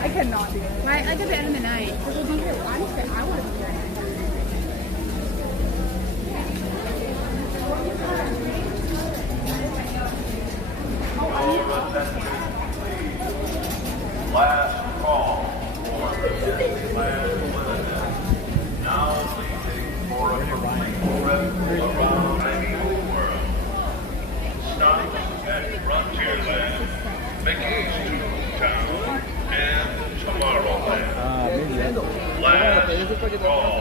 I cannot do it. Why? Like at the end of the night. Because we'll be here once, but I want to be here. Last call for Disneyland Railroad. Now leaving for a complete trip around the world. Stopping at Frontierland, Mickey's Toontown and Tomorrowland. Last call.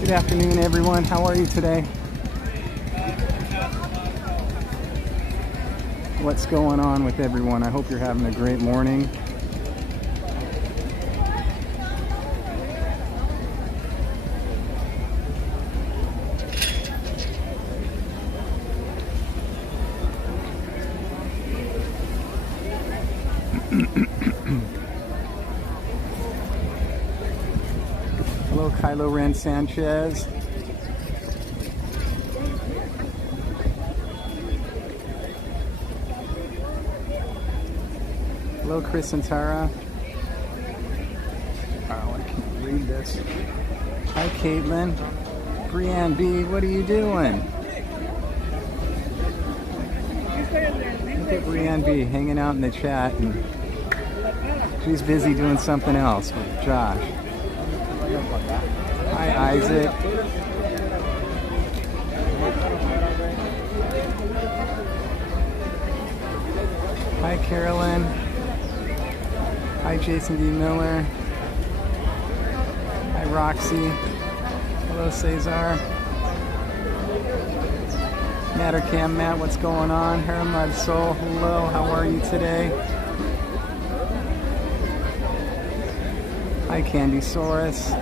Good afternoon, everyone. How are you today? What's going on with everyone? I hope you're having a great morning. Hello, Kylo Ren Sanchez. Hello, Chris and Tara. Oh, I can't read this. Hi, Caitlin. Brianne B, what are you doing? Look at Brianne B hanging out in the chat, and she's busy doing something else with Josh. Hi, Isaac. Hi, Carolyn. Hi, Jason D. Miller. Hi, Roxy. Hello, Cesar. Mattercam Matt, what's going on? Hermud Soul, hello, how are you today? Hi, Candysaurus.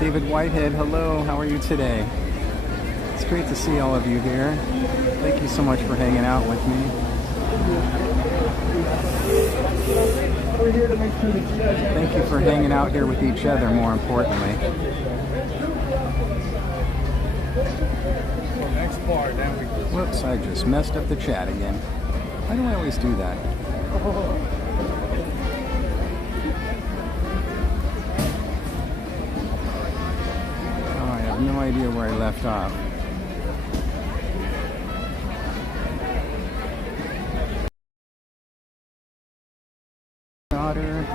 David Whitehead, hello, how are you today? It's great to see all of you here. Thank you so much for hanging out with me. Thank you for hanging out here with each other, more importantly. Whoops, I just messed up the chat again. Why do I always do that? Oh, I have no idea where I left off. Daughter,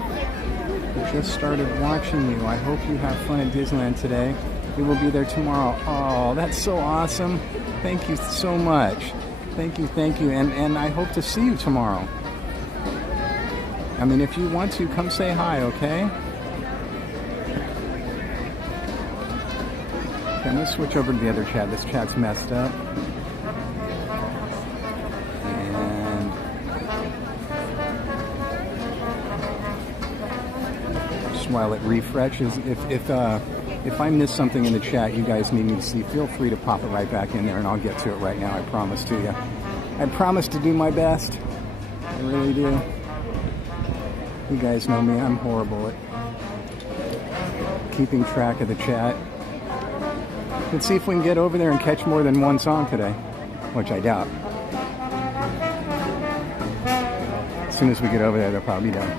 I just started watching you. I hope you have fun at Disneyland today. We will be there tomorrow. Oh, that's so awesome. Thank you so much. Thank you. And I hope to see you tomorrow. I mean, if you want to, come say hi, okay? Okay, I'm going to switch over to the other chat. This chat's messed up. And just while it refreshes, if I miss something in the chat you guys need me to see, feel free to pop it right back in there and I'll get to it right now, I promise to you. I promise to do my best. I really do. You guys know me, I'm horrible at keeping track of the chat. Let's see if we can get over there and catch more than one song today, which I doubt. As soon as we get over there, they'll probably be done.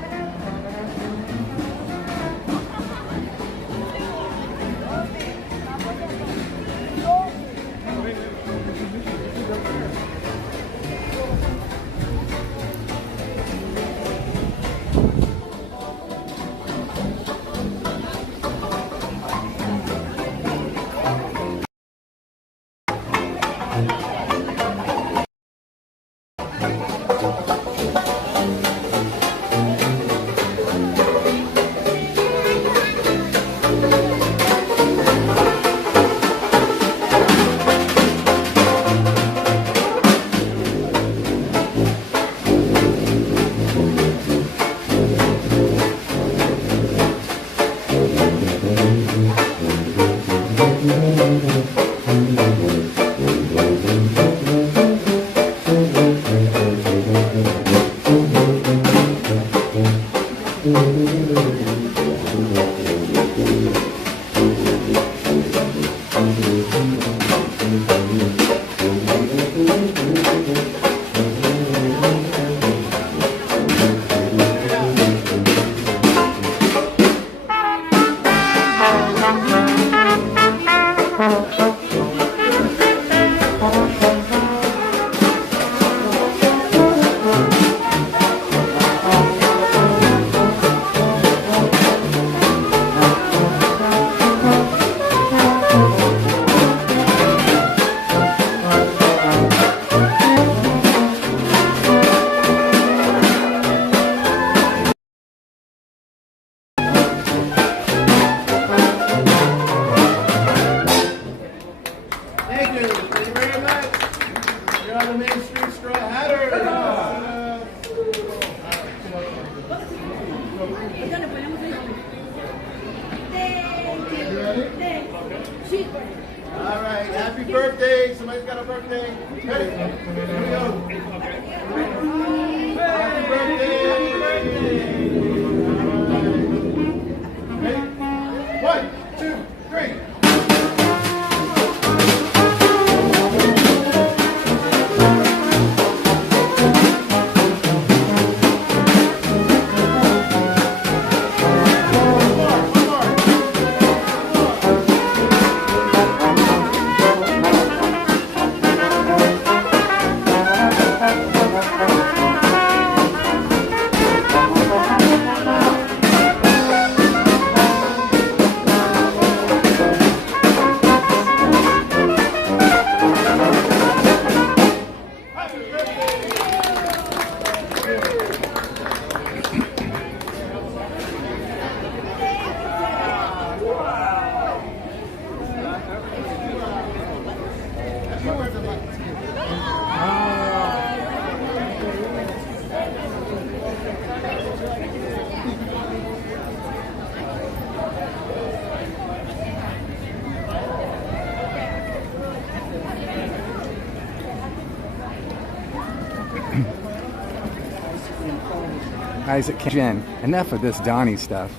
Isaac, Jen, enough of this Donnie stuff.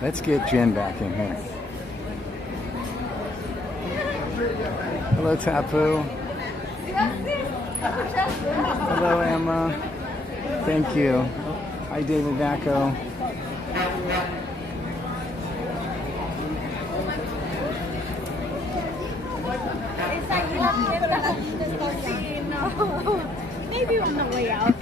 Let's get Jen back in here. Hello, Tapu. Hello, Emma. Thank you. Hi, David Vacco. Maybe on the way out.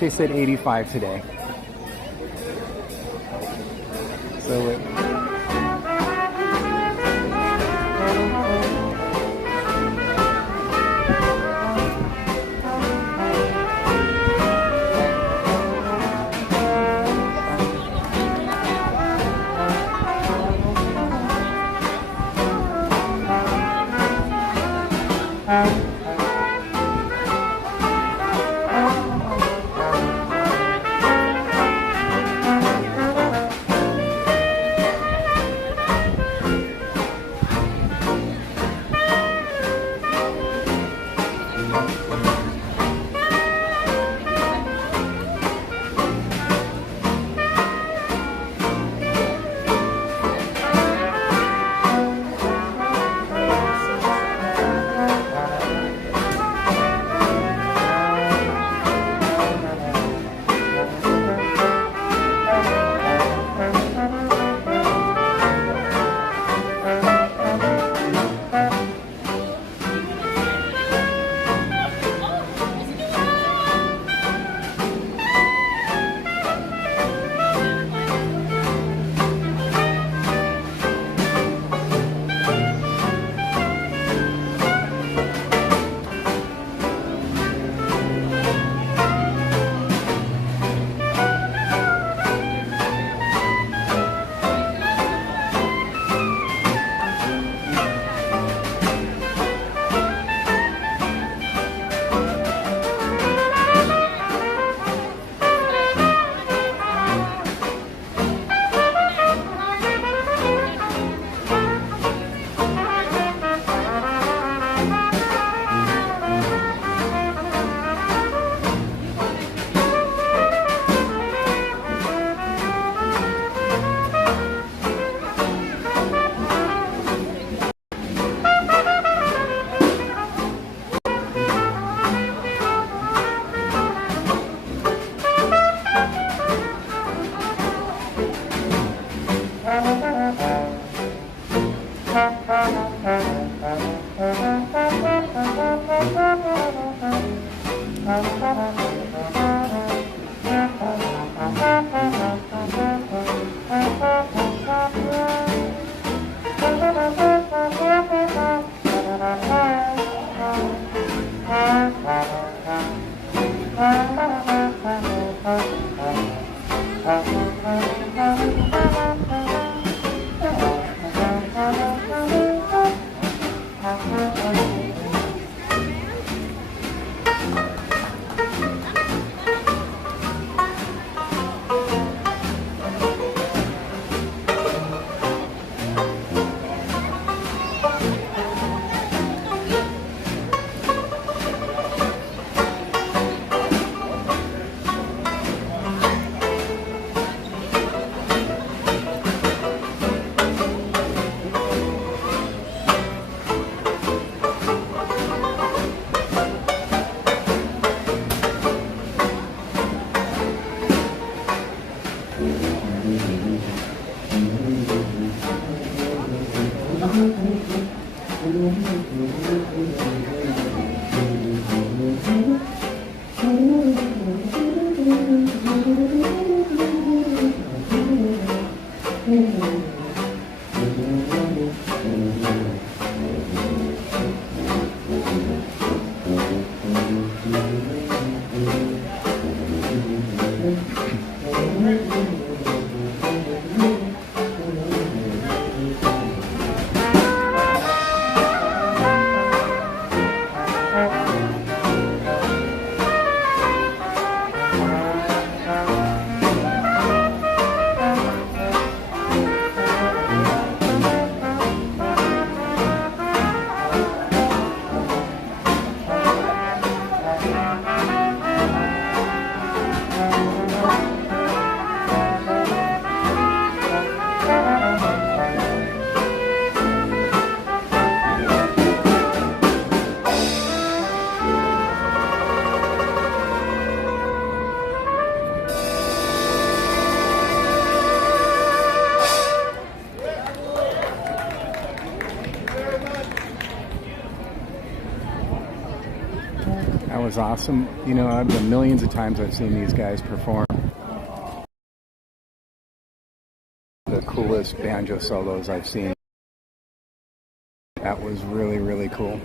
They said 85 today. So was awesome. You know, out of the millions of times I've seen these guys perform, the coolest banjo solos I've seen. That was really, really cool.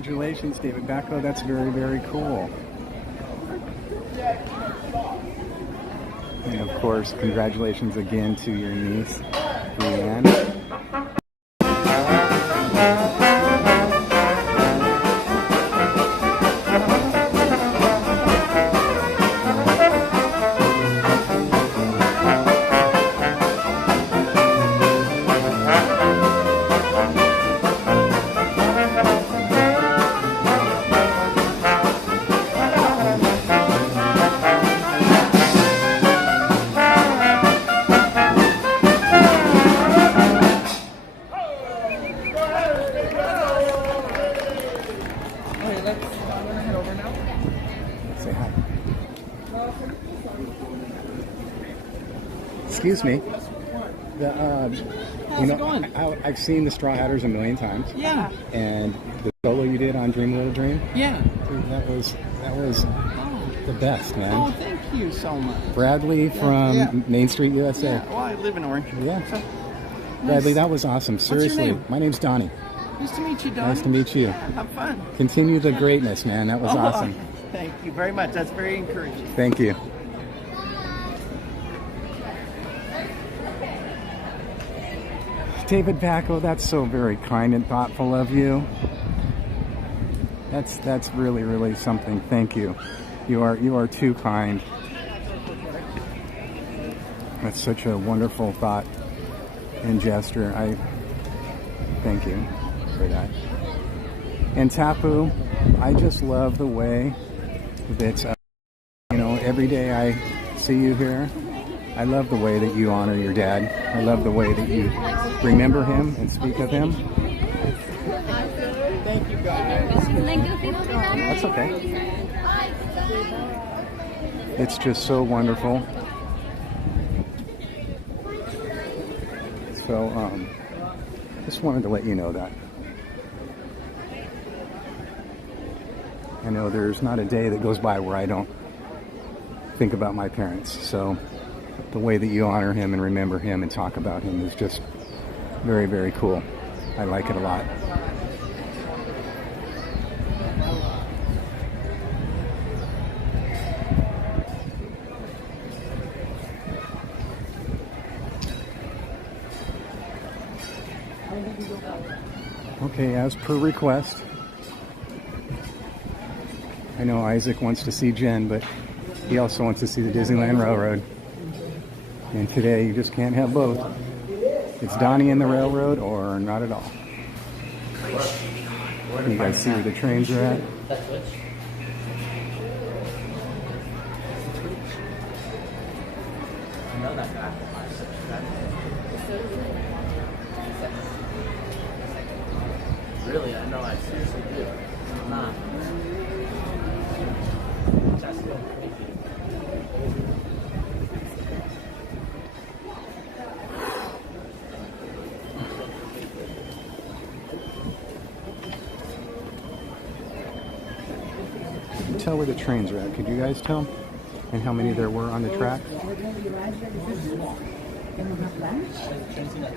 Congratulations, David Backo. That's very, very cool. And of course, congratulations again to your niece, Leanne. excuse me. The, How's it going? I've seen the Straw Hatters a million times. Yeah. And the solo you did on Dream Little Dream. Yeah. Dude, that was the best, man. Oh, thank you so much. Bradley from Main Street, USA. Yeah. Well, I live in Orange. Yeah. So, Bradley, that was awesome. Seriously. name? My name's Donnie. Nice to meet you, Donnie. Nice to meet you. Yeah, have fun. Continue the greatness, man. That was awesome. Thank you very much. That's very encouraging. Thank you. David Bacco, that's so very kind and thoughtful of you. That's really, really something. Thank you. You are too kind. That's such a wonderful thought and gesture. I thank you for that. And Tapu, I just love the way that every day I see you here. I love the way that you honor your dad. I love the way that you remember him and speak of him. Thank you, guys. That's okay. It's just so wonderful. So, just wanted to let you know that. I know there's not a day that goes by where I don't think about my parents. So, the way that you honor him and remember him and talk about him is just very, very cool. I like it a lot. Okay, as per request, I know Isaac wants to see Jen, but he also wants to see the Disneyland Railroad. And today you just can't have both. It's Donnie and the Railroad or not at all. You guys see where the trains are at? Really, I know, I seriously do. I'm not. That's so crazy. Tell where the trains are at. Could you guys tell? And how many there were on the track?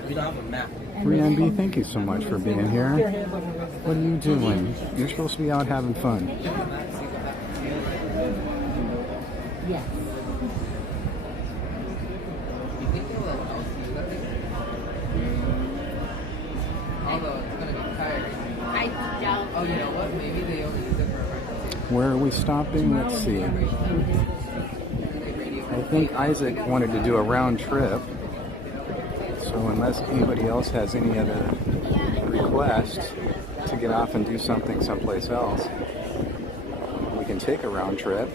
We don't have a map. Rian, thank you so much for being here. What are you doing? You're supposed to be out having fun. Yes. Although it's gonna be tired. I doubt. Oh, you know what? Maybe they only use it for a rental. Where are we stopping? Let's see. I think Isaac wanted to do a round trip. So unless anybody else has any other requests to get off and do something someplace else, we can take a round trip.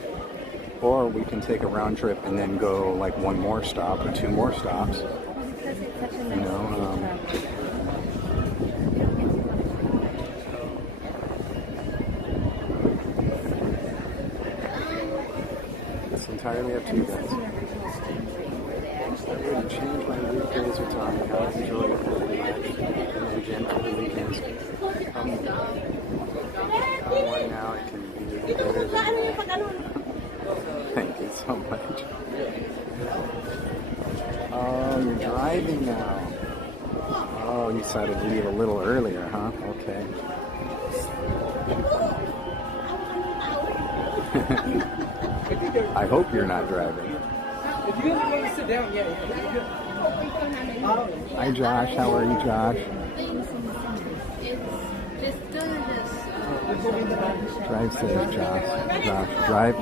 Or we can take a round trip and then go like one more stop or two more stops. You know, it's entirely up to you guys. I wouldn't change my weekdays or time. I enjoy it very much. And then Jen for the weekends. Come on now, it can be better than that. Thank you so much. Oh, you're driving now. Oh, you decided to leave a little earlier, huh? Okay. I hope you're not driving. If you guys want to sit down, yeah. Hi, Josh. How are you, Josh? Drive safe, Josh. Josh, drive.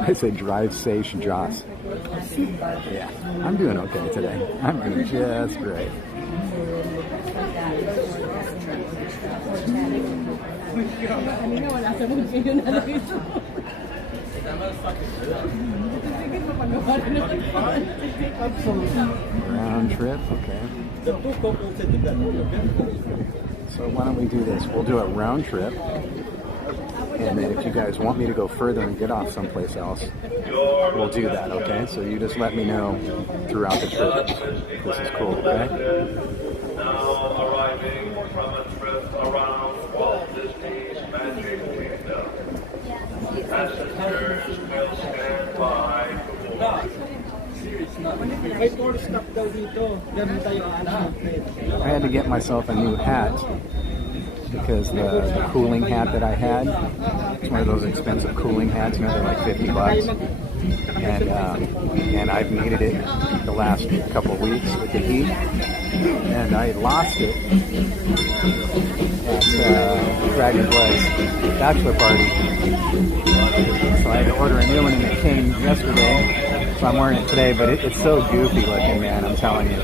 I said drive safe, Josh. Yeah, I'm doing okay today. I'm doing just great. Round trip, okay. So why don't we do this? We'll do a round trip. And then if you guys want me to go further and get off someplace else, we'll do that, okay? So you just let me know throughout the trip. This is cool, okay? Now arriving from a trip around Walt Disney's Magic Kingdom. Passengers will stand by to board. May four stop daw dito. Ganun tayo I had to get myself a new hat because the cooling hat that I had, it's one of those expensive cooling hats, you know, they're like $50. And I've needed it the last couple of weeks with the heat, and I lost it at Dragon Blood's bachelor party. So I had to order a new one, and it came yesterday. So I'm wearing it today, but it's so goofy looking, man, I'm telling you.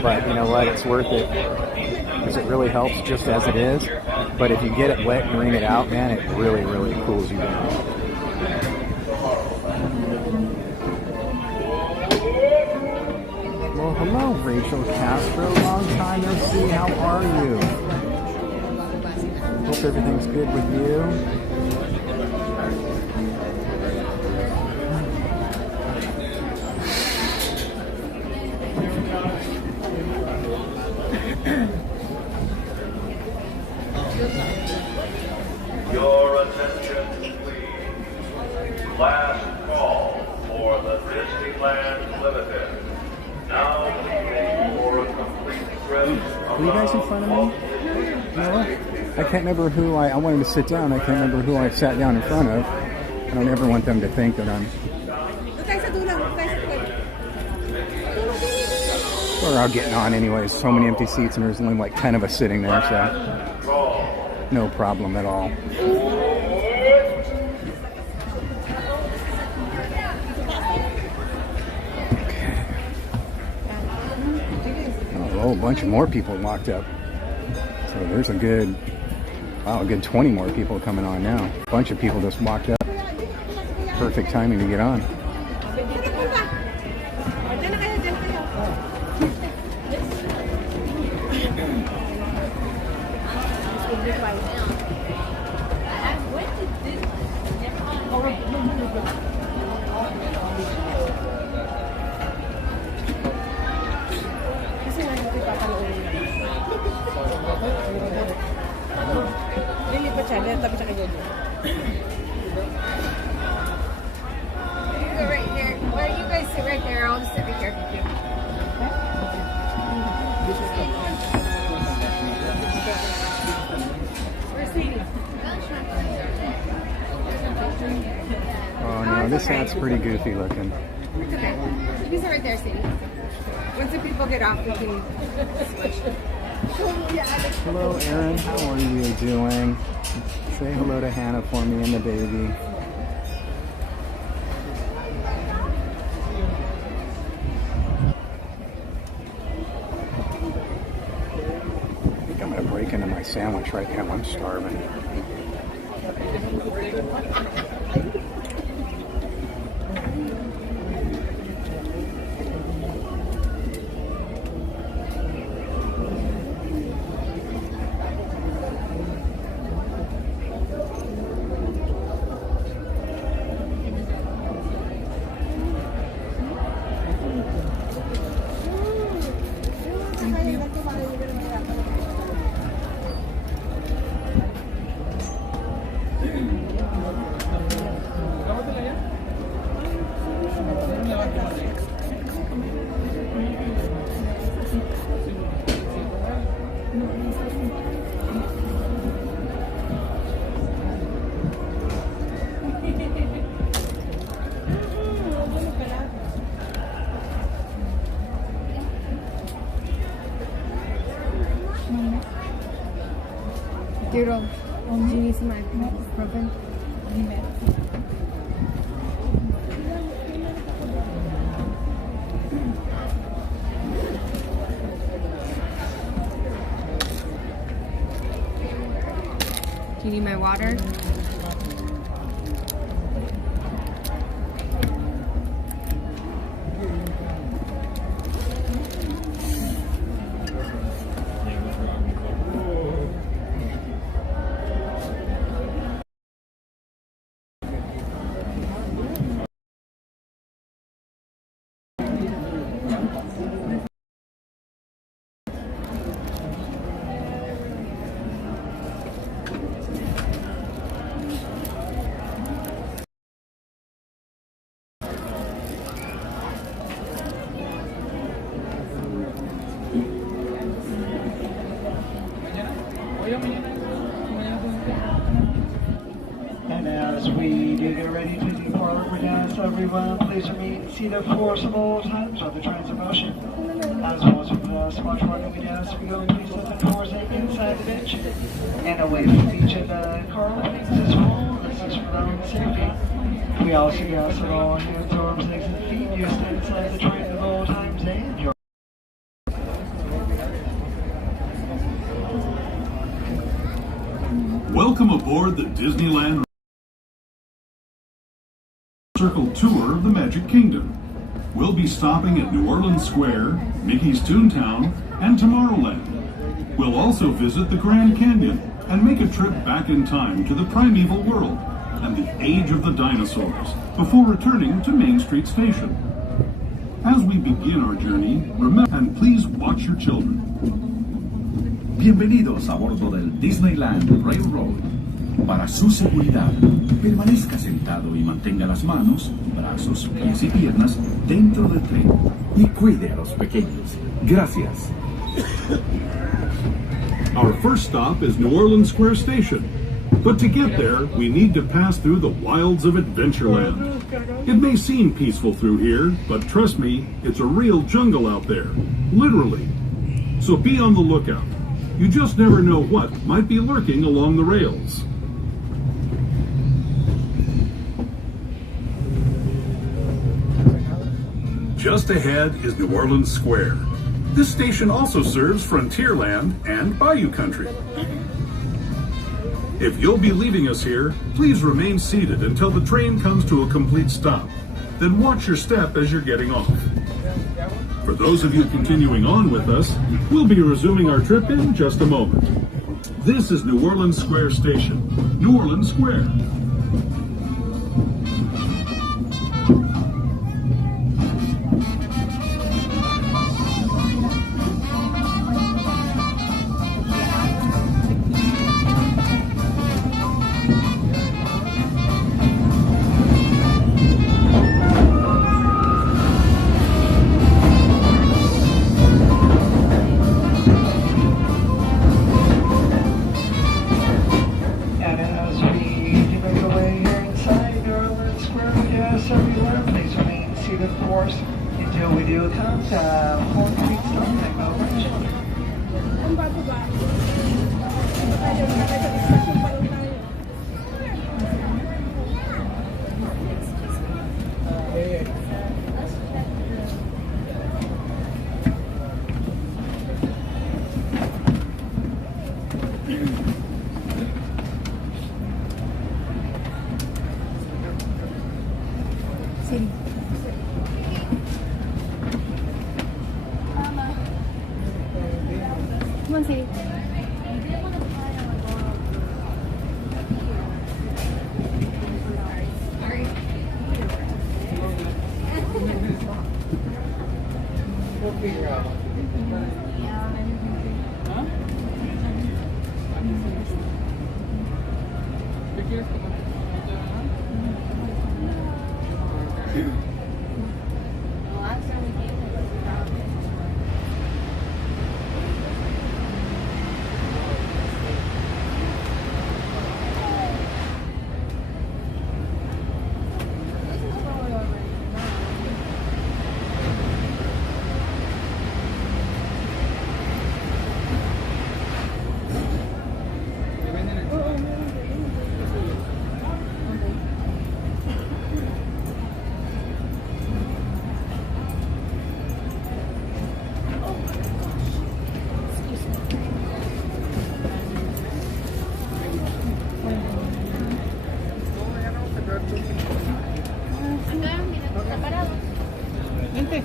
But you know what, it's worth it, because it really helps just as it is. But if you get it wet and wring it out, man, it really, really cools you down. Well, hello, Rachel Castro. Long time no see. How are you? Hope everything's good with you. Your attention, please. Last call for the Disneyland Limited. Now leaving for a complete trip. Were you guys in front of me? No. I can't remember who I wanted to sit down. I can't remember who I sat down in front of. I don't ever want them to think that I'm... We're all getting on anyways. So many empty seats, and there's only like 10 of us sitting there, so no problem at all. Okay. Oh, a bunch of more people walked up. So there's a good 20 more people coming on now. A bunch of people just walked up. Perfect timing to get on. Right here. Where you guys sit right there, I'll just sit right here. Where's Sadie? Oh no, this hat's pretty goofy looking. It's okay. You can sit right there, Sadie. Once the people get off, we can switch. Hello, Erin. How are you doing? Say hello to Hannah for me and the baby. I think I'm going to break into my sandwich right now. I'm starving. Pero, ang genius my broken. Do you need my water? as we do get ready to depart, we ask everyone please remain seated for some old times while the train's in motion. As most of us watch running, we ask we go please open doors and inside the bench and away from each of the car lines as well. This is for their own safety. We also ask that all hands, arms, legs, and feet you stay inside the train at all times and your Welcome aboard the Disneyland Circle Tour of the Magic Kingdom. We'll be stopping at New Orleans Square, Mickey's Toontown, and Tomorrowland. We'll also visit the Grand Canyon and make a trip back in time to the primeval world and the age of the dinosaurs before returning to Main Street Station. As we begin our journey, remember and please watch your children. Bienvenidos a bordo del Disneyland Railroad. Para su seguridad, permanezca sentado y mantenga las manos, brazos, pies y piernas dentro del tren y cuide a los pequeños. Gracias. Our first stop is New Orleans Square Station. But to get there, we need to pass through the wilds of Adventureland. It may seem peaceful through here, but trust me, it's a real jungle out there. Literally. So be on the lookout. You just never know what might be lurking along the rails. Just ahead is New Orleans Square. This station also serves Frontierland and Bayou Country. If you'll be leaving us here, please remain seated until the train comes to a complete stop. Then watch your step as you're getting off. For those of you continuing on with us, we'll be resuming our trip in just a moment. This is New Orleans Square Station, New Orleans Square.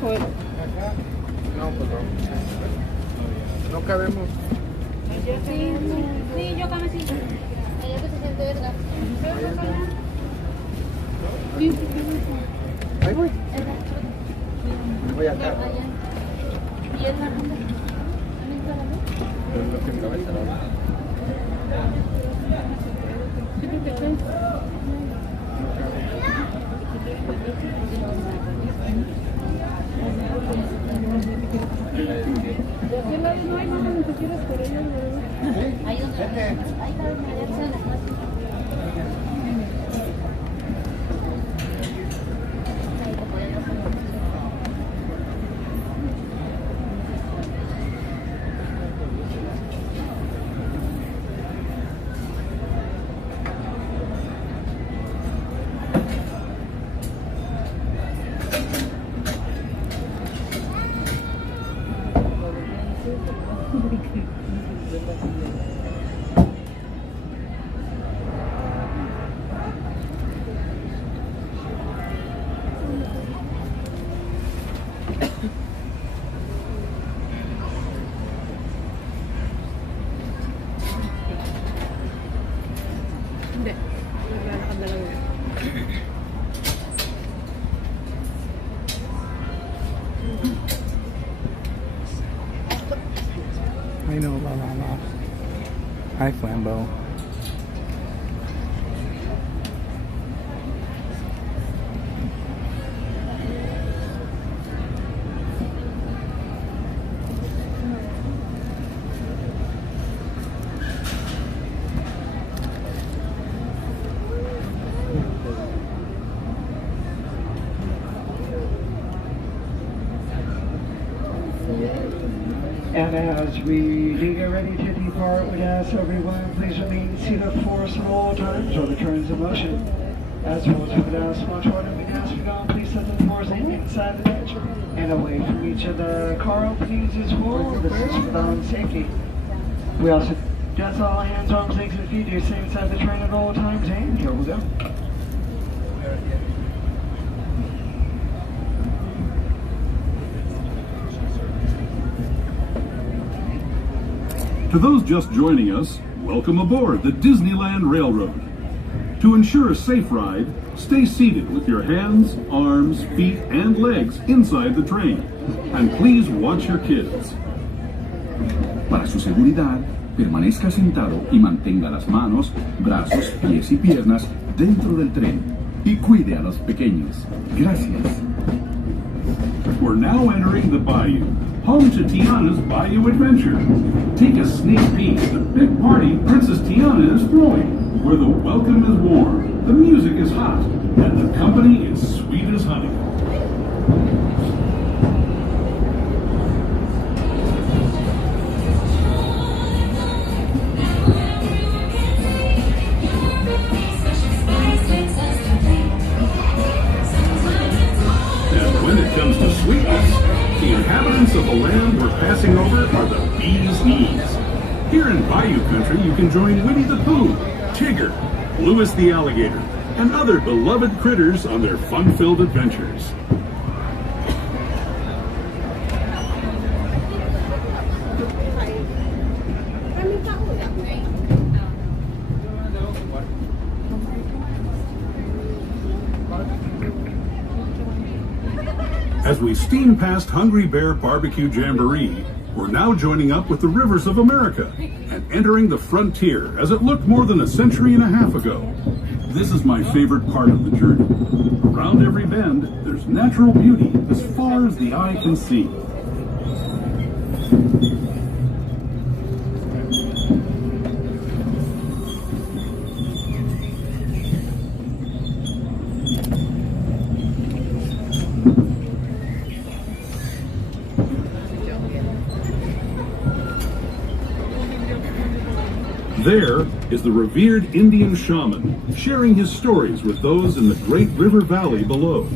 No, pues no. No cabemos. Sí, yo cama así. Allá que se siente verga. Ahí voy. Voy acá. ¿Y es la ronda? ¿También está la luz? Lo que me va a estar ahora. Sí, porque estoy. De aquel lado no hay nada, ni siquiera por ellos. Ahí donde. Ahí está, allá está el espacio. Hindi. Naglalakad na lang yan. I know, la la la. Hi, Flambeau. And as we do get ready to depart, we ask everyone please remain seated for some all times or the turns of motion. As well as we would ask much water, we ask you go please set the doors inside the ditch and away from each of the car openings as well. This is for their own safety. We also ask all hands, arms, legs, and feet to stay inside the train at all times, and here we go. To those just joining us, welcome aboard the Disneyland Railroad. To ensure a safe ride, stay seated with your hands, arms, feet, and legs inside the train. And please watch your kids. Para su seguridad, permanezca sentado y mantenga las manos, brazos, pies y piernas dentro del tren. Y cuide a los pequeños. Gracias. We're now entering the Bayou, home to Tiana's Bayou Adventure. Take a sneak peek at the big party Princess Tiana is throwing, where the welcome is warm, the music is hot, and the company is sweet as honey. And when it comes to sweetness, the inhabitants of the land we're passing over are the bee's knees. Here in Bayou country, you can join Winnie the Pooh, Tigger, Louis the Alligator, and other beloved critters on their fun-filled adventures. As we steam past Hungry Bear Barbecue Jamboree, we're now joining up with the rivers of America and entering the frontier as it looked more than a century and a half ago. This is my favorite part of the journey. Around every bend, there's natural beauty as far as the eye can see. There is the revered Indian shaman, sharing his stories with those in the great river valley below.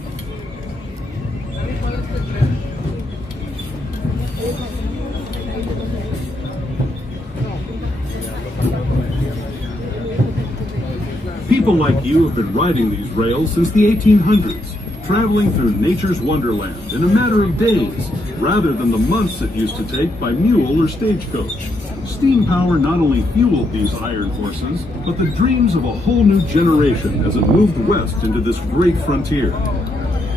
People like you have been riding these rails since the 1800s, traveling through nature's wonderland in a matter of days, rather than the months it used to take by mule or stagecoach. Steam power not only fueled these iron horses, but the dreams of a whole new generation as it moved west into this great frontier.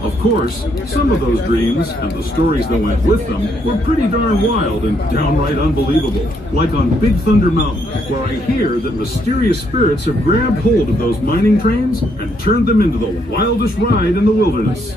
Of course, some of those dreams, and the stories that went with them, were pretty darn wild and downright unbelievable. Like on Big Thunder Mountain, where I hear that mysterious spirits have grabbed hold of those mining trains and turned them into the wildest ride in the wilderness.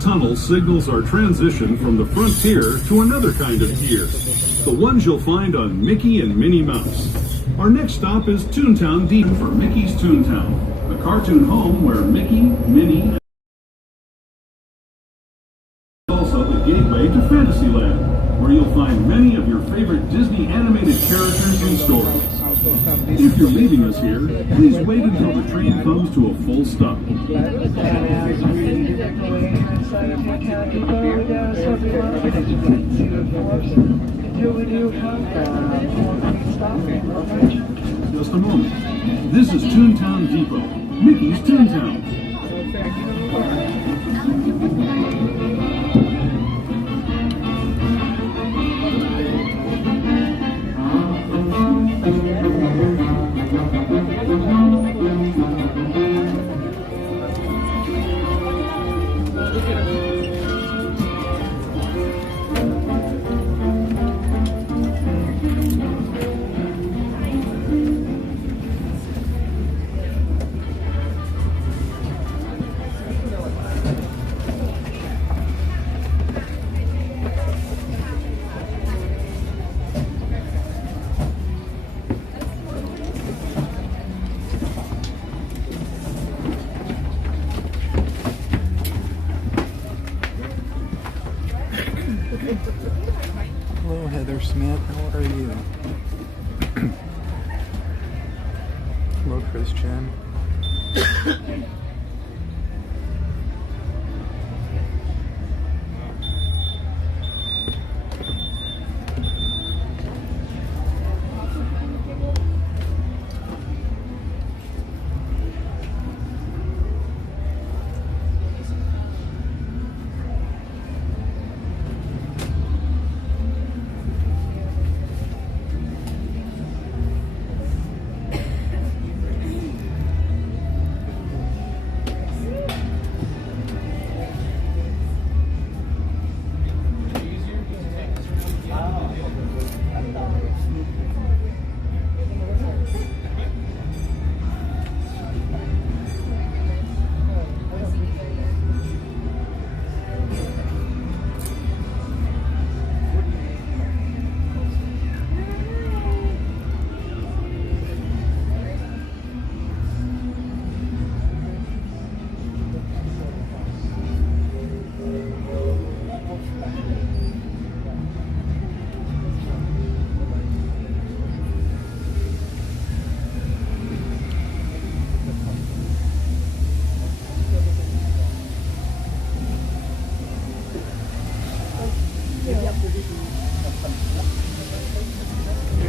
tunnel signals our transition from the frontier to another kind of gear, the ones you'll find on Mickey and Minnie Mouse. Our next stop is Toontown Deep for Mickey's Toontown, the cartoon home where Mickey, Minnie, and also the gateway to Fantasyland, where you'll find many of your favorite Disney animated characters and stories. If you're leaving us here, please wait until the train comes to a full stop. Just a moment. This is Toontown Depot, Mickey's Toontown. Hello, Heather Smith. How are you? Hello, Christian.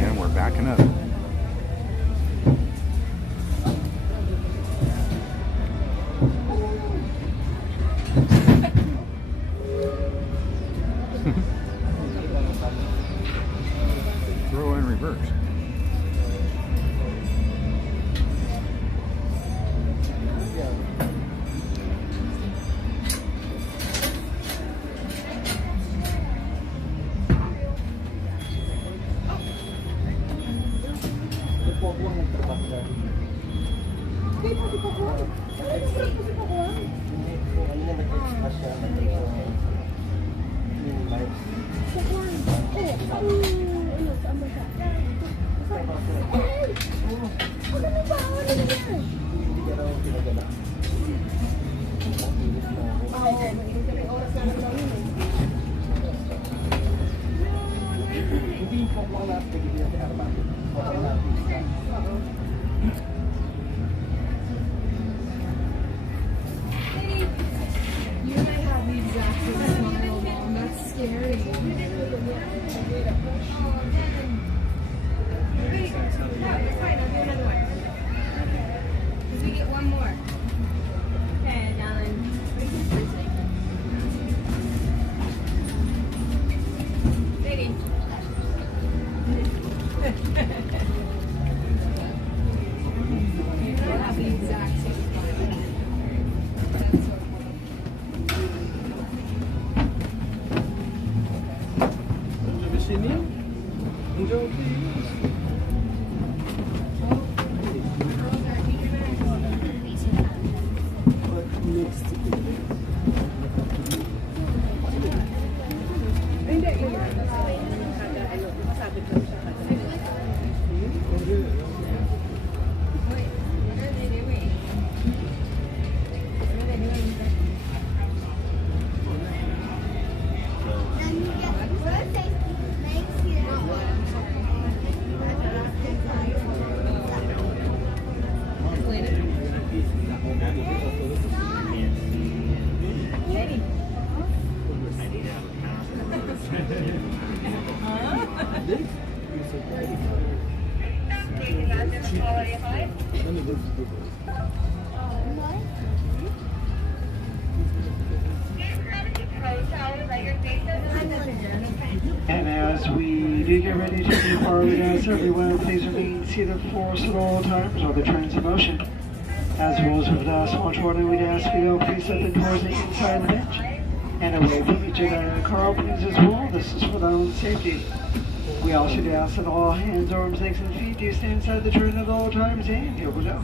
And we're backing up. Throw in reverse. do get ready to depart, we ask everyone please remain seated for us at all times while the train's in motion. As rules of the small children, we'd ask you to please step towards the inside of the bench and away from each of the car openings as well. This is for their own safety. We also do ask that all hands, arms, legs, and feet do stay inside the train at all times, and here we go.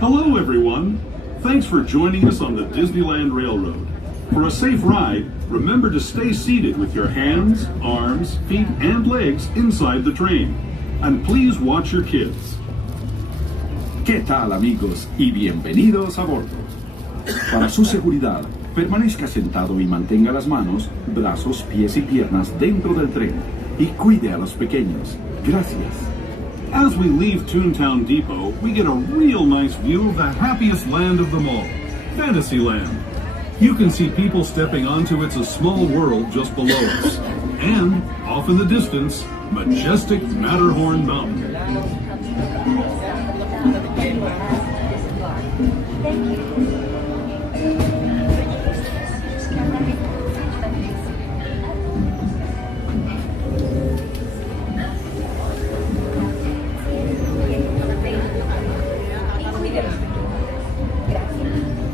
Hello everyone! Thanks for joining us on the Disneyland Railroad. For a safe ride, remember to stay seated with your hands, arms, feet, and legs inside the train. And please watch your kids. ¿Qué tal, amigos? Y bienvenidos a bordo. Para su seguridad, permanezca sentado y mantenga las manos, brazos, pies y piernas dentro del tren. Y cuide a los pequeños. Gracias. As we leave Toontown Depot, we get a real nice view of the happiest land of them all, Fantasyland. You can see people stepping onto It's a Small World just below us. And, off in the distance, majestic Matterhorn Mountain.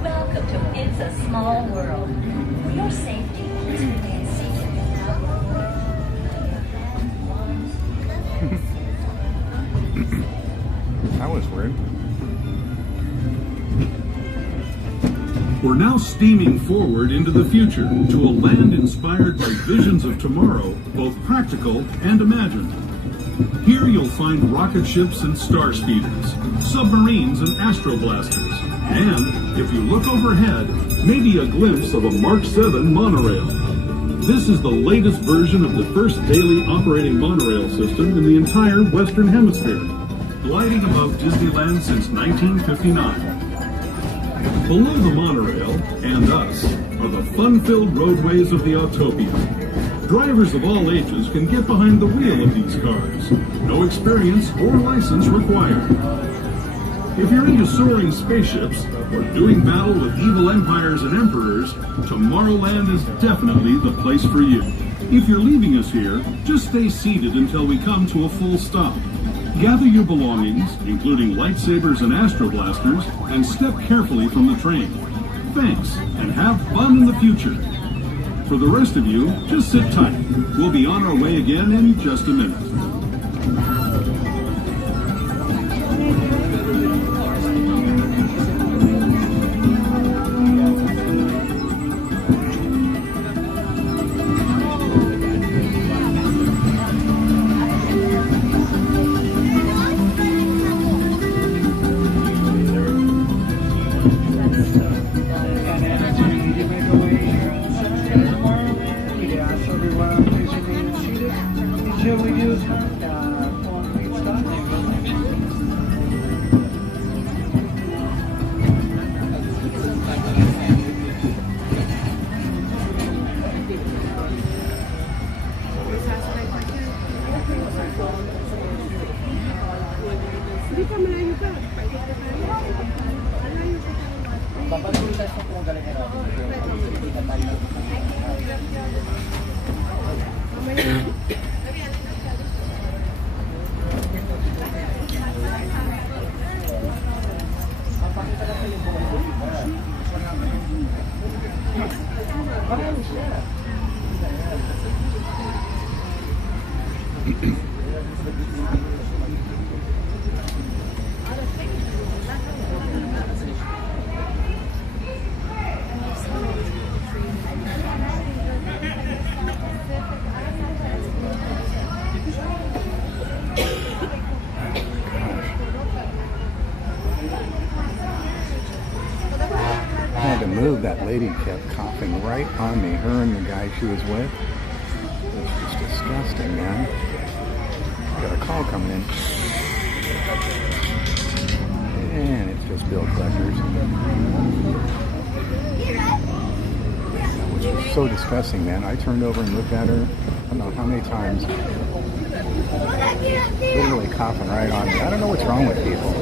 Welcome to It's a Small World. For your safety, please remain seated. That was weird. We're now steaming forward into the future to a land inspired by visions of tomorrow, both practical and imagined. Here you'll find rocket ships and star speeders, submarines and astroblasters, and, if you look overhead, maybe a glimpse of a Mark 7 monorail. This is the latest version of the first daily operating monorail system in the entire Western Hemisphere, gliding above Disneyland since 1959. Below the monorail, and us, are the fun-filled roadways of the Autopia. Drivers of all ages can get behind the wheel of these cars. No experience or license required. If you're into soaring spaceships or doing battle with evil empires and emperors, Tomorrowland is definitely the place for you. If you're leaving us here, just stay seated until we come to a full stop. Gather your belongings, including lightsabers and astroblasters, and step carefully from the train. Thanks, and have fun in the future. For the rest of you, just sit tight. We'll be on our way again in just a minute. That lady kept coughing right on me, her and the guy she was with. It was just disgusting, man. Got a call coming in. And it's just bill collectors. Which is so disgusting, man. I turned over and looked at her, I don't know how many times. Literally coughing right on me. I don't know what's wrong with people.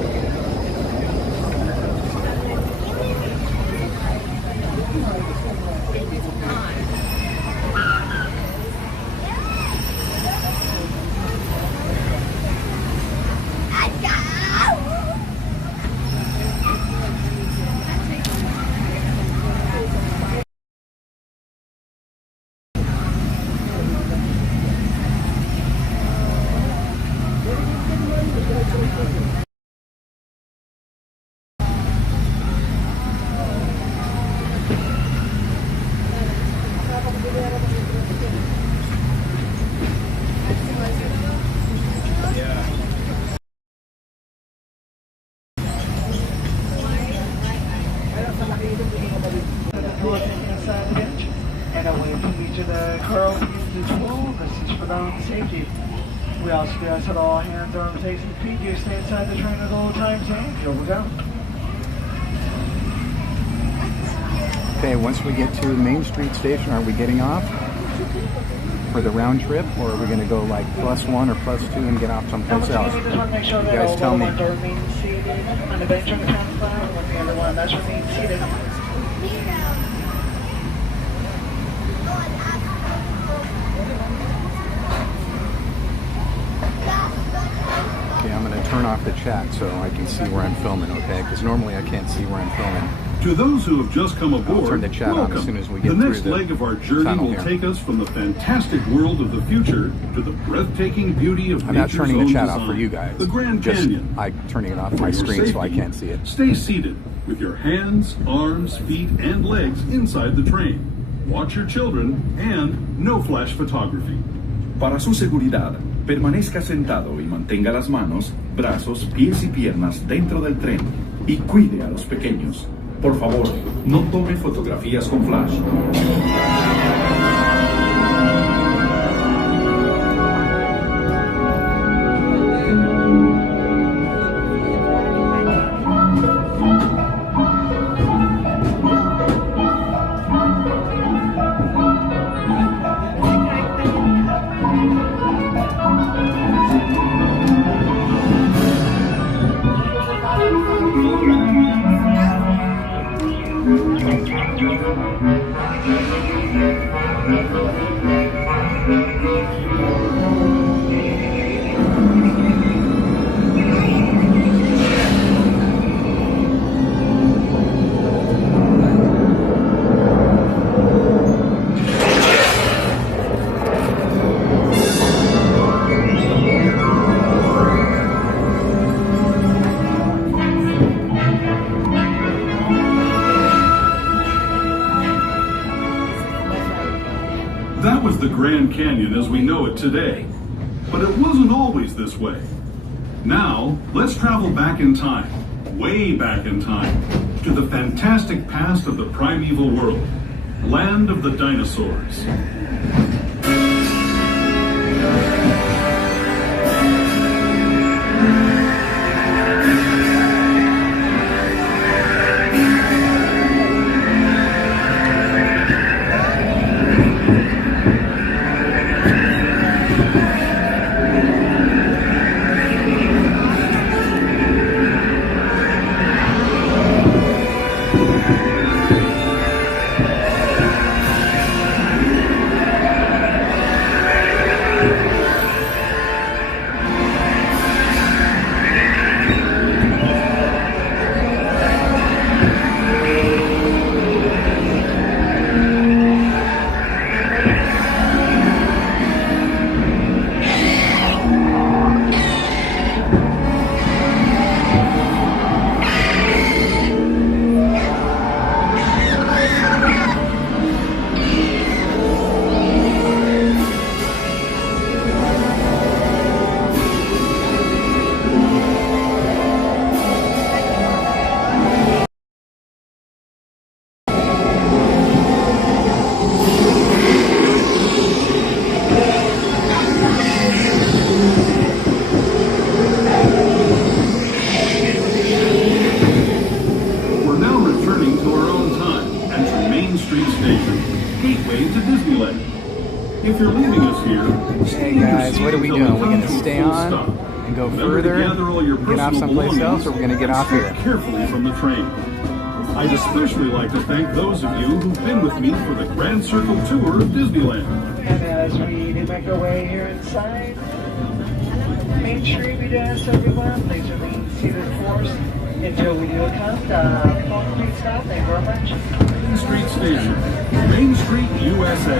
And away from each of the car openings as well. This is for their own safety. We also ask that all hands, arms, legs, and feet do stay inside the train at all times. And here we go. Okay, once we get to Main Street Station, are we getting off for the round trip, or are we going to go like +1 or +2 and get off someplace else? We just want to make sure You that guys all tell the me. ones are remain seated on the bench on the platform, with the other one that's remain seated. Okay, I'm going to turn off the chat so I can see where I'm filming, okay? Because normally I can't see where I'm filming. To those who have just come aboard, turn the chat on welcome. as soon as we get the through next the leg of our journey tunnel will here. take us from the fantastic world of the future to the breathtaking beauty of I'm not nature's turning the own chat design. off for you guys. The Grand Just Canyon. I'm turning it off For my your screen so I safety, can't see it. Stay seated with your hands, arms, feet, and legs inside the train. Watch your children and no flash photography. Para su seguridad, permanezca sentado y mantenga las manos, brazos, pies y piernas dentro del tren y cuide a los pequeños. Por favor, no tome fotografías con flash. That was the Grand Canyon as we know it today. But it wasn't always this way. Now, let's travel back in time, way back in time, to the fantastic past of the primeval world, land of the dinosaurs. Hey guys, what are we doing? We're going to stay on and go further, get off someplace else, or we're going to get off here? Carefully from the train. I'd especially like to thank those of you who've been with me for the Grand Circle Tour of Disneyland. And as we make our way here inside, make sure we ask everyone, please remain seated for us until we do a count. Phone please stop. Thank you very much. Main Street Station, Main Street, USA.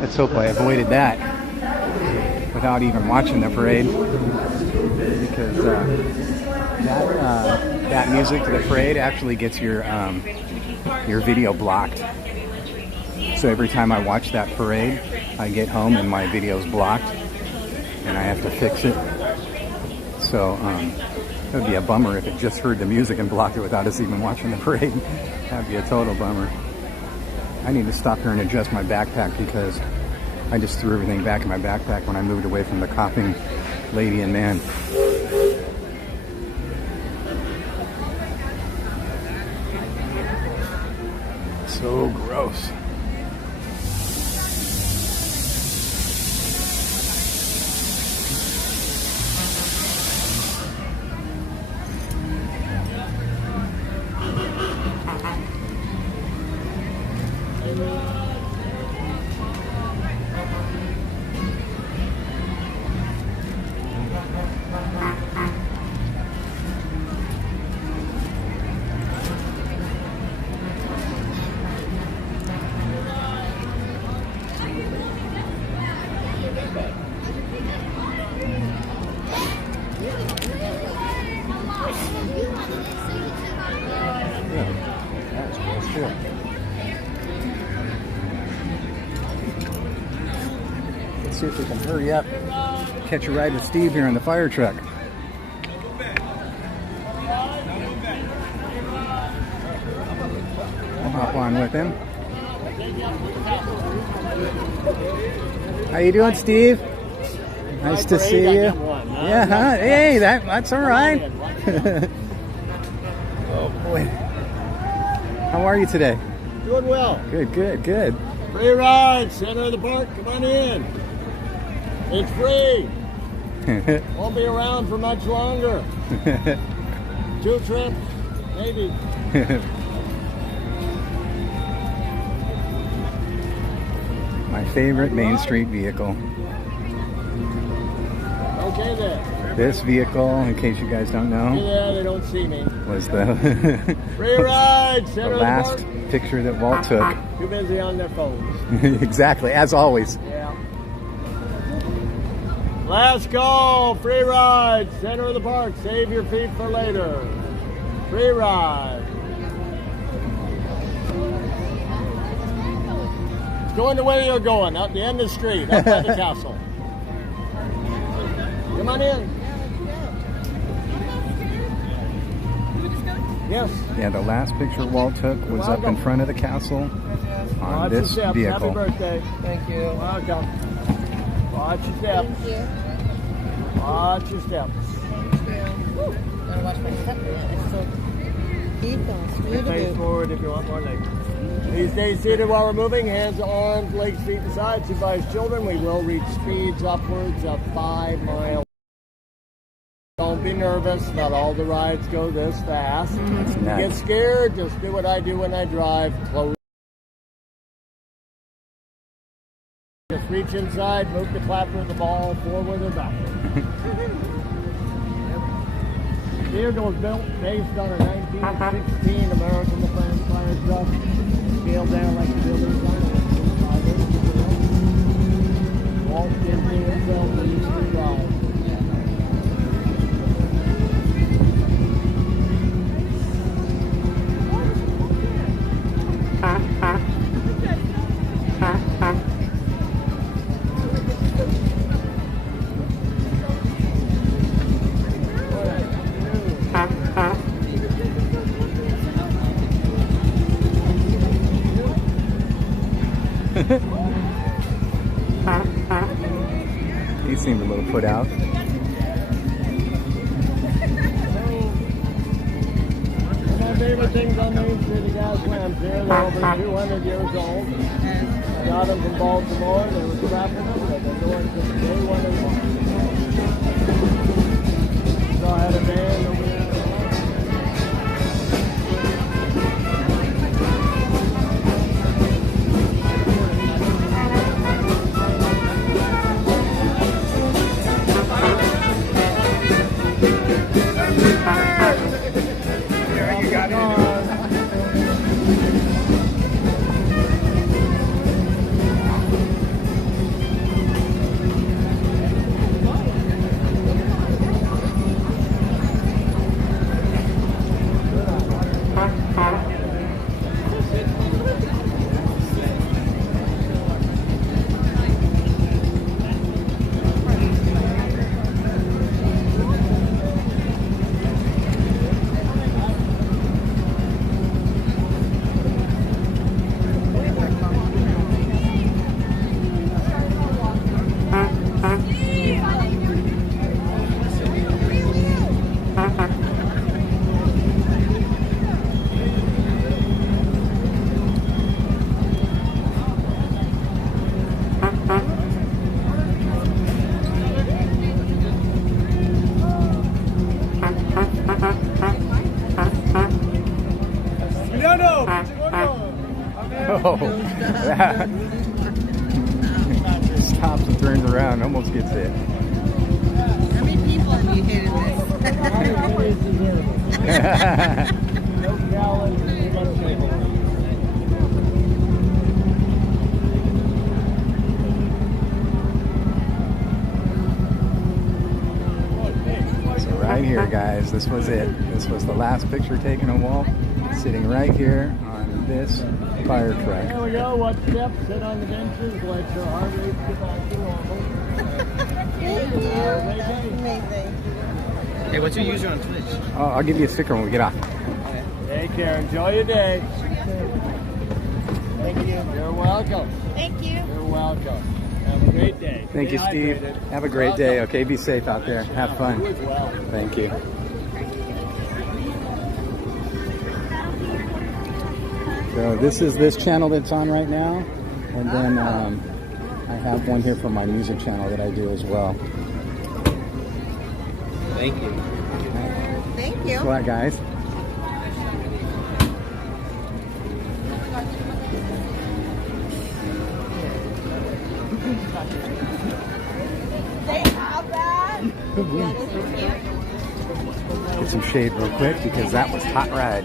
Let's hope I avoided that without even watching the parade, because that music to the parade actually gets your video blocked. So every time I watch that parade, I get home and my video's blocked, and I have to fix it. So it would be a bummer if it just heard the music and blocked it without us even watching the parade. That'd be a total bummer. I need to stop here and adjust my backpack, because I just threw everything back in my backpack when I moved away from the coughing lady and man. So gross. Let's see if we can hurry up, catch a ride with Steve here in the fire truck. I'll hop on with him. How you doing, Steve? Nice to see you. Yeah, huh? Hey, that's all right. Oh boy. How are you today? Doing well. Good, good, good. Free ride, center of the park. Come on in. It's free. Won't be around for much longer. 2 trips, maybe. My favorite Main Street vehicle. Okay then. This vehicle, in case you guys don't know, Yeah, they don't see me. was the Free ride, the center last of the park. picture that Walt took. Too busy on their phones. Exactly, as always. Yeah. Last call, free ride, center of the park. Save your feet for later. Free ride. Going the way you're going, up the end of the street, up by the castle. Come on in. Yes. Yeah, the last picture Walt took was up in front of the castle on Watch this your steps. vehicle. Happy birthday. Thank you. Welcome. Watch your steps. Thank you. Watch your steps. Gotta watch my step. It's so deep and Face forward if you want more legs. Please stay seated while we're moving. Hands, arms, legs, feet to sides. Advise children we will reach speeds upwards of 5 miles. Don't be nervous. Not all the rides go this fast. If you get scared, just do what I do when I drive. Close. Just reach inside, move the clapper of the ball forward or backward. The vehicle was built based on a 1916 American defense fire truck, scaled down like the buildings on it. Walt Disney himself used to drive. He seemed a little put out. One of my favorite things on Main Street gas lamps here. They're over 200 years old. I got them from Baltimore. They were scrapping them. They've been going since day one of the So I had a band over there. Oh, that stops and turns around, almost gets it. How many people have you hit in this? So right here, guys, this was it. This was the last picture taken of Walt, sitting right here on this fire truck. There we go. Watch steps, sit on the benches, let your heart rate get back to normal. Thank you. That's amazing. Hey, what's your user on Twitch? Oh, I'll give you a sticker when we get off. Take care. Enjoy your day. Thank you. You're welcome. Thank you. You're welcome. Have a great day. Thank you, Steve. Hydrated. Have a great day. Okay, be safe out there. Have fun. You as well. Thank you. So this is this channel that's on right now, and then I have one here from my music channel that I do as well. Thank you. Thank you. Thanks a lot, guys. They have that? Get some shade real quick because that was hot ride.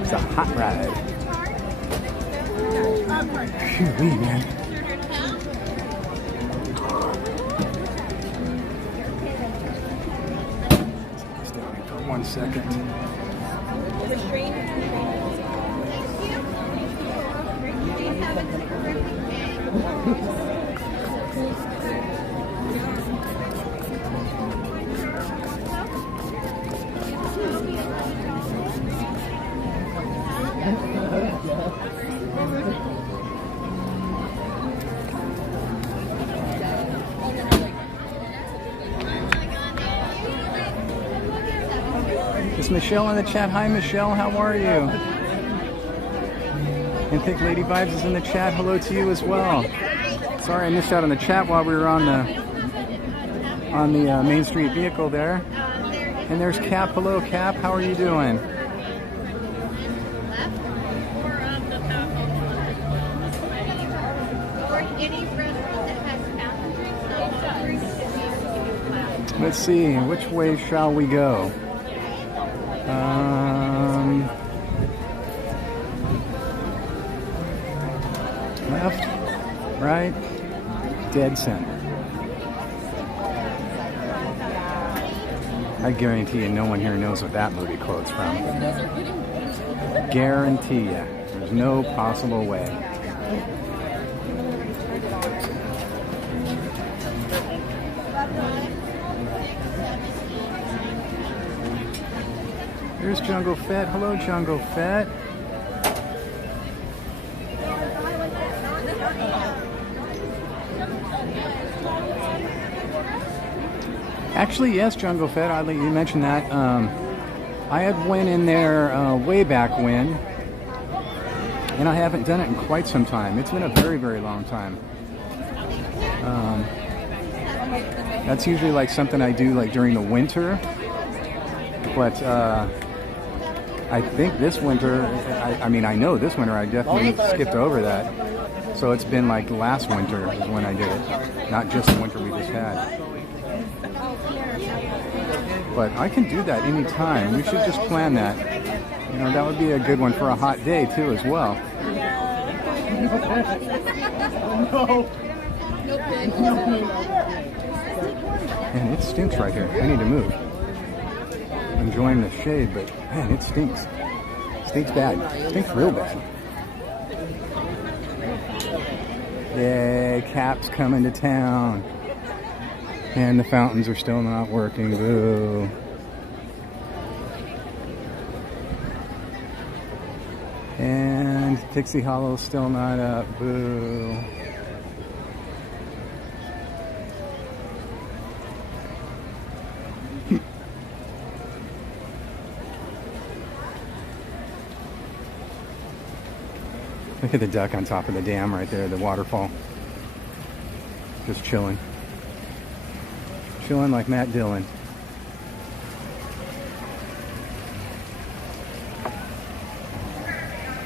It's a hot ride. Phew, man. Stay on for 1 second. Is Michelle in the chat? Hi, Michelle. How are you? And Thick Lady Vibes is in the chat. Hello to you as well. Sorry I missed out on the chat while we were on the Main Street vehicle there. And there's Cap. Hello, Cap. How are you doing? Let's see. Which way shall we go? Left, right, dead center. I guarantee you no one here knows what that movie quote's from. Guarantee you. There's no possible way. There's Jungle Fett. Hello, Jungle Fett. Actually, yes, Jungle Fett. Oddly, you mentioned that. I had went in there way back when, and I haven't done it in quite some time. It's been a very, very long time. That's usually like something I do like during the winter, but I think this winter, I mean, I know this winter I definitely skipped over that. So it's been like last winter is when I did it, not just the winter we just had. But I can do that anytime. We should just plan that. You know, that would be a good one for a hot day too as well. Man, it stinks right here. I need to move. I'm enjoying the shade, but man, it stinks. It stinks bad. It stinks real bad. Yay, Cap's coming to town. And the fountains are still not working. Boo. And Pixie Hollow's still not up. Boo. Look at the duck on top of the dam right there, the waterfall. Just chilling. Chilling like Matt Dillon.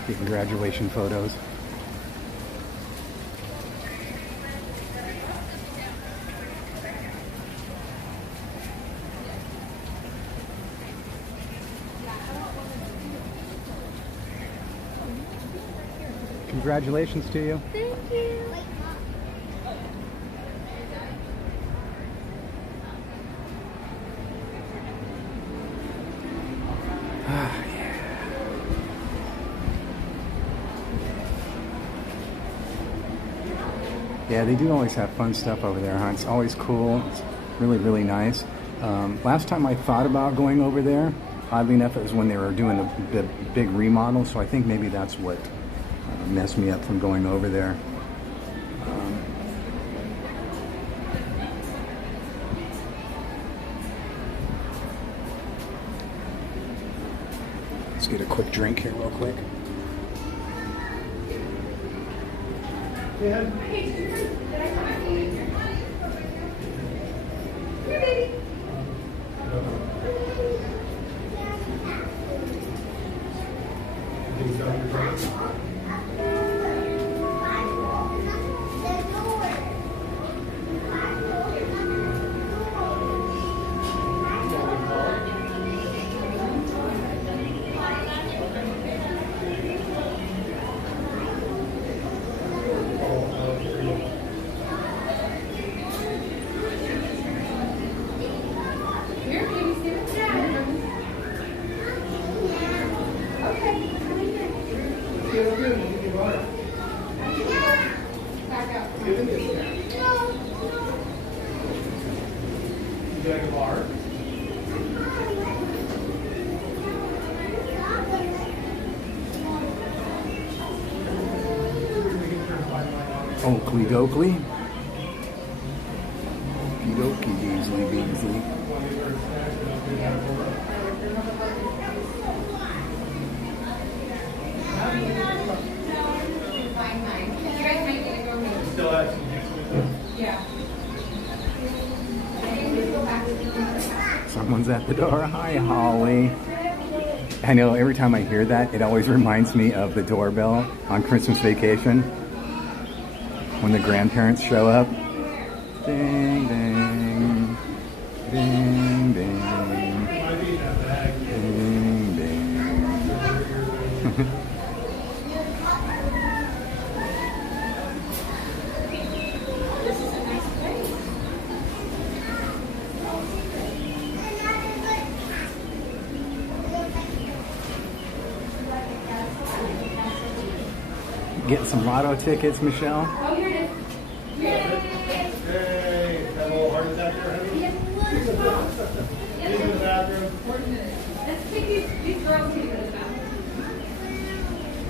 Getting graduation photos. Congratulations to you. Thank you. Yeah, they do always have fun stuff over there, huh? It's always cool. It's really, really nice. Last time I thought about going over there, oddly enough, it was when they were doing the big remodel, so I think maybe that's what messed me up from going over there. Let's get a quick drink here real quick. Yeah. Oakley dokley. Okie dokie, Beasley, Beasley. Someone's at the door. Hi, Holly. I know every time I hear that, it always reminds me of the doorbell on Christmas Vacation when the grandparents show up. Ding, ding, ding, ding, ding, ding. Get some lotto tickets, Michelle. Oh, here it is. Hey, that little heart attack there, honey? Get in the bathroom. Let's take these girls to the bathroom.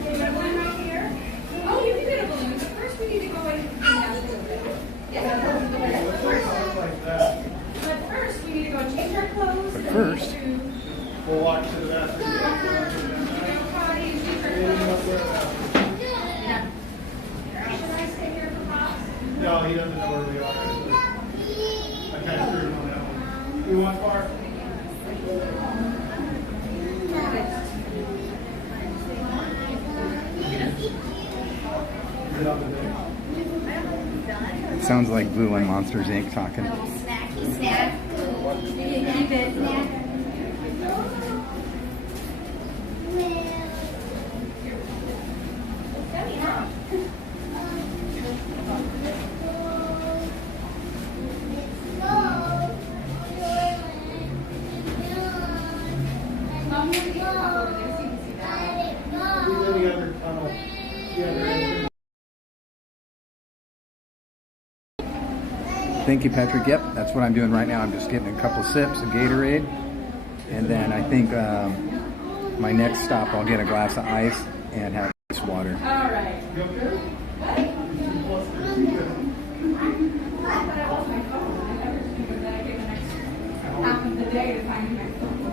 You have one right here? Oh, you can get a balloon, but first we need to go in and down a little bit. Yes, but first we need to go change our clothes. But first, We'll walk to the bathroom. No, he doesn't know where we are. I kind of screwed him on that one. You want bar? sounds like Blue and Monsters Inc. talking. Snacky snack. Keep it. Thank you, Patrick. Yep, that's what I'm doing right now. I'm just getting a couple sips of Gatorade. And then I think my next stop, I'll get a glass of ice and have ice water. All right. You okay? Half of the day to find my phone.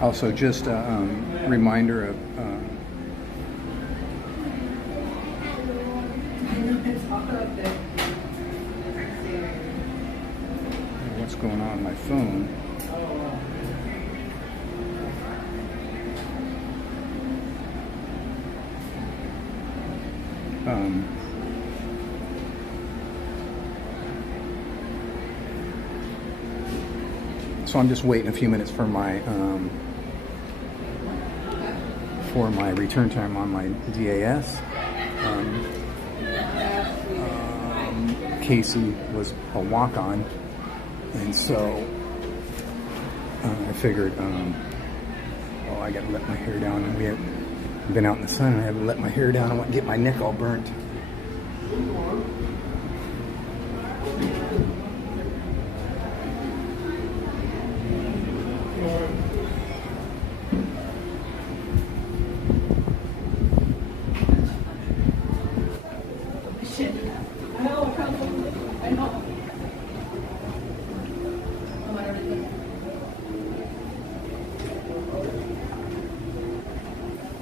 Also, just a reminder of what's going on my phone. So I'm just waiting a few minutes for my return time on my DAS. Casey was a walk-on, and so I figured, I gotta let my hair down, and we had been out in the sun, and I had to let my hair down. I want to get my neck all burnt.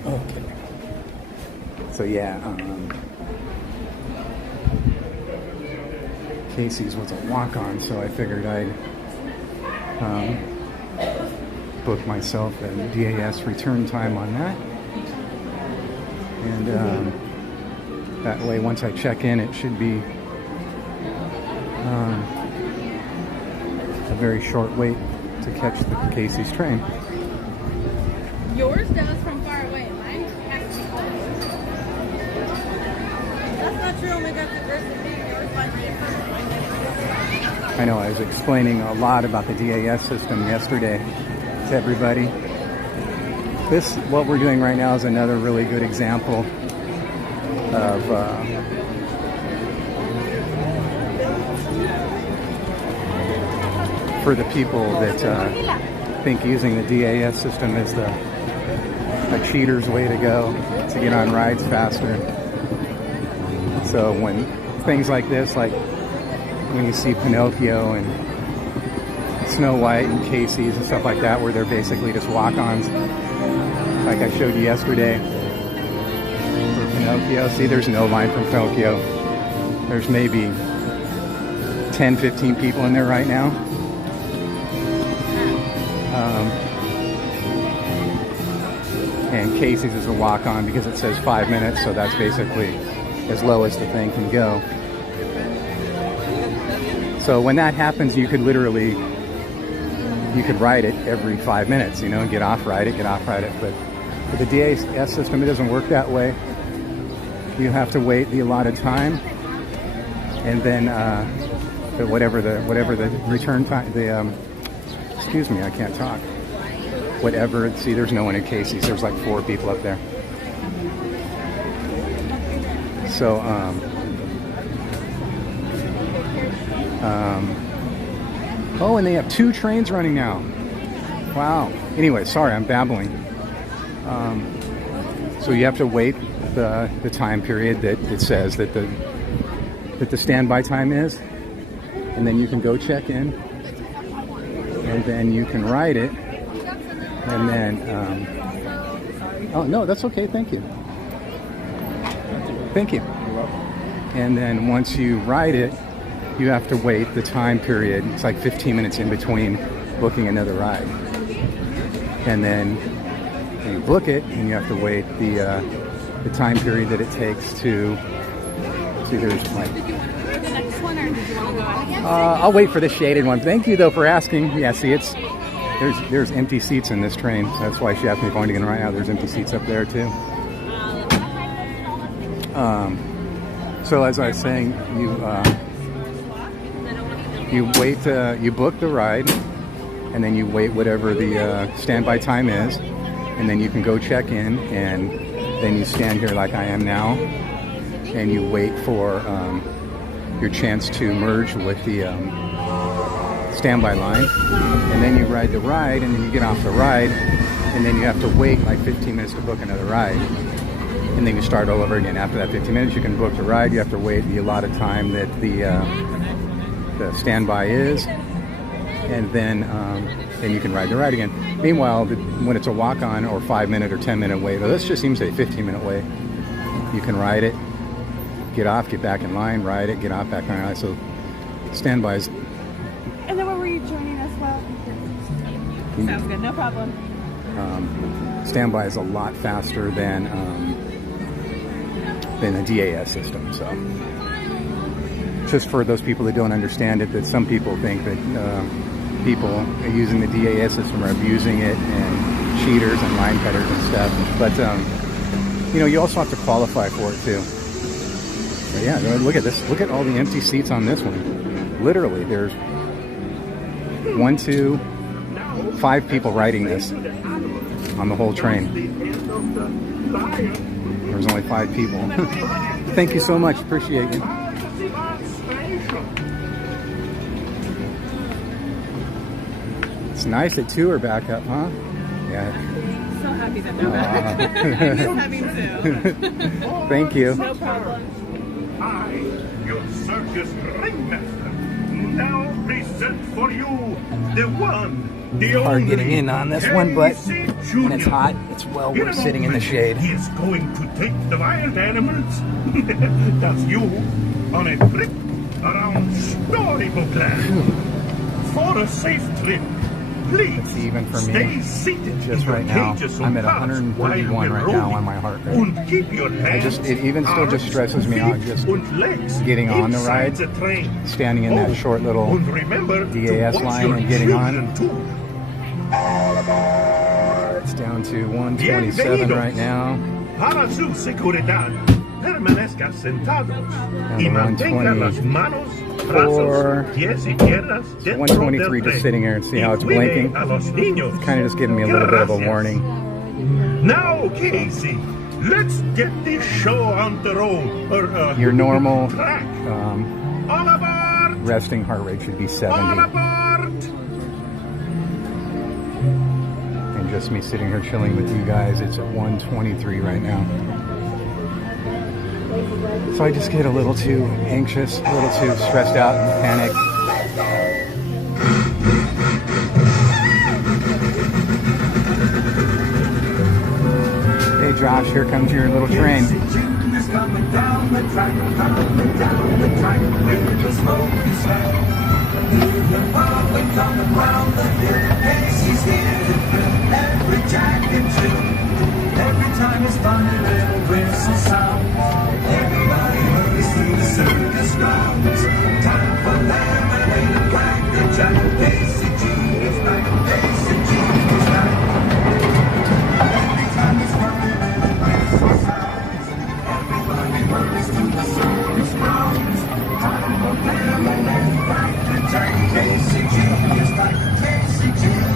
Okay. So yeah, Casey's was a walk-on, so I figured I'd book myself a DAS return time on that. And that way, once I check in, it should be a very short wait to catch the Casey's train. Yours does from far away. I know I was explaining a lot about the DAS system yesterday to everybody. What we're doing right now is another really good example of for the people that think using the DAS system is a cheater's way to go to get on rides faster. So when things like this, like when you see Pinocchio and Snow White and Casey's and stuff like that, where they're basically just walk-ons, like I showed you yesterday for Pinocchio. See, there's no line from Pinocchio. There's maybe 10, 15 people in there right now. And Casey's is a walk-on because it says 5 minutes, so that's basically as low as the thing can go. So when that happens, you could literally, you could ride it every 5 minutes, you know, and get off, ride it, get off, ride it. But for the DAS system, it doesn't work that way. You have to wait the allotted time, and then whatever the return time, excuse me, I can't talk. Whatever, see, there's no one in Casey's. There's like 4 people up there. So, oh, and they have 2 trains running now. Wow. Anyway, sorry, I'm babbling. So you have to wait the time period that it says that the standby time is, and then you can go check in, and then you can ride it, and then oh no, that's okay, thank you. Thank you. And then once you ride it, you have to wait the time period. It's like 15 minutes in between booking another ride. And then you book it, and you have to wait the time period that it takes to see. There's like The next one, or did you want to go out? I'll wait for the shaded one. Thank you though for asking. Yeah, see, it's there's empty seats in this train. So that's why she asked me if I wanted to get in right now. There's empty seats up there too. So as I was saying, you wait, you book the ride, and then you wait whatever the standby time is, and then you can go check in, and then you stand here like I am now, and you wait for your chance to merge with the standby line, and then you ride the ride, and then you get off the ride, and then you have to wait like 15 minutes to book another ride. And then you start all over again. After that 15 minutes, you can book the ride. You have to wait the allotted time that the standby is, and then you can ride the ride again. Meanwhile, when it's a walk-on or 5 minute or 10 minute wait, let's just even say 15 minute wait, you can ride it, get off, get back in line, ride it, get off, back in line. So standby is. And then where were you joining us? Well, sounds good. No problem. Standby is a lot faster than the DAS system. So just for those people that don't understand it, that some people think that people using the DAS system are abusing it and cheaters and line cutters and stuff. But you know, you also have to qualify for it too. But yeah, look at this. Look at all the empty seats on this one. Literally, there's 1, 2, 5 people riding this on the whole train. There's only 5 people. Thank you so much. Appreciate you. It's nice that 2 are back up, huh? Yeah. So happy that they're back. I'm so happy too. Thank you. No problem. I, your circus ringmaster, now present for you the one, the Hard only getting in on this one, but Casey when it's Jr. hot, it's well worth sitting in the shade. He is going to take the wild animals, that's you, on a trip around Storybook Land. For a safe trip, please even for me, stay seated just right now, I'm at 131 right now on my heart rate. And keep your hands, it even still just stresses me out just getting on the ride, standing in that short little DAS line and getting on. It's down to 127 right now. Para su seguridad, permanezca sentados y And mantenga las 124. manos, brazos, pies y piernas dentro 123 del just tren. sitting here and see how it's Y cuide blinking. a los niños. It's kind of just giving me a little bit of a Gracias. warning. Now, Casey, let's get this show on the road. Or, Your normal track. All aboard! resting heart rate should be All 70. aboard! And just me sitting here chilling with you guys, it's at 123 right now. So I just get a little too anxious, a little too stressed out and panicked. Hey Josh, here comes your little train. Every time it's thunder, little whistle sounds. Everybody hurries through the circus grounds. Time for lemonade and cracker jack. Casey Jr.'s back. Casey Jr.'s back. Every time it's thunder, little whistle sounds. Everybody hurries through the circus grounds. Time for lemonade and cracker jack. Casey Jr.'s back. Casey Jr.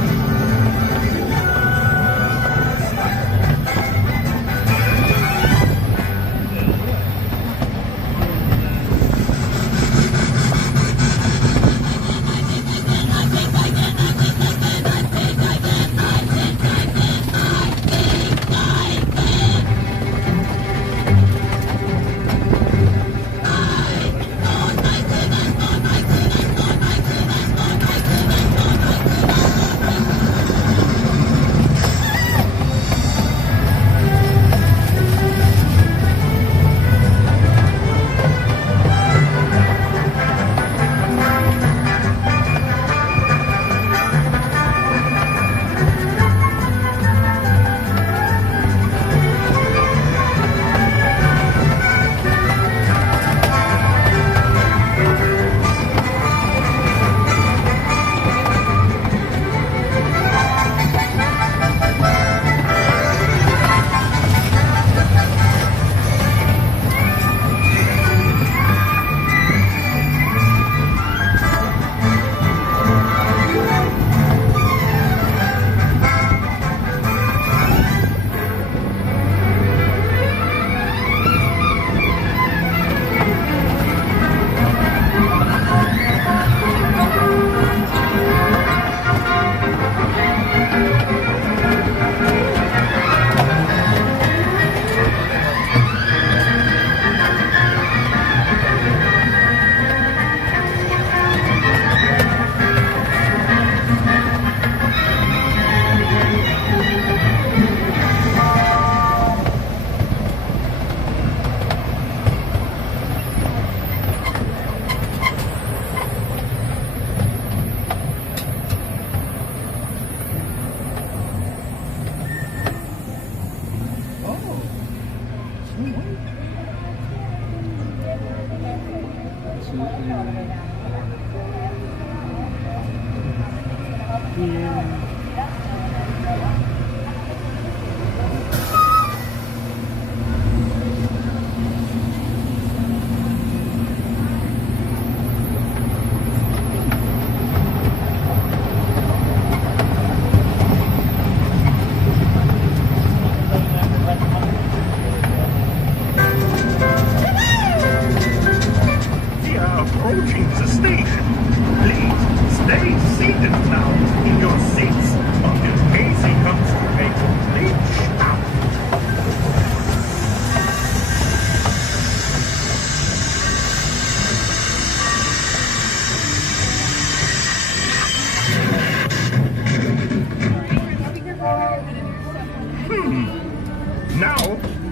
Now,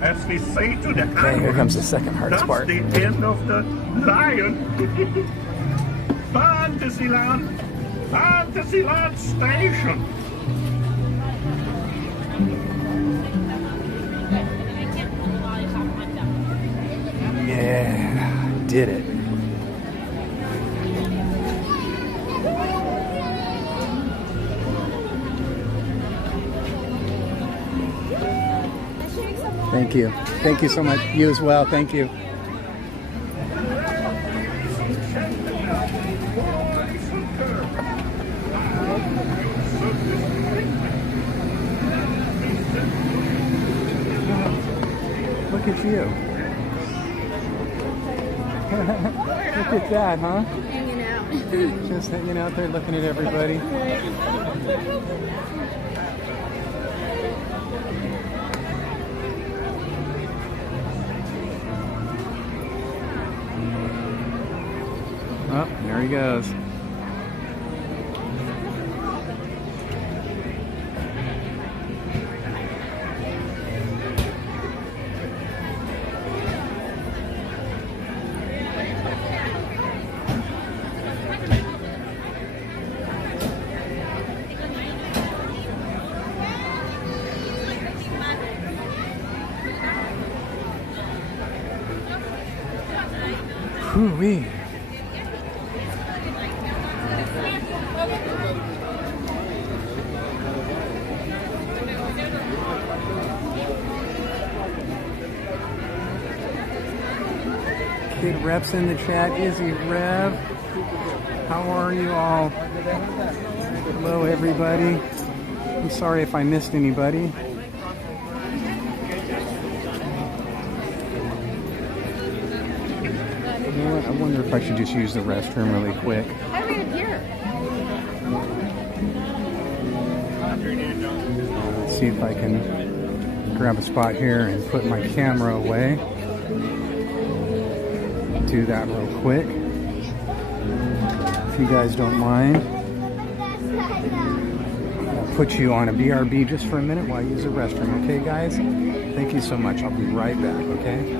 as we say to the Okay, here comes the second hardest part. That's the end of the lion. Fantasyland. Fantasyland Station. Yeah, did it. Thank you. Thank you so much. You as well. Thank you. Look at you. Look at that, huh? Hanging out. Just hanging out there looking at everybody. Oh, there he goes. Whew-wee. Kid Rep's in the chat. Izzy Rev. How are you all? Hello, everybody. I'm sorry if I missed anybody. You know what? I wonder if I should just use the restroom really quick. I read it here. Let's see if I can grab a spot here and put my camera away. Do that real quick, if you guys don't mind. I'll put you on a BRB just for a minute while I use the restroom, okay guys? Thank you so much. I'll be right back, okay?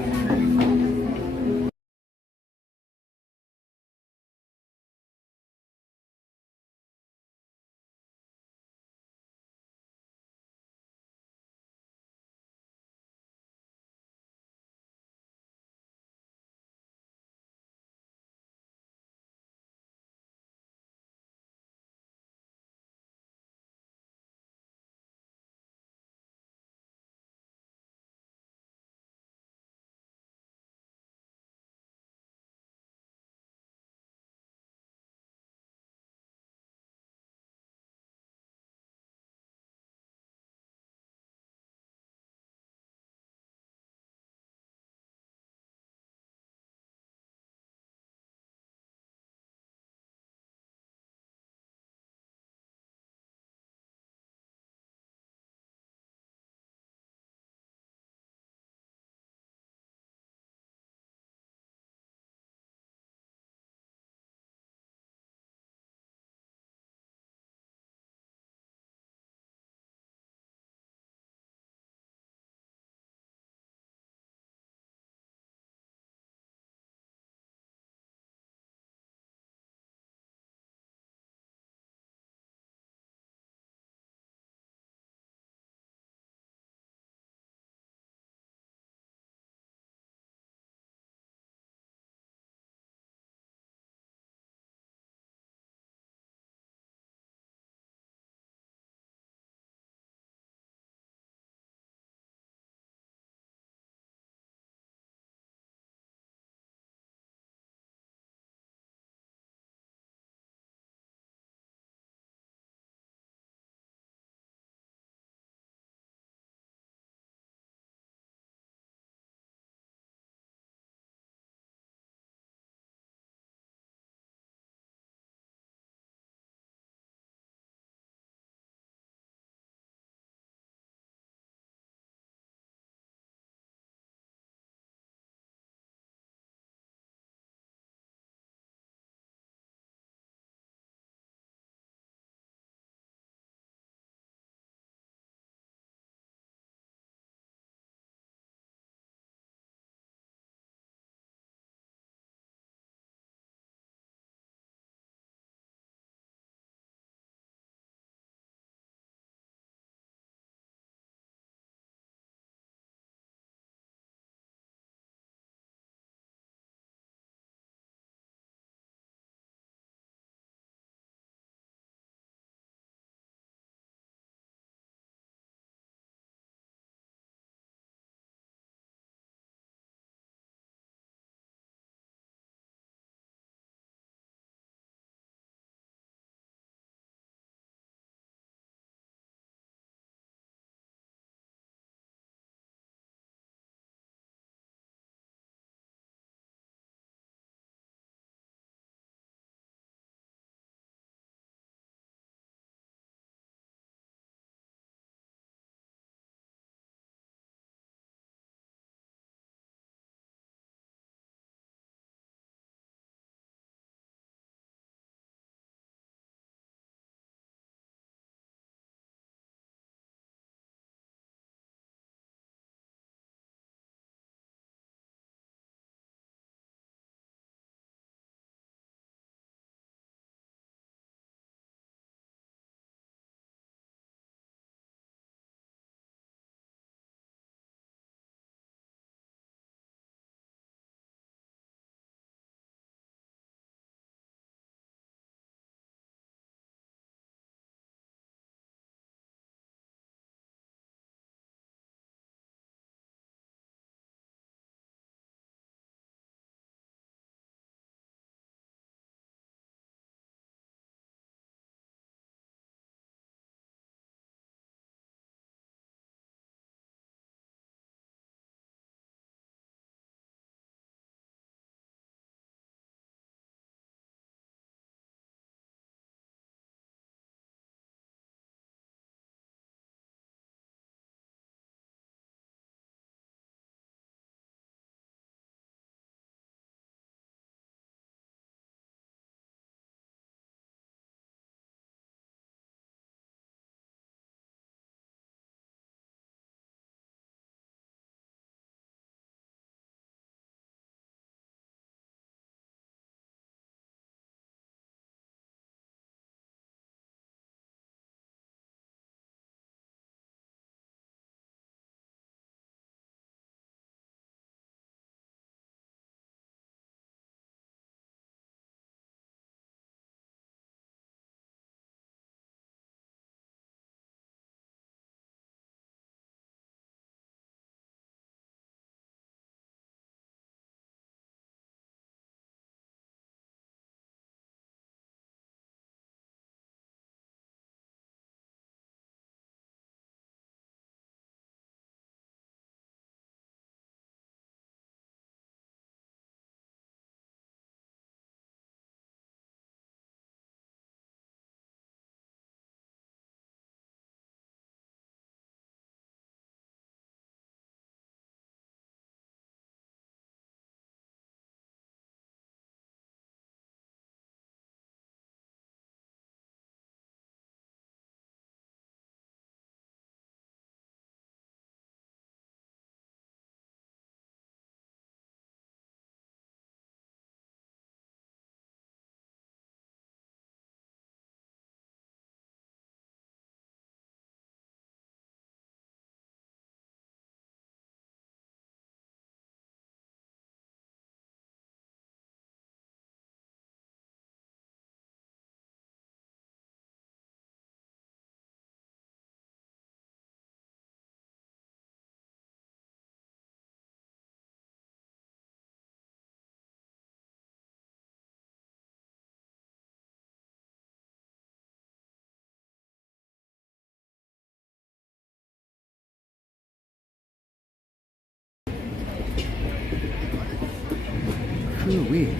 Ooh-wee.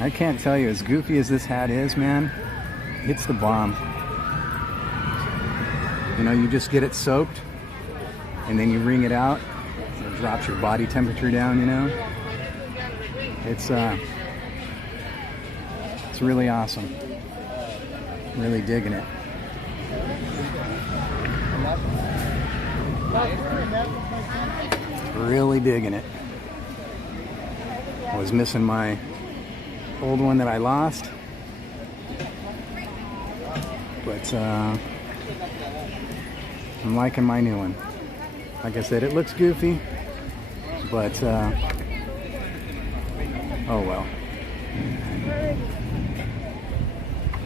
I can't tell you, as goofy as this hat is, man, it's the bomb. You know, you just get it soaked, and then you wring it out. It drops your body temperature down, you know. It's really awesome. Really digging it. Really digging it. I was missing my old one that I lost, but I'm liking my new one. Like I said, it looks goofy, but oh well.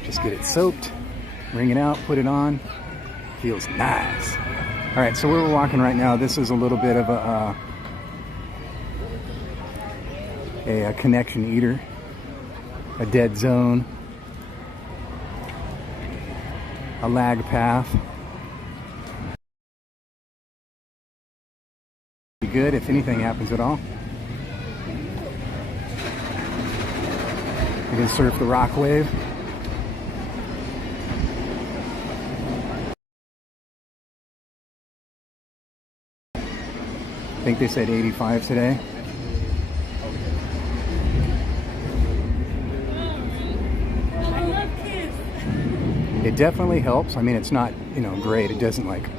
Just get it soaked, wring it out, put it on. Feels nice. All right, so where we're walking right now, this is a little bit of a connection eater, a dead zone, a lag path. Be good if anything happens at all. You can surf the rock wave. I think they said 85 today. It definitely helps. I mean, it's not, you know, great. It doesn't like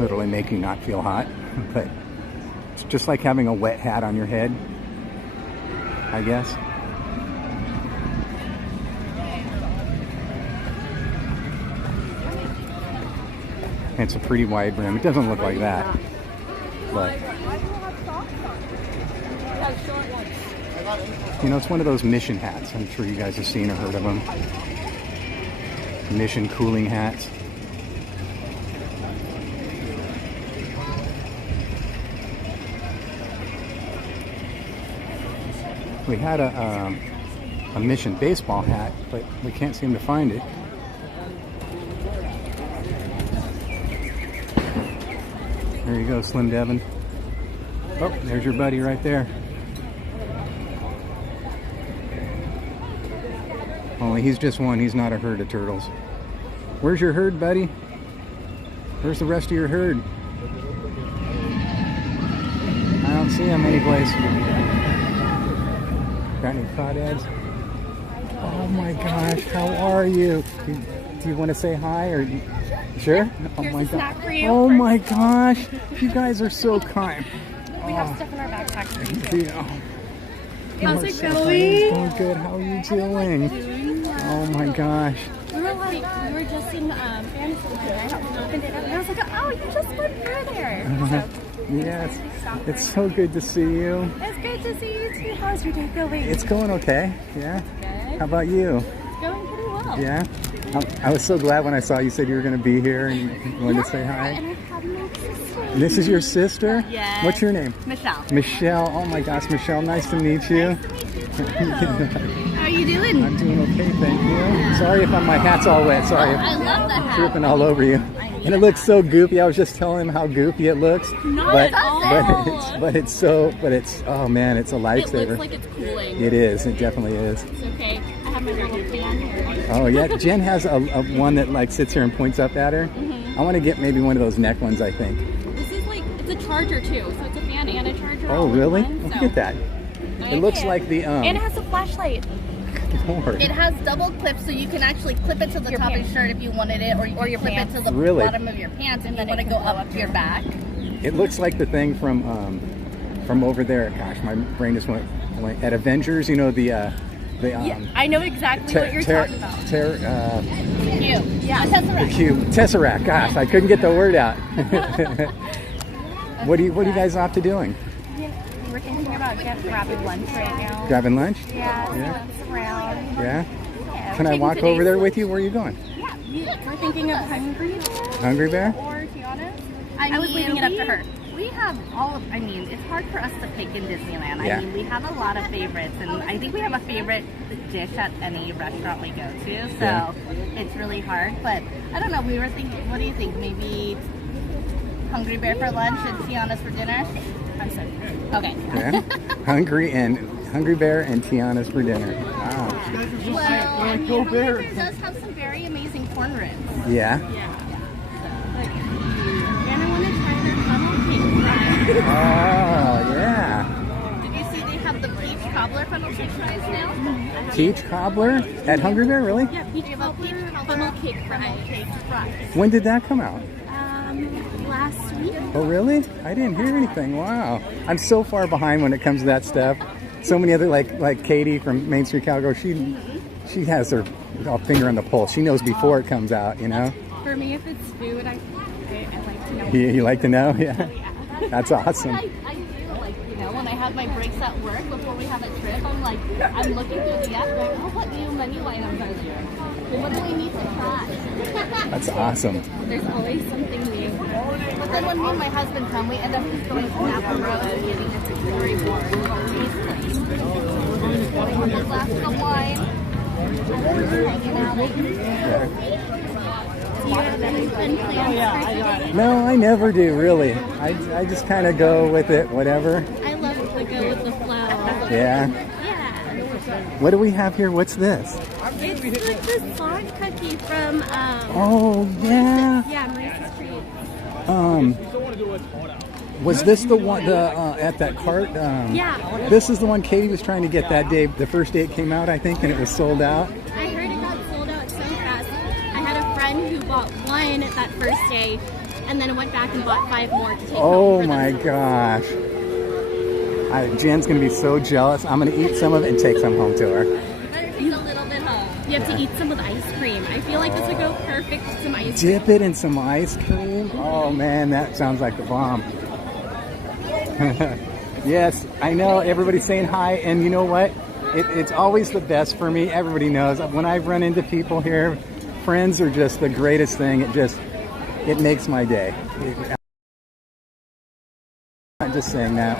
literally make you not feel hot, but it's just like having a wet hat on your head, I guess. It's a pretty wide brim. It doesn't look like that, but you know, it's one of those mission hats. I'm sure you guys have seen or heard of them. Mission cooling hats. We had a mission baseball hat, but we can't seem to find it. There you go, Slim Devin. Oh, there's your buddy right there. Only he's just one, he's not a herd of turtles. Where's your herd, buddy? Where's the rest of your herd? I don't see him anyplace. Got any crawdads? Oh my gosh, how are you? Do you want to say hi or? Sure? Oh my god. Oh my gosh, you guys are so kind. We have stuff in our backpack for you too. How's it going? It's going good. How are you doing? Oh my gosh. We were just in Fantasyland, and I opened it up, and I was like, oh, you just went through there. So, yes, it's so good to see you. It's good to see you too. How's your day going? It's going okay, yeah. Good. How about you? It's going pretty well. Yeah? I was so glad when I saw you said you were going to be here and you wanted to say hi. And I have my sister. This is your sister? Yes. What's your name? Michelle. Michelle. Oh my gosh, Michelle, nice to meet you. Nice to meet you too. How are you doing? I'm doing okay, thank you. Sorry if my hat's all wet. Sorry. I love that hat. Dripping all over you. And it looks so goofy. I was just telling him how goofy it looks. Not at all. But it's oh man, it's a lifesaver. It looks like it's cooling. It is. It definitely is. It's okay. I have my little fan here. Oh yeah, Jen has a one that like sits here and points up at her. Mm-hmm. I want to get maybe one of those neck ones, I think. This is like, it's a charger too, so it's a fan and a charger. Oh really? Look at that. It looks like the And it has a flashlight. Lord. It has double clips, so you can actually clip it to the top of your shirt if you wanted it, or you can clip it to the bottom of your pants if you want to go up your back. It looks like the thing from over there. Gosh, my brain just went at Avengers. You know the I know exactly what you're talking about. The cube. Yeah, Tesseract. The cube. Tesseract. Gosh, I couldn't get the word out. What are you guys off to doing? We're thinking about grabbing lunch right now. Grabbing lunch? Yeah. Around. Yeah? Can I walk over there with you? Where are you going? Yeah. We're thinking of Hungry Bear. Hungry Bear? Or Tiana. I was leaving it up to her. We have it's hard for us to pick in Disneyland. Yeah. I mean, we have a lot of favorites, and I think we have a favorite dish at any restaurant we go to, so it's really hard. But I don't know, we were thinking, what do you think? Maybe Hungry Bear for lunch and Tiana's for dinner. I'm sorry. Okay. Yeah. Hungry Bear and Tiana's for dinner. Wow. Well, I mean, Hungry Bear does have some very amazing corn ribs. Yeah. And I want to try their funnel cake fries. Oh, yeah. Did you see they have the peach cobbler funnel cake fries now? Peach cobbler at Hungry Bear, really? Yeah, peach cobbler funnel cake fries. When did that come out? Last week. Oh, really? I didn't hear anything. Wow. I'm so far behind when it comes to that stuff. So many other, like Katie from Main Street Cowgirl, she has her finger on the pulse. She knows before it comes out, you know? For me, if it's food, I like to know. You like to know? Yeah. That's awesome. I do, like, you know, when I have my breaks at work before we have a trip, I'm looking through the app going, oh, what new menu items are there? What do we need to try? That's awesome. There's always something new. But then when me and my husband come, we end up just going to Napa Road and getting into storyboard or taste place. A glass of wine. Hanging out. Do you have any fun plans for today? No, I never do, really. I just kind of go with it, whatever. I love to go with the flow. Yeah. Yeah. What do we have here? What's this? It's like this fawn cookie from, Oh, yeah. Yeah, Maurice's Treat. Was this the one at that cart? Yeah. This is the one Katie was trying to get that day. The first day it came out, I think, and it was sold out. I heard it got sold out so fast. I had a friend who bought one that first day, and then went back and bought 5 more to take home. Oh my gosh. Jen's going to be so jealous. I'm going to eat some of it and take some home to her. You have to eat some of the ice cream. I feel like this would go perfect with some ice cream. Dip it in some ice cream? Oh man, that sounds like the bomb. Yes, I know everybody's saying hi, and you know what? It's always the best for me. Everybody knows. When I run into people here, friends are just the greatest thing. It makes my day. I'm just saying that.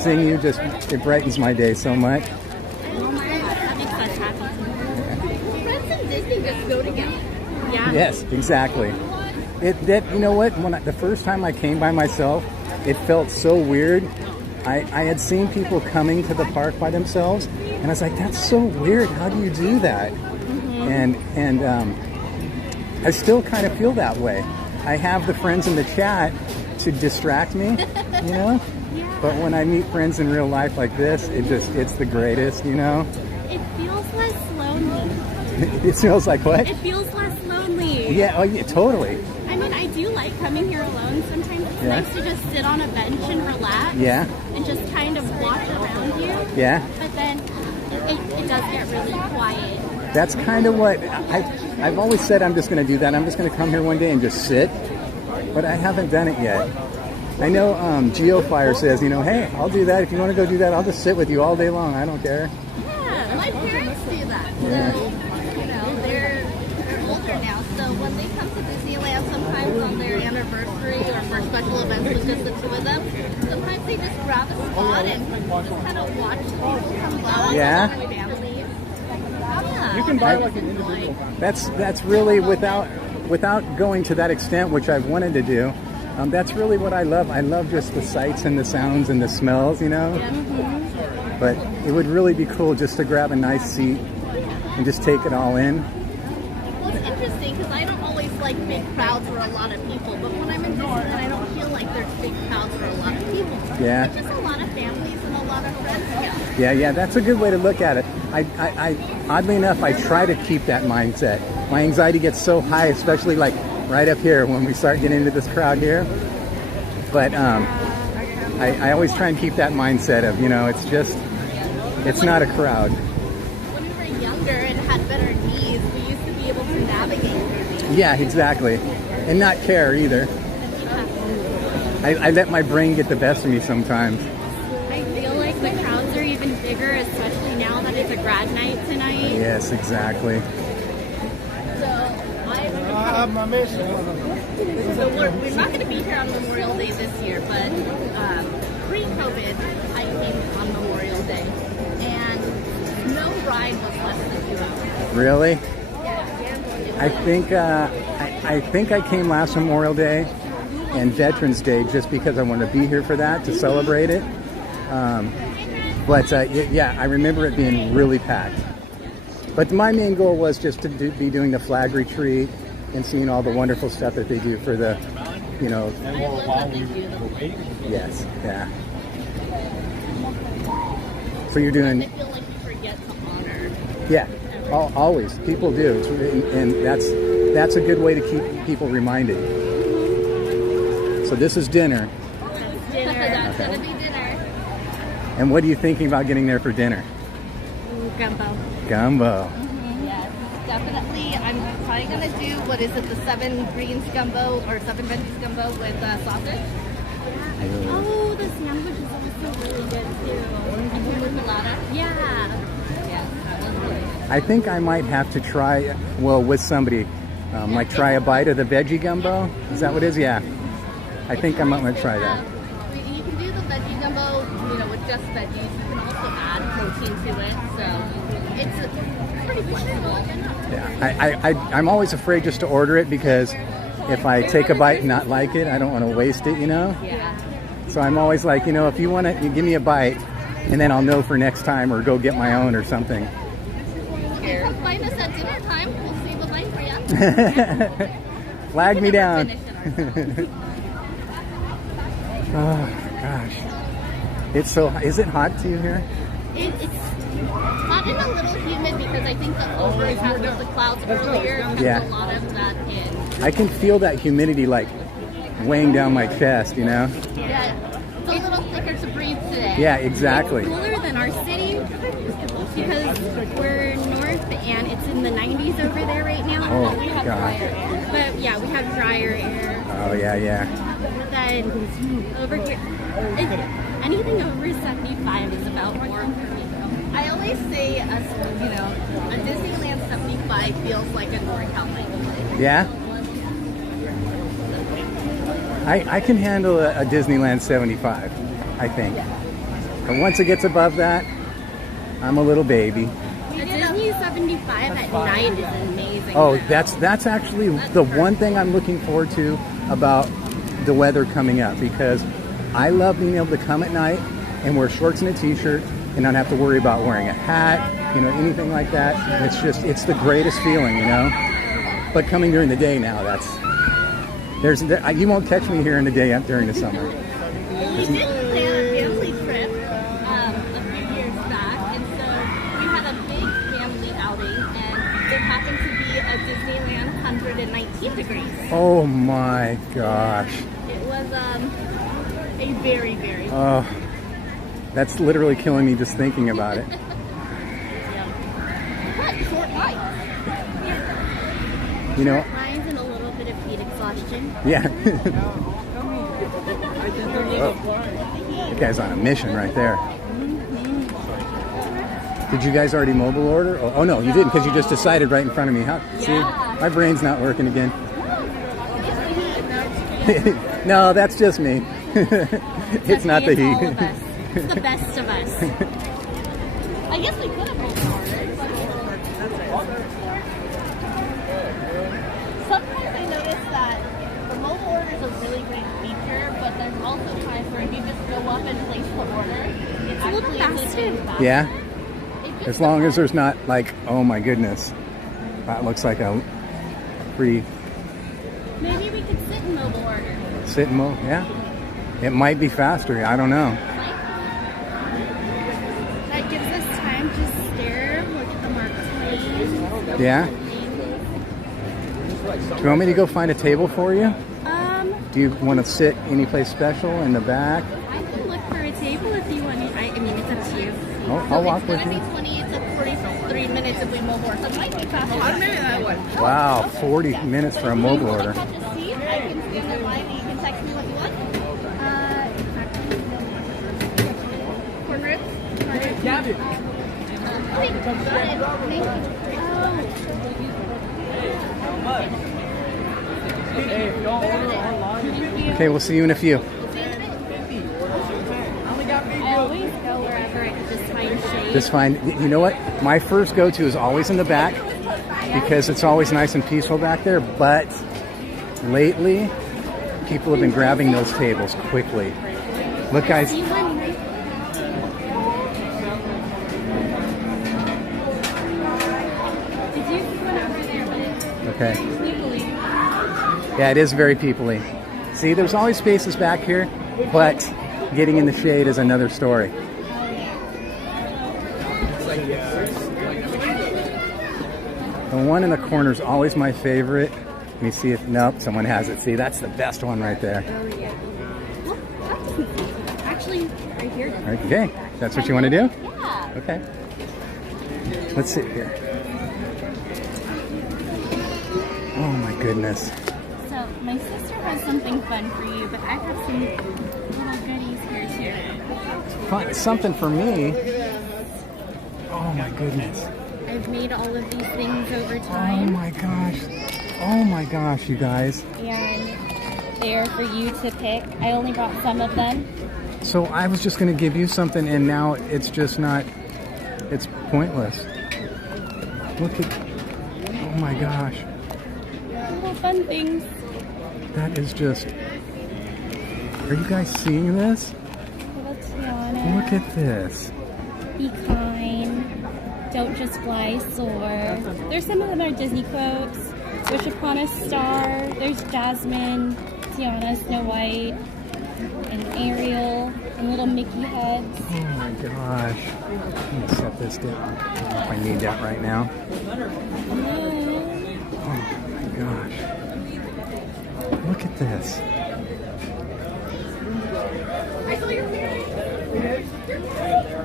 Seeing you it brightens my day so much. That makes us happy. Friends and Disney just go together. Yeah. Yes, exactly. You know what? The first time I came by myself, it felt so weird. I had seen people coming to the park by themselves, and I was like, that's so weird. How do you do that? And I still kind of feel that way. I have the friends in the chat to distract me, you know? But when I meet friends in real life like this, it's the greatest, you know? It feels less lonely. It feels like what? It feels less lonely. Yeah, oh yeah, totally. I mean, I do like coming here alone. Sometimes it's nice to just sit on a bench and relax. Yeah. And just kind of watch around you. Yeah. But then it does get really quiet. That's kind of what I've always said. I'm just going to do that. I'm just going to come here one day and just sit. But I haven't done it yet. I know GeoFire says, you know, hey, I'll do that. If you want to go do that, I'll just sit with you all day long. I don't care. Yeah, my parents do that. Yeah. So, you know, they're older now. So when they come to Disneyland, sometimes on their anniversary or for special events with just the two of them, sometimes they just grab a spot and just kind of watch the people come by. Yeah. With their families. You can buy like an individual. That's really without going to that extent, which I've wanted to do. That's really what I love. I love just the sights and the sounds and the smells, you know. But it would really be cool just to grab a nice seat and just take it all in. Well, it's interesting because I don't always like big crowds or a lot of people, but when I'm in Disneyland, I don't feel like there's big crowds or a lot of people. Yeah. It's just a lot of families and a lot of friends here. Yeah, that's a good way to look at it. I oddly enough, I try to keep that mindset. My anxiety gets so high, especially like right up here when we start getting into this crowd here. But I always try and keep that mindset of, you know, it's not a crowd. When we were younger and had better knees, we used to be able to navigate. Yeah, exactly. And not care either. I let my brain get the best of me sometimes. I feel like the crowds are even bigger, especially now that it's a grad night tonight. Yes, exactly. So we're not going to be here on Memorial Day this year, but pre-COVID, I came on Memorial Day, and no ride was less than 2 hours. Really? I think I came last Memorial Day, and Veterans Day just because I wanted to be here for that, to celebrate it. Yeah, I remember it being really packed. But my main goal was just to be doing the flag retreat and seeing all the wonderful stuff that they do for the, you know. Yes, yeah. So you're doing. I feel like you forget to honor. Yeah, always. People do. And that's a good way to keep people reminded. So this is dinner. That's dinner. That's Okay. gonna be dinner. And what are you thinking about getting there for dinner? Gumbo. Gumbo. Yes, definitely. I'm probably gonna do, what is it, the 7 greens gumbo or 7 veggies gumbo with sausage. Oh, the sandwich is also really good too. With colada. Yeah. I think I might have to try, well, with somebody, like try a bite of the veggie gumbo. Is that what it is? Yeah. I think I might want to try that. You can do the veggie gumbo, you know, with just veggies. You can also add protein to it, so it's pretty flexible. Yeah. I'm always afraid just to order it because if I take a bite and not like it, I don't want to waste it, you know? Yeah. So I'm always like, you know, if you want it, you give me a bite, and then I'll know for next time or go get my own or something. Okay, come find us at dinner time. We'll save a bite for you. Flag me down. Oh gosh, it's so. Is it hot to you here? It's hot and a little humid because I think the overcast of the clouds earlier kept Yeah. a lot of that in. I can feel that humidity like weighing down my chest, you know? Yeah, it's a little thicker to breathe today. Yeah, exactly. It's cooler than our city because we're north and it's in the 90s over there right now. Oh, But we have God. drier air. But yeah, we have drier air. Oh yeah, yeah. But then over here, anything over 75 is about warm for me. I always say, a Disneyland 75 feels like a NorCal 90. Yeah? I can handle a Disneyland 75, I think. But once it gets above that, I'm a little baby. A Disney 75 at night is amazing. Oh, that's actually the one thing I'm looking forward to about the weather coming up, because I love being able to come at night and wear shorts and a t-shirt and not have to worry about wearing a hat, you know, anything like that. It's the greatest feeling, you know. But coming during the day now, you won't catch me here in the day during the summer. We did plan a family trip a few years back, and so we had a big family outing, and it happened to be a Disneyland 119 degrees. Oh my gosh. It was a very, very Oh, that's literally killing me just thinking about it. but short night. You know, Lines and a little bit of heat exhaustion. yeah. Oh, that guy's on a mission right there. Did you guys already mobile order? Oh no, you didn't, because you just decided right in front of me. See, my brain's not working again. No, that's just me. It's not the heat. All of us. It's the best of us. I guess we could have mobile ordered. Sometimes I notice that the mobile order is a really great feature, but there's also times where if you just go up and place the order, it's a little faster. Yeah? As long as there's not like, oh my goodness, that looks like a free Maybe we could sit in mobile order. sit and move. Yeah, it might be faster. I don't know. That gives us time to stare, look at the Mark Twain. Yeah. Do you want me to go find a table for you? Do you want to sit any place special in the back? I can look for a table if you want me. I mean, it's up to you. I'll walk with It's you. going to be 20 to 43 minutes if we mobile order. So it might be faster. That one. Wow, 40 minutes for a mobile order. I can stand in line and you can text me what you want. Corn ribs? Okay, got it. Thank you. Okay, we'll see you in a few. I always go wherever I can just find shade. Just fine. You know what? My first go-to is always in the back because it's always nice and peaceful back there. But lately, people have been grabbing those tables quickly. Look, guys. You won. Did you put over there, but Okay. people-y. Yeah, it is very people-y. See, there's always spaces back here, but getting in the shade is another story. The one in the corner is always my favorite. Let me see if, nope, someone has it. See, that's the best one right there. Actually, right here. Okay, that's what you want to do? Yeah. Okay. Let's sit here. Oh my goodness. So, my sister has something fun for you, but I have some little goodies here too. Fun, something for me. Oh my goodness. I've made all of these things over Oh time. my gosh. Oh my gosh, you guys. And they're for you to pick. I only brought some of them. So I was just going to give you something and now it's just not, it's pointless. Look at, oh my gosh. Little fun things. That is just, are you guys seeing this? Little Tiana. Look at this. Be kind. Don't just fly soar. There's some of them are Disney quotes. Wish upon a star. There's Jasmine, Tiana, Snow White, and Ariel, and little Mickey heads. Oh my gosh. I'm going to set this down. I don't know if I need that right now. Oh my gosh. Look at this.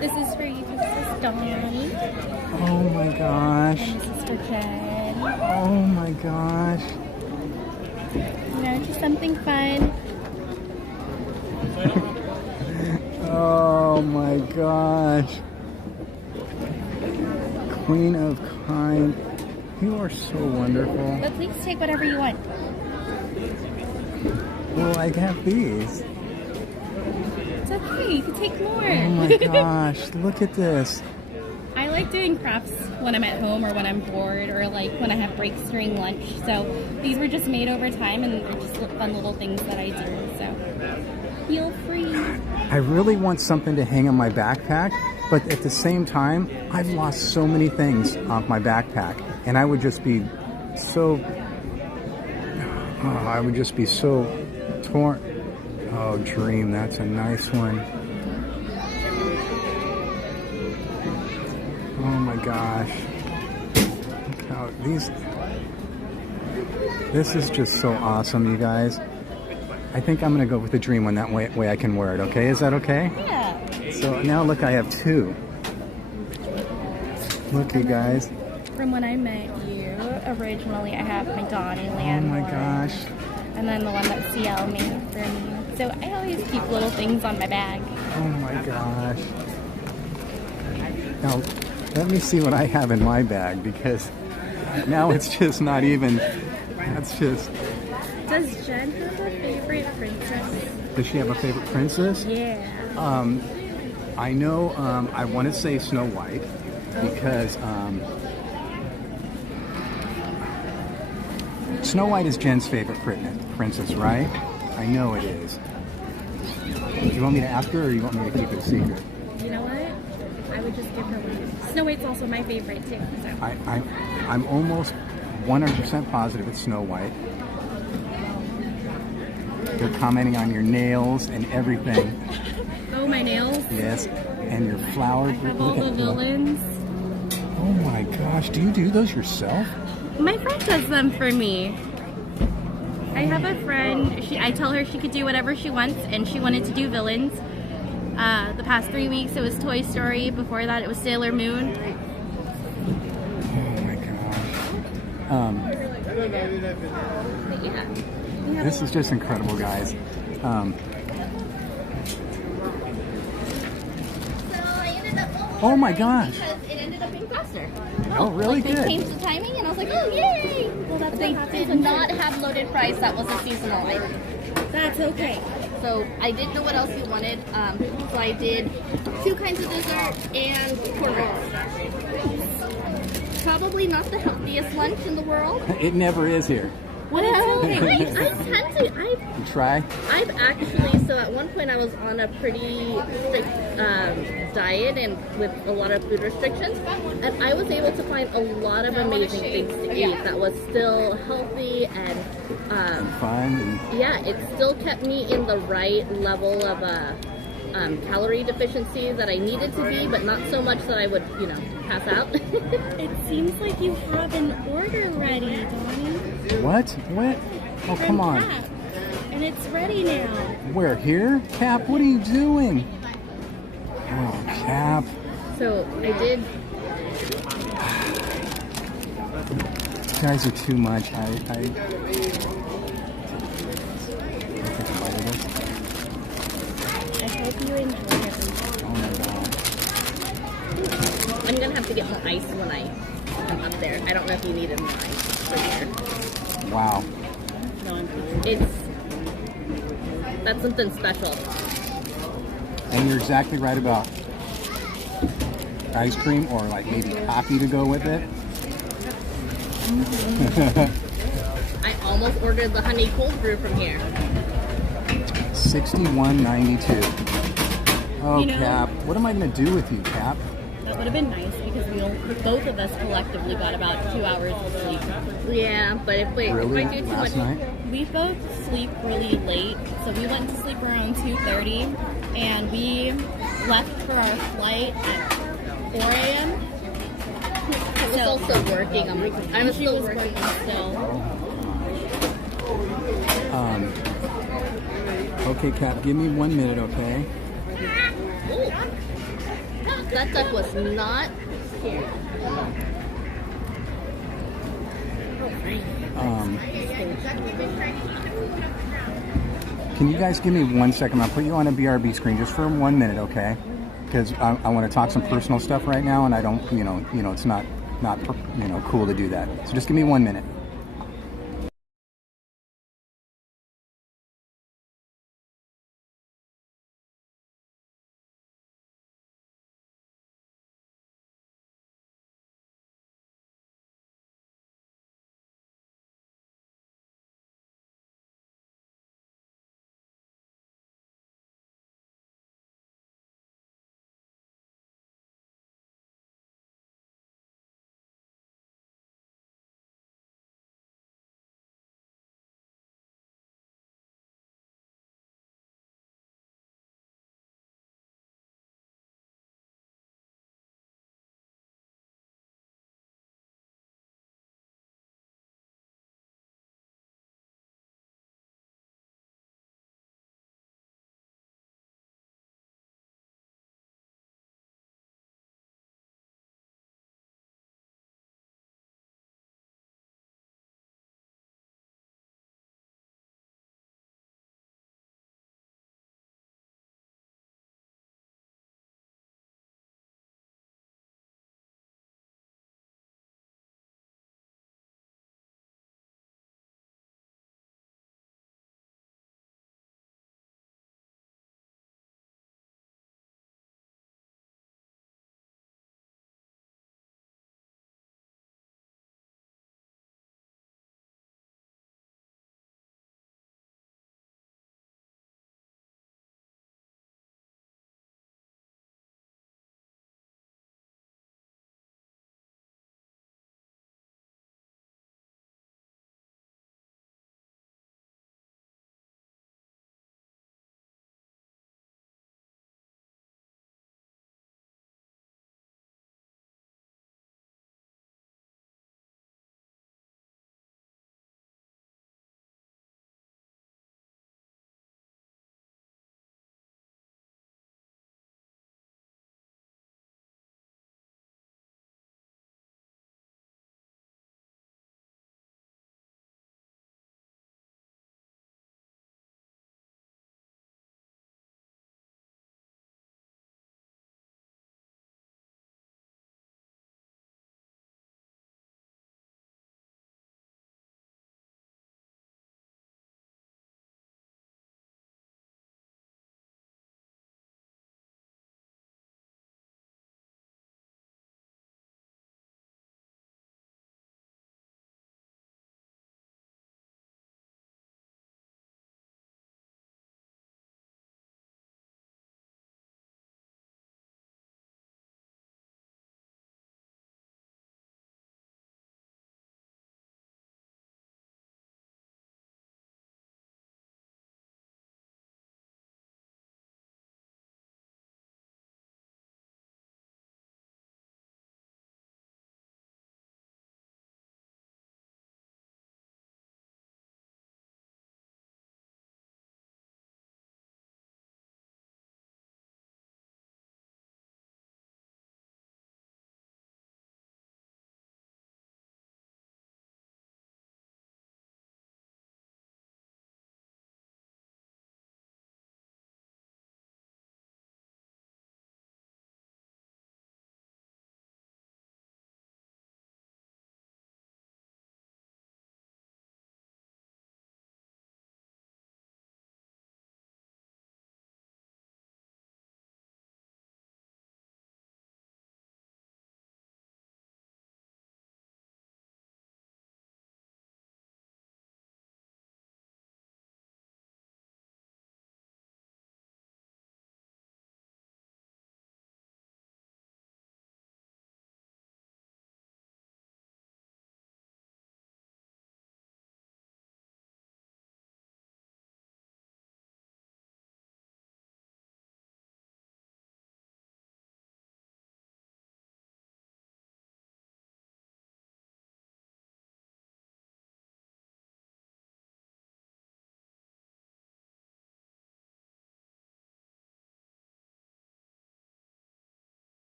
This is for you, this is Donnie. Oh my gosh. And this is for Jen. Oh my gosh. You know, just something fun. Oh my gosh. Queen of Kind. You are so wonderful. But please take whatever you want. Well, I have these. It's okay, you can take more. Oh my gosh, look at this. I like doing crafts when I'm at home or when I'm bored or like when I have breaks during lunch. So these were just made over time and they're just fun little things that I do. So feel free. I really want something to hang on my backpack, but at the same time, I've lost so many things off my backpack and I would just be so, I would just be so torn. Oh, Dream, that's a nice one. Oh my gosh. Look how these, this is just so awesome, you guys. I think I'm gonna go with the Dream one, that way I can wear it, okay? Is that okay? Yeah. So now look, I have two. Look, you guys. From when I met you, originally I have my DonnieLand. Oh my one, gosh. And then the one that CL made for me. So I always keep little things on my bag. Oh my gosh. Now, let me see what I have in my bag because now it's just not even, that's just. Does Jen have a favorite princess? Does she have a favorite princess? Yeah. I know, I want to say Snow White because Snow White is Jen's favorite princess, right? I know it is. Do you want me to ask her or you want me to keep it a secret? You know what? I would just give her one. Snow White's also my favorite too. So. I'm almost 100% positive it's Snow White. They're commenting on your nails and everything. Oh, my nails? Yes, and your flower. I have all the villains. Oh my gosh, do you do those yourself? My friend does them for me. I have a friend, I tell her she could do whatever she wants, and she wanted to do villains. The past 3 weeks it was Toy Story, before that it was Sailor Moon. Oh my gosh. But yeah. This is just incredible, guys. Oh my gosh. Because it ended up being faster. Oh, really like good. They changed the timing, and I was like, oh, yay! Well, that's they did not have loaded fries. That was a seasonal item. That's okay. So I didn't know what else you wanted. So I did 2 kinds of dessert and TORRANCE. Probably not the healthiest lunch in the world. It never is here. What is it? I tend to. You try? I've actually, so at one point I was on a pretty strict diet and with a lot of food restrictions, and I was able to find a lot of amazing things to eat that was still healthy and fun. Yeah, it still kept me in the right level of calorie deficiency that I needed to be, but not so much that I would, you know, pass out. It seems like you have an order ready, Donnie. What? What? Oh, come on. Cap. And it's ready now. Where? Here? Cap, what are you doing? Oh, Cap. So I did. You guys are too much. I hope you enjoy it. Oh my god. I'm gonna have to get more ice when I come up there. I don't know if you needed more ice for here. Wow. That's something special. And you're exactly right about ice cream or like maybe coffee to go with it. I almost ordered the honey cold brew from here. $61.92. Oh, You know- Cap. What am I going to do with you, Cap? That would have been nice because both of us collectively got about 2 hours of sleep. Yeah, but if I do too much, we both sleep really late, so we went to sleep around 2:30, and we left for our flight at 4 a.m. I was also working. I was still working. Okay, Cap, give me 1 minute, okay? Ooh. That duck was not scared. Can you guys give me 1 second? I'll put you on a BRB screen just for 1 minute, okay? Because I want to talk some personal stuff right now, and I don't, it's not cool to do that. So just give me 1 minute.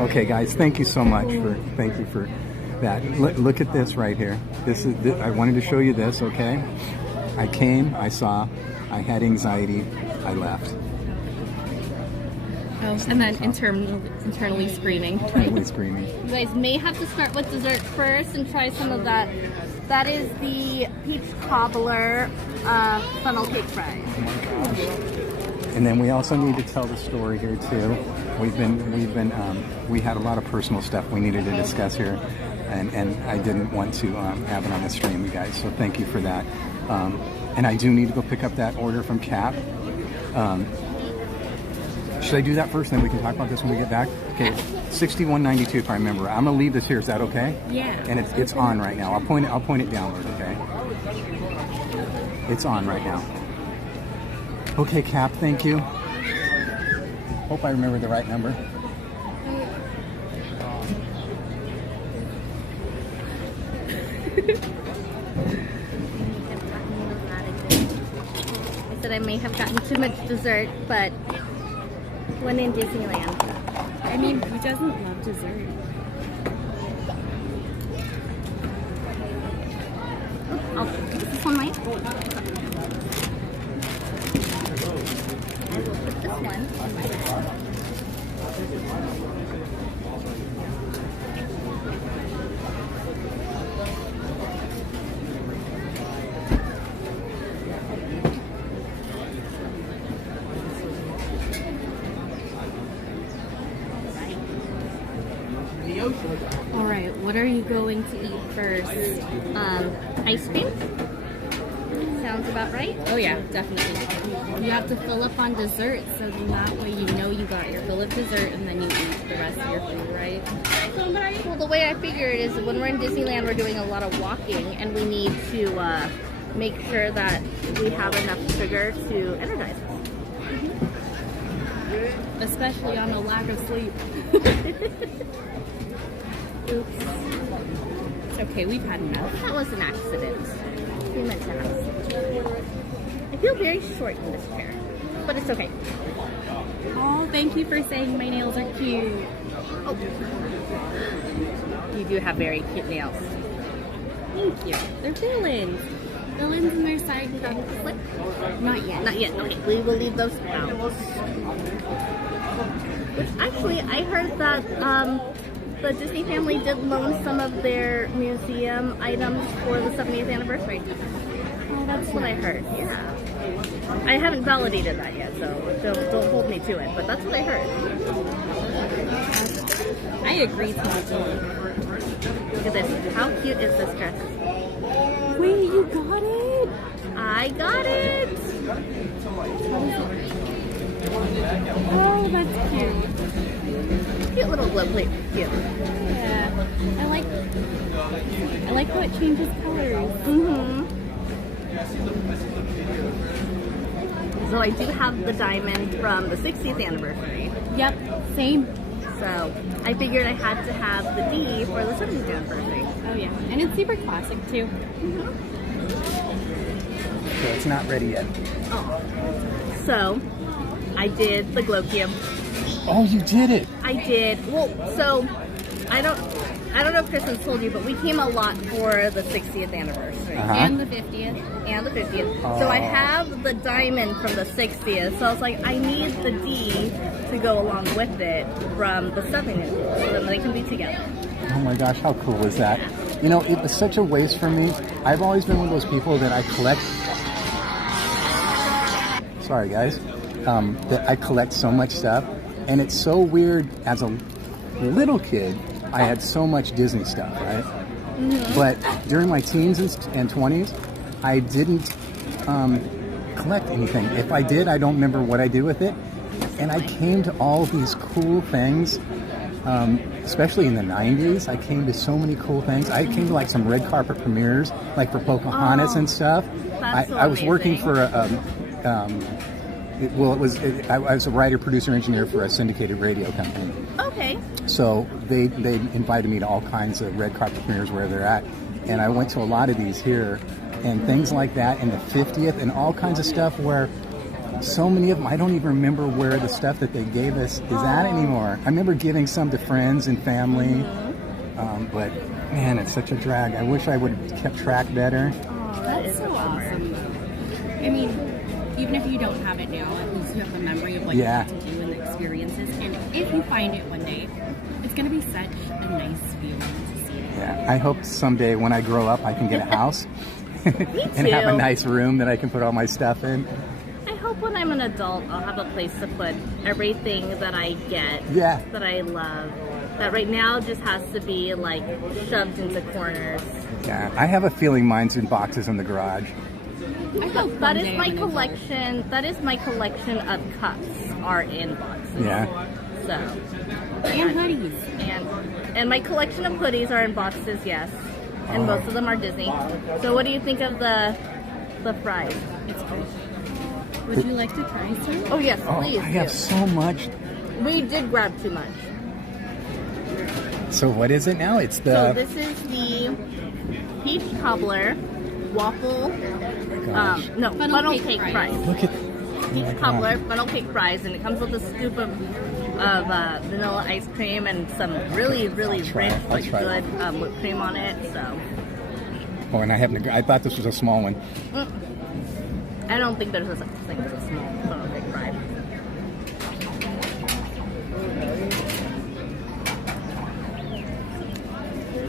Okay, guys, thank you so much for that. Look at this right here. I wanted to show you this. Okay, I came, I saw, I had anxiety, I left. Oh, and then internally screaming. Internally screaming. You guys may have to start with dessert first and try some of that. That is the peach cobbler funnel cake fries. Oh my gosh. And then we also need to tell the story here too. We had a lot of personal stuff we needed to discuss here, and I didn't want to have it on the stream, you guys. So thank you for that. And I do need to go pick up that order from Cap. Should I do that first, then we can talk about this when we get back? Okay, $61.92 if I remember. I'm gonna leave this here. Is that okay? Yeah. And it's on right now. I'll point it downward. Okay. It's on right now. Okay, Cap. Thank you. Hope I remember the right number. I said I may have gotten too much dessert, but when in Disneyland. I mean, who doesn't love dessert? Is this one mine? I will put this one in my bag. All right, what are you going to eat first? Ice cream? Sounds about right. Oh yeah, definitely. You have to fill up on dessert, so then that way you know you got your fill of dessert and then you eat the rest of your food, right? Well, the way I figure it is when we're in Disneyland, we're doing a lot of walking, and we need to make sure that we have enough sugar to energize us. Especially on a lack of sleep. Oops. It's okay, we've had enough. That was an accident. We meant to have. I feel very short in this chair, but it's okay. Oh, thank you for saying my nails are cute. Oh, you do have very cute nails. Thank you. They're villains. Villains in their side clip. Not yet. Not yet. Okay, we will leave those out. Which actually, I heard that the Disney family did loan some of their museum items for the 70th anniversary. Oh, that's what I heard. Yeah. I haven't validated that yet, so don't hold me to it, but that's what I heard. I agree totally. Look at this. How cute is this dress? Wait, you got it? I got it! Oh, that's cute. Cute little glow plate. Cute. Yeah. I like how it changes colors. Mm-hmm. So I do have the diamond from the 60th anniversary. Yep, same. So I figured I had to have the D for the 70th anniversary. Oh yeah, and it's super classic too. Mm-hmm. So it's not ready yet. Oh. So I did the glow cube. Oh, you did it! I did. Well, so I don't know if Kristen told you, but we came a lot for the 60th anniversary. And the 50th. And the 50th. So I have the diamond from the 60th. So I was like, I need the D to go along with it from the 70th. So then they can be together. Oh my gosh, how cool was that? You know, it was such a waste for me. I've always been one of those people that I collect... Sorry, guys. That I collect so much stuff. And it's so weird, as a little kid, I had so much Disney stuff, right? Mm-hmm. But during my teens and 20s, I didn't collect anything. If I did, I don't remember what I did with it. And I came to all these cool things, especially in the 90s. I came to so many cool things. I came to like some red carpet premieres, like for Pocahontas and stuff. I was working for I was a writer, producer, engineer for a syndicated radio company. Okay. So they invited me to all kinds of red carpet premieres where they're at, and I went to a lot of these here, and things like that, and the 50th, and all kinds of stuff where so many of them, I don't even remember where the stuff that they gave us is at anymore. I remember giving some to friends and family, but man, it's such a drag. I wish I would have kept track better. Oh, that's so awesome. I mean, even if you don't have it now, at least you have the memory of what you had to do and the experiences. And if you find it one day, it's going to be such a nice feeling to see it. Yeah, I hope someday when I grow up I can get a house and have a nice room that I can put all my stuff in. I hope when I'm an adult I'll have a place to put everything that I get, that I love. That right now just has to be like shoved into corners. Yeah, I have a feeling mine's in boxes in the garage. I hope that is my collection. That is my collection of cups are in boxes. Yeah. So. And hoodies. And my collection of hoodies are in boxes, yes. And most of them are Disney. So what do you think of the fries? It's great. Would you like to try some? Oh yes, please. I have so much. We did grab too much. So what is it now? It's the... So this is the peach cobbler waffle, funnel cake fries. Look at peach cobbler, funnel cake fries, and it comes with a scoop of vanilla ice cream and some really, really rich, like good whipped cream on it. So. Oh, and I thought this was a small one. I don't think there's such thing as a small funnel cake fry.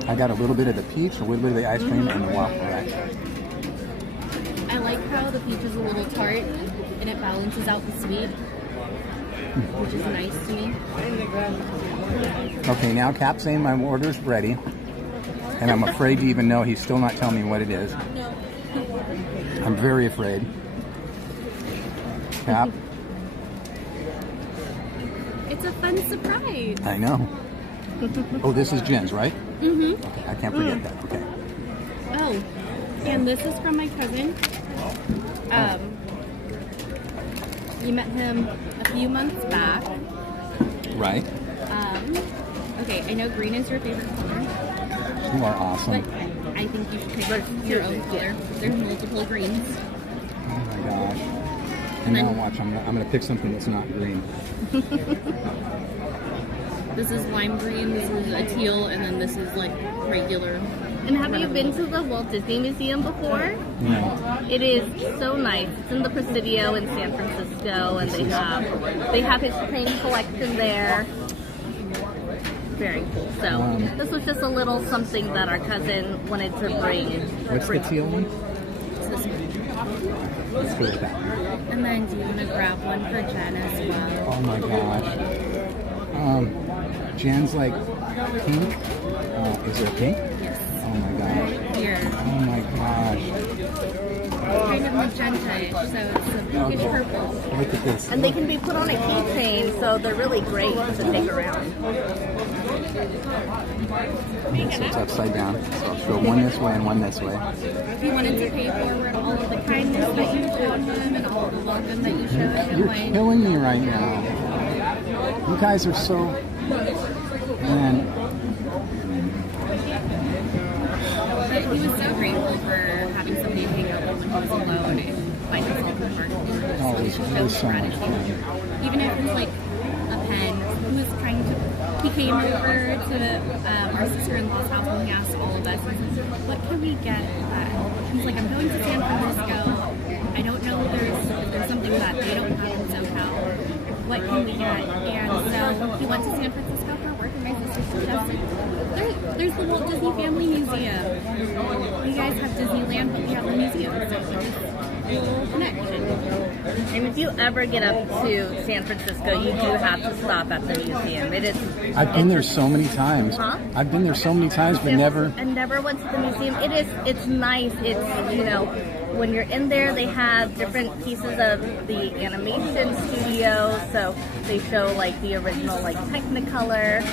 I got a little bit of the peach, a little bit of the ice cream, and the waffle rack. I like how the peach is a little tart and it balances out the sweet, which is nice to me. Okay, now Cap's saying my order's ready, and I'm afraid to even know. He's still not telling me what it is. No. I'm very afraid. Cap? It's a fun surprise. I know. Oh, this is Jen's, right? Mm-hmm. Okay, I can't forget that. Okay. Oh, and this is from my cousin. We met him a few months back. Right. Okay, I know green is your favorite color. You are awesome. But I think you should pick your own color. There's multiple greens. Oh my gosh. And now watch, I'm going to pick something that's not green. This is lime green, this is a teal, and then this is like regular. And have you been to the Walt Disney Museum before? No. It is so nice. It's in the Presidio in San Francisco, and they have his train collection there. Very cool. So this was just a little something that our cousin wanted to bring. What's the teal one? It's this one. Let's go with that. And then do you want to grab one for Jen as well? Oh my gosh. Jen's like pink. Is there pink? Yes. Oh my gosh. Here. Oh my gosh. Kind of magenta-ish, so it's a pinkish purple. Look at this. And they can be put on a keychain, so they're really great to take around. So it's upside down. So I'll show one this way and one this way. If you wanted to pay forward all of the kindness that you showed him and all of the welcome that you showed him, You're killing me right now. You guys are so... Man. But he was so grateful for having somebody hang out with when he was alone and find himself in the park. Oh, it was so much fun. Even if it was like a pen, he was trying to... He came over to our sister-in-law's house and he asked all of us, what can we get that? He's like, I'm going to San Francisco. I don't know if there's something that they don't have in SoCal. What can we get? And so he went to San Francisco for work, and my sister suggested, there's the Walt Disney Family Museum. You guys have Disneyland, but we have the museum, so it's a little connection. And if you ever get up to San Francisco, you do have to stop at the museum. It is. I've been there so many times. Huh? I've been there so many times, but never. I never went to the museum. It's nice. It's, you know, when you're in there, they have different pieces of the animation studio. So they show like the original like Technicolor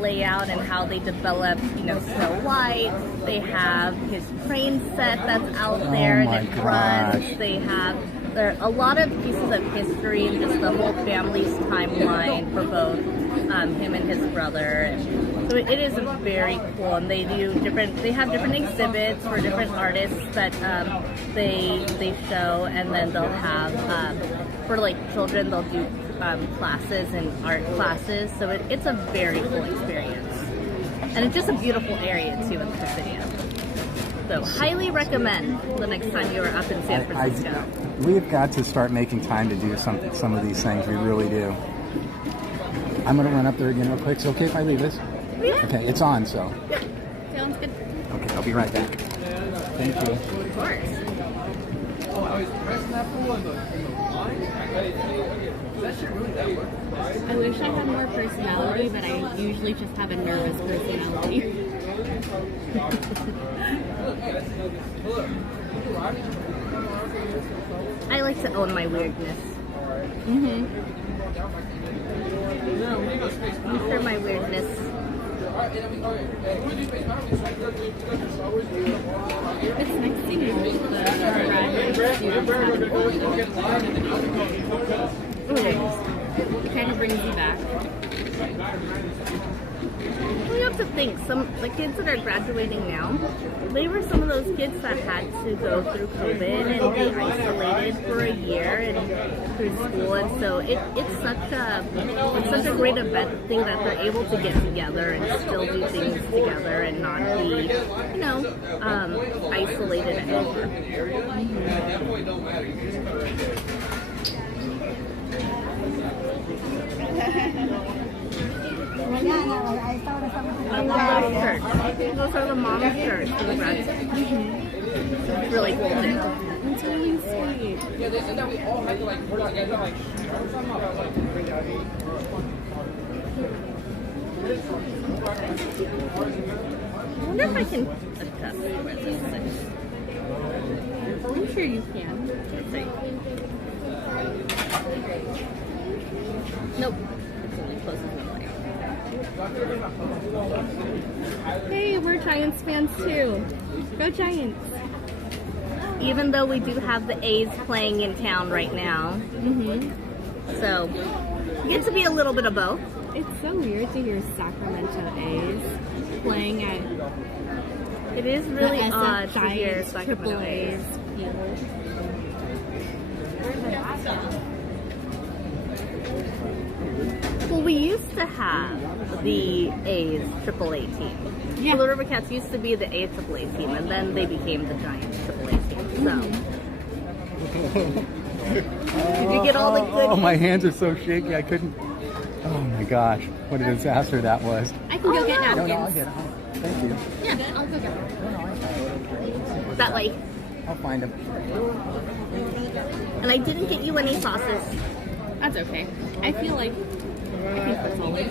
layout and how they developed, you know, Snow White. They have his train set that's out there and it runs. They have there are a lot of pieces of history and just the whole family's timeline for both him and his brother. So it is very cool, and they do different. They have different exhibits for different artists that they show, and then they'll have for like children, they'll do classes and art classes. So it's a very cool experience. And it's just a beautiful area too in the Presidio. So highly recommend the next time you are up in San Francisco. We've got to start making time to do some of these things. We really do. I'm going to run up there again real quick. Is it okay if I leave this? Yeah. Okay, it's on, so. Yep. Sounds good. Okay, I'll be right back. Thank you. Of course. Oh, I was pressing that pool in the line. That shit really that work? I wish I had more personality, but I usually just have a nervous personality. I like to own my weirdness. Mm-hmm. I'm sure my weirdness. It's nice seeing all the graduate students having fun. It kind of brings you back. Well, you have to think, the kids that are graduating now, they were some of those kids that had to go through COVID and be isolated for a year and through school, and so it's such a great event thing that they're able to get together and still do things together and not be, isolated anymore. I love those shirts. Those are the mom's shirts for the graduates. It's really cool too. It's really sweet. Yeah, they said that we all had to like work together. Like, I wonder if I can adjust resistance. I'm sure you can. Let's see. Nope. It's only close enough. Hey, we're Giants fans too. Go Giants. Even though we do have the A's playing in town right now. So, you get to be a little bit of both. It's so weird to hear Sacramento A's playing at It is really the odd SF to hear Giants, Sacramento Triple A's. A's. Well, we used to have the A's AAA team. Yeah. So the River Cats used to be the A AAA team, and then they became the Giants AAA team. So, did you get all the good? Oh, my hands are so shaky. I couldn't. Oh my gosh, what a disaster that was. I can go get napkins. No, I'll get it. Thank you. Yeah, I'll go get them. That way. I'll find them. And I didn't get you any sauces. That's okay. I think that's always.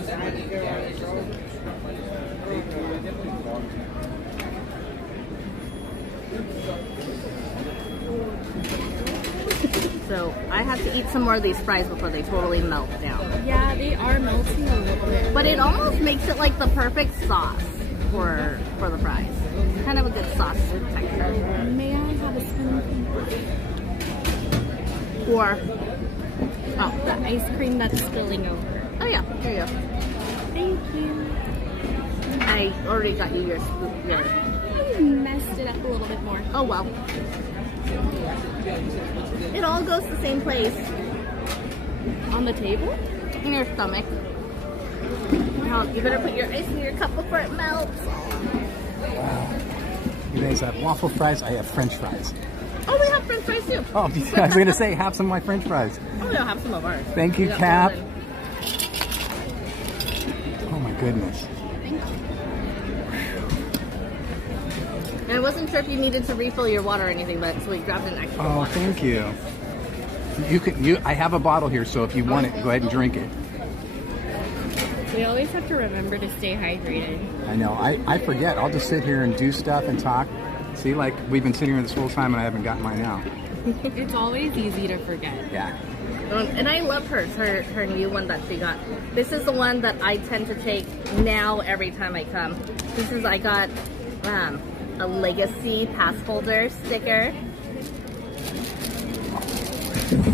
So I have to eat some more of these fries before they totally melt down. Yeah, they are melting a little bit. But it almost makes it like the perfect sauce for the fries. Kind of a good sauce texture. May I have a spoon? Or the ice cream that's spilling over. Oh yeah, here you go. Thank you. I already got you your spoon. I messed it up a little bit more. Oh well. It all goes the same place. On the table? In your stomach. Now, you better put your ice in your cup before it melts. You guys have waffle fries, I have French fries. Oh, we have French fries too. Oh, I was going to say, have some of my French fries. Oh, we'll have some of ours. Thank you, Cap. Oh my goodness. And I wasn't sure if you needed to refill your water or anything, but so we grabbed an extra Oh, water. thank you. I have a bottle here, so if you want it, go ahead and drink it. We always have to remember to stay hydrated. I know. I forget. I'll just sit here and do stuff and talk. See, like we've been sitting here this whole time and I haven't gotten mine out. It's always easy to forget. Yeah. And I love hers, her new one that she got. This is the one that I tend to take now every time I come. I got a Legacy pass holder sticker.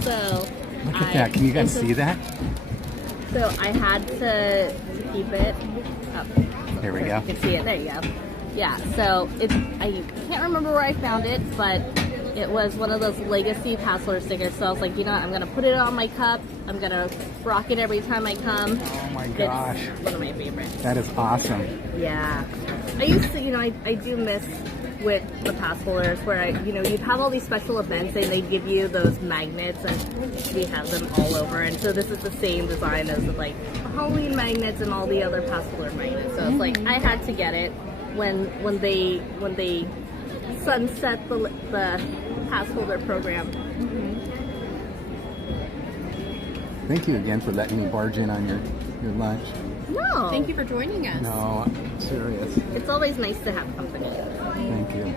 So Look at that. Can you guys see that? So I had to keep it up. There we go. You can see it. There you go. Yeah, so I can't remember where I found it, but It was one of those legacy pass holder stickers, so I was like, you know what, I'm gonna put it on my cup. I'm gonna rock it every time I come. Oh my gosh. It's one of my favorites. That is awesome. Yeah. I used to, I do miss with the pass holders where you'd have all these special events and they'd give you those magnets, and we have them all over. And so this is the same design as like Halloween magnets and all the other pass holder magnets. So it's like I had to get it when they sunset the pass holder program. Thank you again for letting me barge in on your lunch. No. Thank you for joining us. No, I'm serious. It's always nice to have company. Thank you.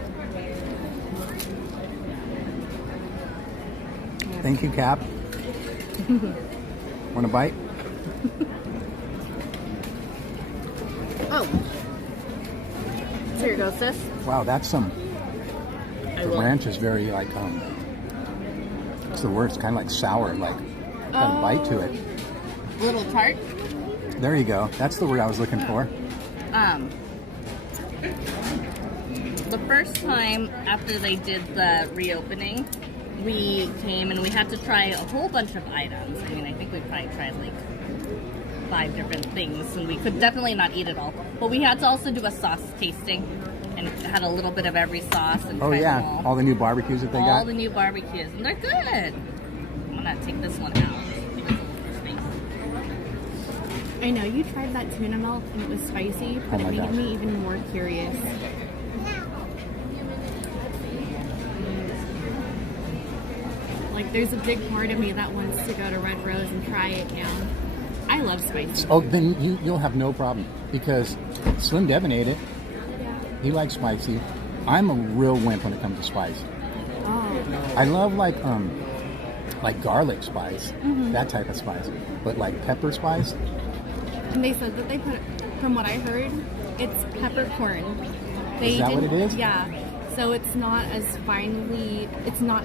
Thank you, Cap. Want a bite? Oh. Here you go, sis. Wow, that's some. The ranch is very like what's the word? It's kind of like sour, like got a bite to it. A little tart. There you go. That's the word I was looking for. The first time after they did the reopening, we came and we had to try a whole bunch of items. I mean, I think we probably tried like 5 different things, and we could definitely not eat it all. But we had to also do a sauce tasting, and it had a little bit of every sauce. And Oh yeah, all the new barbecues that they got. All the new barbecues, and they're good. I'm gonna take this one out. I know you tried that tuna melt and it was spicy, but it made me even more curious. Like, there's a big part of me that wants to go to Red Rose and try it now. I love spicy. Oh, then you'll have no problem because Slim Devin ate it. He likes spicy. I'm a real wimp when it comes to spice. Oh. I love like garlic spice, that type of spice, but like pepper spice. And they said that they put, from what I heard, it's peppercorn. Is that what it is? Yeah. So it's not as finely, it's not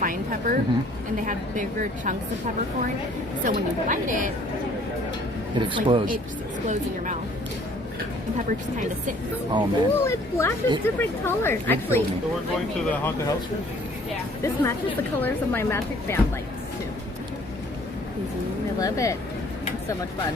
fine pepper, and they have bigger chunks of peppercorn. So when you bite it, it explodes. Like, it just explodes in your mouth. And pepper just kind of sits. Oh man. Cool, it flashes different colors. Actually, So we're going to the haunted house here? Yeah. This matches the colors of my Magic Band lights too. I love it. It's so much fun.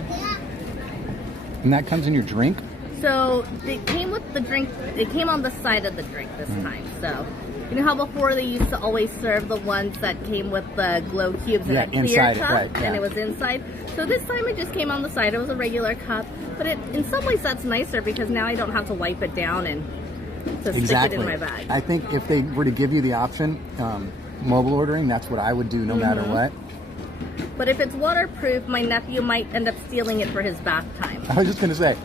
And that comes in your drink? So it came with the drink. It came on the side of the drink this time. So you know how before they used to always serve the ones that came with the glow cubes in a clear inside cup, right, yeah. and it was inside. So this time it just came on the side. It was a regular cup, but in some ways that's nicer because now I don't have to wipe it down and to stick it in my bag. I think if they were to give you the option, mobile ordering, that's what I would do no matter what. But if it's waterproof, my nephew might end up stealing it for his bath time. I was just going to say,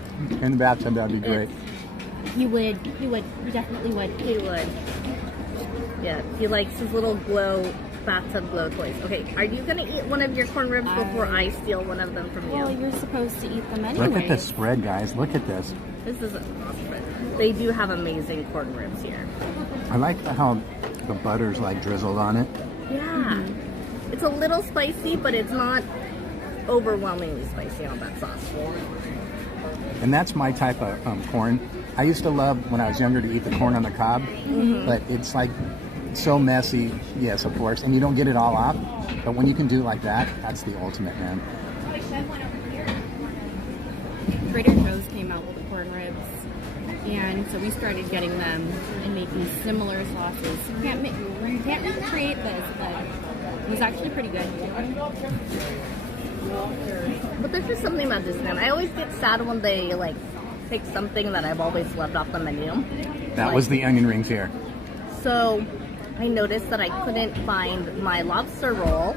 in the bathtub, that would be great. He would. He definitely would. He would. Yeah, he likes his little bathtub glow toys. Okay, are you going to eat one of your corn ribs before I steal one of them from you? Well, you're supposed to eat them anyway. Look at this spread, guys. Look at this. This is awesome spread. They do have amazing corn ribs here. I like how the butter's like drizzled on it. Yeah. It's a little spicy, but it's not overwhelmingly spicy on that sauce. And that's my type of corn. I used to love, when I was younger, to eat the corn on the cob, but it's like so messy, yes, of course, and you don't get it all off. But when you can do it like that, that's the ultimate, man. Trader Joe's came out with corn ribs, and so we started getting them and making similar sauces. You can't recreate this, but it was actually pretty good. But there's just something about Disneyland. I always get sad when they like take something that I've always loved off the menu. That was the onion rings here. So I noticed that I couldn't find my lobster roll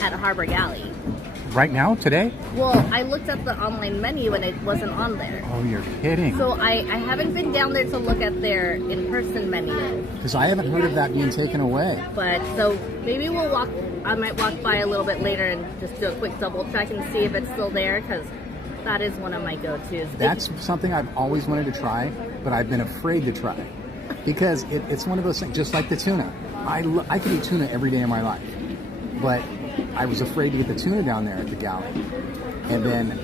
at Harbor Galley. Right now, today? Well, I looked at the online menu and it wasn't on there. Oh, you're kidding. So I haven't been down there to look at their in-person menu. Because I haven't heard of that being taken away. But so maybe I might walk by a little bit later and just do a quick double check and see if it's still there, because that is one of my go-tos. That's something I've always wanted to try, but I've been afraid to try. Because it's one of those things, just like the tuna. I could eat tuna every day of my life. But I was afraid to get the tuna down there at the galley. And then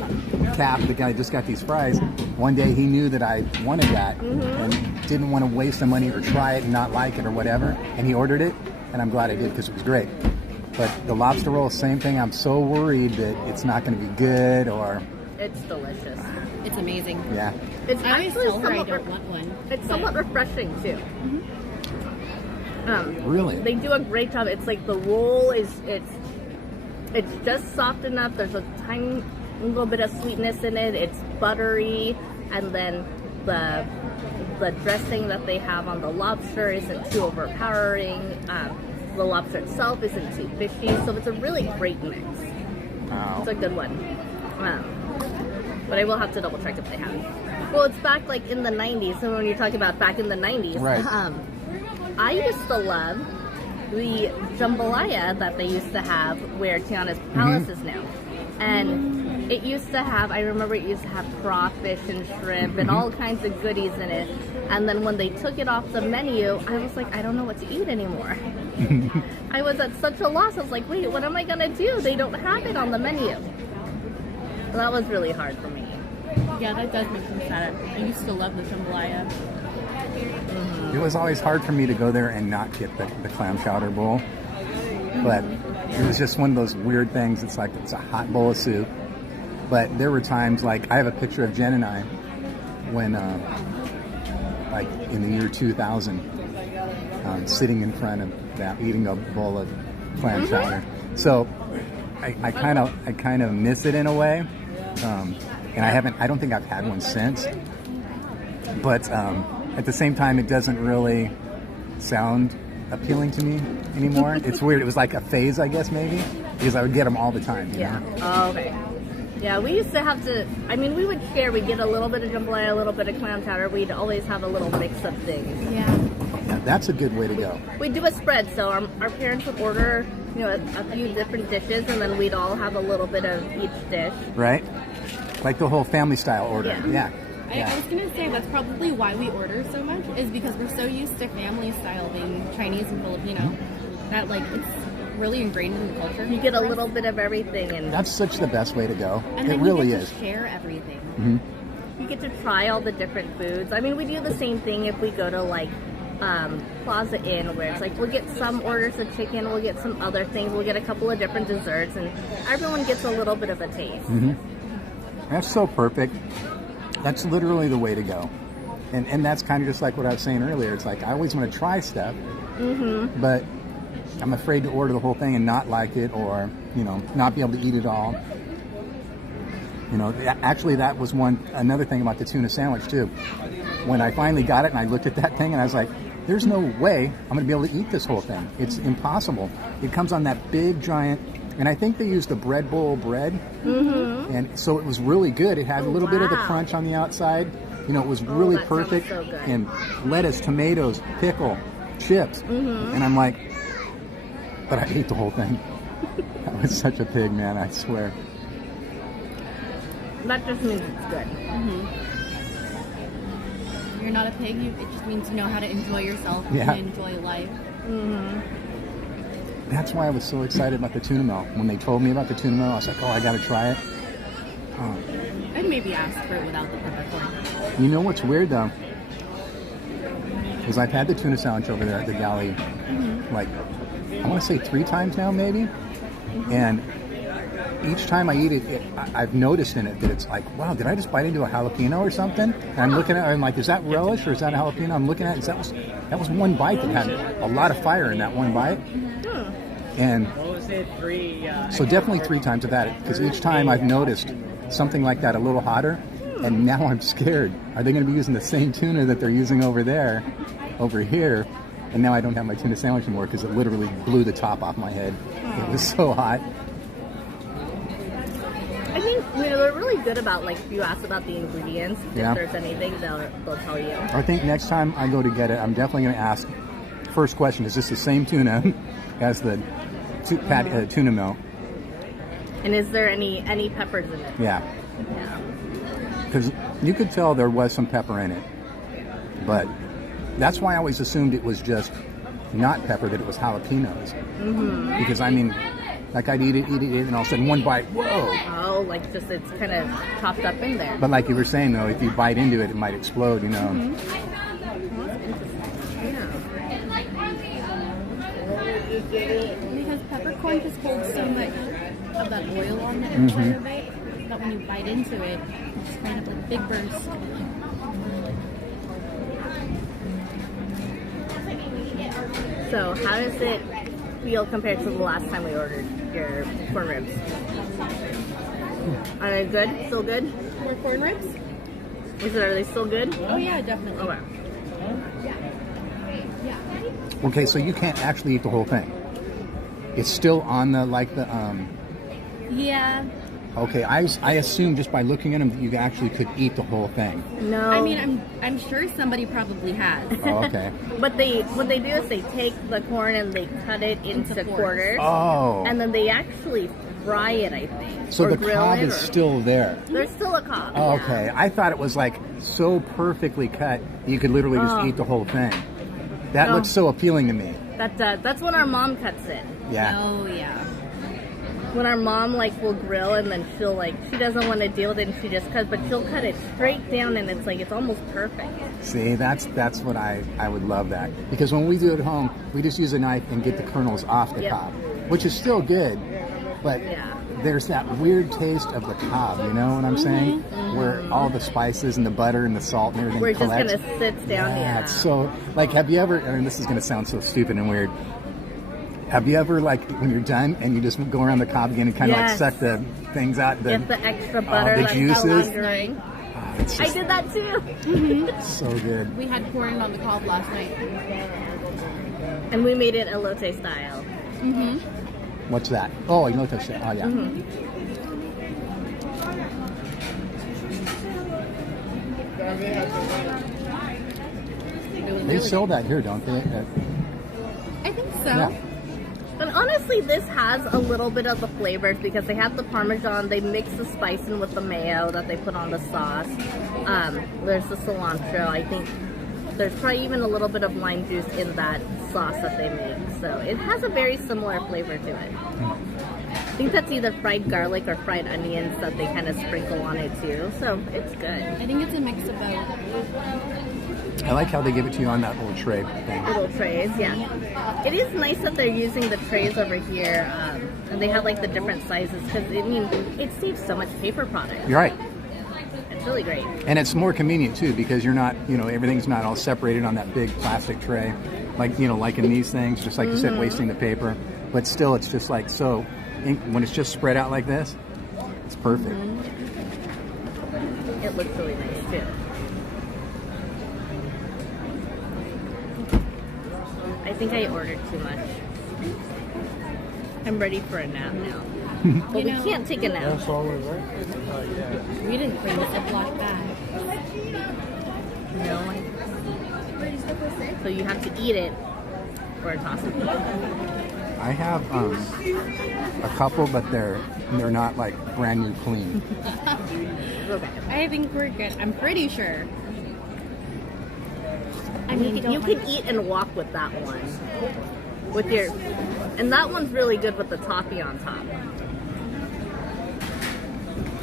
Cap, the guy just got these fries, one day he knew that I wanted that and didn't want to waste the money or try it and not like it or whatever. And he ordered it, and I'm glad I did because it was great. But the lobster roll, same thing. I'm so worried that it's not going to be good or... It's delicious. It's amazing. Yeah. It's I always actually tell her I somewhat don't want one. It's somewhat refreshing too. Really? They do a great job. It's like the roll is it's just soft enough. There's a tiny little bit of sweetness in it. It's buttery, and then the dressing that they have on the lobster isn't too overpowering. The lobster itself isn't too fishy, so it's a really great mix. Wow. It's a good one. But I will have to double check if they have it. Well, it's back like in the 90s. So when you're talking about back in the 90s, right. I used to love the jambalaya that they used to have where Tiana's Palace is now. And it used to have, I remember it used to have crawfish and shrimp and all kinds of goodies in it. And then when they took it off the menu, I was like, I don't know what to eat anymore. I was at such a loss. I was like, wait, what am I going to do? They don't have it on the menu. So that was really hard for me. Yeah, that does make me sad. I used to love the jambalaya. It was always hard for me to go there and not get the clam chowder bowl. But it was just one of those weird things. It's like it's a hot bowl of soup. But there were times, like I have a picture of Jen and I when, like in the year 2000, sitting in front of that, eating a bowl of clam chowder. So I kind of miss it in a way. And I don't think I've had one since. But at the same time, it doesn't really sound appealing to me anymore. It's weird. It was like a phase, I guess, maybe, because I would get them all the time. You know? Oh, okay. Yeah, we used to have to, I mean, we would share. We'd get a little bit of jambalaya, a little bit of clam chowder. We'd always have a little mix of things. Yeah. Yeah, that's a good way to go. We'd do a spread. So our parents would order, you know, a few different dishes, and then we'd all have a little bit of each dish. Right? Like the whole family style order. Yeah. I was going to say that's probably why we order so much, is because we're so used to family style being Chinese and Filipino that like it's really ingrained in the culture. You get a little bit of everything, and that's such the best way to go. And it then really you get is. to share everything. You get to try all the different foods. I mean, we do the same thing if we go to like Plaza Inn, where it's like we'll get some orders of chicken, we'll get some other things, we'll get a couple of different desserts, and everyone gets a little bit of a taste. That's so perfect. That's literally the way to go. And that's kind of just like what I was saying earlier. It's like I always want to try stuff, but I'm afraid to order the whole thing and not like it, or, you know, not be able to eat it all. You know, actually that was another thing about the tuna sandwich too. When I finally got it and I looked at that thing and I was like, there's no way I'm going to be able to eat this whole thing. It's impossible. It comes on that big giant, and I think they used a bread bowl bread. And so it was really good. It had a little bit of the crunch on the outside. You know, it was really perfect. So good. And lettuce, tomatoes, pickle, chips. And I'm like, but I ate the whole thing. I was such a pig, man, I swear. That just means it's good. You're not a pig. It just means you know how to enjoy yourself and enjoy life. That's why I was so excited about the tuna melt. When they told me about the tuna melt, I was like, oh, I got to try it. I'd maybe ask for it without the peppercorn. You know what's weird, though? Is I've had the tuna sandwich over there at the galley, like, I want to say 3 times now, maybe. And each time I eat it, I've noticed in it that it's like, wow, did I just bite into a jalapeno or something? And I'm looking at it, I'm like, is that relish or is that a jalapeno? I'm looking at it, that was one bite that had a lot of fire in that one bite. And so definitely 3 times of that, because each time I've noticed something like that a little hotter, and now I'm scared. Are they going to be using the same tuna that they're using over here? And now I don't have my tuna sandwich anymore because it literally blew the top off my head. It was so hot. I think, you know, they're really good about, like, if you ask about the ingredients, if there's anything, they'll tell you. I think next time I go to get it, I'm definitely going to ask, first question, is this the same tuna as the tuna melt? And is there any peppers in it? Yeah. Because you could tell there was some pepper in it. But that's why I always assumed it was just not pepper, that it was jalapenos. Because, I mean, Like I'd eat it, and all of a sudden one bite, whoa! Oh, like just it's kind of chopped up in there. But like you were saying though, if you bite into it, it might explode, you know. Mm-hmm. Because peppercorn just holds so much of that oil on it Mm-hmm. that when you bite into it, it's kind of like a big burst. So how does it feel compared to the last time we ordered your corn ribs? Are they good? Still good? More corn ribs? Are they still good? Oh yeah, definitely. Okay. Okay, so you can't actually eat the whole thing. It's still on the Yeah. Okay, I assume just by looking at them that you actually could eat the whole thing. No. I mean, I'm sure somebody probably has. Oh, okay. But what they do is they take the corn and they cut it into quarters. Oh. And then they actually fry it, I think. So or the grill cob it, is or- still there. There's still a cob. Oh, okay, I thought it was like so perfectly cut you could literally just Oh. eat the whole thing. That No. looks so appealing to me. That's when our mom cuts it. Yeah. Oh yeah. When our mom will grill and then she doesn't want to deal with it and she just cuts, but she'll cut it straight down and it's almost perfect. See, that's what I would love that. Because when we do it at home, we just use a knife and get the kernels off the Yep. cob, which is still good, but there's that weird taste of the cob, you know what I'm saying? Where all the spices and the butter and the salt and everything Where it just collects. kind of sits down. Yeah, it's so, have you ever, and this is going to sound so stupid and weird, have you ever, when you're done and you just go around the cob again and kind of Yes. suck the things out? Get the extra butter the that's juices. lingering. It's I just did that too. so good. We had corn on the cob last night. And we made it elote style. Mm-hmm. What's that? Oh, you know what that's Oh, yeah. Mm-hmm. They sell that here, don't they? I think so. Yeah. But honestly, this has a little bit of the flavors because they have the Parmesan, they mix the spice in with the mayo that they put on the sauce. There's the cilantro. I think there's probably even a little bit of lime juice in that sauce that they make. So it has a very similar flavor to it. I think that's either fried garlic or fried onions that they kind of sprinkle on it too. So it's good. I think it's a mix of both. I like how they give it to you on that little tray thing. Little trays, yeah. It is nice that they're using the trays over here, and they have the different sizes because it saves so much paper product. You're right. It's really great. And it's more convenient too because you're not, everything's not all separated on that big plastic tray, like in these things, just like you said, wasting the paper. But still, it's just so, when it's just spread out like this, it's perfect. It looks really nice too. I think I ordered too much. I'm ready for a nap now. But we can't take a nap. We didn't bring the Ziploc bag. No. So you have to eat it or toss it. I have a couple, but they're not brand new clean. Okay. I think we're good. I'm pretty sure. I mean, you can eat and walk with that one. And that one's really good with the toffee on top.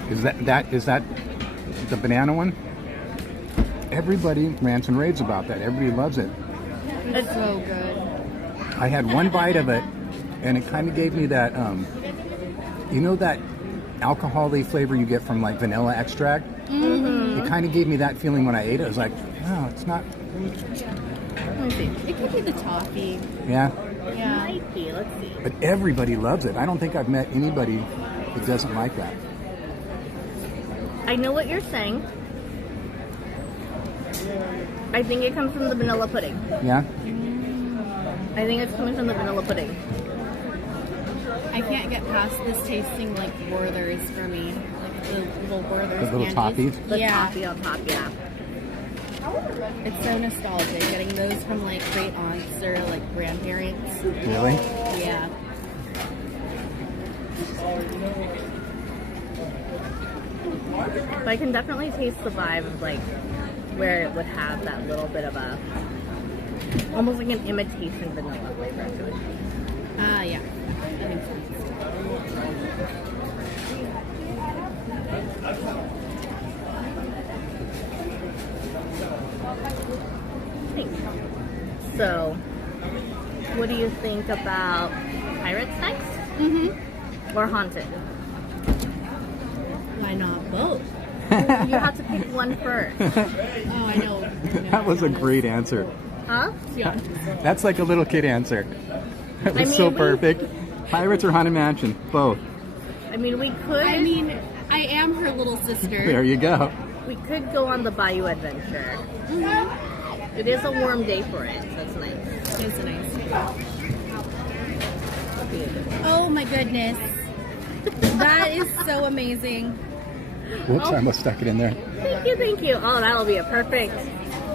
Is that the banana one? Everybody rants and raves about that. Everybody loves it. It's so good. I had one bite of it, and it kind of gave me that, that alcohol-y flavor you get from vanilla extract. Mm-hmm. It kind of gave me that feeling when I ate it. I was like, no, it's not. Let me see. It could be the toffee. Yeah. Yeah. Might be. Let's see. But everybody loves it. I don't think I've met anybody that doesn't like that. I know what you're saying. I think it comes from the vanilla pudding. Yeah? I think it's coming from the vanilla pudding. I can't get past this tasting like Werther's for me. The little Werther's The little candies. toffees? The toffee on top, yeah. It's so nostalgic. Getting those from great aunts or grandparents. Really? Yeah. But I can definitely taste the vibe of where it would have that little bit of almost like an imitation vanilla flavor to it. Yeah. That makes sense. So, what do you think about Pirates next? Mm-hmm. Or Haunted? Why not both? You have to pick one first. Oh, I know. That was a great answer. Huh? Yeah. That's like a little kid answer. That was so perfect. Pirates or Haunted Mansion? Both. I mean, we could. I mean, I am her little sister. There you go. We could go on the Bayou adventure. Mm-hmm. It is a warm day for it, so it's nice. It's nice. Oh my goodness. That is so amazing. Whoops, I almost stuck it in there. Thank you, thank you. Oh, that'll be a perfect.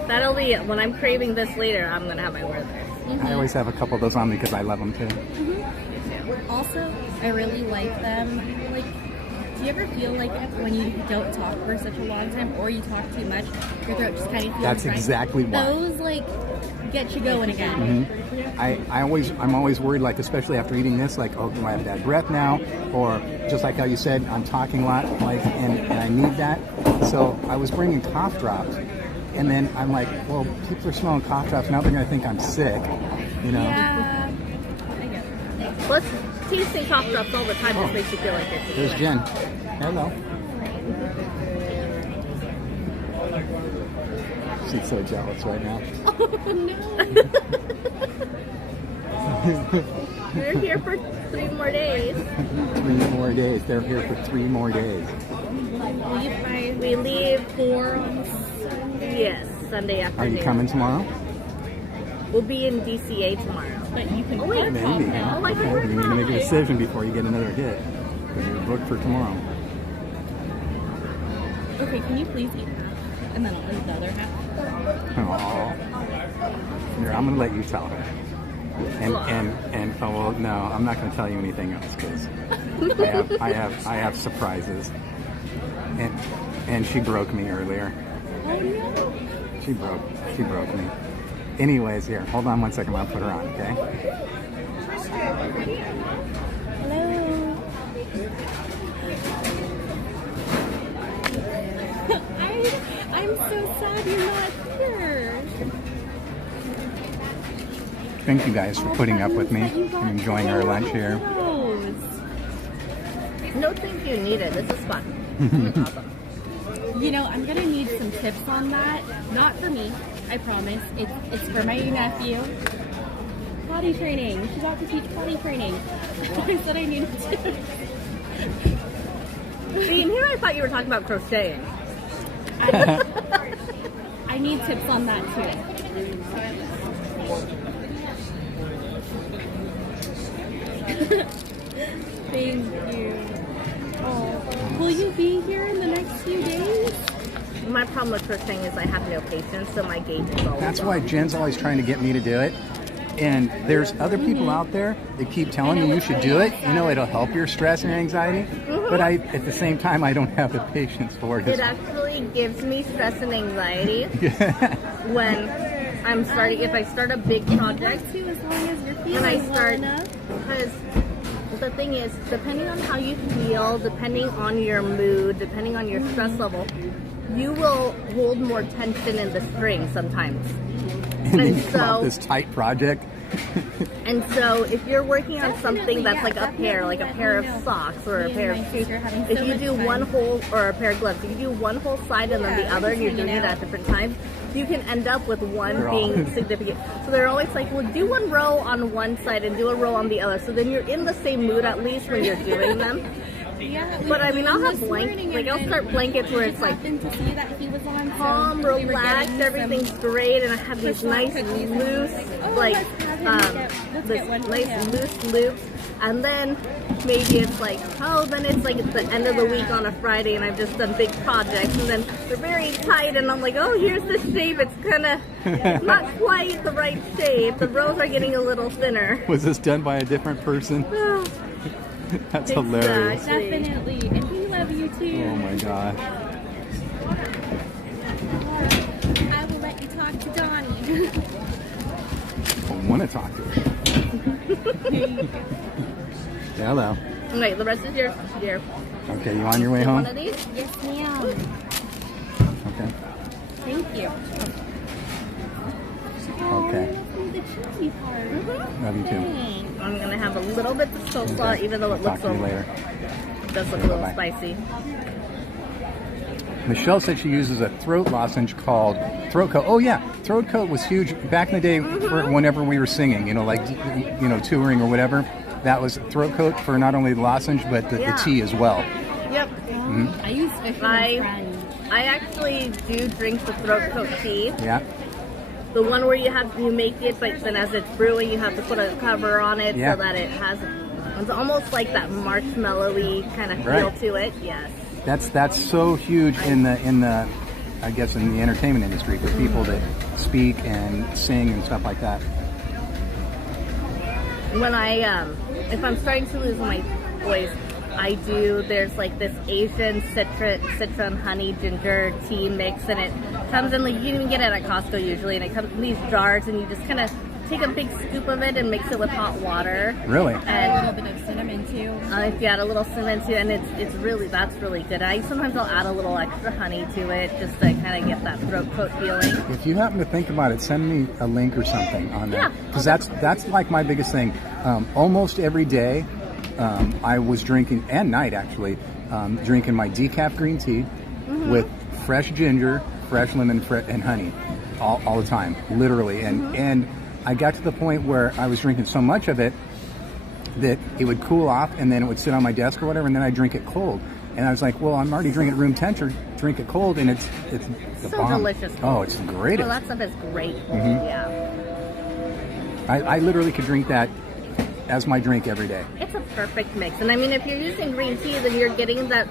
That'll be, when I'm craving this later, I'm going to have my Werther's. Mm-hmm. I always have a couple of those on me because I love them too. Mm-hmm. Also, I really like them. Like, do you ever feel like when you don't talk for such a long time or you talk too much, your throat just kind of feels That's dry? exactly why. Those, like, get you going again. Mm-hmm. I'm always worried, like, especially after eating this, like, oh, do I have bad breath now? Or just like how you said, I'm talking a lot, like, and I need that. So I was bringing cough drops, and then I'm like, well, people are smelling cough drops now. They're gonna think I'm sick, you know? Yeah. Plus, tasting cough drops all the time just makes you feel like you're There's Jen. Hello. She's so jealous right now. Oh, no. We're here for 3 more days. 3 more days. They're here for 3 more days. We leave 4 on Sunday. Yes, Sunday afternoon. Are you coming tomorrow? We'll be in DCA tomorrow. But you can wait. Maybe. Oh, I can work You need to make a decision before you get another hit. Because you're booked for tomorrow. Okay, can you please eat half? And then I'll eat the other half. Oh. Here, I'm going to let you tell her. And oh well, no, I'm not going to tell you anything else because I have surprises. And she broke me earlier. Oh no! She broke me. Anyways, here, hold on 1 second. I'll put her on, okay? Hello. I'm so sad you're not here. Thank you guys for putting up with me and enjoying our lunch here. No, thank you. Need it. This is fun. Awesome. You know, I'm gonna need some tips on that. Not for me, I promise. It's for my nephew. Potty training. She's about to teach potty training. I said I needed tips. See, and here I thought you were talking about crocheting. I need tips on that too. Thank you. Oh, will you be here in the next few days? My problem with crocheting is I have no patience, so my gauge is always That's why Jen's always trying to get me to do it. And there's other people out there that keep telling me you should do it. You know, it'll help your stress and anxiety. But at the same time, I don't have the patience for it. It actually gives me stress and anxiety when I'm starting. If I start a big project, as long as you're feeling when I start, well enough. because the thing is, depending on how you feel, depending on your mood, depending on your stress level, you will hold more tension in the string sometimes. And then you come out this tight project. And so if you're working on something that's like a pair of socks or a pair of shoes, if you do one whole, or a pair of gloves, if you do one whole side and then the other and you're doing it at different times, you can end up with one being significant. So they're always like, well, do one row on one side and do a row on the other. So then you're in the same mood at least when you're doing them. Yeah, but I mean, I'll have I'll start blankets where it's like calm, relaxed, everything's great, and I have these nice loose, loose loops, and then maybe it's like, oh, then it's like the end of the week on a Friday, and I've just done big projects, and then they're very tight, and I'm like, oh, here's the shape. It's kind of not quite the right shape. The rows are getting a little thinner. Was this done by a different person? That's hilarious. Definitely. And we love you too. Oh my god. I will let you talk to Donnie. I want to talk to her. Hello. Okay, the rest is yours. Here. Okay, you on your way Take home? One of these? Yes, ma'am. Okay. Thank you. Okay. The cheesy part. Love you too. I'm gonna have a little bit of salsa, even though it Talk looks to you later. does look a little Bye-bye. spicy. Michelle said she uses a throat lozenge called throat coat. Oh yeah, throat coat was huge back in the day for whenever we were singing, like touring or whatever. That was throat coat for not only the lozenge but the tea as well. Yep. I use I actually do drink the throat coat tea. Yeah. The one where you make it, but then as it's brewing, you have to put a cover on it so that it has. It's almost like that marshmallowy kind of feel to it. Yes. That's so huge in the I guess in the entertainment industry for people that speak and sing and stuff like that. When if I'm starting to lose my voice, there's like this Asian citron honey ginger tea mix, and it comes in, like, you can get it at Costco usually, and it comes in these jars, and you just kind of take a big scoop of it and mix it with hot water. Really? And a little bit of cinnamon too. If you add a little cinnamon too, and that's really good. Sometimes I'll add a little extra honey to it just to kind of get that throat coat feeling. If you happen to think about it, send me a link or something on that, because that's like my biggest thing. Almost every day, I was drinking, and night actually, drinking my decaf green tea with fresh ginger, fresh lemon, and honey, all the time, literally, and I got to the point where I was drinking so much of it that it would cool off, and then it would sit on my desk or whatever, and then I'd drink it cold. And I was like, well, I'm already drinking it room temperature, drink it cold, and it's the So bomb. delicious. Oh, it's great. Oh, that stuff is great. Yeah. I literally could drink that as my drink every day. It's a perfect mix. And I mean, if you're using green tea, then you're getting that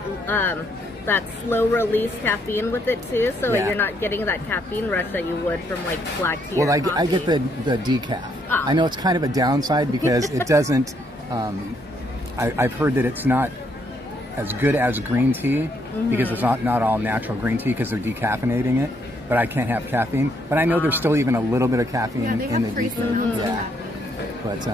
that slow release caffeine with it too, so you're not getting that caffeine rush that you would from like black tea. Well, or I coffee. get the decaf. I know it's kind of a downside because it doesn't. I've heard that it's not as good as green tea because it's not all natural green tea because they're decaffeinating it. But I can't have caffeine. But I know there's still even a little bit of caffeine in the decaf. Yeah. But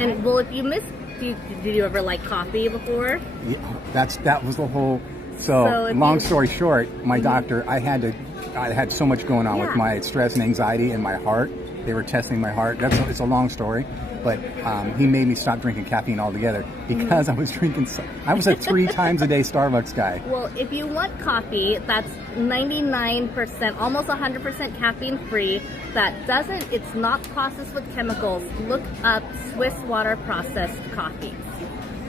and well, if you miss, did you ever like coffee before? yeah, that was the whole. So long story short, my doctor, I had so much going on with my stress and anxiety and my heart. They were testing my heart. It's a long story, but he made me stop drinking caffeine altogether because I was drinking. I was a 3 times a day Starbucks guy. Well, if you want coffee, that's 99%, almost 100% caffeine free. It's not processed with chemicals. Look up Swiss water processed coffees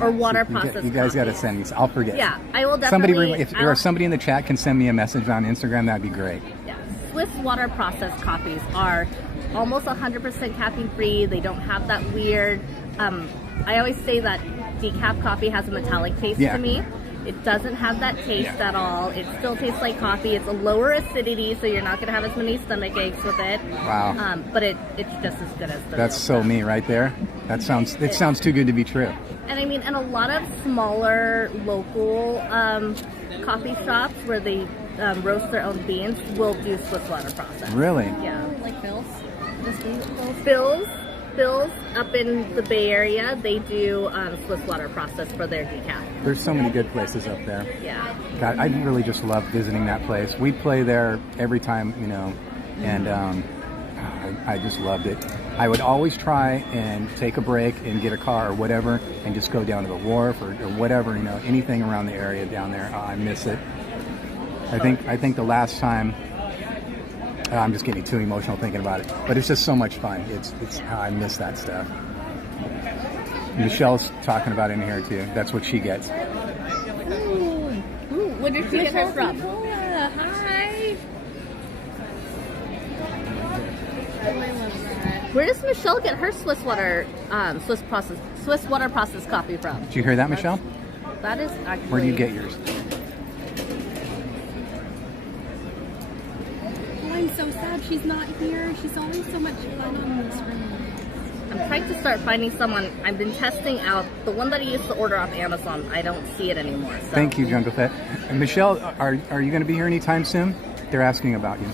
or water processed. You guys got to send me. I'll forget. Yeah, I will definitely. If somebody in the chat can send me a message on Instagram, that'd be great. Yeah, Swiss water processed coffees are almost 100% caffeine free. They don't have that weird. I always say that decaf coffee has a metallic taste to me. It doesn't have that taste at all. It still tastes like coffee. It's a lower acidity, so you're not going to have as many stomach aches with it. Wow. But it's just as good as the That's real so stuff. me right there. It sounds too good to be true. And I mean, and a lot of smaller local coffee shops where they roast their own beans will do Swiss water process. Really? Yeah. Like Phil's? Phil's up in the Bay Area, they do Swiss water process for their decaf. There's so many good places up there. Yeah. God, I really just love visiting that place. We play there every time, and I just loved it. I would always try and take a break and get a car or whatever and just go down to the wharf or whatever, anything around the area down there. I miss it. I think the last time, I'm just getting too emotional thinking about it, but it's just so much fun. It's I miss that stuff. Michelle's talking about it in here too. That's what she gets. Ooh, where did she get her from? Hi. Where does Michelle get her Swiss water processed coffee from? Did you hear that, Michelle? That is actually. Where do you get yours? I'm so sad she's not here. She's always so much fun on the screen. I'm trying to start finding someone. I've been testing out the one that I used to order off Amazon. I don't see it anymore. So. Thank you, Jungle Fett. And Michelle, are you going to be here anytime soon? They're asking about you.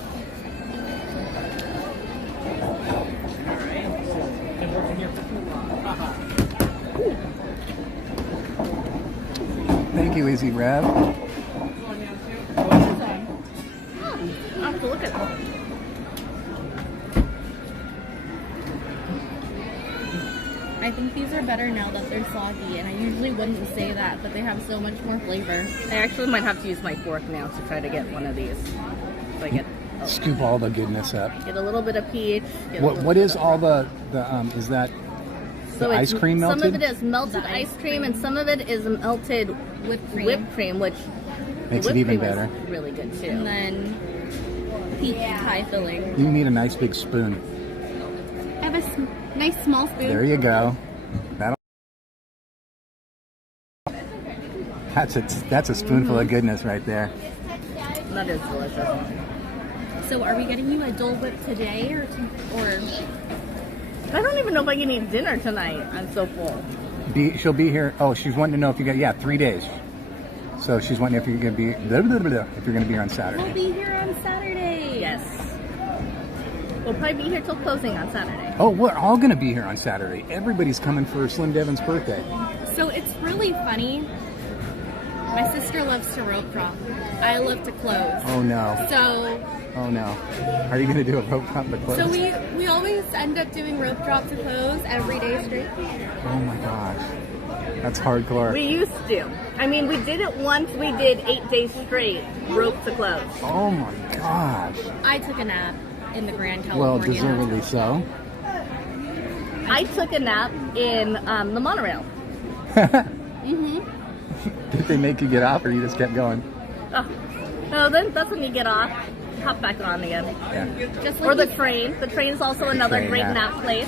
Thank you, Izzy Rev. I'll have to look at it. I think these are better now that they're soggy, and I usually wouldn't say that, but they have so much more flavor. I actually might have to use my fork now to try to get one of these. So I get Scoop all the goodness up. Get a little bit of peach. What is all the is that the ice cream melted? Some of it is melted ice cream, and some of it is melted whipped cream, which makes it even better. Is really good too. And then peach pie filling. You need a nice big spoon. I have a nice small spoon. There you go. That's a spoonful of goodness right there. That is delicious. So are we getting you a Dole Whip today or I don't even know if I can eat dinner tonight. I'm so full. She'll be here. Oh, she's wanting to know if you got 3 days. So she's wanting if you're gonna be if you're gonna be here on Saturday. We'll be here on Saturday. Yes. We'll probably be here till closing on Saturday. Oh, we're all gonna be here on Saturday. Everybody's coming for Slim Devin's birthday. So it's really funny. My sister loves to rope drop. I love to close. Oh no. So. Oh no. Are you gonna do a rope drop to close? So we always end up doing rope drop to close every day straight. Oh my gosh. That's hardcore. We used to. I mean, we did it once. We did 8 days straight, rope to close. Oh my gosh. I took a nap in the Grand Well, California. deservedly so. I took a nap in the monorail. Did they make you get off, or you just kept going? Oh. No, then that's when you get off. Hop back on again. Yeah. Just or the train. The train is also another great nap place.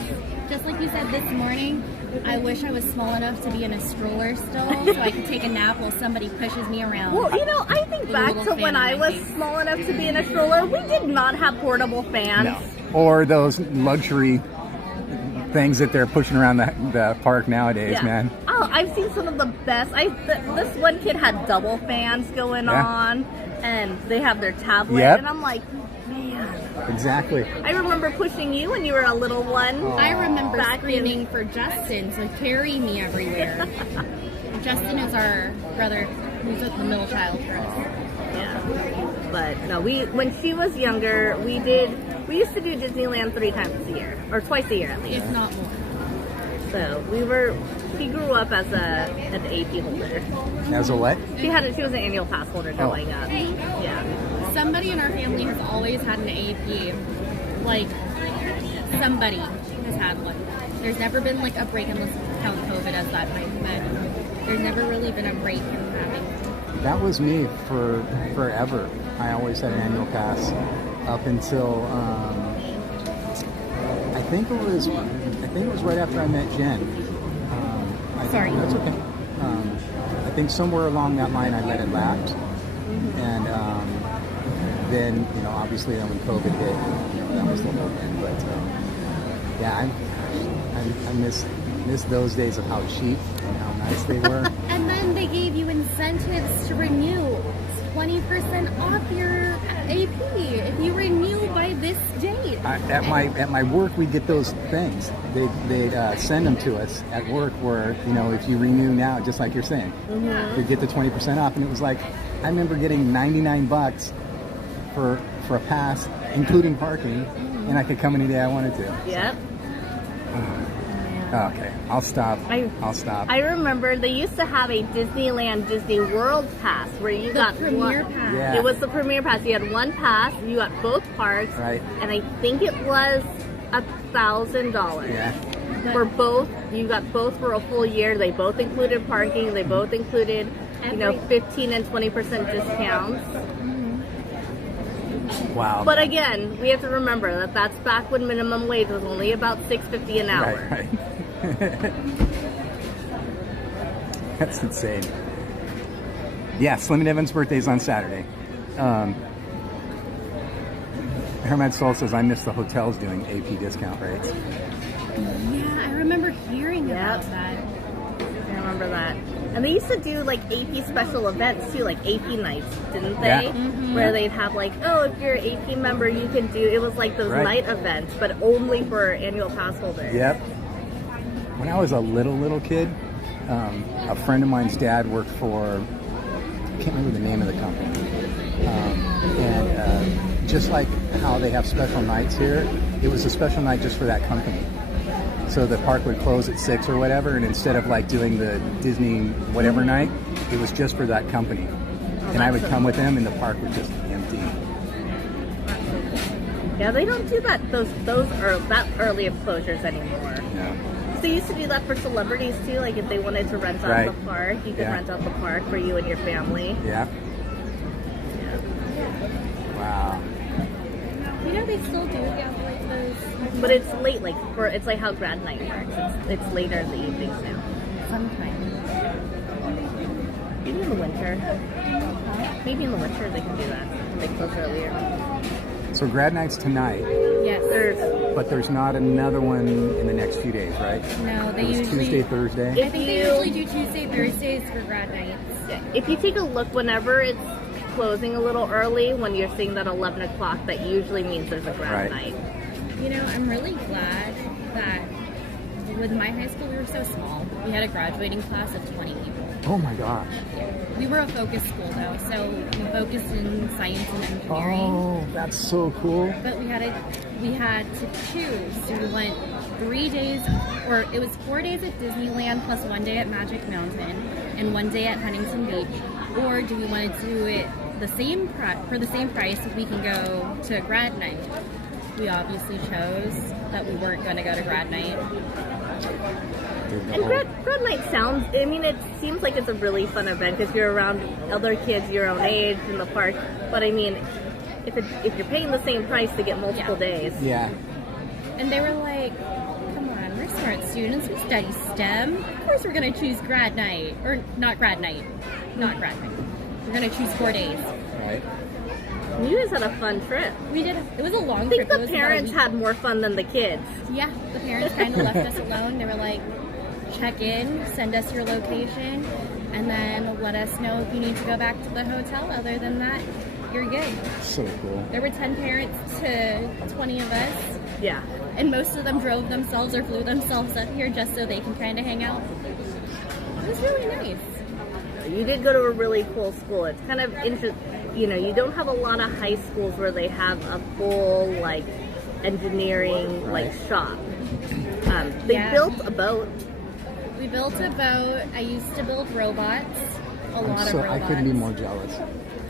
Just like you said this morning, I wish I was small enough to be in a stroller still so I could take a nap while somebody pushes me around. Well, you know, I think back to when I was small enough to be in a stroller, we did not have portable fans. No. Or those luxury things that they're pushing around the park nowadays, man. Oh, I've seen some of the best. This one kid had double fans going on, and they have their tablet, and I'm like, man. Exactly. I remember pushing you when you were a little one. Oh. I remember screaming for Justin to carry me everywhere. Justin is our brother who's the middle child for us. Yeah. But no, when she was younger, we used to do Disneyland 3 times a year, or twice a year at least. If not more. So she grew up as an AP holder. As a what? She was an annual pass holder growing up. Yeah. Somebody in our family has always had an AP. Like, somebody has had one. There's never been like a break, unless you count COVID as that time, but there's never really been a break in having one. That was me for forever. I always had an annual pass up until I think it was right after I met Jen. Sorry. That's okay. I think somewhere along that line I let it lapse, and then obviously then when COVID hit, that was the whole thing. But yeah, I miss those days of how cheap and how nice they were. And then they gave you incentives to renew. 20% off your AP if you renew by this date. At my work, we get those things. They'd send them to us at work where, if you renew now, just like you're saying, we get the 20% off. And it was like, I remember getting $99 for a pass, including parking, and I could come any day I wanted to. Yep. Okay, I'll stop. I'll stop. I remember they used to have a Disneyland Disney World pass where you got premier pass. Yeah. It was the premier pass. You had one pass. You got both parks. Right. And I think it was $1,000. Yeah. For both, you got both for a full year. They both included parking. They both included, 15 and 20% discounts. Wow. But again, we have to remember that that's back when minimum wage was only about $6.50 an hour. Right. That's insane. Yeah, Slim Devin's birthday is on Saturday. Herman Sol says, I miss the hotels doing AP discount rates. Yeah, I remember hearing about that. I remember that. And they used to do like AP special events too, like AP nights, didn't they? Yeah. Where they'd have like, if you're an AP member, you can do, it was like those night events, but only for annual pass holders. Yep. When I was a little kid, a friend of mine's dad worked for can't remember the name of the company. And just like how they have special nights here, it was a special night just for that company. So the park would close at 6 or whatever, and instead of like doing the Disney whatever night, it was just for that company. And I would come with them, and the park was just empty. Yeah, they don't do that that early of closures anymore. Yeah. So they used to do that for celebrities too. Like if they wanted to rent out the park, you could rent out the park for you and your family. Yeah. Wow. You know they still do have like those. But it's late, it's like how grad night works. It's later in the evenings now. Sometimes. Maybe in the winter. Maybe in the winter they can do that. They close earlier. So grad night's tonight. Yes. But there's not another one in the next few days, right? No, they It's usually Tuesday, Thursday. I think they usually do Tuesday, Thursdays for grad nights. If you take a look, whenever it's closing a little early, when you're seeing that 11 o'clock, that usually means there's a grad night. You know, I'm really glad that with my high school, we were so small. We had a graduating class of 20 people. Oh my gosh. We were a focused school though, so we focused in science and engineering. Oh, that's so cool. But we had to choose. So we went 3 days, or it was 4 days at Disneyland plus 1 day at Magic Mountain and 1 day at Huntington Beach. Or do we want to do it for the same price? We can go to grad night. We obviously chose that we weren't going to go to grad night. And grad night sounds, I mean, it seems like it's a really fun event because you're around other kids your own age in the park. But I mean, if you're paying the same price to get multiple days. Yeah. And they were like, come on, we're smart students, we study STEM. Of course we're going to choose grad night. Or not grad night. Not grad night. We're going to choose 4 days. Right. You guys had a fun trip. We did. It was a long trip. I trip. think the parents had more fun than the kids. Yeah, the parents kind of left us alone. They were like, check in, send us your location, and then let us know if you need to go back to the hotel. Other than that, you're good. So cool. There were 10 parents to 20 of us. Yeah. And most of them drove themselves or flew themselves up here just so they can kind of hang out. It was really nice. You did go to a really cool school. It's kind of interesting. You know, you don't have a lot of high schools where they have a full, like, engineering, like, shop. They built a boat. We built a boat. I used to build robots. A lot of robots. I couldn't be more jealous.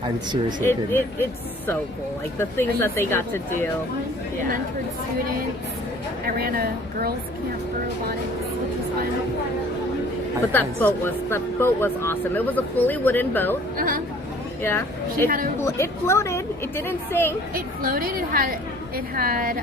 I seriously couldn't. It's so cool. Like, the things that they got to do. Yeah. Mentored students. I ran a girls' camp for robotics, which was fun. But that boat was awesome. It was a fully wooden boat. Yeah. It floated. It didn't sink. It floated. It had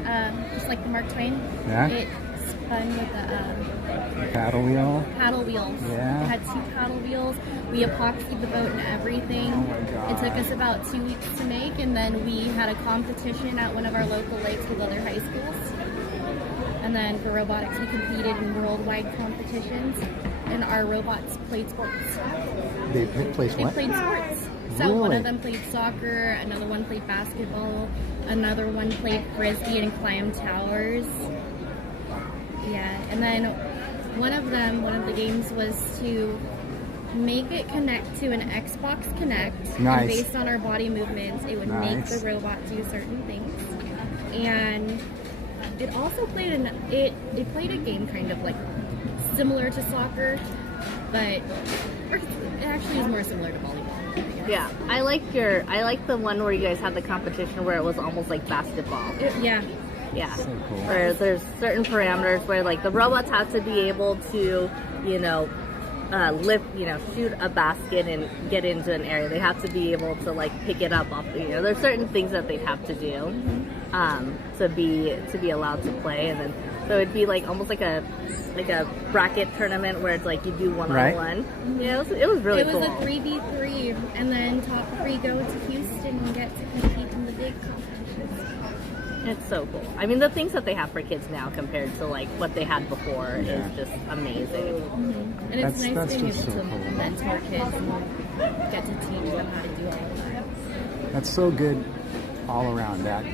just like the Mark Twain. Yeah. It spun with the paddle wheel. Paddle wheels. Yeah. It had 2 paddle wheels. We epoxied the boat and everything. Oh my God. It took us about 2 weeks to make, and then we had a competition at one of our local lakes with other high schools. And then for robotics, we competed in worldwide competitions, and our robots played sports. They played what? They played sports. So one of them played soccer, another one played basketball, another one played frisbee and climbed towers. Yeah, and then one of the games was to make it connect to an Xbox Connect. Nice. And based on our body movements, it would make the robot do certain things. And it also played it played a game kind of like similar to soccer, but it actually is more similar to volleyball. Yeah, I like the one where you guys had the competition where it was almost like basketball. Yeah. So cool. Where there's certain parameters where like the robots have to be able to, shoot a basket and get into an area. They have to be able to like pick it up off. There's certain things that they'd have to do to be allowed to play, and then so it'd be like almost like a bracket tournament where it's like you do one-on-one. Yeah, it was really cool. It was a 3v3, and then top 3 go to Houston and get to compete in the big competitions. It's so cool. I mean, the things that they have for kids now compared to like what they had before is just amazing. And it's nice being able to mentor kids and get to teach them how to do all of that. That's so good all around. That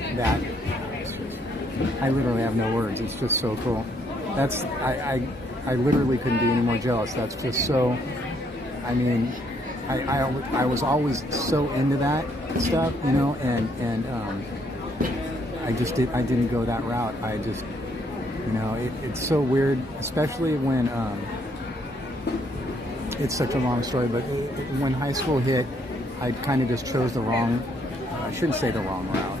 I literally have no words. It's just so cool. I literally couldn't be any more jealous. That's just so. I mean, I was always so into that stuff, you know, and I didn't go that route. I just, you know, it's so weird, especially when it's such a long story, but when high school hit, I kind of just chose the wrong, I shouldn't say the wrong route.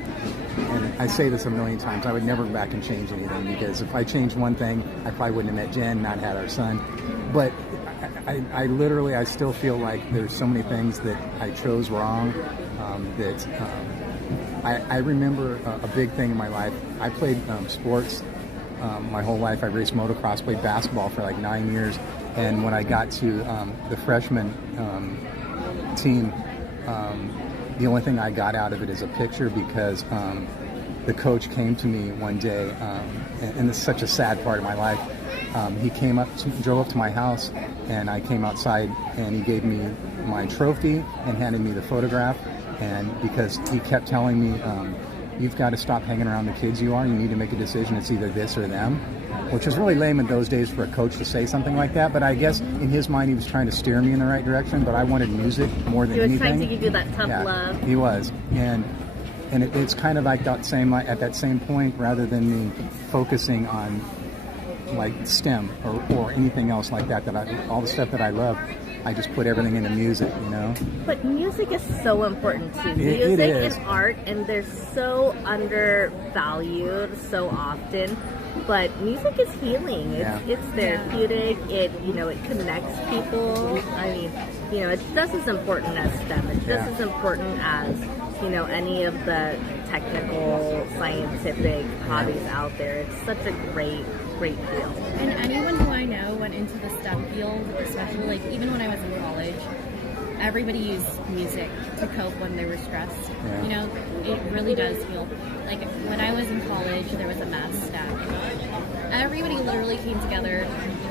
And I say this a million times, I would never go back and change anything, because if I changed one thing, I probably wouldn't have met Jen, not had our son. But I literally, I still feel like there's so many things that I chose wrong. I remember a big thing in my life. I played sports my whole life. I raced motocross, played basketball for like 9 years. And when I got to the freshman team, the only thing I got out of it is a picture, because the coach came to me one day, and it's such a sad part of my life. He drove up to my house, and I came outside, and he gave me my trophy and handed me the photograph. And because he kept telling me, you've got to stop hanging around the kids you are, you need to make a decision, it's either this or them. Which was really lame in those days for a coach to say something like that, but I guess in his mind he was trying to steer me in the right direction, but I wanted music more than anything. He was trying to give you that tough love. He was. And it's kind of like that same, at that same point, rather than me focusing on like STEM or anything else like that, all the stuff that I love, I just put everything into music, you know? But music is so important too. It music is. and art, and they're so undervalued so often. But music is healing. It's therapeutic. It connects people. I mean, it's just as important as STEM. It's just as important as any of the technical, scientific hobbies out there. It's such a great field. And anyone who I know went into the STEM field, especially like even when I was in college, everybody used music to cope when they were stressed. Yeah. It really does heal. Like when I was in college, there was a math stack. Everybody literally came together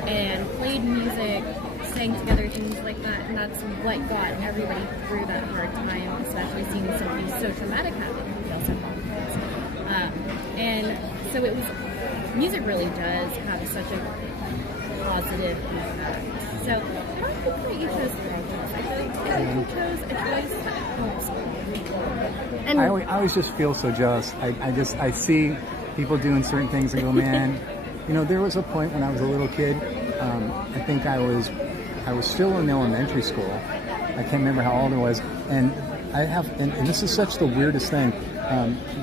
and played music, sang together, things like that, and that's what got everybody through that hard time, especially seeing something so traumatic happen. We also have kids. And so it was, music really does have such a positive impact. So how do you think that you chose TORRANCE? I feel like if you chose a choice that helps. And I always just feel so jealous. I see people doing certain things and go, man, there was a point when I was a little kid, I think I was still in elementary school. I can't remember how old I was. And and this is such the weirdest thing.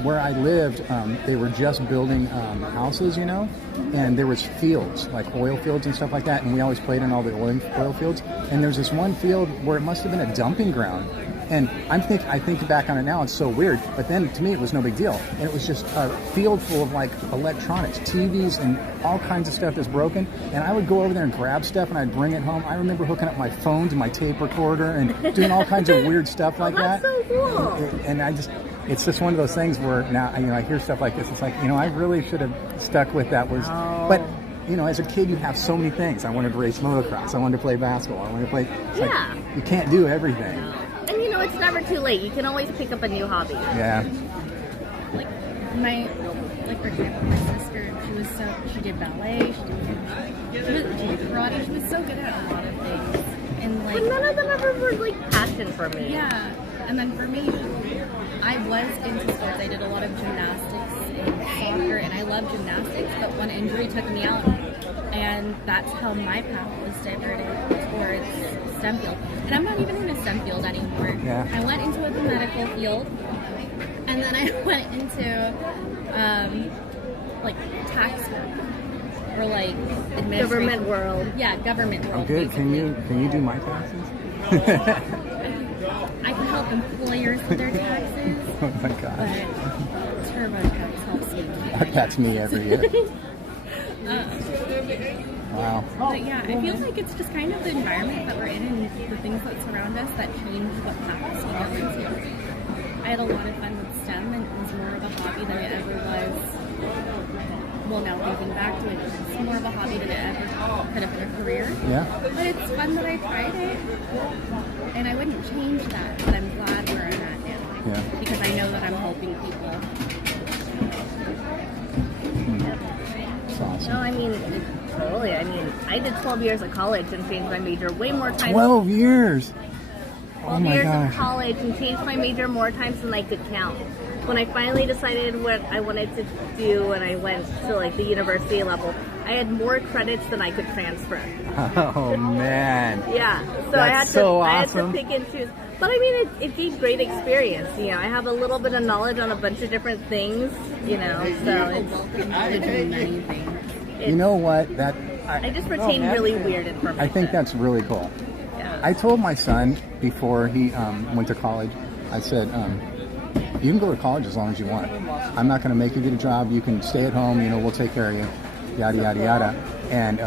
Where I lived, they were just building houses, and there was fields, like oil fields and stuff like that, and we always played in all the oil fields. And there's this one field where it must have been a dumping ground. And I think back on it now, it's so weird, but then to me it was no big deal. And it was just a field full of like electronics, TVs, and all kinds of stuff that's broken. And I would go over there and grab stuff, and I'd bring it home. I remember hooking up my phone to my tape recorder and doing all kinds of weird stuff like that. That's so cool. And it's just one of those things where now, I hear stuff like this. It's like, I really should have stuck with that. But as a kid, you have so many things. I wanted to race motocross. I wanted to play basketball. I wanted to play. Like, you can't do everything. And it's never too late. You can always pick up a new hobby. Yeah. For example, my sister, she did ballet, she did karate, she was so good at a lot of things. And but none of them ever were passion for me. Yeah. And then for me, I was into sports. I did a lot of gymnastics and soccer, and I love gymnastics, but one injury took me out. And that's how my path was diverted towards STEM field. And I'm not even in a STEM field anymore. Yeah. I went into the medical field, and then I went into tax work or administration. Government world. Yeah, government world. Oh, good. Basically. Can you do my taxes? I can help employers with their taxes. Oh my gosh. But TurboTax helps me. That's me every year. Wow. But yeah, I feel like it's just kind of the environment that we're in and the things that surround us that change what paths we go into. I had a lot of fun with STEM, and it was more of a hobby than it ever was. Well, now thinking back to it, it's more of a hobby than it ever could have been a career. Yeah. But it's fun that I tried it, and I wouldn't change that, but I'm glad where I'm at now. Yeah. Because I know that I'm helping people. That's awesome. No, totally. I did 12 years of college and changed my major way more times. 12 years? 12 my years gosh. of college and changed my major more times than I could count. When I finally decided what I wanted to do and I went to like the university level, I had more credits than I could transfer. Oh man. Yeah, so That's so I had awesome. to pick and choose. But I mean, it gave great experience. You know, I have a little bit of knowledge on a bunch of different things. You know, so You know what? I just retain really weird information. I think that's really cool. Yeah. I told my son before he went to college, I said, you can go to college as long as you want. I'm not going to make you get a job. You can stay at home. You know, we'll take care of you. Yada, yada, yada. And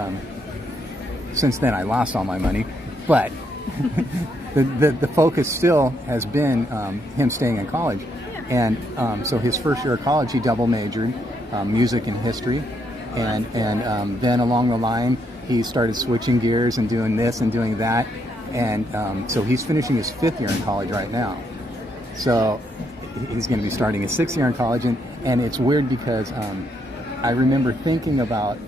since then, I lost all my money. But the focus still has been him staying in college. And so his first year of college, he double majored, music and history. And then along the line, he started switching gears and doing this and doing that. And so he's finishing his 5th year in college right now. So he's going to be starting his 6th year in college. And it's weird because I remember thinking about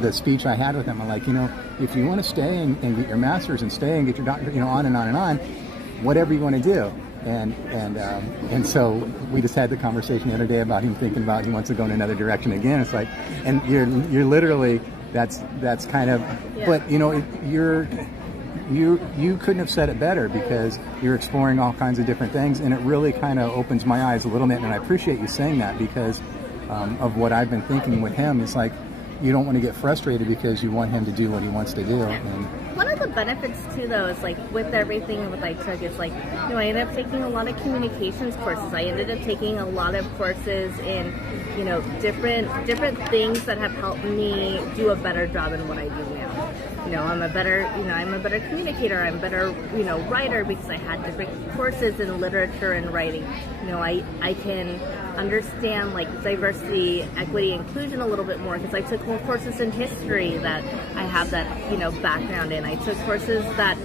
the speech I had with him. I'm like, you know, if you want to stay and get your master's and stay and get your doctorate, you know, on and on and on, whatever you want to do. And so we just had the conversation the other day about him thinking about he wants to go in another direction again. It's like, and you're literally, that's kind of, Yeah. but you know, you couldn't have said it better because you're exploring all kinds of different things, and it really kind of opens my eyes a little bit. And I appreciate you saying that because of what I've been thinking with him. It's like you don't want to get frustrated because you want him to do what he wants to do. And one of the benefits too, though, is like with everything that I took, it's like, you know, I ended up taking a lot of communications courses. I ended up taking a lot of courses in, you know, different things that have helped me do a better job in what I do now. You know, I'm a better communicator. I'm a better, you know, writer because I had different courses in literature and writing. You know, I can understand like diversity, equity, inclusion a little bit more because I took more courses in history that I have that, you know, background in. I took courses that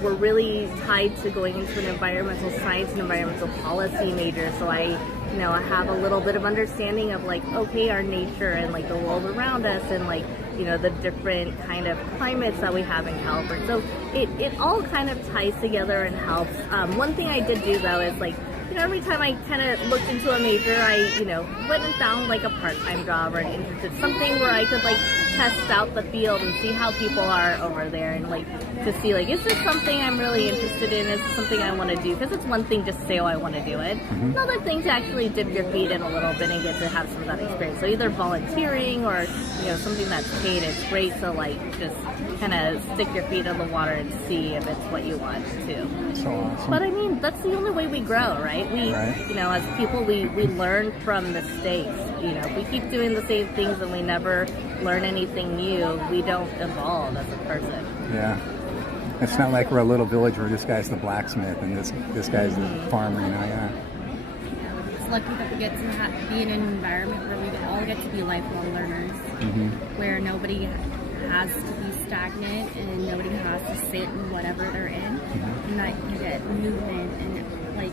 were really tied to going into an environmental science and environmental policy major. So I have a little bit of understanding of like, okay, our nature and like the world around us and like, you know, the different kind of climates that we have in California. So it all kind of ties together and helps. One thing I did do though is like, you know, every time I kind of looked into a major, I, you know, went and found like a part-time job or an internship, something where I could like test out the field and see how people are over there and like to see like, is this something I'm really interested in? Is this something I want to do? Because it's one thing just to say, oh, I want to do it. Mm-hmm. Another thing to actually dip your feet in a little bit and get to have some of that experience. So either volunteering or, you know, something that's paid. It's great to like just kind of stick your feet in the water and see if it's what you want to. so awesome. But I mean, that's the only way we grow, right? You know, as people, we learn from mistakes. You know, if we keep doing the same things and we never learn anything new, we don't evolve as a person. Yeah. It's not like we're a little village where this guy's the blacksmith and this guy's the farmer, you know, yeah. It's lucky that we get to be in an environment where we all get to be lifelong learners, where nobody has to be stagnant and nobody has to sit in whatever they're in, and that you get movement and like,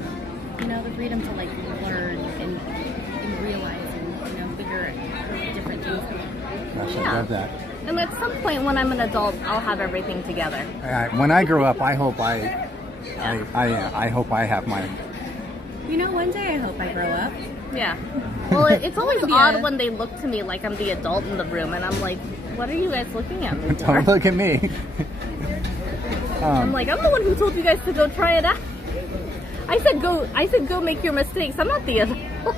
you know, the freedom to like learn and realize and, you know, figure different things out. Gosh, I love that. And at some point when I'm an adult, I'll have everything together. When I grow up, I hope I hope I have my. You know, one day I hope I grow up. Yeah. Well, it's always odd when they look to me like I'm the adult in the room, and I'm like, what are you guys looking at me for? Don't look at me. I'm like, I'm the one who told you guys to go try it out. I said go make your mistakes. I'm not the adult.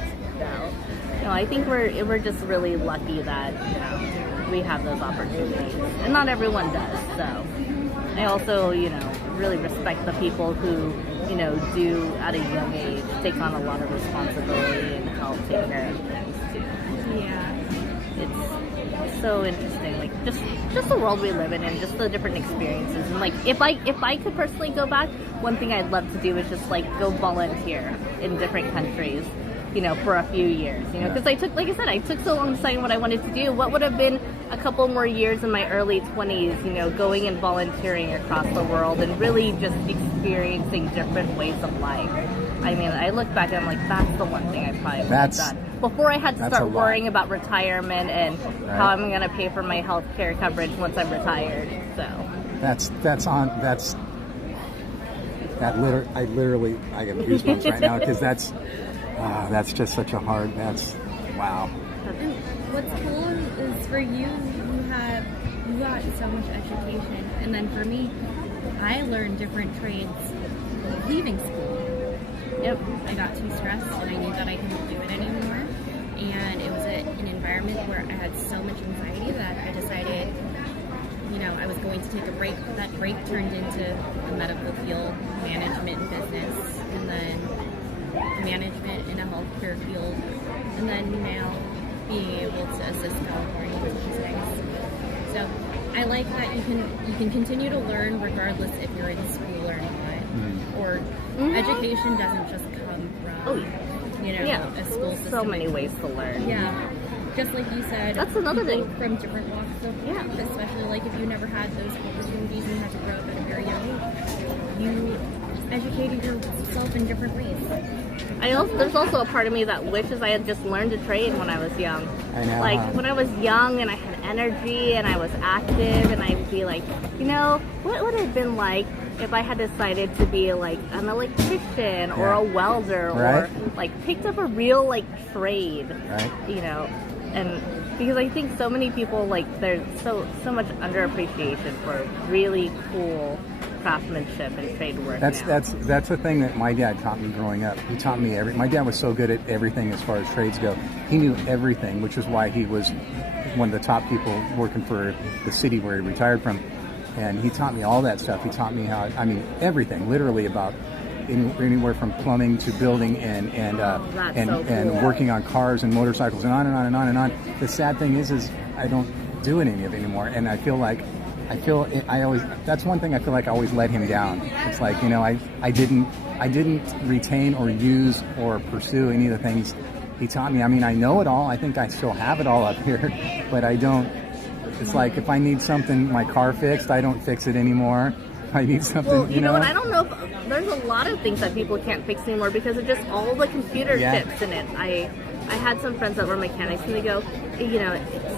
No, I think we're just really lucky that, you know, we have those opportunities, and not everyone does. So I also, you know, really respect the people who, you know, do at a young age take on a lot of responsibility and help take care of things too. Yeah, it's so interesting, like just the world we live in and just the different experiences. And like if I could personally go back, one thing I'd love to do is just like go volunteer in different countries, you know, for a few years, you know, because I took so long deciding what I wanted to do. What would have been a couple more years in my early 20s, you know, going and volunteering across the world and really just experiencing different ways of life. I mean, I look back and I'm like, that's the one thing I probably would have done before I had to start worrying about retirement and how I'm going to pay for my health care coverage once I'm retired. So I get goosebumps right now because that's just such a hard. Wow. And what's cool is for you got so much education, and then for me, I learned different trades leaving school. Yep, I got too stressed and I knew that I couldn't do it anymore, and it was an environment where I had so much anxiety that I decided, I was going to take a break. That break turned into a medical field, management business, and then management in a healthcare field, and then now being able to assist California, which is nice. So I like that you can continue to learn regardless if you're in school or not, or education doesn't just come from a school system. So many ways to learn. Yeah. Just like you said, that's another thing from different walks of life, especially like if you never had those opportunities and you had to grow up at a very young age, you educated yourself in different ways. There's also a part of me that wishes I had just learned to trade when I was young. I know. Like when I was young and I had energy and I was active, and I'd be like, what would it have been like if I had decided to be like an electrician or a welder or like picked up a real trade, and because I think so many people there's so much underappreciation for really cool craftsmanship and trade work. That's the thing that my dad taught me growing up. He taught me my dad was so good at everything as far as trades go. He knew everything, which is why he was one of the top people working for the city where he retired from. And he taught me all that stuff. He taught me everything, literally about anywhere from plumbing to building and working on cars and motorcycles and on and on and on and on. The sad thing is I don't do any of it anymore, and that's one thing I feel like I always let him down. It's like, I didn't retain or use or pursue any of the things he taught me. I mean, I know it all. I think I still have it all up here, but I don't. It's like if I need something, my car fixed, I don't fix it anymore. I need something, Well, you know what? I don't know if there's a lot of things that people can't fix anymore because of just all the computer chips in it. I had some friends that were mechanics, and they go,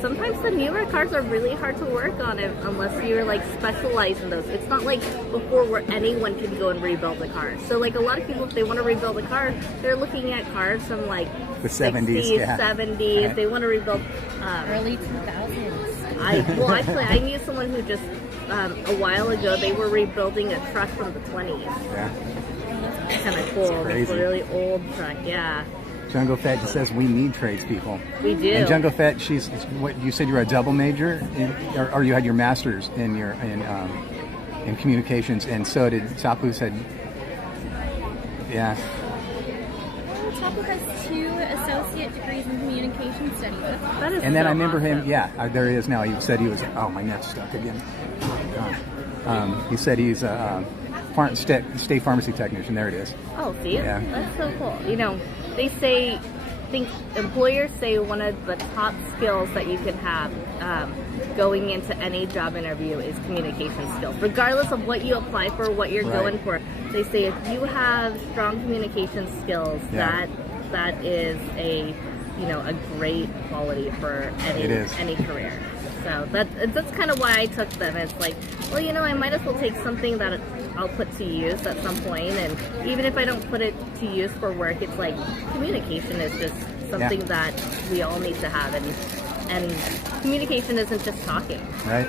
sometimes the newer cars are really hard to work on unless you're specialized in those. It's not like before where anyone can go and rebuild a car. So a lot of people, if they want to rebuild a car, they're looking at cars from the 70s, 70s. Right. They want to rebuild early 2000s. Actually, I knew someone who just a while ago they were rebuilding a truck from the 20s. Yeah. That's kind of cool. It's a really old truck. Yeah. Jungle Fett just says we need tradespeople. We do. And Jungle Fett, she's what you said. You're a double major, or you had your master's in communications, and so did Tapu. Said, yeah. Tapu has 2 associate degrees in communication studies. That is And then so I remember awesome. him. Yeah, there he is now. He said he was. Oh, my neck's stuck again. Oh, God. He said he's a state pharmacy technician. There it is. Oh, see? Yeah. That's so cool. They say, employers say one of the top skills that you can have going into any job interview is communication skills. Regardless of what you apply for, what you're going for, they say if you have strong communication skills, that is a great quality for any career. So that's kind of why I took them. It's like, well, I might as well take something that I'll put to use at some point, and even if I don't put it to use for work, it's like communication is just something that we all need to have, and communication isn't just talking. Right.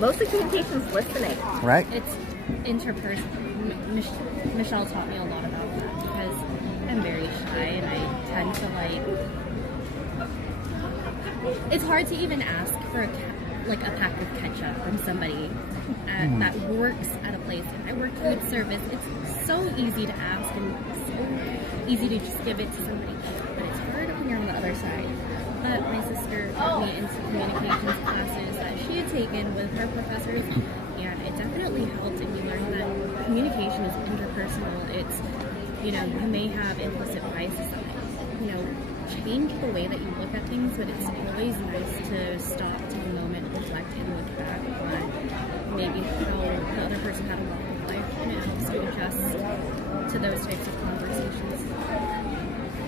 Most of communication is listening. Right. It's interpersonal. Michelle taught me a lot about that because I'm very shy and I tend to it's hard to even ask for a pack of ketchup from somebody that works at a place. I work food service. It's so easy to ask and so easy to just give it to somebody, but it's hard when you're on the other side. But my sister put me into communications classes that she had taken with her professors, and it definitely helped, and you learn that communication is interpersonal. It's, you may have implicit biases that change the way that you look at things, but it's always nice to stop, take a moment, reflect, and look back on maybe how the other person had a walk of life, and it helps you adjust to those types of conversations.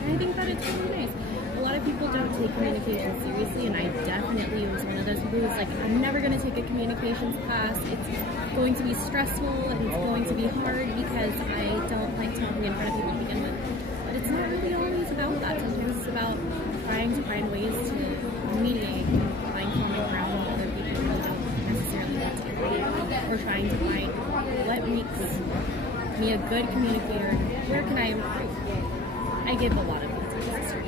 And I think that it's really nice. A lot of people don't take communication seriously, and I definitely was one of those people who's like, I'm never going to take a communications class. It's going to be stressful and it's going to be hard because I don't like talking in front of people to begin with. But it's not really always about that. Sometimes it's about trying to find ways to mediate and find common ground with other people who don't necessarily want to communicate, or trying to find what makes me a good communicator. Where can I improve? I give a lot of that to my sister.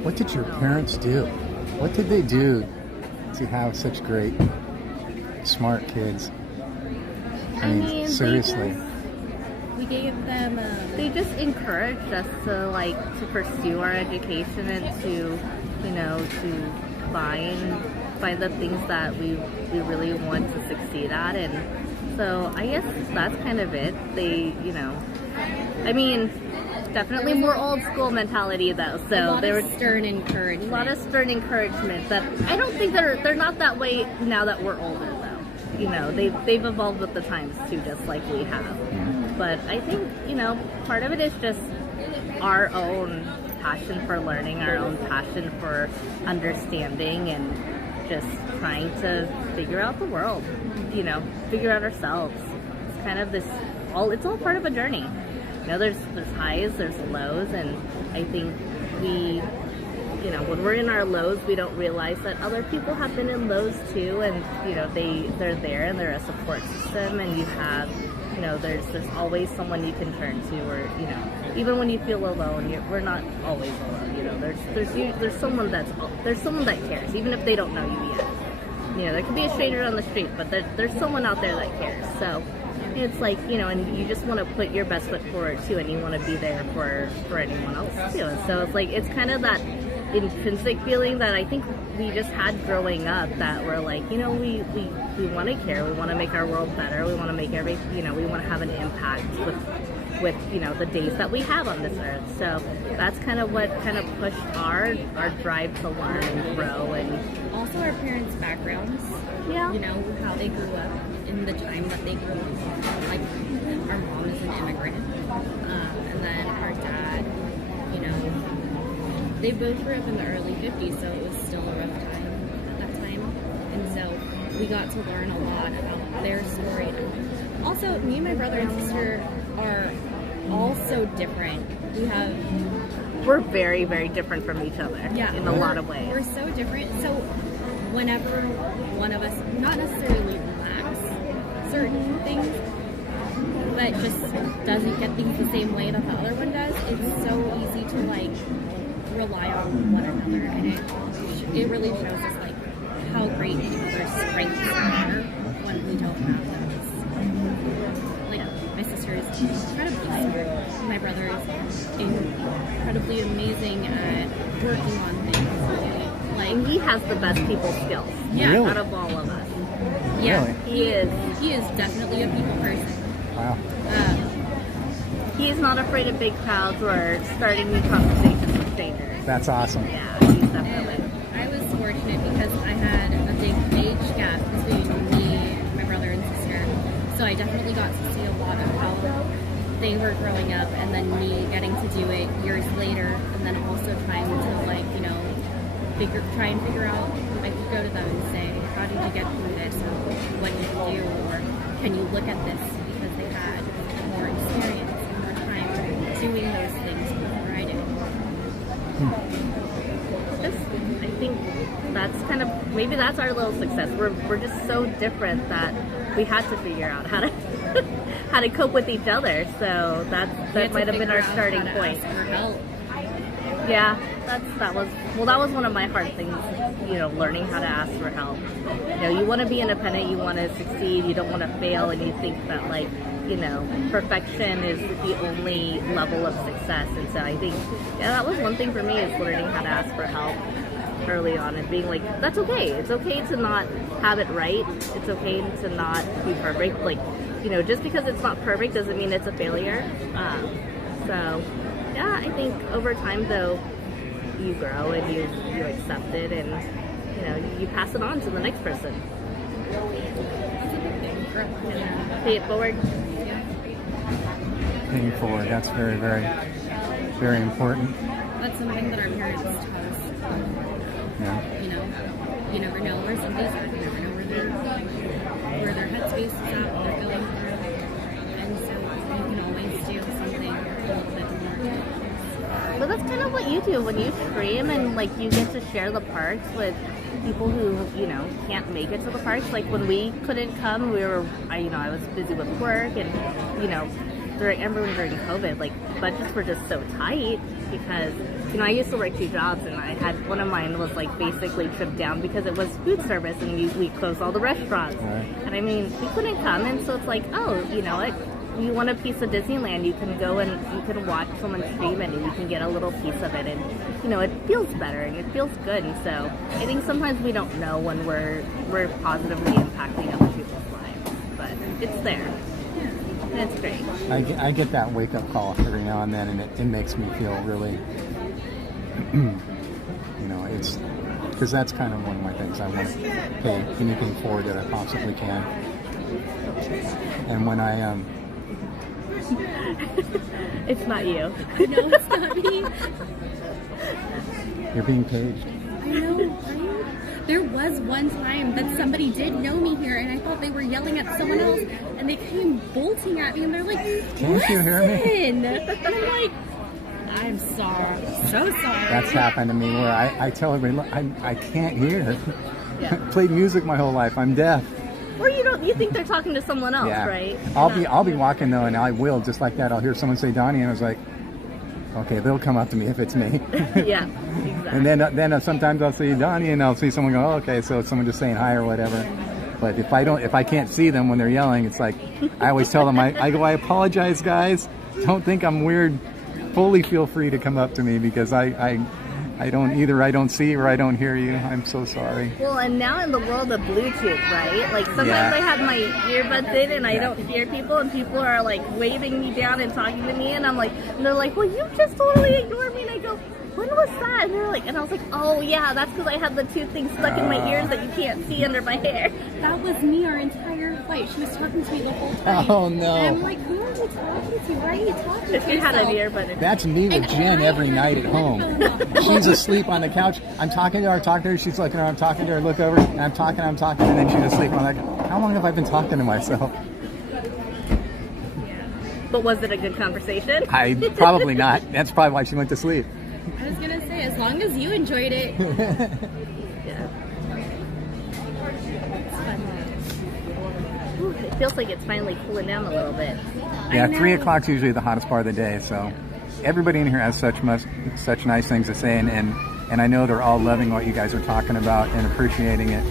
What did your parents do? What did they do to have such great, smart kids? I mean seriously. We gave them. They just encouraged us to pursue our education and to find the things that we really want to succeed at. And so I guess that's kind of it. They, definitely more old school mentality though. So there was stern encouragement. A lot of stern encouragement that I don't think they're not that way now that we're older though. They've evolved with the times too, just like we have. But I think, part of it is just our own passion for learning, our own passion for understanding, and just trying to figure out the world, figure out ourselves. It's kind of it's all part of a journey. There's highs, there's lows, and I think we, when we're in our lows, we don't realize that other people have been in lows too, and, they're there and they're a support system, and you have, there's always someone you can turn to, or, even when you feel alone, we're not always alone, there's someone that cares, even if they don't know you yet. There could be a stranger on the street, but there's someone out there that cares, so it's like, and you just want to put your best foot forward too, and you want to be there for anyone else too. And so it's like, it's kind of that intrinsic feeling that I think we just had growing up, that we're like, we want to care, we want to make our world better, we want to make we want to have an impact with the days that we have on this earth. So that's kind of what kind of pushed our drive to learn and grow, and also our parents' backgrounds. Yeah. How they grew up in the time that they grew up. Like, our mom is an immigrant, and then our dad, they both grew up in the early 50s, so it was still a rough time at that time. And so we got to learn a lot about their story. Also, me and my brother and sister are all so different. We're very, very different from each other in a lot of ways. We're so different. So whenever one of us, not necessarily lacks certain things, but just doesn't get things the same way that the other one does, it's so easy to rely on one another, and it really shows us how great each other's strengths are when we don't have those. My sister is incredibly smart. My brother is incredibly amazing at working on things. He has the best people skills out of all of us. Yeah, really? He is definitely a people person. Wow. He's not afraid of big crowds or starting new conversations with strangers. That's awesome. Yeah, he's definitely. I was fortunate because I had a big age gap between me, my brother, and sister. So I definitely got to see a lot of how they were growing up, and then me getting to do it years later, and then also trying to try and figure out, I could go to them and say, how did you get through this, or what did you do, or can you look at this, because they had more experience and more time doing those things before I did. I think that's kind of, maybe that's our little success. We're just so different that we had to figure out how to how to cope with each other. So that might have been our starting point. Yeah, that was one of my hard things, learning how to ask for help. You want to be independent, you want to succeed, you don't want to fail, and you think that perfection is the only level of success. And so I think, that was one thing for me, is learning how to ask for help early on, and being like, that's okay. It's okay to not have it right. It's okay to not be perfect. Just because it's not perfect doesn't mean it's a failure. So yeah, I think over time though, you grow and you accept it, and you pass it on to the next person. Pay it forward. Paying forward. That's very, very very important. That's something that our parents taught us. Yeah. You know, you never know where somebody's at. You never know where their headspace is at, what they're going through. And so you can always do something a little bit more. But that's kind of what you do when you stream, and like you get to share the parks with people who, you know, can't make it to the parks. Like when we couldn't come, I was busy with work, and you know, during COVID, like budgets were just so tight because, you know, I used to work 2 jobs, and I had one of mine was like basically tripped down because it was food service, and we closed all the restaurants. Right. And I mean, we couldn't come, and so it's like, oh, you know what? You want a piece of Disneyland, you can go and you can watch someone stream it, and you can get a little piece of it, and you know, it feels better and it feels good. And so I think sometimes we don't know when we're positively impacting other people's lives, but it's there. And it's great. I get that wake up call every now and then, and it makes me feel really, you know, it's because that's kind of one of my things. I want to pay anything forward that I possibly can. And when I it's not you. No, it's not me. You're being paged. I know, right? There was one time that somebody did know me here, and I thought they were yelling at someone else, and they came bolting at me, and they're like, "Can't you hear me?" And I'm like, "I'm sorry, so sorry." That's happened to me where I tell everybody, "Look, I can't hear. Yeah. Played music my whole life. I'm deaf." Or you think they're talking to someone else, Yeah. right? I'll be walking though, and I will just like that. I'll hear someone say Donnie, and I was like, okay, they'll come up to me if it's me. Yeah, exactly. And then sometimes I'll see Donnie, and I'll see someone go, oh, okay, so it's someone just saying hi or whatever. But if I can't see them when they're yelling, it's like I always tell them, I go, I apologize, guys. Don't think I'm weird. Fully feel free to come up to me because I don't see or I don't hear you. I'm so sorry. Well, and now in the world of Bluetooth, right? Like sometimes I have my earbuds in and I don't hear people, and people are like waving me down and talking to me, and I'm like, and they're like, well, you just totally ignored me, and I go, when was that? And they're like, and I was like, oh yeah, that's because I have the 2 things stuck in my ears that you can't see under my hair. That was me our entire flight. She was talking to me the whole time. Oh no! And I'm like, who are you talking to? Why are you talking to? If you had an earbud. That's me with Jen every night at home. She's asleep on the couch. I'm talking to her. She's looking at her. I'm talking to her. Look over, and I'm talking, and then she's asleep. I'm like, how long have I been talking to myself? But was it a good conversation? Probably not. That's probably why she went to sleep. I was gonna say, as long as you enjoyed it. Yeah. It's fun. Ooh, it feels like it's finally cooling down a little bit. Yeah, 3 o'clock's usually the hottest part of the day, so everybody in here has such nice things to say, and I know they're all loving what you guys are talking about and appreciating it.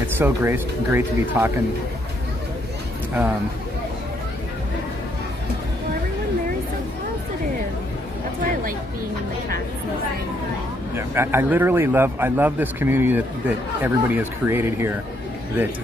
It's so great to be talking. Well, everyone there is so positive. That's why I like being in the chats and listening. Yeah, I literally love this community that everybody has created here. It's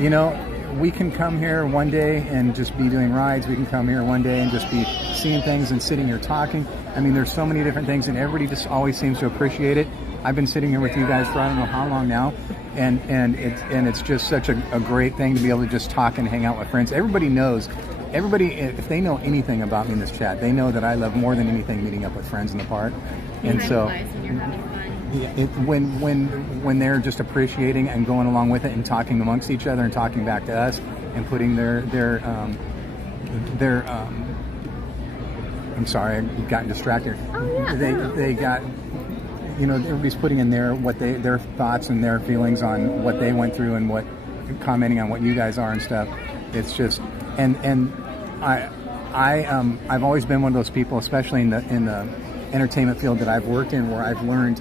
you know, we can come here one day and just be doing rides. We can come here one day and just be seeing things and sitting here talking. I mean, there's so many different things, and everybody just always seems to appreciate it. I've been sitting here with you guys for I don't know how long now, and it's just such a great thing to be able to just talk and hang out with friends. Everybody knows. Everybody, if they know anything about me in this chat, they know that I love more than anything meeting up with friends in the park. And so, when they're just appreciating and going along with it and talking amongst each other and talking back to us and putting their I'm sorry, I've gotten distracted. Oh yeah. They got, you know, everybody's putting in their thoughts and their feelings on what they went through and commenting on what you guys are and stuff. It's just and I've always been one of those people, especially in the entertainment field that I've worked in, where I've learned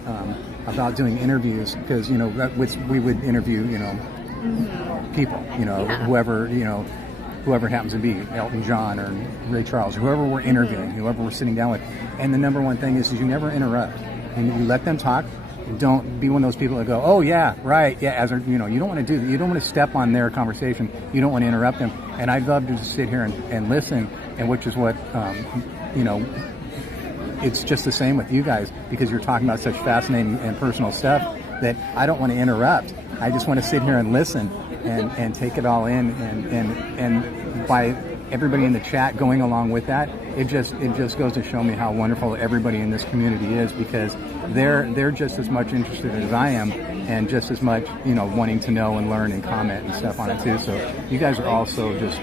about doing interviews, because you know we would interview, you know, people, you know, whoever happens to be Elton John or Ray Charles, whoever we're interviewing, whoever we're sitting down with. And the number one thing is you never interrupt, and you let them talk. Don't be one of those people that go, oh yeah, right, yeah, as you know, you don't want to do that. You don't want to step on their conversation. You don't want to interrupt them. And I'd love to just sit here and listen, and which is what, you know, it's just the same with you guys, because you're talking about such fascinating and personal stuff that I don't want to interrupt. I just want to sit here and listen and take it all in, and by everybody in the chat going along with that, it just goes to show me how wonderful everybody in this community is, because they're just as much interested as I am, and just as much, you know, wanting to know and learn and comment and stuff on it too. So you guys are also just...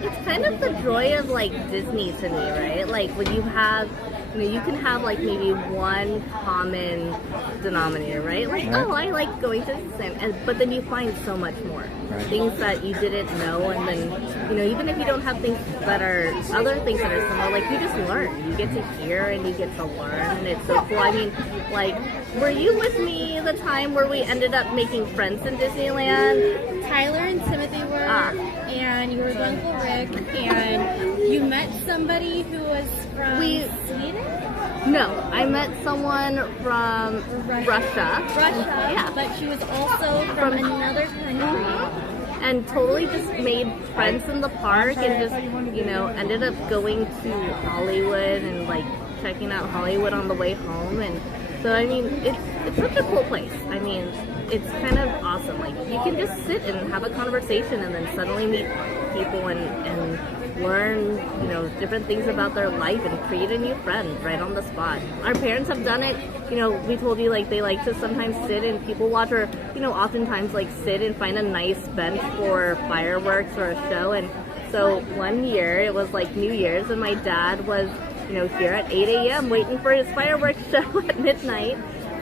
It's kind of the joy of like Disney to me, right? Like when you have, you know, you can have like maybe one common denominator, right? Like, Right. oh, I like going to Disneyland, but then you find so much more. Right. Things that you didn't know, and then, you know, even if you don't have things that are, other things that are similar, like you just learn. You get to hear and you get to learn, and it's so cool. I mean, like, were you with me the time where we ended up making friends in Disneyland? Tyler and Timothy were, and you were with Uncle Rick, and you met somebody who was from Sweden? No, I met someone from Russia. Yeah, but she was also from another country. And totally just made friends in the park, and just, you know, ended up going to Hollywood and like checking out Hollywood on the way home. And so, I mean, it's such a cool place. I mean, it's kind of awesome. Like, you can just sit and have a conversation and then suddenly meet people and learn, you know, different things about their life and create a new friend right on the spot. Our parents have done it. You know, we told you, like, they like to sometimes sit and people watch, or, you know, oftentimes like sit and find a nice bench for fireworks or a show. And so one year, it was like New Year's, and my dad was, you know, here at 8 a.m. waiting for his fireworks show at midnight,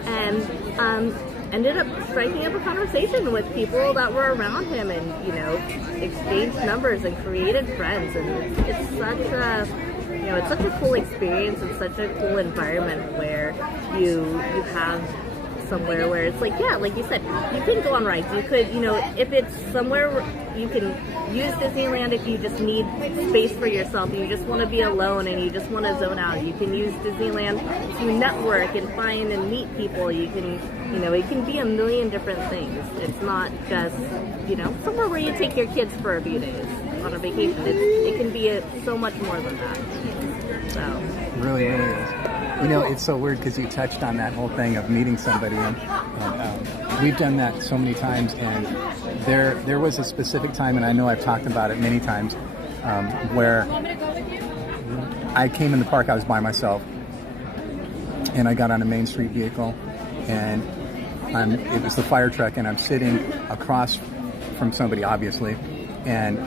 and ended up striking up a conversation with people that were around him, and, you know, exchanged numbers and created friends. And it's such a, you know, it's such a cool experience and such a cool environment where you have somewhere where it's like, yeah, like you said, you can go on rides. You could, you know, if it's somewhere you can use Disneyland if you just need space for yourself, you just want to be alone and you just want to zone out. You can use Disneyland to network and find and meet people. You can, you know, it can be a million different things. It's not just, you know, somewhere where you take your kids for a few days on a vacation. It can be so much more than that. So It really is. You know, it's so weird because you touched on that whole thing of meeting somebody, and we've done that so many times. And there was a specific time, and I know I've talked about it many times, where I came in the park. I was by myself, and I got on a Main Street vehicle, and it was the fire truck, and I'm sitting across from somebody, obviously, and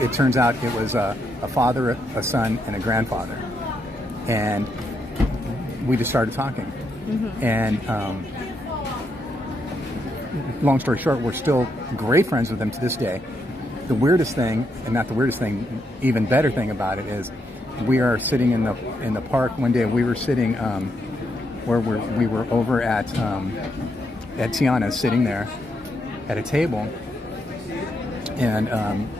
it turns out it was a father, a son, and a grandfather. And we just started talking. Mm-hmm. And long story short, we're still great friends with them to this day. The weirdest thing, and not the weirdest thing, even better thing about it is, we are sitting in the park one day. We were sitting where we were over at Tiana, sitting there at a table, and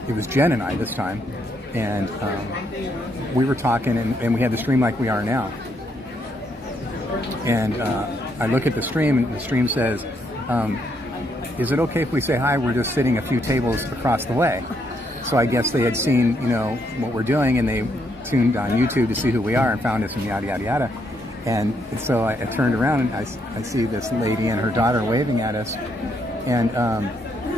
it was Jen and I this time. And we were talking, and we had the stream like we are now. And I look at the stream, and the stream says, is it okay if we say hi? We're just sitting a few tables across the way. So I guess they had seen, you know, what we're doing, and they tuned on YouTube to see who we are and found us, and yada, yada, yada. And so I turned around, and I see this lady and her daughter waving at us. And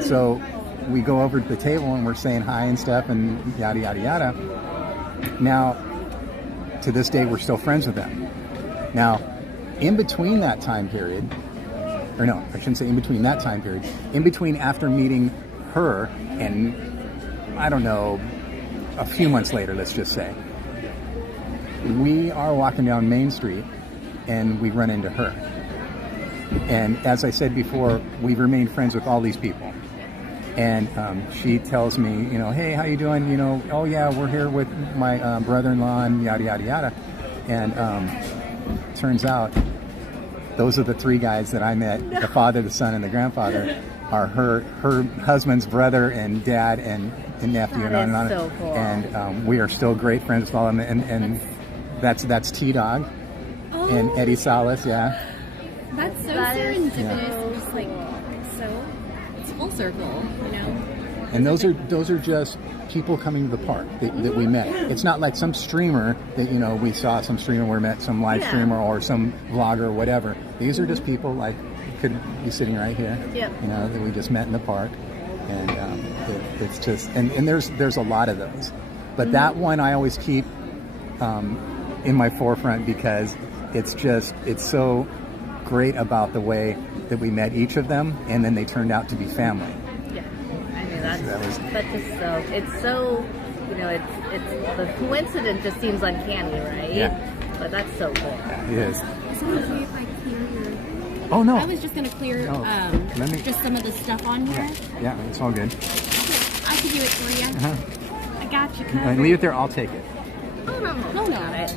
so we go over to the table, and we're saying hi and stuff, and yada, yada, yada. Now, to this day, we're still friends with them. Now, in between that time period, or no, I shouldn't say in between that time period, in between after meeting her and, I don't know, a few months later, let's just say, we are walking down Main Street, and we run into her. And as I said before, we've remained friends with all these people. And she tells me, you know, hey, how you doing? You know, oh yeah, we're here with my brother-in-law and yada, yada, yada. And turns out those are the three guys that I met, the father, the son, and the grandfather, are her husband's brother and dad and nephew, and on and on. So cool. And we are still great friends with all of them. And that's T-Dog and Eddie Salas, yeah. That's so That is serendipitous. It's like it's full circle, you know. And those are just people coming to the park that we met. It's not like some streamer that, you know, we saw some streamer, we met some live streamer or some vlogger or whatever. These are just people like could be sitting right here, yep. you know, that we just met in the park. and it's just and there's a lot of those, but that one I always keep in my forefront because it's so great about the way that we met each of them, and then they turned out to be family. Yeah, I mean that's just so it's so it's the coincidence just seems uncanny, right? Yeah. But that's so cool. Yeah, it is. Is it okay if I clear your... Oh no. I was just gonna clear just some of the stuff on here. Yeah, it's all good. I can do it for you. Uh-huh. I got you covered. Leave it there. I'll take it. Oh no. Right.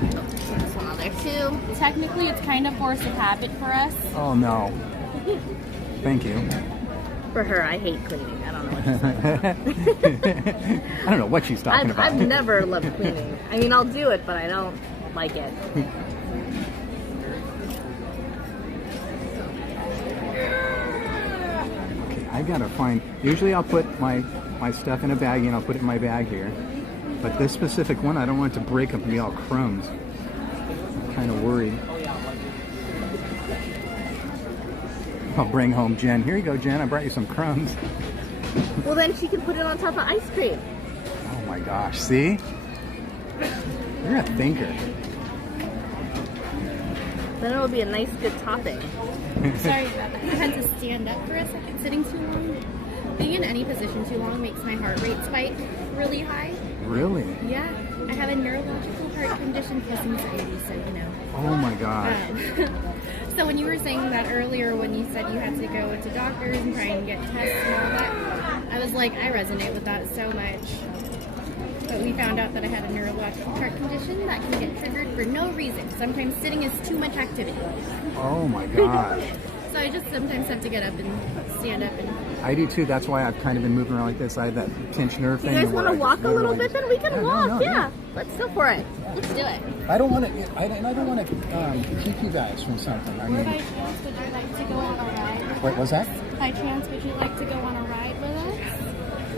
This one on there too. Technically, it's kind of force of habit for us. Oh no. Thank you. For her, I hate cleaning. I don't know what she's talking I don't know what she's talking about. I've never loved cleaning. I mean, I'll do it, but I don't like it. Okay, I gotta find. Usually, I'll put my stuff in a baggie and I'll put it in my bag here. But this specific one, I don't want it to break up and be all crumbs. I'm kind of worried. I'll bring home Jen. Here you go, Jen. I brought you some crumbs. Well, then she can put it on top of ice cream. Oh my gosh, see? You're a thinker. Then it'll be a nice, good topping. Sorry about that. I had to stand up for a second. Sitting too long. Being in any position too long makes my heart rate spike really high. Really? Yeah. I have a neurological heart condition plus anxiety, so you know. Oh my gosh. So when you were saying that earlier, when you said you had to go to doctors and try and get tests and all that, I was like, I resonate with that so much. But we found out that I had a neurological heart condition that can get triggered for no reason. Sometimes sitting is too much activity. Oh my gosh. So I just sometimes have to get up and stand up and... I do too. That's why I've kind of been moving around like this. I had that pinched nerve thing. You guys want to walk a little bit? Then we can walk. Yeah. Let's go for it. Let's do it. I don't want to. I don't want to keep you guys from something. I mean, by chance, would you like to go on a ride? What was that? By chance, would you like to go on a ride with us?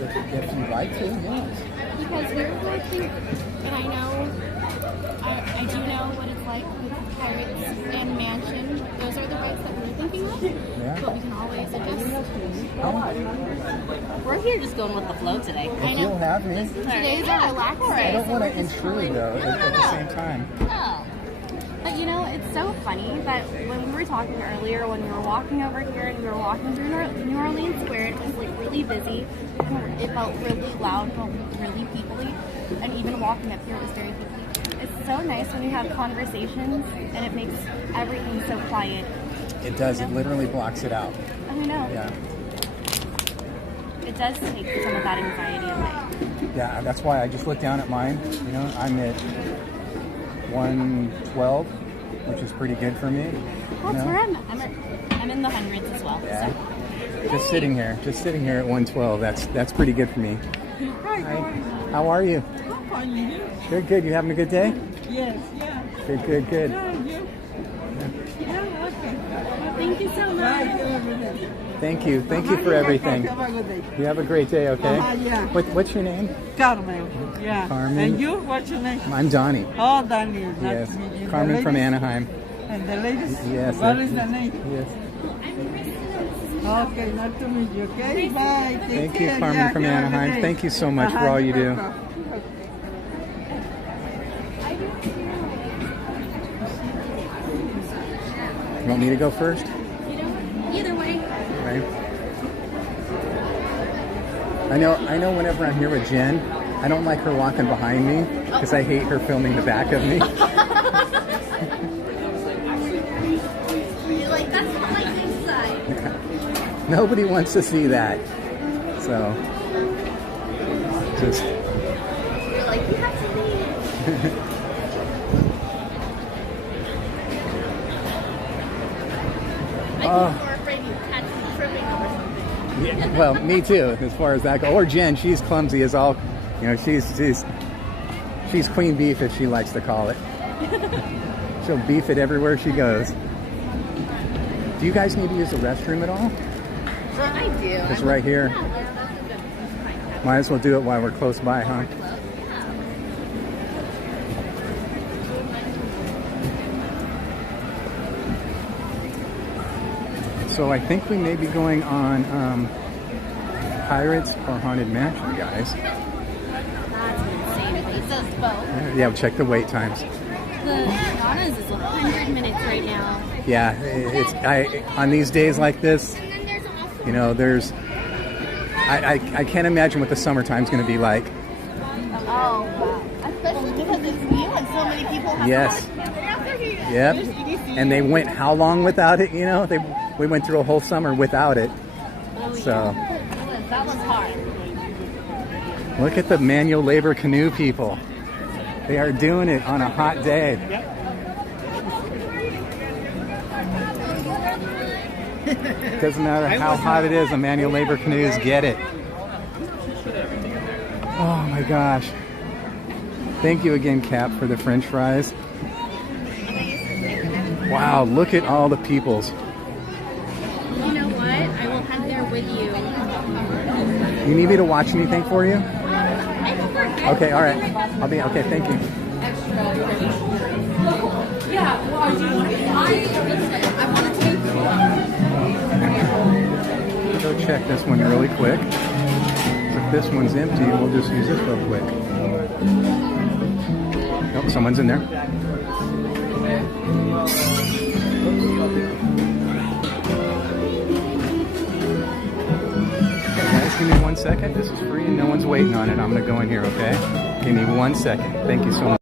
If you'd like to, yes. Because we're working, and I know, I do know what it's like with Pirates and Mansion. Those are the rides that we're thinking of, but we can always adjust. We're here just going with the flow today. If you'll have me. Today's a relaxed day. I don't want to intrude though at the same time. No. But you know, it's so funny that when we were talking earlier, when we were walking over here and we were walking through New Orleans Square, it was like really busy. It felt really loud, felt really peoply, and even walking up here, it was very peoply. It's so nice when you have conversations and it makes everything so quiet. It does. It literally blocks it out. I know. Yeah. It does take some of that anxiety away. Yeah, that's why I just looked down at mine. You know, I'm at 112, which is pretty good for me. That's where I'm in the hundreds as well. Yeah. So. Just sitting here at 112. That's pretty good for me. Hi. How are you? I'm fine. Good, good. You having a good day? Yes, yeah. Good, good, good. Yeah, okay. Thank you so much. Thank you. Thank you for everything. Have a good day. You have a great day, okay? Yeah. What's your name? Carmen. Yeah. Carmen. And you? What's your name? I'm Donnie. Oh, Donnie. Yes. Nice to meet you. Carmen from Anaheim. And the ladies? Yes. What is the name? Yes. Okay, nice to meet you. Okay, bye. Thank you, Carmen from Anaheim. Thank you so much for all you do. You want me to go first? Either way. Right. I know whenever I'm here with Jen, I don't like her walking behind me because I hate her filming the back of me. You're like, that's not my good side. Nobody wants to see that. So, just... You're like, you have to leave. I'm more afraid you catch me tripping over something. Yeah, well, me too, as far as that goes. Or Jen, she's clumsy as all, you know, she's queen beef, if she likes to call it. She'll beef it everywhere she goes. Do you guys need to use the restroom at all? I do. It's right here. Might as well do it while we're close by, huh? So I think we may be going on Pirates or Haunted Mansion, guys. That's insane. It says both. Yeah, check the wait times. The Tiana's is 100 minutes right now. Yeah, on these days like this, you know, I can't imagine what the summertime's going to be like. Oh, wow. Especially because it's new and so many people have Yes. Yep. And they went how long without it? You know, we went through a whole summer without it. So That was hard. look at the manual labor canoe people. They are doing it on a hot day. Doesn't matter how hot it is, the manual labor canoes get it. Oh my gosh. Thank you again, Cap, for the French fries. Wow, look at all the peoples. You know what? I will head there with you. You need me to watch anything for you? Okay, all right. I'll be okay. Thank you. Yeah, well, I want to take Go check this one really quick. If this one's empty, we'll just use this real quick. Nope, someone's in there. Guys, give me 1 second. This is free and no one's waiting on it. I'm going to go in here, okay? Give me 1 second. Thank you so much.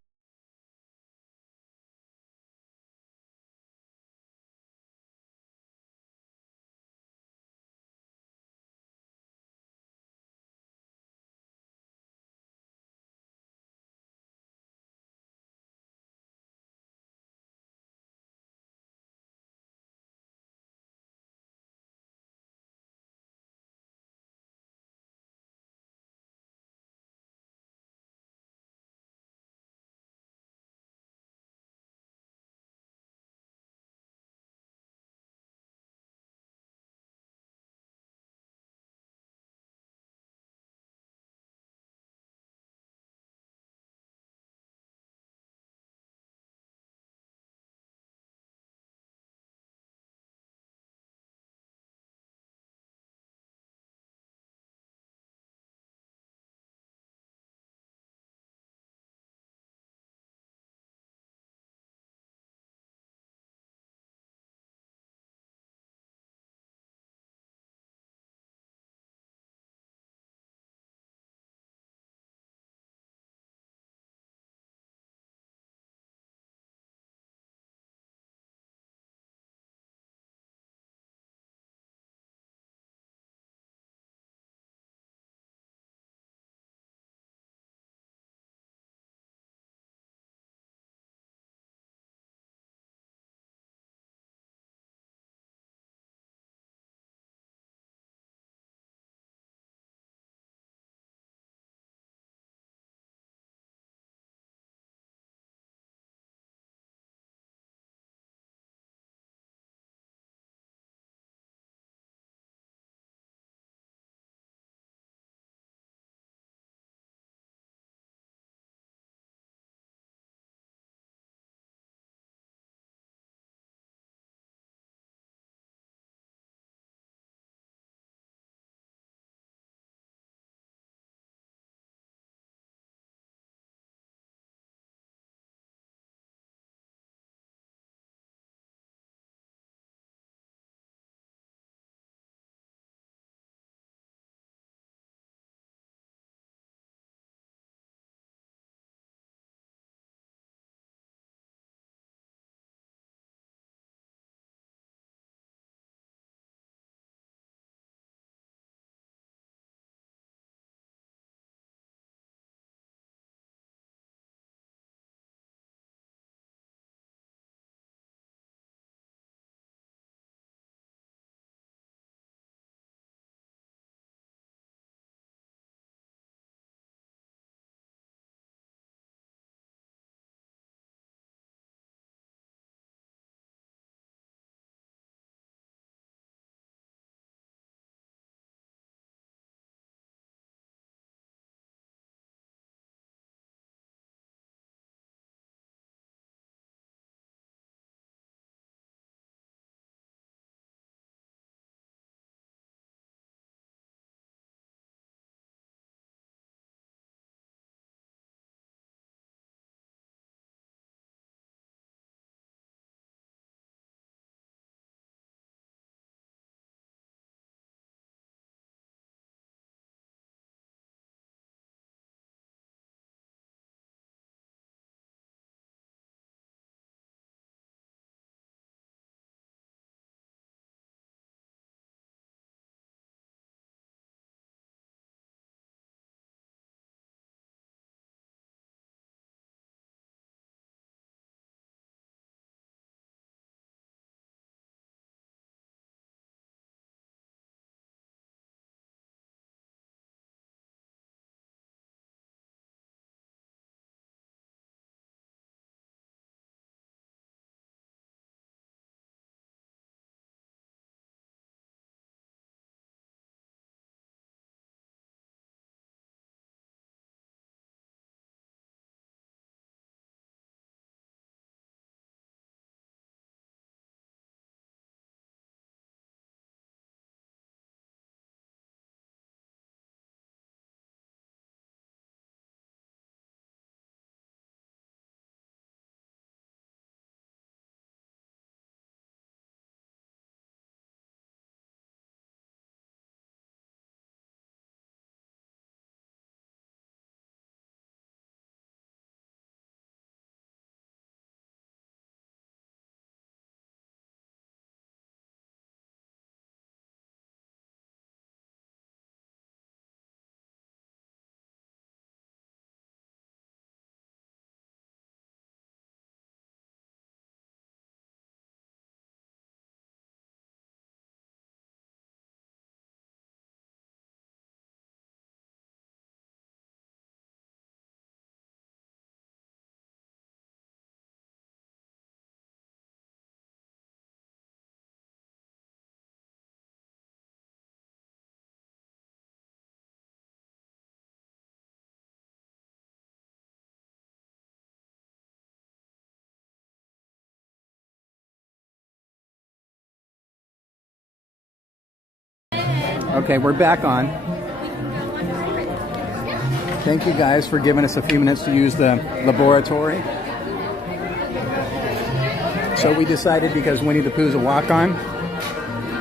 Okay, we're back on. Thank you guys for giving us a few minutes to use the laboratory. So we decided, because Winnie the Pooh's a walk-on,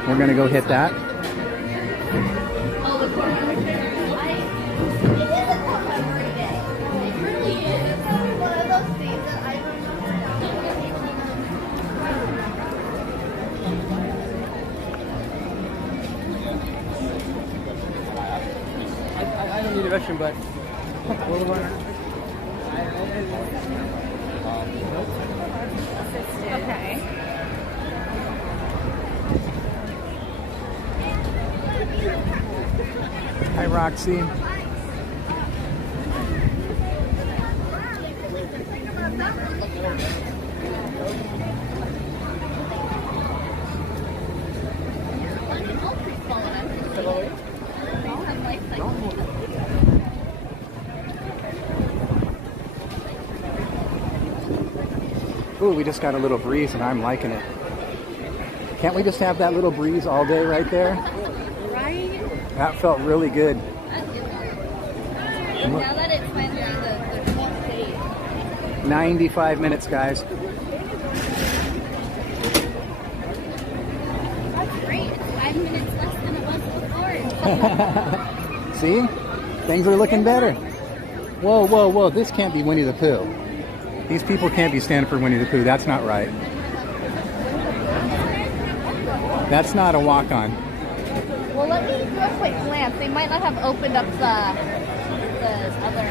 we're going to go hit that. I don't need a restroom, but Okay. Hi, Roxy. Ooh, we just got a little breeze and I'm liking it. Can't we just have that little breeze all day right there? Right? That felt really good. Now that it's finally the 12th day. 95 minutes, guys. That's great. It's 5 minutes less than it was before. See? Things are looking better. Whoa, whoa, whoa. This can't be Winnie the Pooh. These people can't be standing for Winnie the Pooh. That's not right. That's not a walk-on. Well, let me do a quick glance. They might not have opened up the other.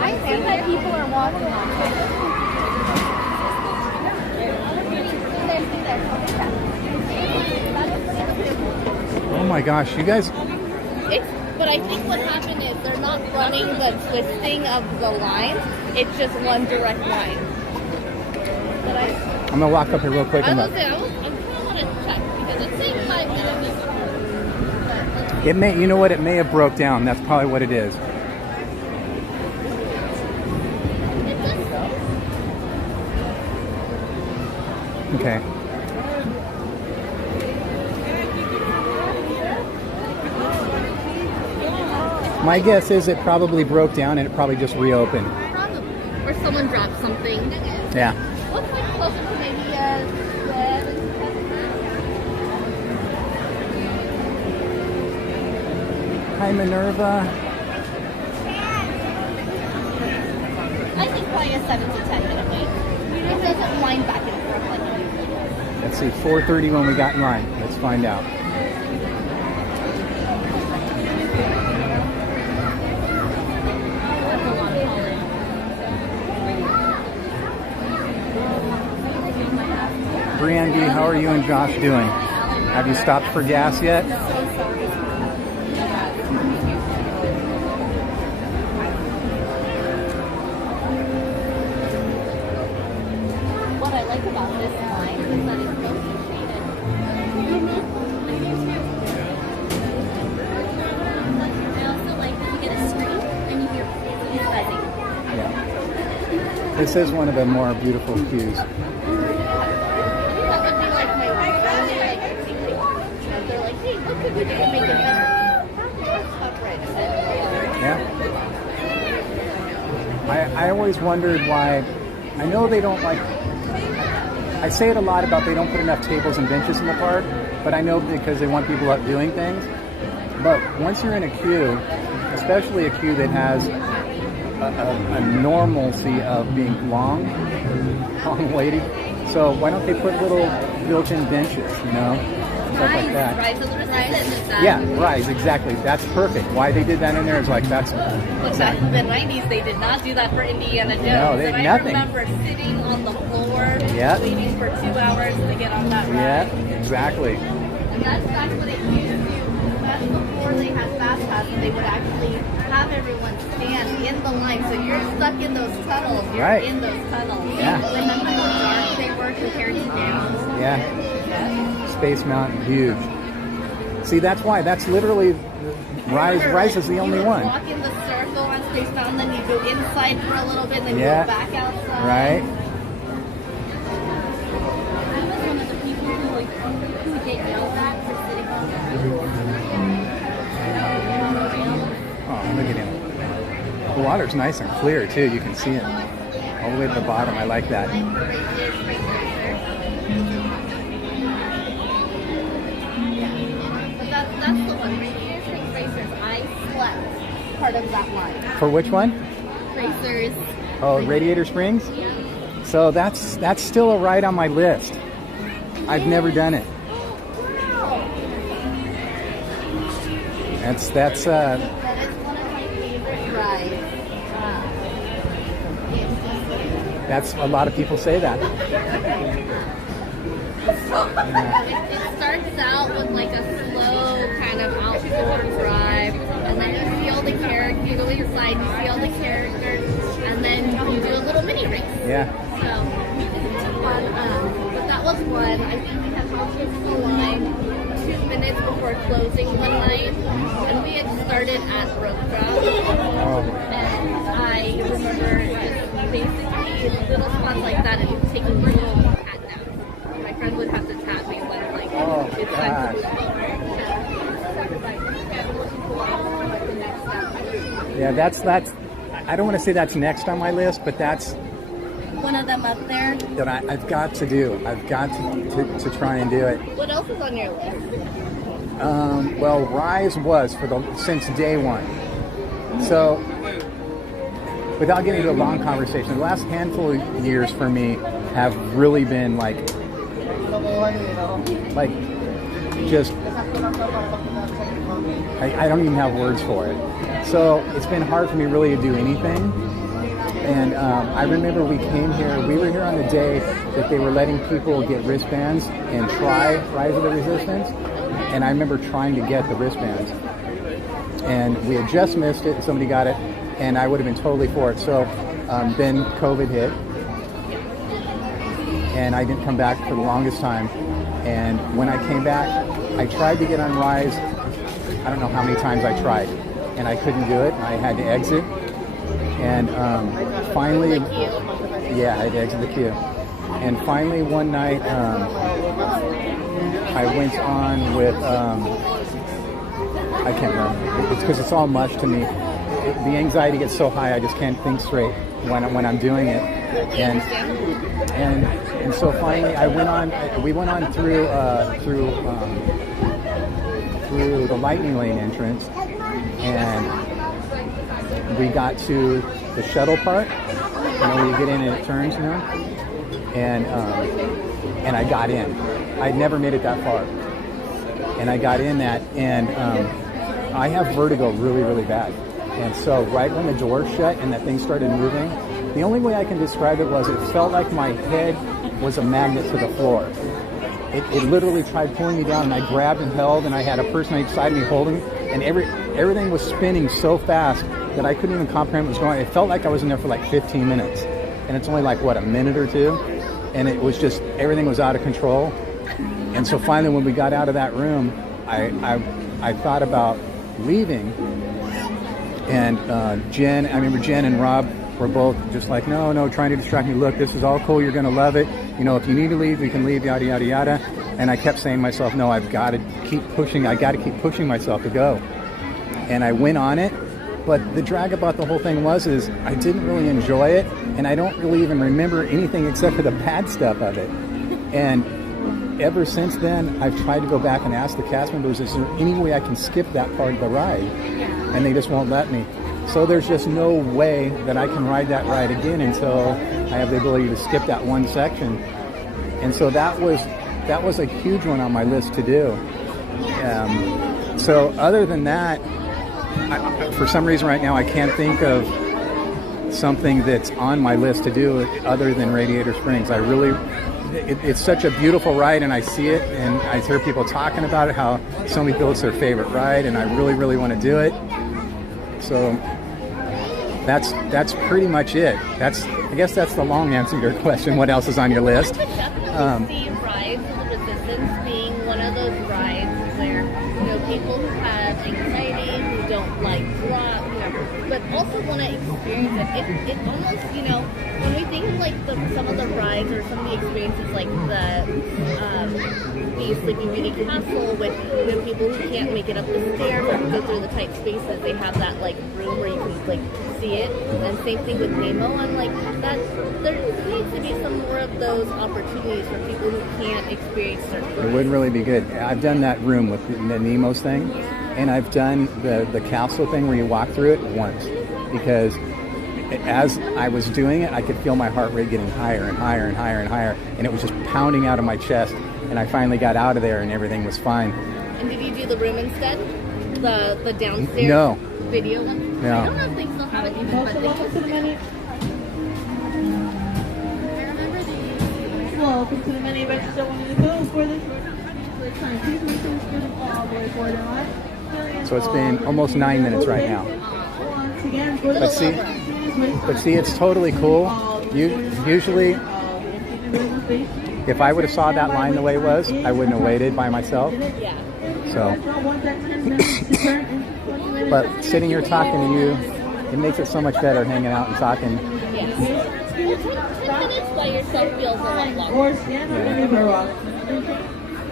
I see that people are walking on it. Oh my gosh, you guys. But I think what happened is they're not running the twisting of the lines. It's just one direct line. But I'm gonna walk up here real quick and look. I kind of want to check because it seems like It may, you know what? It may have broke down. That's probably what it is. Okay. My guess is it probably broke down and it probably just reopened. probably, or someone dropped something. Yeah. Looks like closer to maybe Hi, Minerva. I think probably a 7 to 10 minute wait. It doesn't wind back and forth like it usually does. Let's see, 4:30 when we got in line. Let's find out. Brandy, how are you and Josh doing? Have you stopped for gas yet? What I like about this line is that it's mostly shaded. I also like that you get a screen and you hear bees buzzing. Yeah. This is one of the more beautiful queues. That would be like my family, like they're like, hey, what could we do to make it better? Yeah. I always wondered why. I know they don't like. I say it a lot about they don't put enough tables and benches in the park, but I know because they want people up doing things. But once you're in a queue, especially a queue that has a normalcy of being long waiting, so why don't they put little built-in benches, you know, stuff like that? Rise of the Resistance. Yeah, rise, exactly. That's perfect. Why they did that in there is like, that's... But back in the 90s, they did not do that for Indiana Jones. No, they and did nothing. I remember sitting on the floor, Yep. waiting for 2 hours to get on that ride. Yeah, exactly. And that's what it used to do. That's before they had fast pass, and they would actually have everyone stand in the line. So you're stuck in those tunnels. You're Right. in those tunnels. Yeah. Remember how dark they were compared to now? Yeah. Space Mountain, huge. See, that's why. That's literally... Rise is the only you one. Walk in the circle on Space Mountain, then you go inside for a little bit, then Yeah. go back outside. Right. I was one of the people who get yelled at for sitting on the The water's nice and clear too. You can see it all the way to the bottom. I like that. But that's the one. Radiator Springs Racers. I slept part of that line. For which one? Racers. Oh, Radiator Springs? Yeah. So that's still a ride on my list. I've never done it. That's That is one of my favorite rides. That's a lot of people say that. It starts out with like a slow kind of outdoor drive, and then you see all the characters. You go inside, you see all the characters, and then you do a little mini race. Yeah. So it's fun. But that was one. I think we had to the line 2 minutes before closing one night, and we had started at Road Drop. And I remember just basically little spots like that and taking little cat naps. My friend would have to tap me when like it's time to move. Yeah, that's. I don't want to say that's next on my list, but that's One of them up there. that I've got to do. I've got to try and do it. What else is on your list? Well, Rise was since day one. So, without getting into a long conversation, the last handful of years for me have really been like just, I don't even have words for it. So it's been hard for me really to do anything. And I remember we were here on the day that they were letting people get wristbands and try Rise of the Resistance. And I remember trying to get the wristbands. And we had just missed it, and somebody got it, and I would have been totally for it. So then COVID hit, and I didn't come back for the longest time. And when I came back, I tried to get on Rise. I don't know how many times I tried, and I couldn't do it. I had to exit. And finally, yeah, I had to exit the queue. And finally one night, I went on with, I can't remember. It's because it's all mush to me. The anxiety gets so high, I just can't think straight when I'm doing it. And so finally, we went on through the Lightning Lane entrance, and we got to the shuttle part, where you get in and it turns, and I got in. I'd never made it that far, and I got in that, and I have vertigo really, really bad, and so right when the door shut and that thing started moving, the only way I can describe it was it felt like my head was a magnet to the floor. It literally tried pulling me down, and I grabbed and held, and I had a person on each side of me holding, and everything was spinning so fast that I couldn't even comprehend what was going on. It felt like I was in there for like 15 minutes, and it's only like, what, a minute or two? And it was just, everything was out of control. And so finally, when we got out of that room, I thought about leaving, and I remember Jen and Rob were both just like, no, trying to distract me. Look, this is all cool. You're going to love it. If you need to leave, you can leave, yada, yada, yada. And I kept saying to myself, no, I've got to keep pushing. I got to keep pushing myself to go. And I went on it. But the drag about the whole thing is I didn't really enjoy it. And I don't really even remember anything except for the bad stuff of it. And ever since then, I've tried to go back and ask the cast members, is there any way I can skip that part of the ride? And they just won't let me. So there's just no way that I can ride that ride again until I have the ability to skip that one section. And so that was a huge one on my list to do. So other than that, for some reason right now I can't think of something that's on my list to do other than Radiator Springs. It's such a beautiful ride, and I see it, and I hear people talking about it, how so many people it's their favorite ride, and I really, really want to do it. So that's pretty much it. I guess that's the long answer to your question. What else is on your list? I could definitely see Rise of the Resistance being one of those rides where people who have anxiety, who don't like drop, but also want to experience it. It almost, when we think of like some of the rides or some of the experiences, like the Sleeping Beauty Castle, with people who can't make it up the stairs or go through the tight spaces, they have that like room where you can like see it. And same thing with Nemo. I'm like, that there needs to be some more of those opportunities for people who can't experience certain It would really be good. I've done that room with the Nemo's thing, and I've done the castle thing where you walk through it once, because as I was doing it, I could feel my heart rate getting higher and higher and higher and higher, and it was just pounding out of my chest, and I finally got out of there and everything was fine. And did you do the room instead? The downstairs No. video one? No. I don't know if they still have it even, but they just Welcome to the mini adventures of Winnie the Pooh for this time. Please make sure to get all the way forward and left. So it's been almost 9 minutes right now. Once again, for the But see, it's totally cool. Usually, if I would have saw that line the way it was, I wouldn't have waited by myself. So, but sitting here talking to you, it makes it so much better hanging out and talking. 10 minutes by yourself feels a lot longer.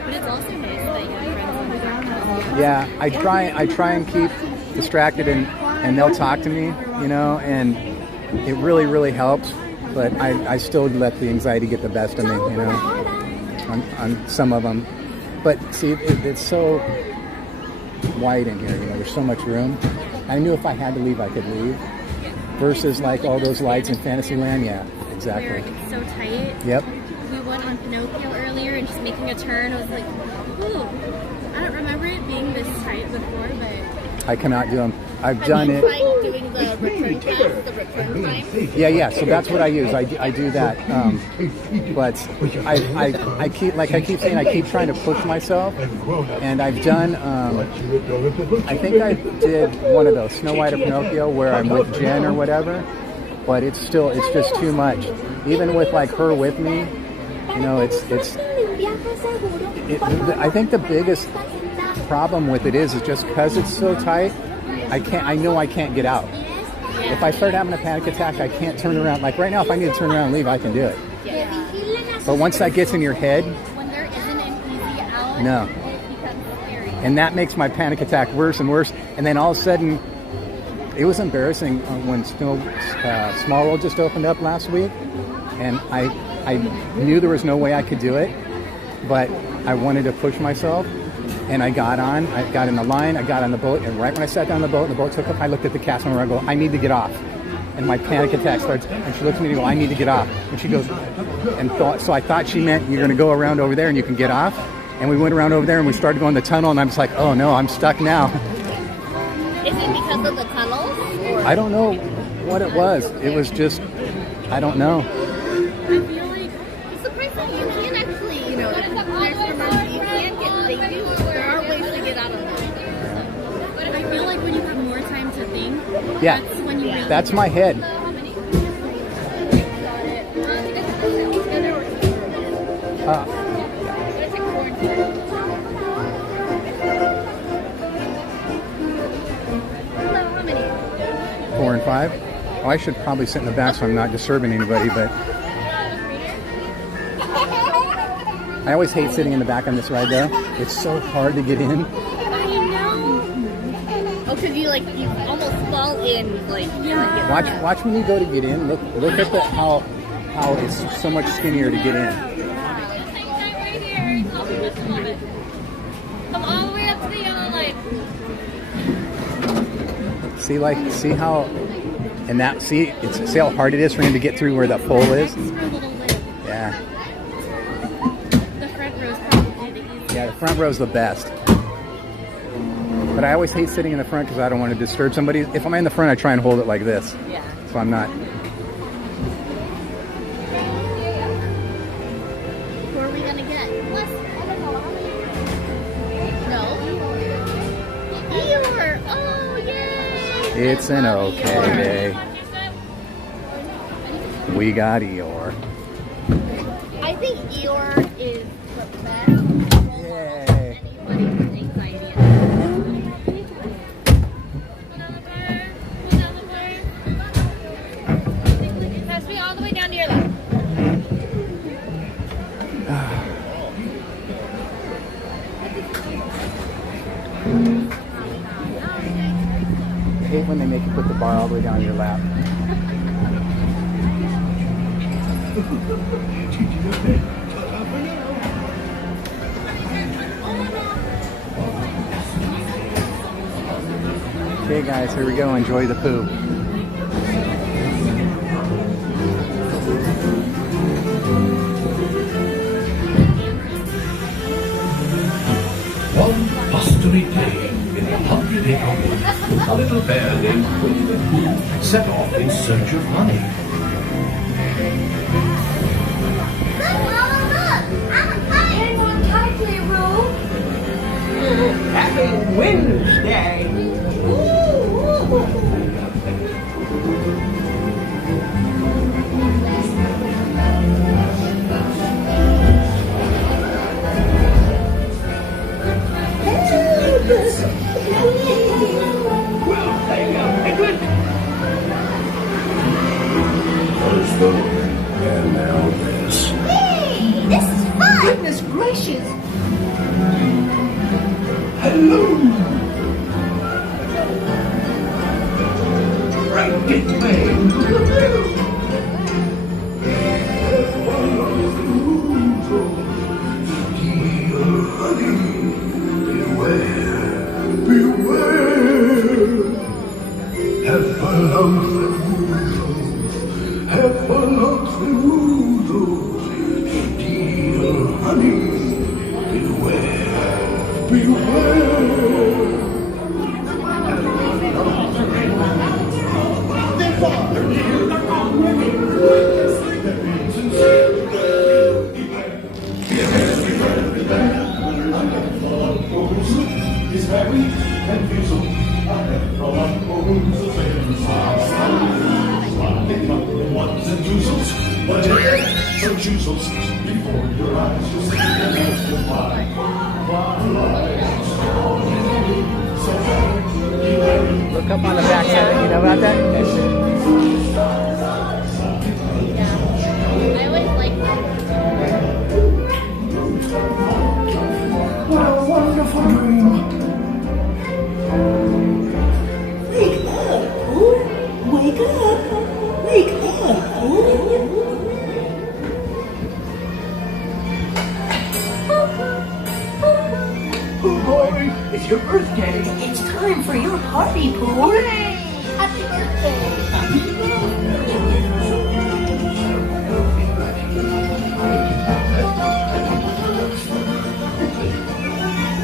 But it's also nice that you have friends on the ground. Yeah, I try and keep distracted and they'll talk to me, you know, and it really, really helps. But I still let the anxiety get the best of me, you know, on some of them. But see, it's so wide in here, you know, there's so much room. I knew if I had to leave, I could leave. Versus like all those lights in Fantasyland, yeah, exactly. Where it's so tight. Yep. We went on Pinocchio earlier and just making a turn, I was like, ooh, I don't remember it being this tight before, but... I cannot do them. I've done it. Have you tried doing the return pass, the return time? Yeah, so that's what I use. I do that. But I keep, like I keep saying, I keep trying to push myself. And I've done, I think I did one of those, Snow White or Pinocchio, where I'm with Jen or whatever. But it's just too much. Even with like her with me, you know, I think the biggest problem with it is just because it's so tight, I know I can't get out. If I start having a panic attack, I can't turn around. Like right now, if I need to turn around and leave, I can do it. But once that gets in your head, when there isn't an easy out, no. it becomes scary. And that makes my panic attack worse and worse. And then all of a sudden, it was embarrassing when Small World just opened up last week, and I knew there was no way I could do it, but I wanted to push myself. And I got in the line, I got on the boat, and right when I sat down on the boat and the boat took off, I looked at the cast member and I go, I need to get off. And my panic attack starts, and she looks at me and go, I need to get off. And she goes, so I thought she meant you're going to go around over there and you can get off. And we went around over there and we started going the tunnel, and I'm just like, oh no, I'm stuck now. Is it because of the tunnels? Or? I don't know what it was. It was just, I don't know. I feel like it's surprising you can actually, you know, there's you can get, there are ways to get out of this. But I feel like when you have more time to think, Yeah, that's when you really that's my head. 4 and 5. Oh, I should probably sit in the back so I'm not disturbing anybody, but I always hate sitting in the back on this ride though. It's so hard to get in. I know. Oh, because you almost fall in, Watch when you go to get in. Look at how it's so much skinnier to get in. Come all the way up to the yellow light. See how, and that see how hard it is for him to get through where that pole is. Yeah. The front row's probably the easiest. Yeah, the front row's the best. But I always hate sitting in the front because I don't want to disturb somebody. If I'm in the front, I try and hold it like this. Yeah. So I'm not. Who are we gonna get? No. Eeyore! Oh, yay! It's an okay day. We got Eeyore. I think Eeyore is the best. Yay! Anybody with anxiety. Pass me all the way down to your left. I hate when they make you put the bar all the way down your lap. Okay guys, here we go. Enjoy the Pooh. One blustery day in the 100-acre wood, a little bear named Winnie the Pooh set off in search of honey. Happy Wednesday! Well, hang up, Edward! First the wind, and now this. Hey, this is fun! Goodness gracious! Hello! Right it way! Look up on the back side. You know about that? I always like What a wonderful dream! Wake up, Pooh! Wake up! Wake up, Pooh! Oh boy, it's your birthday! It's time for your party, Pooh! Hooray! Happy birthday!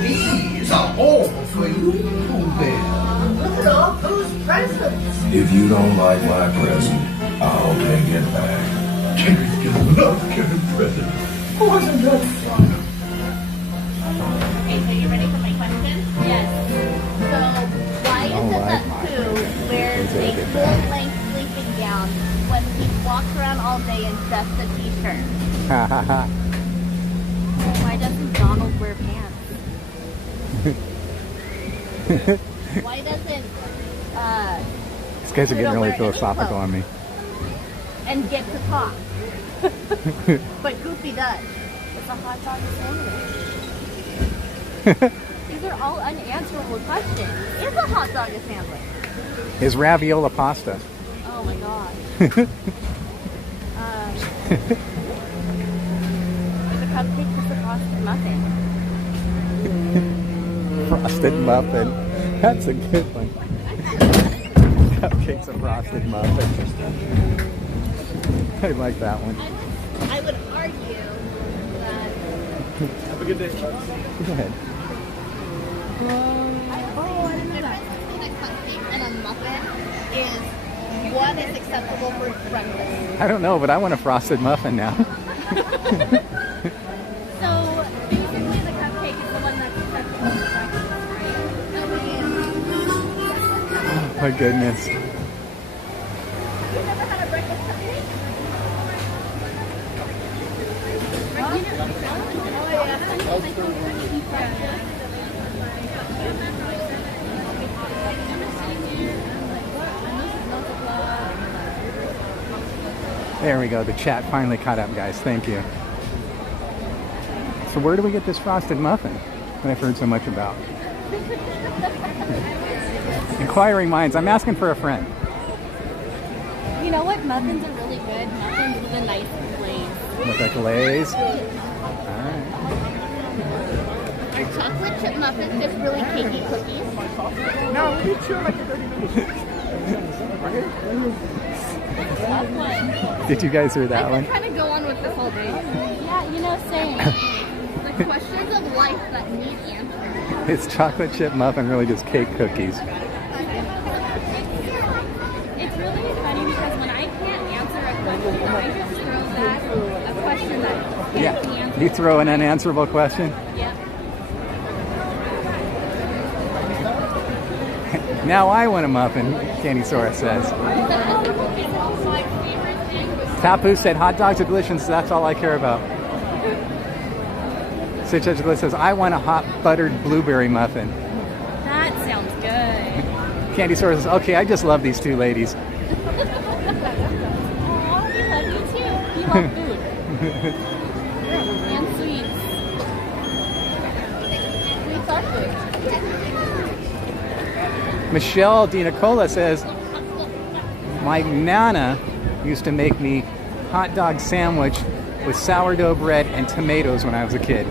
These are all for you, Pooh Bear. Look at all Pooh's presents! If you don't like my present, I'll take it back. Kids can love giving presents. Wasn't that fun? Okay, so you ready for my question? Yes. So, why is it that Pooh wears a full-length sleeping gown when he walks around all day in just a t-shirt? Why doesn't Donald wear pants? Why doesn't These guys are getting Pluto really wear any philosophical on me. and get to talk? But Goofy does. It's a hot dog sandwich. These are all unanswerable questions. Is a hot dog a sandwich? Is raviola pasta? Oh my god. Is a cupcake just a frosted muffin? Frosted muffin. That's a good one. Cupcake's a frosted muffin. I like that one. I would argue that. Have a good day. Go ahead. I don't know that. A cupcake and a muffin is what is acceptable for breakfast. I don't know, but I want a frosted muffin now. So basically, the cupcake is the one that's acceptable for breakfast, right? My goodness. Have you never had a breakfast cupcake? There we go. The chat finally caught up, guys. Thank you. So where do we get this frosted muffin that I've heard so much about? Inquiring minds. I'm asking for a friend. You know what? Muffins are really good. Muffins with a nice glaze. With a glaze. Our chocolate chip muffins, just really cakey cookies. No, we need two like 30 minutes. Did you guys hear that one? I kind of go on with this all day. Yeah, you know, same. The questions of life that need answers. It's chocolate chip muffin, really just cake cookies. It's really funny because when I can't answer a question, I just throw back a question that can't be answered. You throw an unanswerable question? Yep. Now I want a muffin, Candy Sora says. Tapu said hot dogs are delicious, that's all I care about. Sid Judge Bliss says, I want a hot buttered blueberry muffin. That sounds good. Candy Sora says, okay, I just love these two ladies. Oh, we love you too. You love food. And sweets. Sweets are food. Michelle DiNicola says, my Nana used to make me hot dog sandwich with sourdough bread and tomatoes when I was a kid.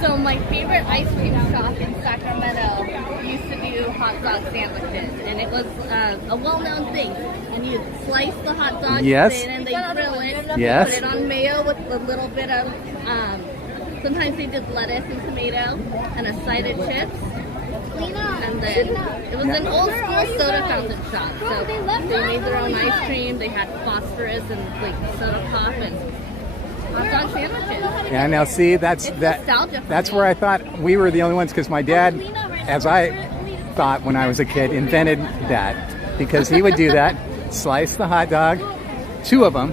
So my favorite ice cream shop in Sacramento used to do hot dog sandwiches, and it was a well-known thing. And you slice the hot dog Yes. thin, and they grill it. Yes. Put it on mayo with a little bit of, sometimes they did lettuce and tomato, and a side of chips. And then it was an old school soda fountain shop. So they made their own ice cream. They had phosphorus and like soda pop and hot dog sandwiches. Yeah, now see, that's where I thought we were the only ones, because my dad, as I thought when I was a kid, invented that, because he would do that, slice the hot dog, two of them,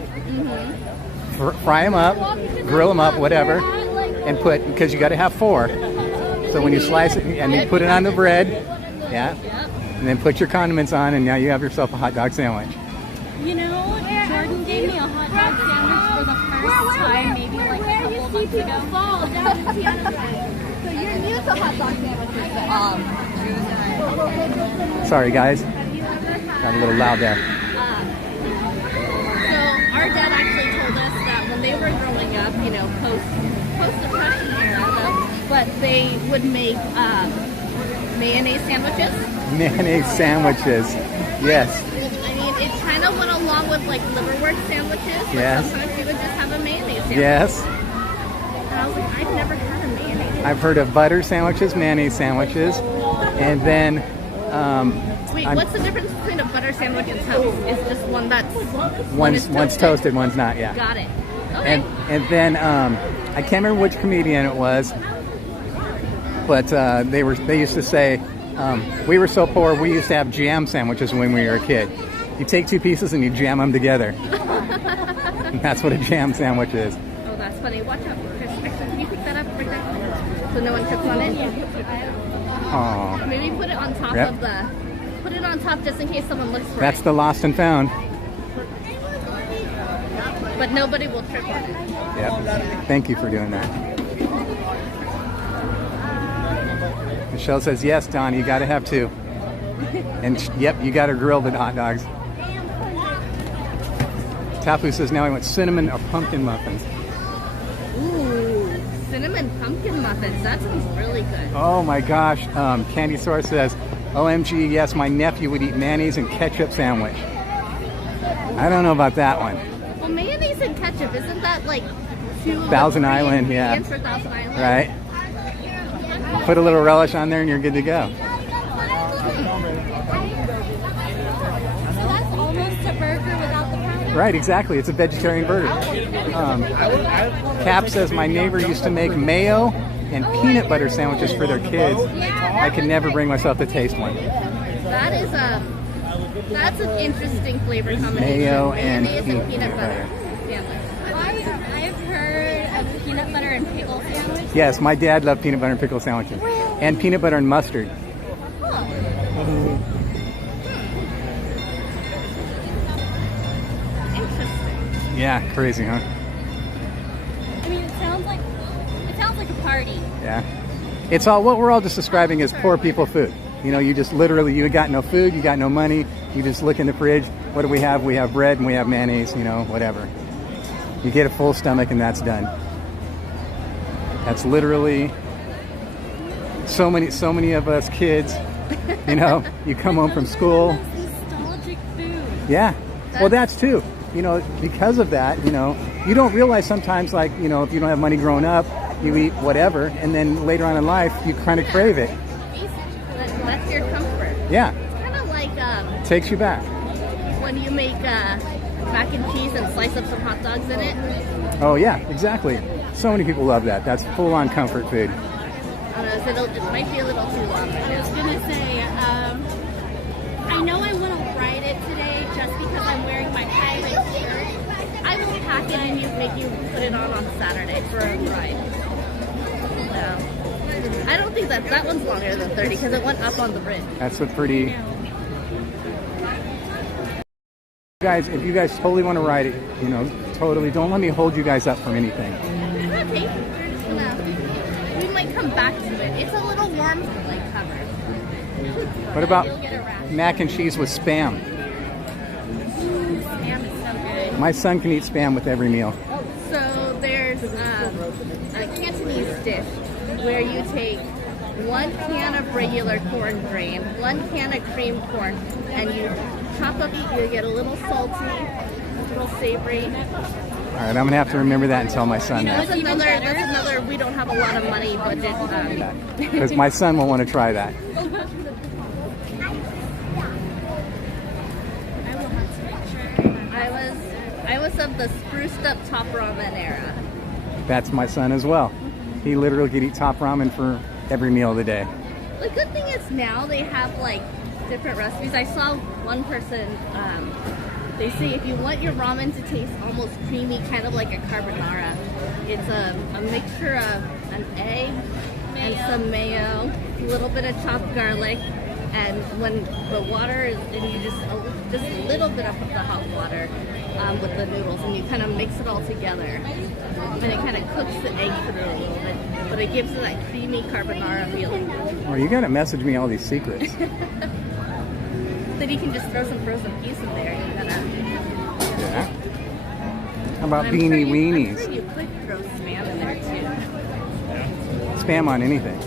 fry them up, grill them up, whatever, and put, because you got to have four. So when you slice it and you put it on the bread, yeah, and then put your condiments on, and now you have yourself a hot dog sandwich. You know, Jordan gave me a hot dog sandwich for the first time, maybe like a couple of months ago. So you're new to hot dog sandwiches. Sorry, guys. Got a little loud there. So our dad actually told us that when they were growing up, you know, post-depression era, but they would make mayonnaise sandwiches. Mayonnaise sandwiches, yes. I mean, it kind of went along with like liverwurst sandwiches, but Yes. sometimes we would just have a mayonnaise sandwich. Yes. And I was like, I've never had a mayonnaise. I've heard of butter sandwiches, mayonnaise sandwiches, and then Wait, what's the difference between a butter sandwich and toast? It's just one that's one's toasted, one's not. Yeah. Got it. Okay. And then I can't remember which comedian it was, but they used to say we were so poor we used to have jam sandwiches when we were a kid. You take two pieces and you jam them together. And that's what a jam sandwich is. Oh, that's funny. Watch out, Chris. Actually, can you pick that up right there? So no one trips on it? Oh. Maybe put it on top of the... Put it on top just in case someone looks for That's it. the lost and found. But nobody will trip on it. Yep. Thank you for doing that. Michelle says, yes, Don, you got to have two. And yep, you got to grill the hot dogs. Tapu says, now I want cinnamon or pumpkin muffins. Ooh, cinnamon pumpkin muffins. That sounds really good. Oh my gosh. Candy Sora says, OMG, yes, my nephew would eat mayonnaise and ketchup sandwich. I don't know about that one. Well, mayonnaise and ketchup, isn't that like Thousand Island, yeah. For Thousand Island? Right. Put a little relish on there and you're good to go. So that's almost a burger without the powder. Right, exactly. It's a vegetarian burger. Cap says, my neighbor used to make mayo and peanut butter sandwiches for their kids. I could never bring myself to taste one. That is that's an interesting flavor combination. Mayo and Mayonnaise peanut butter sandwich. I've heard of peanut butter and pickle sandwich. Yes, my dad loved peanut butter and pickle sandwiches. And peanut butter and mustard. Interesting. Yeah, crazy, huh? I mean, it sounds like a party. Yeah. It's all, what we're all just describing as poor people food. You know, you just literally, you got no food, you got no money, you just look in the fridge. What do we have? We have bread and we have mayonnaise, you know, whatever. You get a full stomach and that's done. That's literally so many of us kids, you know, you come home from school. Nostalgic food. Yeah. Well, that's too. You know, because of that, you know, you don't realize sometimes, like, you know, if you don't have money growing up, you eat whatever, and then later on in life, you kind of crave it. That's your comfort. Yeah. It's kind of like Takes you back. when you make mac and cheese and slice up some hot dogs in it. Oh yeah, exactly. So many people love that. That's full-on comfort food. I don't know, so it might be a little too long. I was gonna say, I know I want to ride it today just because I'm wearing my pirate shirt. I will pack it and make you put it on Saturday for a ride. No. I don't think that one's longer than 30 because it went up on the bridge. That's a pretty... Guys, if you guys totally want to ride it, you know, totally, don't let me hold you guys up from anything. Okay, we're just gonna, we might come back to it. It's a little warm to like cover. What about mac and cheese with Spam? Spam is so good. My son can eat Spam with every meal. So there's a Cantonese dish where you take 1 can of regular corn grain, 1 can of cream corn, and you chop up, you get a little salty, a little savory. All right, I'm going to have to remember that and tell my son that. That's another, we don't have a lot of money budget. Because my son will want to try that. I was of the spruced up top ramen era. That's my son as well. He literally could eat top ramen for every meal of the day. The good thing is now they have like different recipes. I saw one person, they say if you want your ramen to taste almost creamy, kind of like a carbonara, it's a mixture of an egg and some mayo, a little bit of chopped garlic, and when the water is, and you just a little bit of the hot water with the noodles, and you kind of mix it all together, and it kind of cooks the egg through a little bit, but it gives it that creamy carbonara feeling. Well, you got to message me all these secrets. Then you can just throw some frozen peas in there. And yeah. How about beanie weenies? I'm sure you could throw Spam in there too. Spam on anything.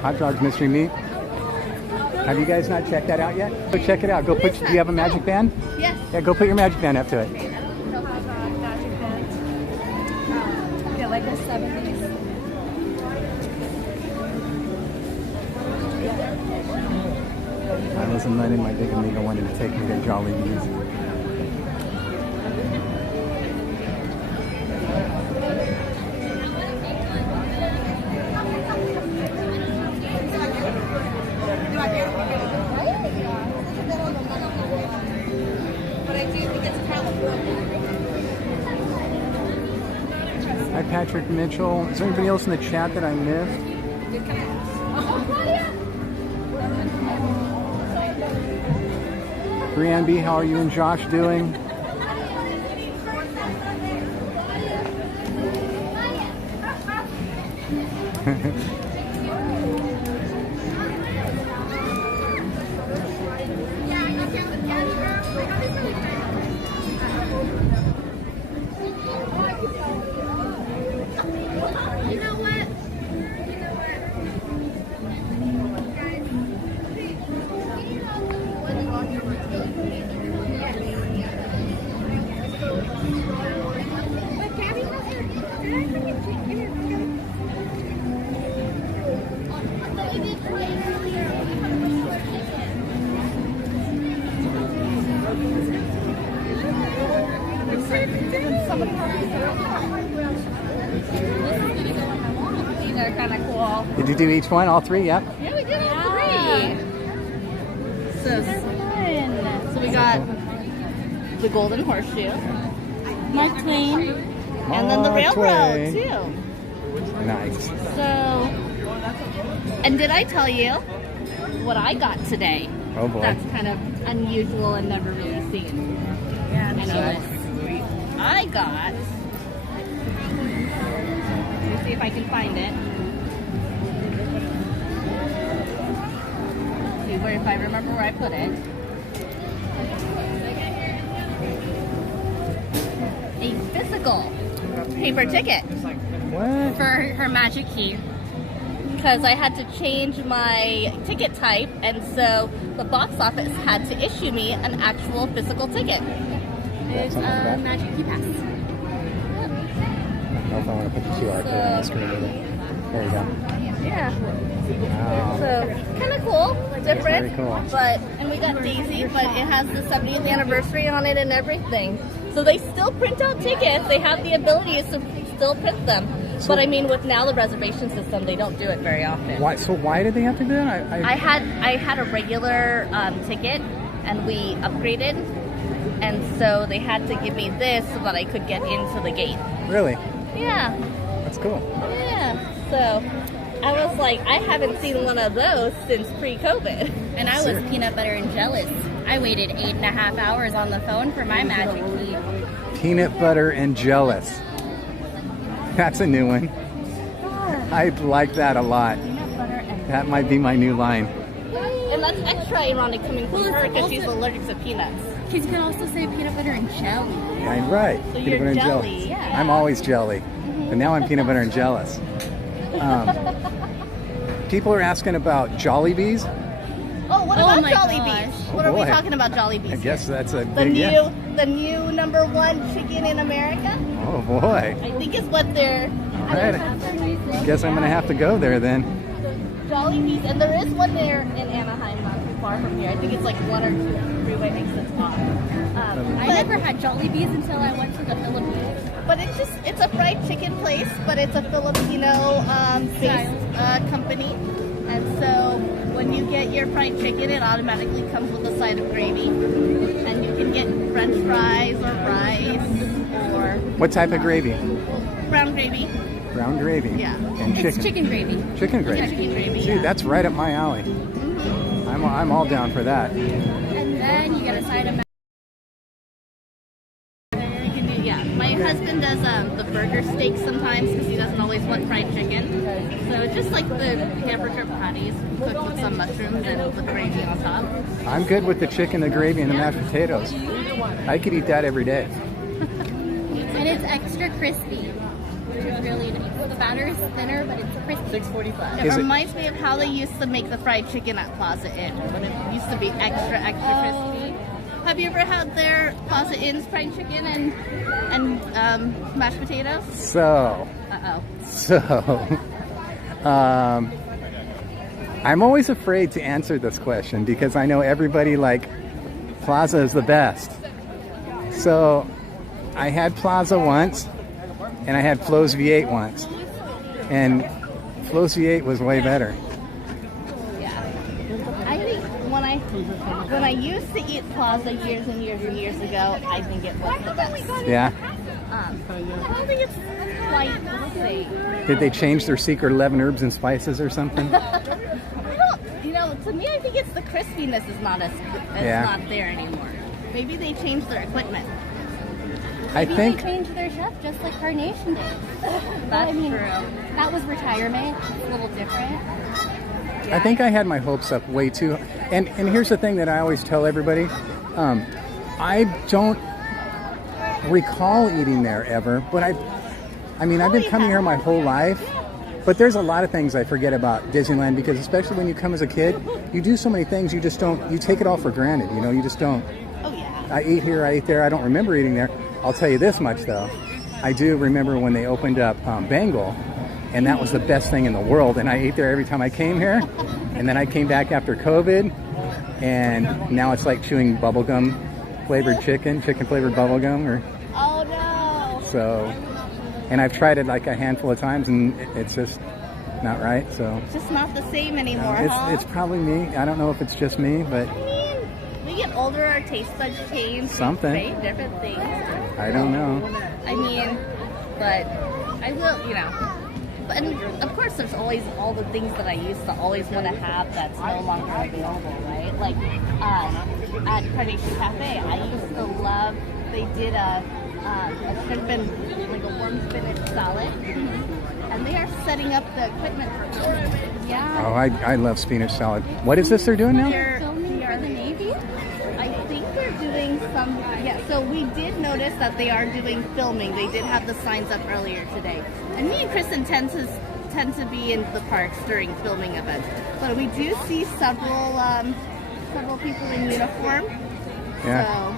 Hot dogs, mystery meat. Have you guys not checked that out yet? Go check it out. Go put. Do you have a magic band? Yes. Yeah, go put your magic band up to it. Magic band. Yeah, like the 70s. I wasn't letting my big amigo wanted to take me to Jolly Easy. Hi, Patrick Mitchell. Is there anybody else in the chat that I missed? Brianne B, how are you and Josh doing? These are kind of cool. Did you do each one, all three? Yep. Yeah, we did all three. So fun. So we got the Golden Horseshoe, Mark Twain, and then the Mark railroad Twain. too. Nice. So, and did I tell you what I got today? Oh boy. That's kind of unusual and never really seen. Yeah, I know. I got. Let me see if I can find it. where if I remember where I put it. A physical paper ticket. What? For her magic key. Because I had to change my ticket type, and so the box office had to issue me an actual physical ticket. It's a magic key pass. I don't know if I want to put the QR code on the screen either. There you go. Yeah. Wow. So kind of cool, different. Very cool. But and we got Daisy, but it has the 70th anniversary on it and everything. So they still print out tickets. They have the ability to still print them. But I mean, with now the reservation system, they don't do it very often. Why? So why did they have to do that? I had a regular ticket, and we upgraded, and so they had to give me this so that I could get into the gate. Really? Yeah. That's cool. Yeah. So I was like, I haven't seen one of those since pre-COVID. And I was peanut butter and jealous. I waited 8.5 hours on the phone for my magic key. Peanut butter and jealous. That's a new one. I like that a lot. That might be my new line. And that's extra ironic coming from her because she's allergic to peanuts. Kids can also say peanut butter and jelly. Yeah, right. So Peanut you're butter and jelly, yeah. I'm always jelly. But now I'm peanut butter and jealous. People are asking about Jollibees. Oh, what about my Jollibees? gosh. What are we talking about Jollibees? I guess that's a The big new, the new #1 chicken in America. Oh boy. I think is what they're. All right. Guess I'm gonna have to go there then. Jollibees, and there is one there in Anaheim, not too far from here. I think it's like 1 or 2 freeway exits off. I never had Jollibees until I went to the Philippines. But it's a fried chicken place, but it's a Filipino based company, and so when you get your fried chicken, it automatically comes with a side of gravy, and you can get French fries or rice or What type of gravy? brown gravy. Brown gravy. Yeah. And chicken. It's chicken gravy. Chicken gravy. Yeah, chicken gravy, See, yeah. that's right up my alley. I'm all down for that. And then you get a side of Yeah, my husband does the burger steak sometimes because he doesn't always want fried chicken. So just like the hamburger patties cooked with some mushrooms and with gravy on top. I'm good with the chicken, the gravy, and the mashed potatoes. I could eat that every day. And it's extra crispy, which is really nice. The batter is thinner, but it's crispy. $6.45. It reminds me of how they used to make the fried chicken at Plaza Inn, when it used to be extra crispy. Have you ever had their Plaza Inn's fried chicken and mashed potatoes? So. Uh-oh. So. I'm always afraid to answer this question because I know everybody like Plaza is the best. So I had Plaza once and I had Flo's V8 once. And Flo's V8 was way better. I think when I used to eat Plaza years and years and years ago, I think it was the best. Yeah. I don't think it's quite the same. Did they change their secret 11 herbs and spices or something? To me, I think it's the crispiness is not not there anymore. Maybe they changed their equipment. Maybe they changed their chef just like Carnation did. That's true. That was retirement. It's a little different. I think I had my hopes up way too. And here's the thing that I always tell everybody. I don't recall eating there ever, but I've been coming here my whole life. But there's a lot of things I forget about Disneyland because especially when you come as a kid, you do so many things you just don't, you take it all for granted, you just don't. Oh yeah. I eat here, I eat there, I don't remember eating there. I'll tell you this much though. I do remember when they opened up Bengal, and that was the best thing in the world, and I ate there every time I came here. And then I came back after COVID, and now it's like chewing bubblegum flavored chicken flavored bubblegum. Oh no. So, and I've tried it like a handful of times, and it's just not right. So It's just not the same anymore, it's probably me. I don't know if it's just me, but we get older, our taste buds change. Something. We crave different things. I don't know. But I will, But and of course, there's always all the things that I used to always want to have that's no longer available, right? Like at Carnation Cafe, I used to love. They did a shrimp and like a warm spinach salad, and they are setting up the equipment for Yeah. Oh, I love spinach salad. What is this they're doing now? They're filming for the Navy? I think they're doing some, yeah, so we did notice that they are doing filming. They did have the signs up earlier today. And me and Kristen tend to be in the parks during filming events. But we do see several people in uniform. Yeah. So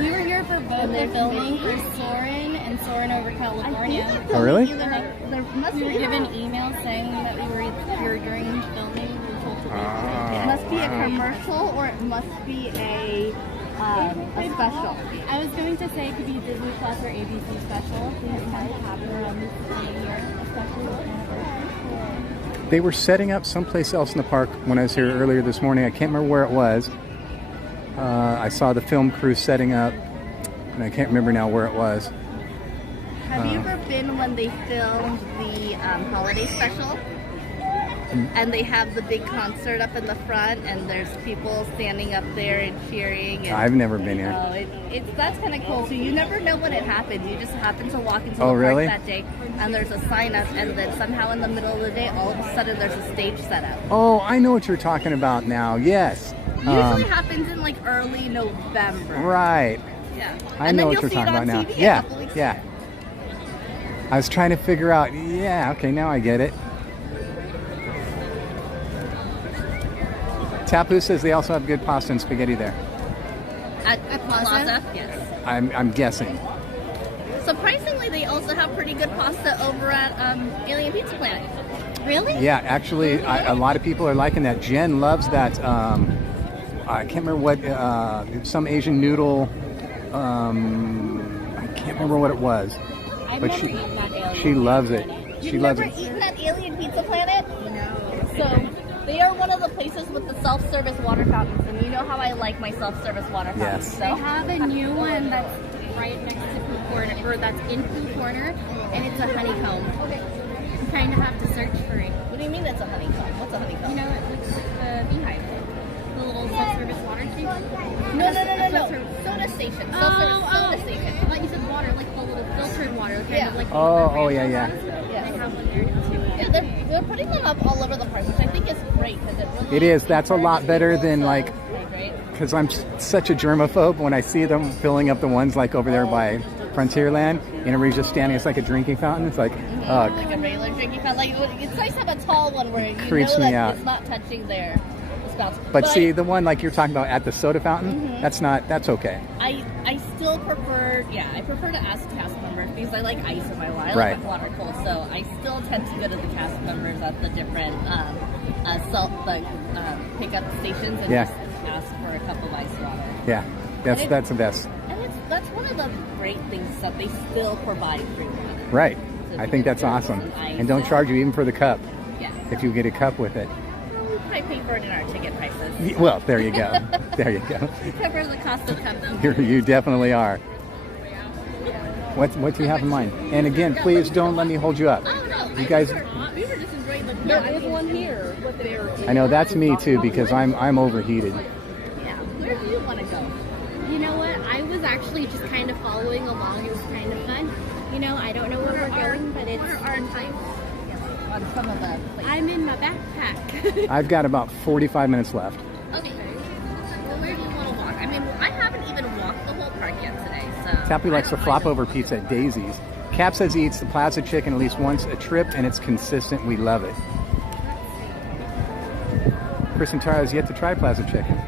we were here for both the filming for Soarin' and Soarin' over California. Oh, really? We were given emails saying that we were here during filming. We were told to leave. It must be a commercial or it must be a special. I was going to say it could be Disney Plus or ABC special. We might have here, especially They were setting up someplace else in the park when I was here earlier this morning. I can't remember where it was. I saw the film crew setting up, and I can't remember now where it was. Have you ever been when they filmed the holiday special? And they have the big concert up in the front, and there's people standing up there and cheering. And, I've never been here. That's kind of cool. So you never know when it happens. You just happen to walk into the Oh, park really? that day, and there's a sign up, and then somehow in the middle of the day, all of a sudden there's a stage set up. Oh, I know what you're talking about now. Yes. Usually happens in like early November. Right. Yeah. I And know then what you'll you're see it talking on about now. TV a Yeah. couple weeks Yeah. I was trying to figure out. Yeah. Okay. Now I get it. Tapu says they also have good pasta and spaghetti there. At Plaza? Yes. I'm guessing. Surprisingly, they also have pretty good pasta over at Alien Pizza Planet. Really? Yeah, actually, a lot of people are liking that. Jen loves that. I can't remember what, some Asian noodle. I can't remember what it was. But she loves it. She loves it. You've never eaten at Alien Pizza Planet? No. So they are one of the places with the self-service water fountains, and you know how I like my self-service water fountains. Yes. They have a new one that's right next to Pooh Corner, or that's in Pooh Corner, and it's a honeycomb. You kind of have to search for it. What do you mean it's a honeycomb? What's a honeycomb? You know, it's the beehive. The little self-service water station. No. Soda station. Soda station. I thought you said water, like the little filtered water. Kind of like Oh, yeah. Yeah. They have one there too. Yeah, they're putting them up all over the park, which I think is great because it really. It is. That's a lot better than like. Because I'm such a germaphobe, when I see them filling up the ones like over there by Frontierland, and everybody's just standing, it's like a drinking fountain. It's like, like a regular drinking fountain. Like, it's nice to have a tall one where you creeps know me that out. it's not touching their spouts. But see, the one like you're talking about at the soda fountain, that's okay. I still prefer, I prefer to ask cast members because I like ice in my water. I Right. like my water cold, so I still tend to go to the cast members at the different pickup stations and just ask for a cup of ice water. Yeah, that's the best. And that's one of the great things that they still provide free water. Right. So I think that's awesome. ice And don't charge you even for the cup. Yeah. If you get a cup with it. We probably pay for it in our ticket prices. Well, there you go. There you go. Cover the cost of cup though. You definitely are. What do you have in mind? And again, please don't let me hold you up. Oh no, You guys. we were just enjoying the. There is one here. I know that's me too because I'm overheated. Yeah. Where do you want to go? You know what? I was actually just kind of following along. It was kind of fun. You know, I don't know where we're going, but it's fun time. On some of the places. I'm in my backpack. I've got about 45 minutes left. Okay. Well, where do you want to walk? I mean, I haven't even walked the whole park yet today, so. Tappy likes the flop over pizza at Daisy's. Cap says he eats the Plaza chicken at least once a trip, and it's consistent. We love it. Chris and Tara has yet to try Plaza chicken.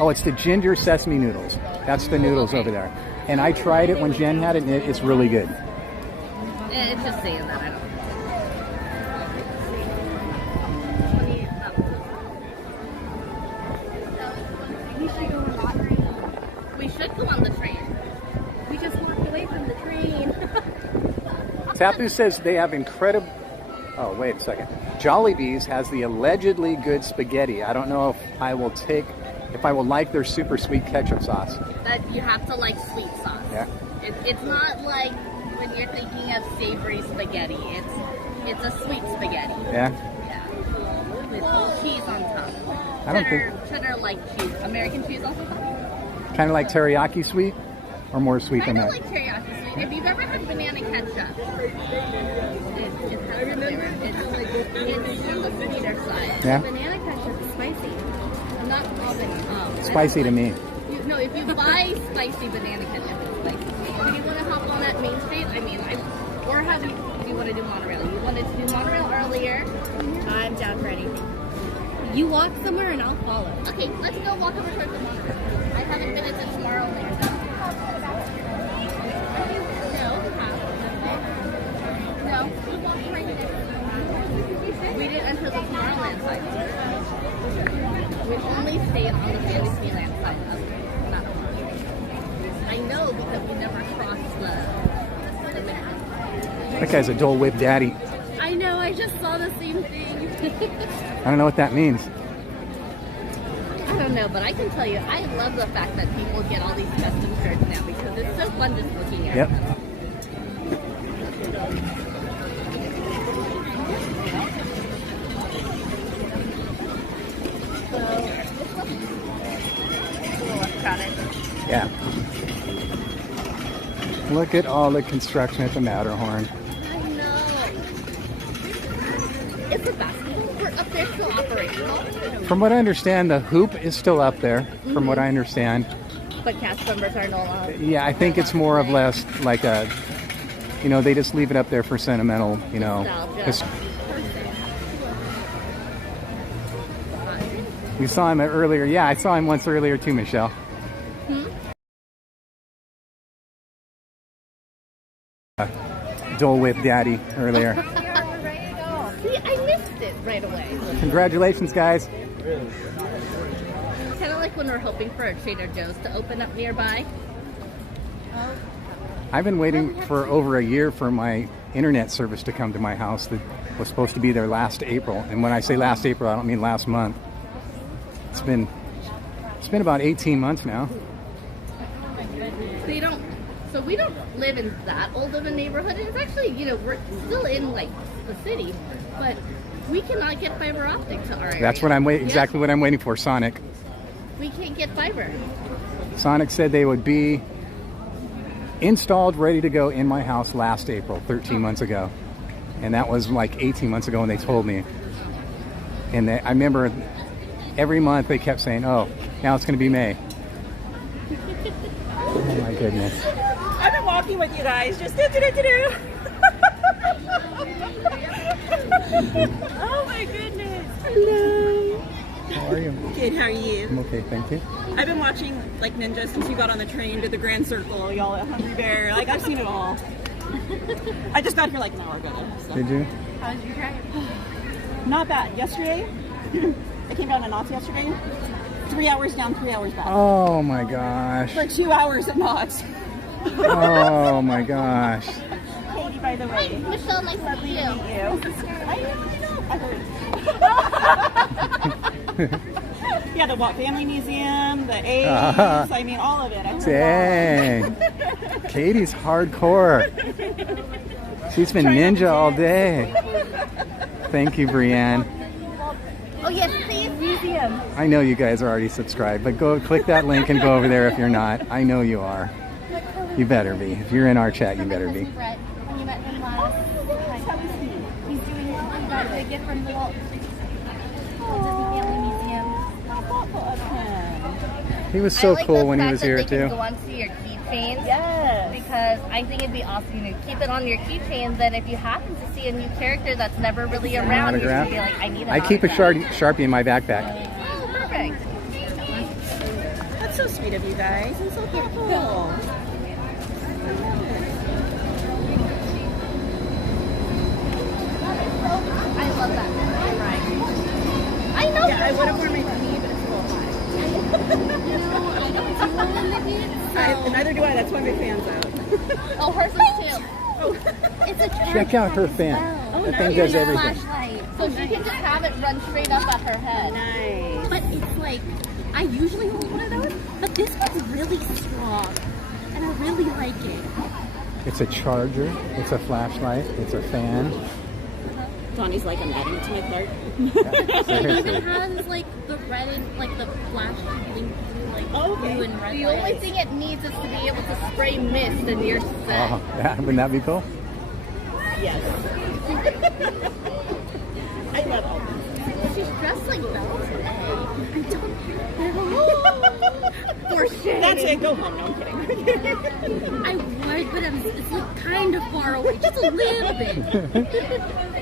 Oh, it's the ginger sesame noodles. That's the noodles over there. And I tried it when Jen had it, and it's really good. Yeah, it's just saying that. I don't. We should go on the train. We just walked away from the train. Tapu says they have incredible... Oh, wait a second. Jollibee's has the allegedly good spaghetti. I don't know if I will like their super sweet ketchup sauce. That you have to like sweet sauce. Yeah. It's not like when you're thinking of savory spaghetti. It's a sweet spaghetti. Yeah? Yeah. With cheese on top. I don't Cheddar like cheese. American cheese also. Kind of like teriyaki sweet? Or more sweet than Kind that? of like teriyaki sweet. If you've ever had banana ketchup, it's on the sweeter side. Yeah. Banana ketchup is spicy. I'm not calling Spicy to me. No, if you buy spicy banana ketchup, it's spicy. If you want to hop on that Main Street, I mean, or how do you want to do monorail? You wanted to do monorail earlier. I'm down for anything. You walk somewhere and I'll follow. Okay, let's go walk over towards the monorail. I haven't been to Tomorrowland. No, we walked right there. We didn't enter the Tomorrowland side. We only stayed on the Fantasyland side of that one. I know because we never crossed the middle. That guy's a Dole Whip daddy. I know, I just saw the same thing. I don't know what that means. I don't know, but I can tell you, I love the fact that people get all these custom shirts now because it's so fun just looking at them. Yeah. Look at all the construction at the Matterhorn. I know. Is the basketball court up there still operational? From what I understand, the hoop is still up there, from what I understand. But cast members are no longer. Yeah, I think it's more or less like a, you know, they just leave it up there for sentimental, you know. You saw him earlier. Yeah, I saw him once earlier too, Michelle. Dole Whip Daddy earlier. See, I missed it right away. Congratulations, guys. Kind of like when we're hoping for a Trader Joe's to open up nearby. I've been waiting for over a year for my internet service to come to my house that was supposed to be there last April. And when I say last April, I don't mean last month. It's been about 18 months now. So we don't live in that old of a neighborhood. It's actually, you know, we're still in like the city, but we cannot get fiber optic to our area. That's what I'm waiting. Exactly what I'm waiting for. Sonic. We can't get fiber. Sonic said they would be installed, ready to go in my house last April, 13 months ago, and that was like 18 months ago when they told me. And I remember every month they kept saying, "Oh, now it's going to be May." Oh my goodness. I've been walking with you guys, just do. Oh my goodness. Hello. How are you? Good, how are you? I'm okay, thank you. I've been watching like Ninja since you got on the train to the Grand Circle, y'all at Hungry Bear. Like, I've seen it all. I just got here like an hour ago. So. Did you? How was your drive? Not bad. Yesterday, I came down to Knott's yesterday. 3 hours down, 3 hours back. Oh my gosh. For 2 hours at Knott's. Oh my gosh. Katie, by the way. Michelle, nice to meet you. I heard. Yeah, the Walt Family Museum, the A's, I mean, all of it. Dang. Katie's hardcore. She's been ninja all day. Thank you, Brianne. Oh yes, please, museum. I know you guys are already subscribed, but go click that link and go over there if you're not. I know you are. You better be. If you're in our chat, you better be. When you met him last, he's doing well. He got a gift from the Walt Disney Family Museum. He was so cool when he was here too. too. Go on to your keychains. Yes. Because I think it'd be awesome to keep it on your keychains. Then if you happen to see a new character that's never really around, you can be like, I need an I keep a Sharpie in my backpack. Oh, perfect. That's so sweet of you guys. I'm so thoughtful. I love that. Right. I know. Yeah, I would have worn my bikini, but it's a little hot. I don't do one in the heat, so. Neither do I. That's why my fan's out. Oh, hers is too. It's a Check out her fan. That thing does everything. Flashlight. So she can just have it run straight up at her head. Nice. But it's like, I usually hold one of those, but this one's really strong, and I really like it. It's a charger. It's a flashlight. It's a fan. Donnie's like, I'm adding it to my cart. It even has like the red and like the flash blink. like Oh, okay. blue and red lights. The only thing it needs is to be able to spray mist and you're set. Oh, wouldn't that be cool? Yes. I love all this. She's dressed like Belle today. I don't know. For shame. That's it. Go home. No, I'm kidding. I would, but it's like kind of far away. Just a little bit.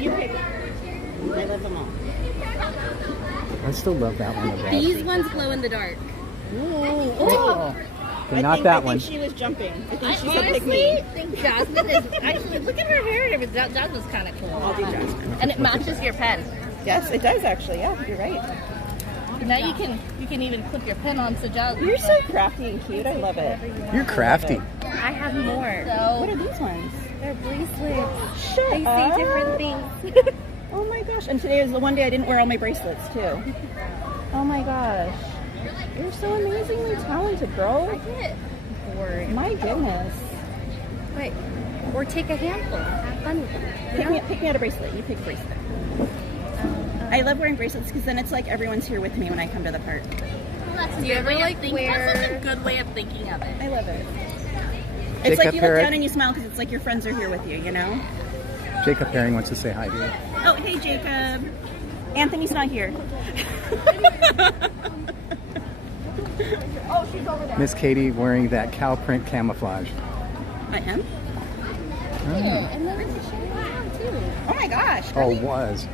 You pick. I love them all. I still love that one the best. These ones glow in the dark. Oh. Okay, not that one. I think she was jumping. I think she's a honestly pygmy. think Jasmine is actually, look at her hair and everything. Jasmine's kind of cool. I'll do Jasmine. And it matches your pen. Yes, it does actually. Yeah, you're right. Now you can even clip your pen onto Jasmine. You're so crafty and cute. I love it. You're crafty. I have more. So, what are these ones? They're bracelets. Shut They up. say different things. Oh my gosh. And today is the one day I didn't wear all my bracelets too. Oh my gosh. You're so amazingly talented, girl. I get bored. My goodness. Wait, or take a handful. Have fun with them. Pick me out a bracelet. You pick bracelet. I love wearing bracelets because then it's like everyone's here with me when I come to the park. That's Do you ever like that's a good way of thinking of it. I love it. It's like you look down and you smile because it's like your friends are here with you, you know? Jacob Herring wants to say hi to you. Oh, hey, Jacob. Anthony's not here. Oh, she's over there. Miss Katie wearing that cow print camouflage. I am? Oh, And then there's a chaperone too. Oh my gosh. oh was.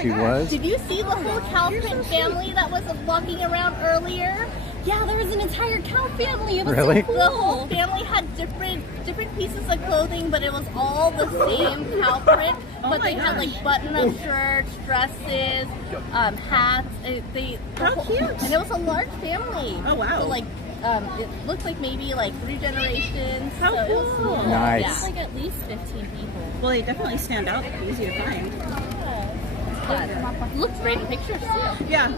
She was? Did you see the whole cow print family that was walking around earlier? Yeah, there was an entire cow family. It was Really? so cool. The whole family had different pieces of clothing, but it was all the same cow print. But they had like button-up shirts, dresses, hats. How cute! And it was a large family. Oh wow! So like, it looked like maybe like 3 generations. How so cool! It was, Nice. Yeah. It's like at least 15 people. Well, they definitely stand out. Easy to find. It looks great in pictures too. Yeah.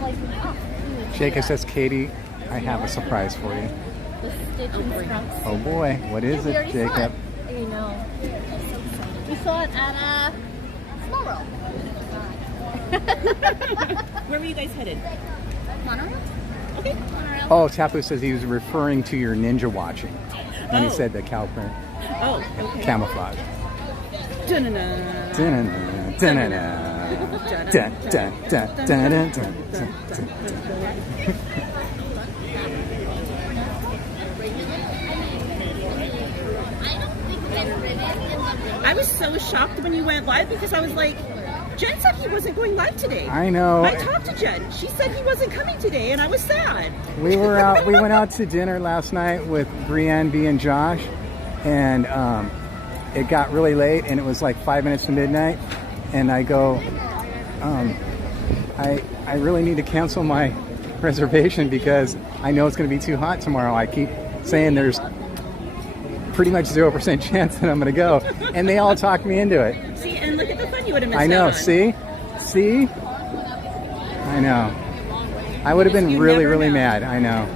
Like, Jacob says, Katie, I have a surprise for you. the stitch and scrubs. Oh boy, what is We it, already saw Jacob? it. You know. We saw it at Small World. Where were you guys headed? Monorail? Okay. Monorail. Oh, Tapu says he was referring to your ninja watching when he said the cow print Oh, okay. camouflage. Dun-dun-dun. Dun-dun-dun, dun-dun-dun, dun, dun, dun, dun, dun, dun, dun. I was so shocked when you went live because I was like, Jen said he wasn't going live today. I know. I talked to Jen. She said he wasn't coming today, and I was sad. We went out to dinner last night with Brienne, B, and Josh, and it got really late, and it was like 5 minutes to midnight, and I go, I really need to cancel my reservation because I know it's going to be too hot tomorrow. I keep saying there's pretty much 0% chance that I'm going to go, and they all talked me into it. See, and look at the fun you would have missed I know. out on. See, I know. I would have been really, really mad. I know.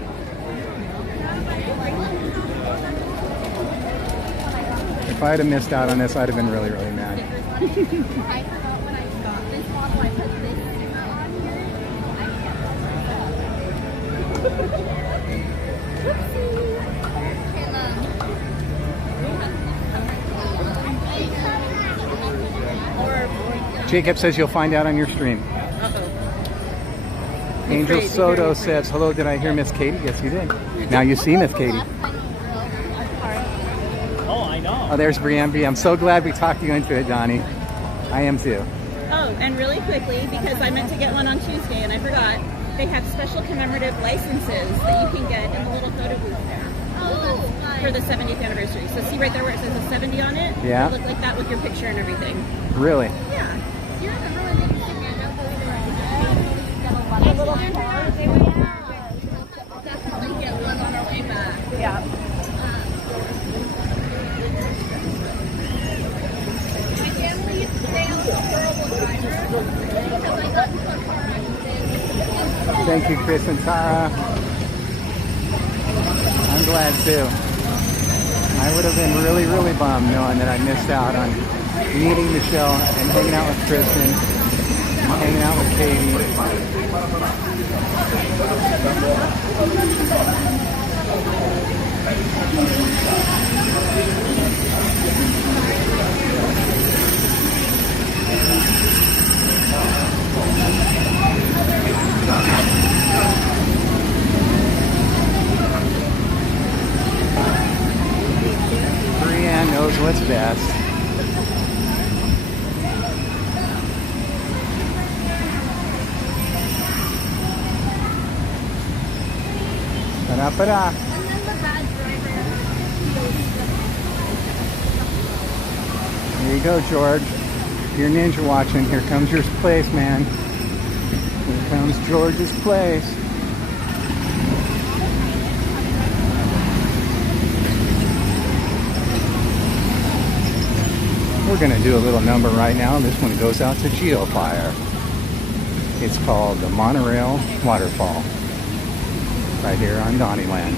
If I had missed out on this, I'd have been really, really mad. I forgot when I got this model, I put this Jacob says you'll find out on your stream. Angel Soto says, hello, did I hear Miss Katie? Yes, you did. Now you see Miss Katie. Oh, I know. Oh, there's Brienne B. I'm so glad we talked you into it, Donnie. I am too. Oh, and really quickly, because I meant to get one on Tuesday and I forgot, they have special commemorative licenses that you can get in the little photo booth there. Oh, for the 70th anniversary. So see right there where it says a 70 on it? Yeah. It'll look like that with your picture and everything. Really? Yeah. You're in a really good singer. A little car. Definitely get one on our way back. Yeah. My family used to stay on the horrible driver because I got into a car accident. Thank you, Chris and Tara. I'm glad too. I would have been really, really bummed knowing that I missed out on meeting Michelle and hanging out with Kristen. hanging out with Katie. 3N knows what's best. Pa-da-pa-da. Here you go, George. You're ninja watching. Here comes your place, man. Here comes George's place. We're going to do a little number right now. This one goes out to Geofire. It's called the Monorail Waterfall. Right here on DonnieLand.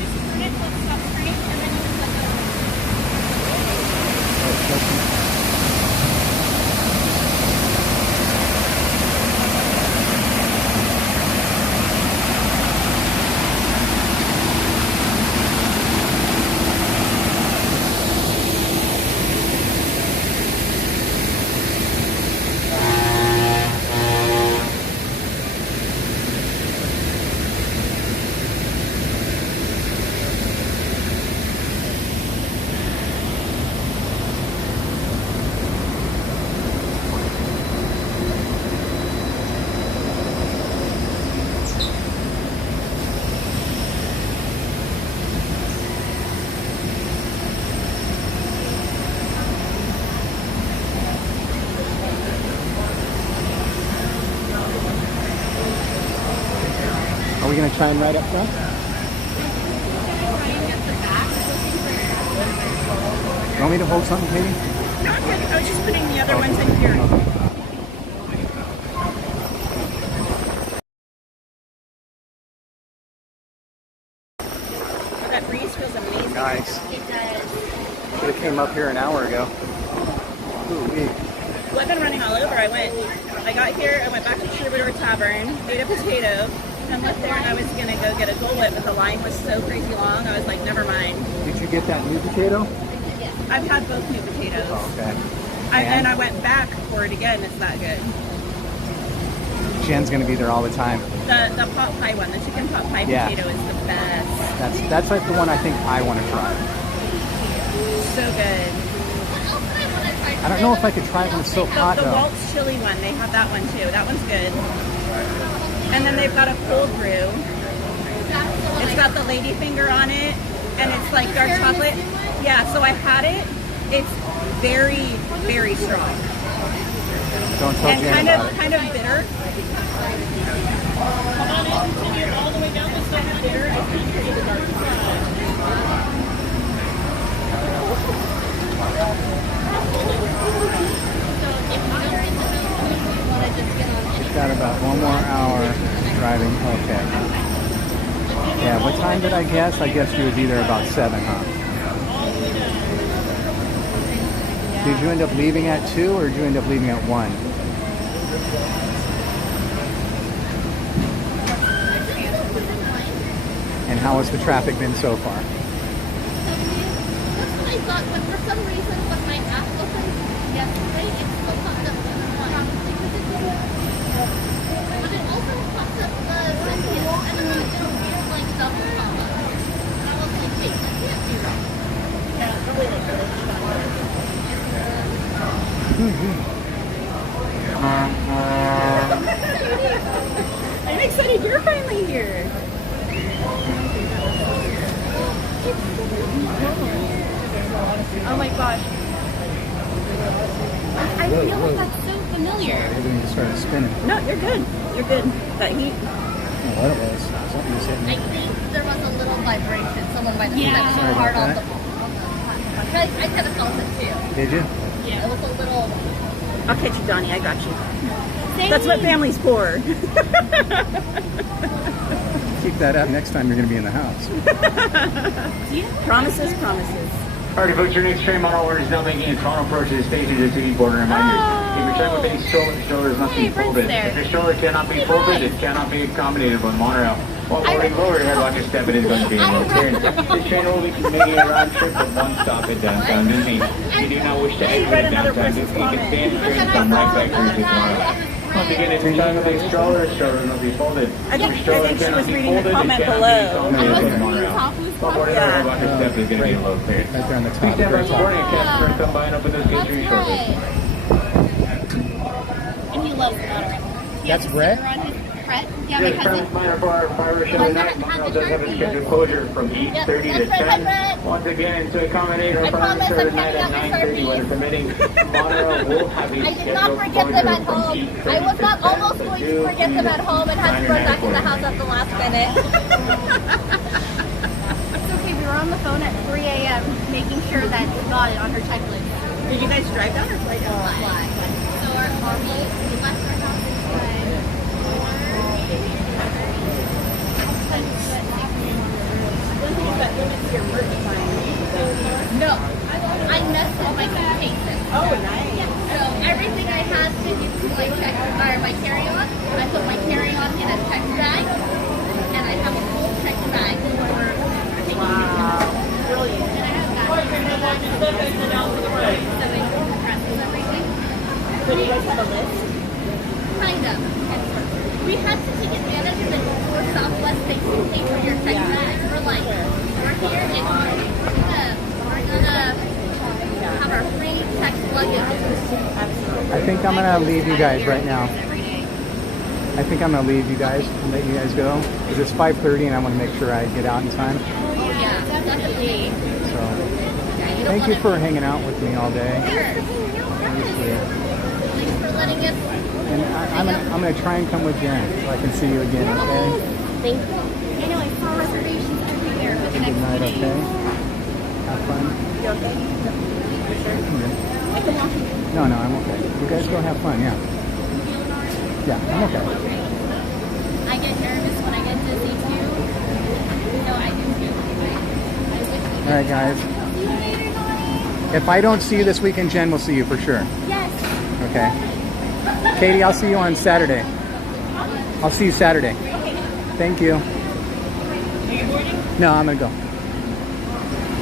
Are we going to try and ride up front? You want me to hold something, Katie? No, I'm good. I was just putting the other ones in here. That breeze feels amazing. Nice. It does. Should have came up here an hour ago. Ooh-wee. Well, I've been running all over. I got here, I went back to Troubadour Tavern, ate a potato, and left there, and I was going to go get a Dole Whip, but the line was so crazy long, I was like, never mind. Did you get that new potato? I've had both new potatoes. Oh, okay. And I went back for it again. It's that good. Jen's going to be there all the time. The pot pie one, the chicken pot pie potato is the best. That's like the one I think I want to try. So good. I don't know if I could try it when it's so hot The though. Walt's chili one, they have that one too. That one's good. And then they've got a cold brew. It's got the ladyfinger on it, and it's like dark chocolate. Yeah, so I had it. It's very, very strong. Don't tell and Jen about it. kind of bitter. Come on in, continue all the way down the side bitter. It's dark chocolate. We've got about 1 more hour driving. Okay. Yeah, what time did I guess? I guess you would be there about 7, huh? Did you end up leaving at 2 or did you end up leaving at 1? And how has the traffic been so far? That's what I thought, but for some reason, when my app opened yesterday, it still popped up the but it also popped up the Cynthia, and then it did a weird, like, double pop-up. And I was like, wait, that can't be right. Yeah, probably like I'm excited you're finally here. Oh my gosh. I feel like that's so familiar. Everything just started spinning. No, you're good. You're good. That heat. I don't know what it was. Something was hitting me. I think there was a little vibration. Someone might have stepped Sorry so hard about on that. the platform. I kind of felt it too. Did you? Yeah. It was a little... I'll catch you, Donnie. I got you. That's what family's for. Keep that up. Next time you're going to be in the house. Promises, promises. Alright, folks, your next train model order is now making a Toronto approach to the station to the Tiki border. Reminder, you return with any stroller, the strollers must be folded. If your stroller cannot be folded, it cannot be accommodated by monorail. While boarding lower ahead, watch your step, it is going to be a turn. This train will be making a round trip of one stop at downtown Disney. If you do not wish to exit downtown Disney, you can stay in the train and come right back through to tomorrow. Once again, if you're talking about a stroller, stroller must be folded. I think she was reading the comment below. While boarding lower ahead, watch your step, is going to be a low clear. Right there on the top. Please stand by for boarding and cast come by and open those gates for you shortly. And he loves monorail. That's Brett? Yeah, my cousin. Fire show tonight. Monorail does have a scheduled closure from 8:30 to 10. Once again, to accommodate our fire show tonight at 9:30, weather permitting, Monorail will have a scheduled closure from 8:30 I was not almost going to forget them at home and had to run back to the house at the last minute. It's okay, we were on the phone at 3 a.m. making sure that she got it on her checklist. Did you guys drive down or fly down? Fly. So we left our house at That limits your merch buying. No, I nested my suitcases. Oh, nice. Yeah. So everything I had to use to my my carry-on, I put my carry-on in a check bag, and I have a full check bag for taking Brilliant. And I have that. So I can press everything. So do you guys have a list? Kind of. We had to take advantage of it for Southwest. They pay for your check bag. We're like, we're here and we're gonna have our free check luggage. I think I'm gonna leave you guys right now. I think I'm gonna leave you guys and let you guys go because it's 5:30 and I want to make sure I get out in time. Yeah, definitely. So thank you for hanging out with me all day. Thanks for letting us. And I'm gonna try and come with Jen so I can see you again. Okay. Thank you. I know, I saw reservations everywhere for the Good next night. meeting. Okay. Have fun. You okay? You sure? Yeah. I can walk you. No, I'm okay. You guys go have fun. Yeah. Yeah, I'm okay. I get nervous when I get dizzy too. No, I do too. All right, guys. See you later, Donnie. If I don't see you this weekend, Jen will see you for sure. Yes. Okay. Katie, I'll see you on Saturday. I'll see you Saturday. Thank you. No, I'm gonna go.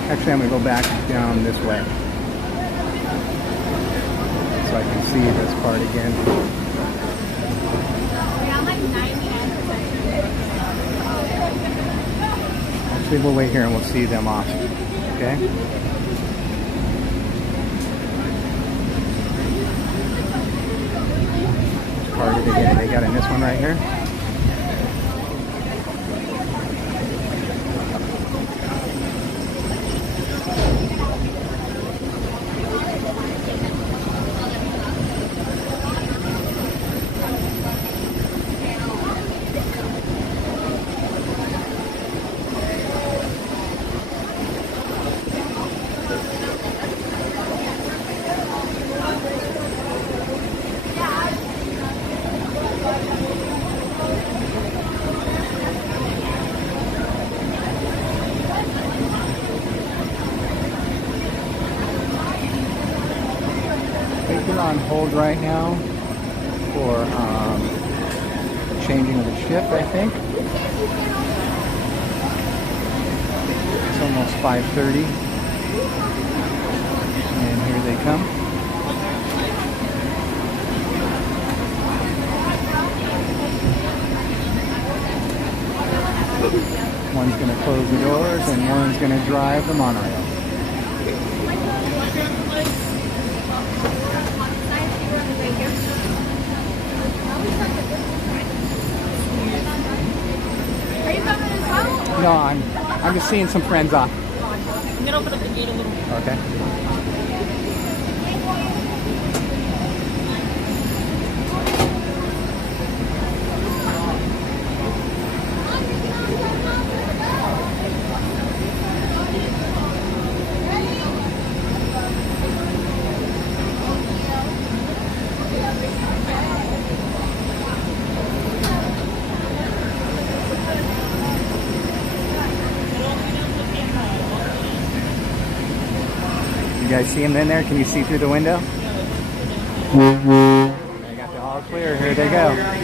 Actually, I'm gonna go back down this way so I can see this part again. Actually, we'll wait here and we'll see them off. Okay. Part of it, they got in this one right here. On hold right now for changing of the shift, I think. It's almost 5:30 and here they come. One's going to close the doors and one's going to drive the monorail. No, I'm just seeing some friends off. I'm gonna open up the gate a little bit. Okay. You guys see him in there? Can you see through the window? They got the all clear. Here they go. There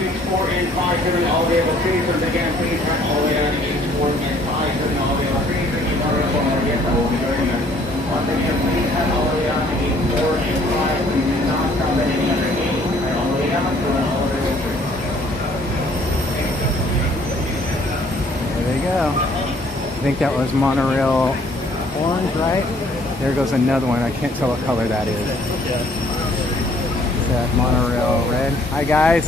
they go. I think that was monorail orange, right? There goes another one. I can't tell what color that is. That monorail red. Hi guys.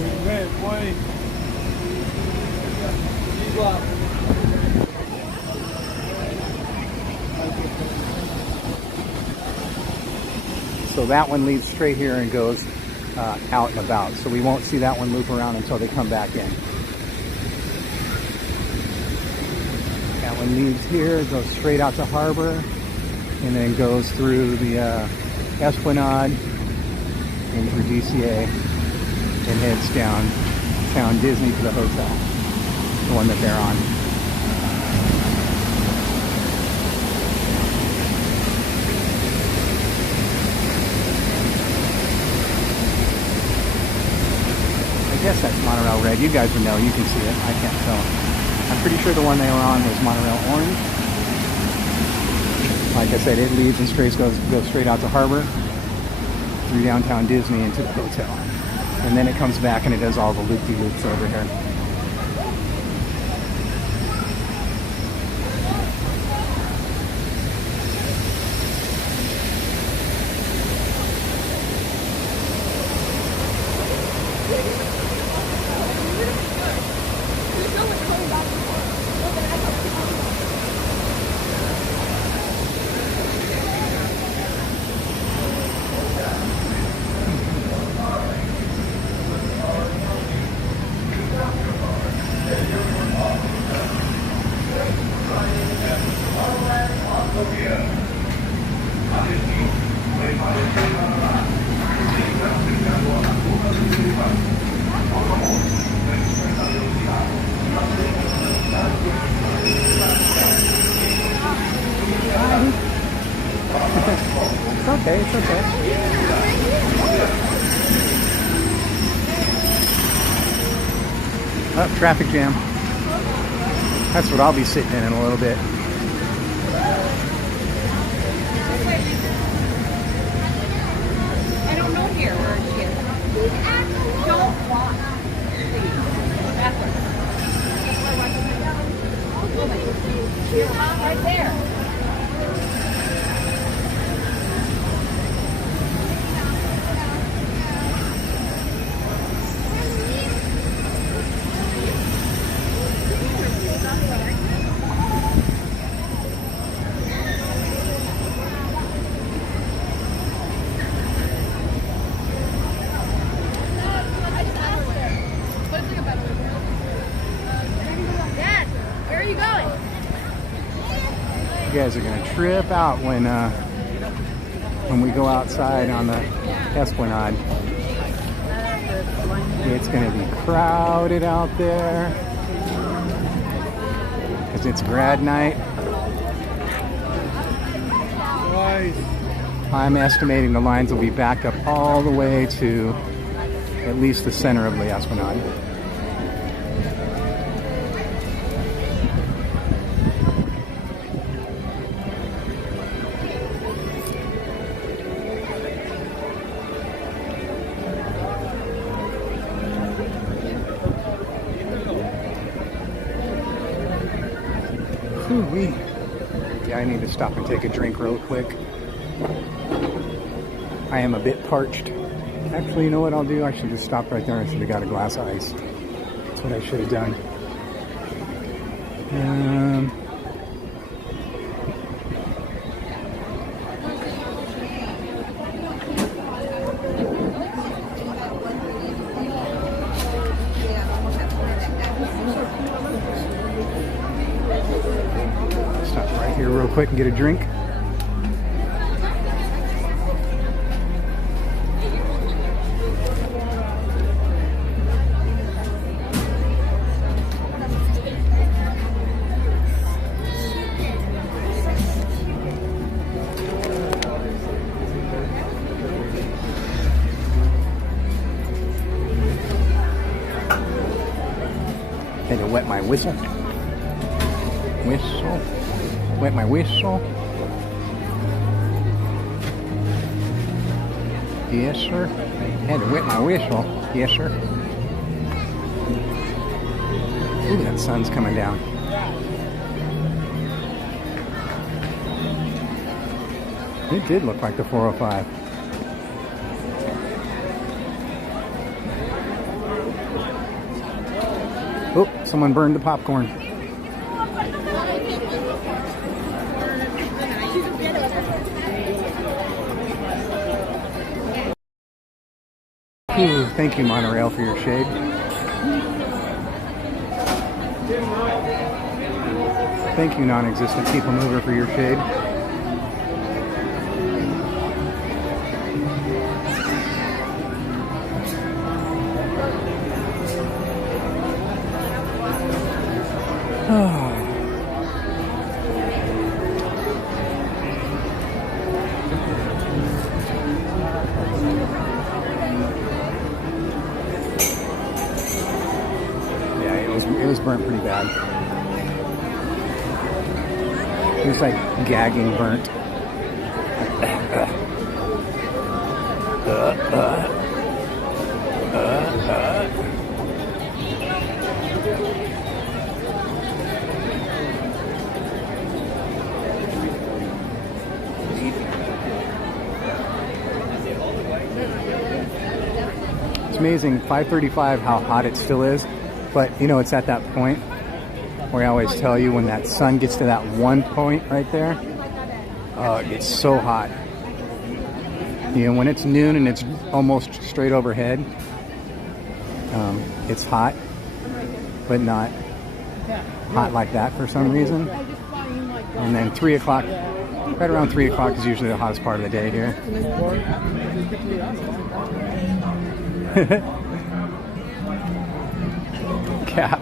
So that one leads straight here and goes out and about. So we won't see that one loop around until they come back in. That one leaves here, goes straight out to Harbor, and then goes through the Esplanade and through DCA and heads downtown Disney to the hotel, the one that they're on. I guess that's monorail red. You guys would know. You can see it. I can't tell. I'm pretty sure the one they were on was monorail orange. Like I said, it leaves and goes straight out to Harbor, through downtown Disney into the hotel. And then it comes back and it does all the loop-de-loops over here. It's okay. Oh, traffic jam. That's what I'll be sitting in a little bit. I don't know here where she is. Don't walk. Right there. You guys are gonna trip out when we go outside on the Esplanade. It's gonna be crowded out there because it's grad night. I'm estimating the lines will be backed up all the way to at least the center of the Esplanade. Yeah, I need to stop and take a drink real quick. I am a bit parched. Actually, you know what I'll do? I should just stop right there and should have got a glass of ice. That's what I should have done. Stop right here real quick and get a drink. whistle. Whistle. Wet my whistle. Yes, sir. Had to wet my whistle. Yes, sir. Ooh, that sun's coming down. It did look like the 405. Oh, someone burned the popcorn. Ooh, thank you, Monorail, for your shade. Thank you, non-existent people mover, for your shade. It was burnt pretty bad. It was like gagging burnt. It's amazing, 5:35, how hot it still is. But, you know, it's at that point where I always tell you when that sun gets to that one point right there, it gets so hot. You know, when it's noon and it's almost straight overhead, it's hot, but not hot like that for some reason. And then 3 o'clock, right around 3 o'clock is usually the hottest part of the day here. Cap.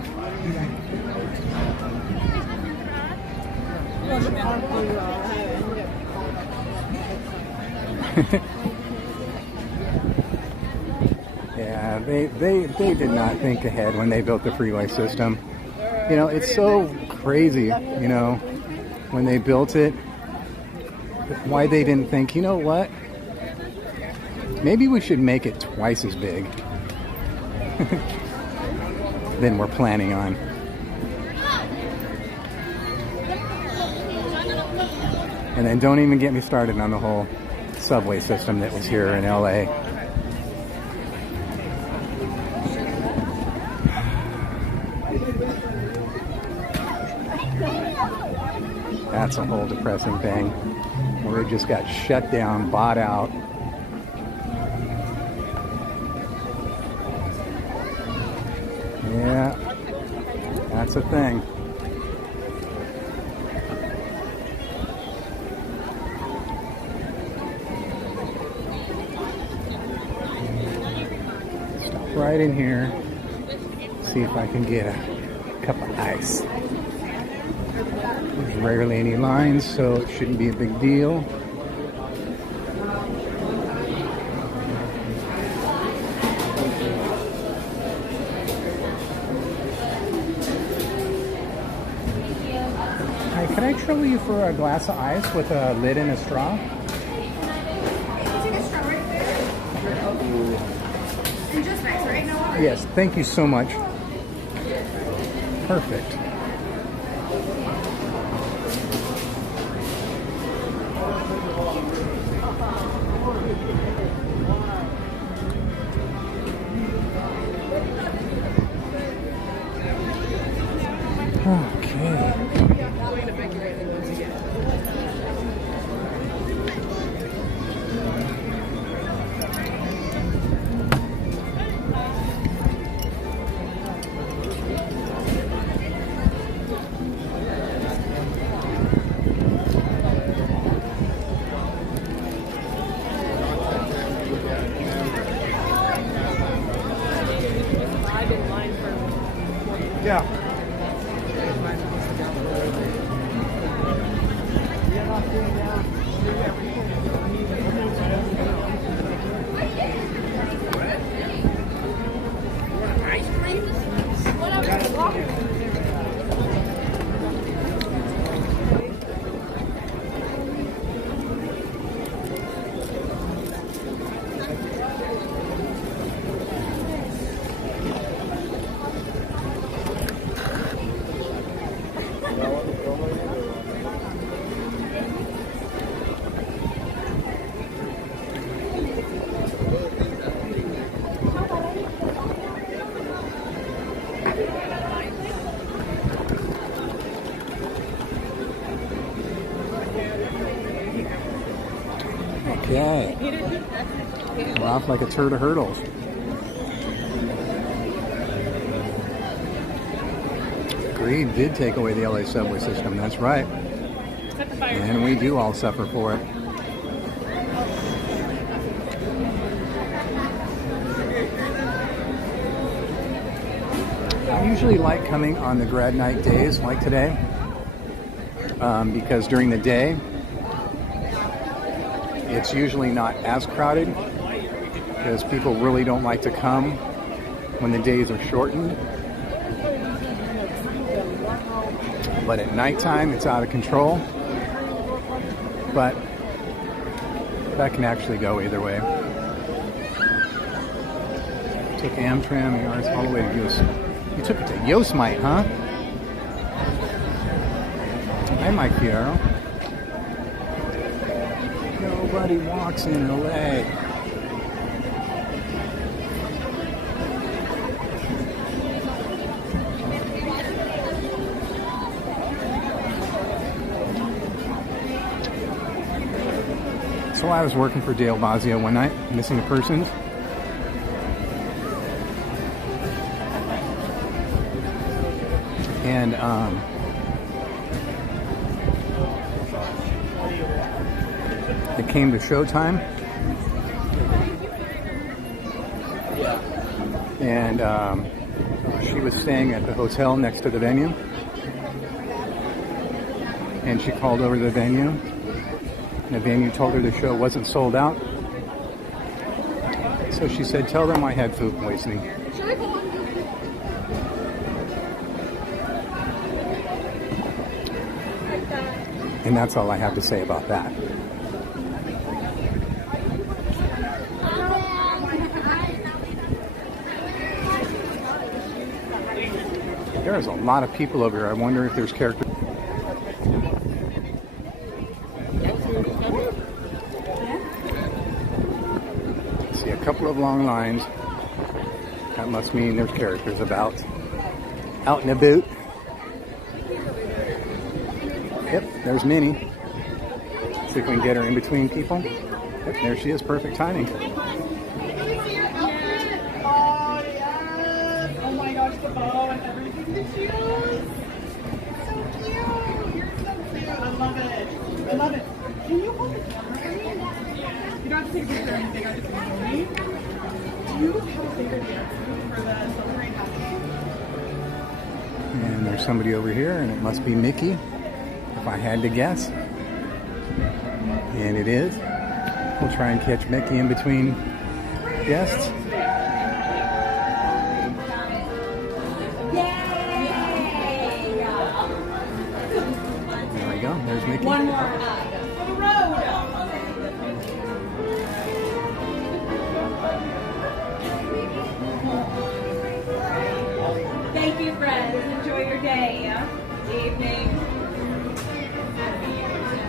Yeah, they did not think ahead when they built the freeway system. You know, it's so crazy, you know, when they built it, why they didn't think, you know what, maybe we should make it twice as big than we're planning on. And then don't even get me started on the whole subway system that was here in LA. That's a whole depressing thing where it just got shut down, bought out. Yeah, that's a thing. Stop right in here. See if I can get a cup of ice. There's rarely any lines, so it shouldn't be a big deal. Can I trouble you for a glass of ice with a lid and a straw? And just ice, right? No water? Yes, thank you so much. Perfect. Okay. Yeah. Okay. We're off like a turd of hurdles. Greed did take away the LA subway system, that's right. And we do all suffer for it. I usually like coming on the grad night days like today because during the day it's usually not as crowded because people really don't like to come when the days are shortened. But at nighttime it's out of control. But that can actually go either way. Took Amtram yards all the way to Yosemite. You took it to Yosemite, huh? Hi, Mike Fierro. Nobody walks in LA. So I was working for Dale Bazio one night, missing a person. And it came to showtime. And she was staying at the hotel next to the venue. And she called over to the venue. And the venue told her the show wasn't sold out. So she said, tell them I had food poisoning. And that's all I have to say about that. There's a lot of people over here. I wonder if there's characters. See a couple of long lines. That must mean there's characters about. Out and about. Yep, there's Minnie. See if we can get her in between people. Yep, there she is. Perfect timing. Oh, yes. Oh my gosh, the bow and everything that she does. So cute. You're so cute. I love it. I love it. Can you hold the camera for me? You don't have to take a picture or anything. I just want to hold me. Do you have a favorite dance for the celebrate happening? And there's somebody over here, and it must be Mickey, if I had to guess. And it is. We'll try and catch Mickey in between guests. There we go. There's Mickey. One more hug for the road. Thank you, friends. Enjoy your day, evening.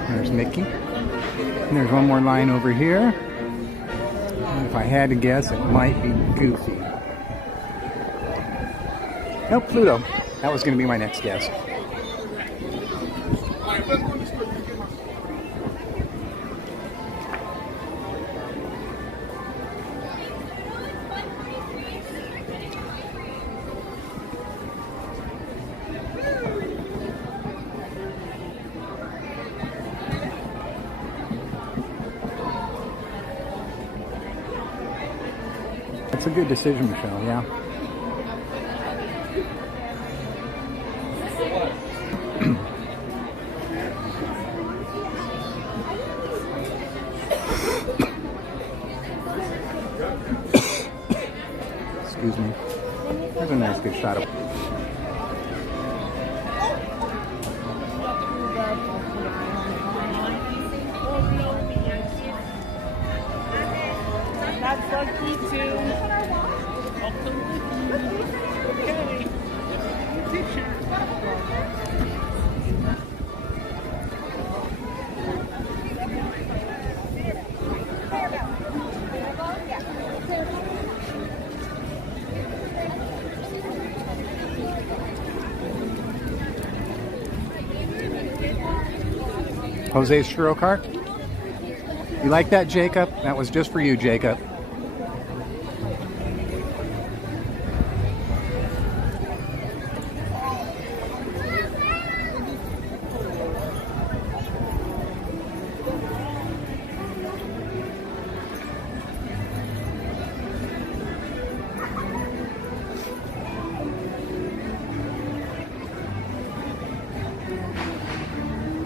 There's Mickey. And there's one more line over here. And if I had to guess, it might be Goofy. Nope, Pluto. That was going to be my next guess. It's a good decision, Michelle, yeah. Excuse me. There's a nice good shot of. That's so cute too. Okay. Picture. Jose's churro cart? You like that, Jacob? That was just for you, Jacob.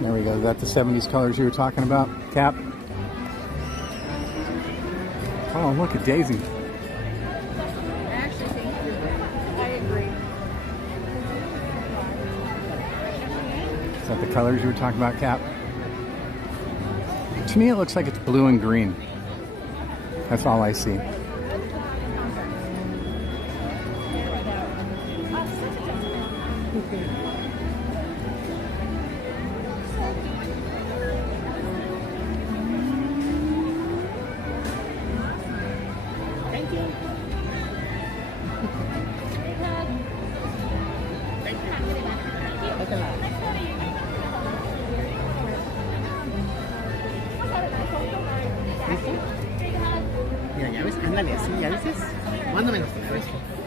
There we go. Is that the 70s colors you were talking about, Cap? Oh, look at Daisy. I actually think I agree. Is that the colors you were talking about, Cap? To me, it looks like it's blue and green. That's all I see.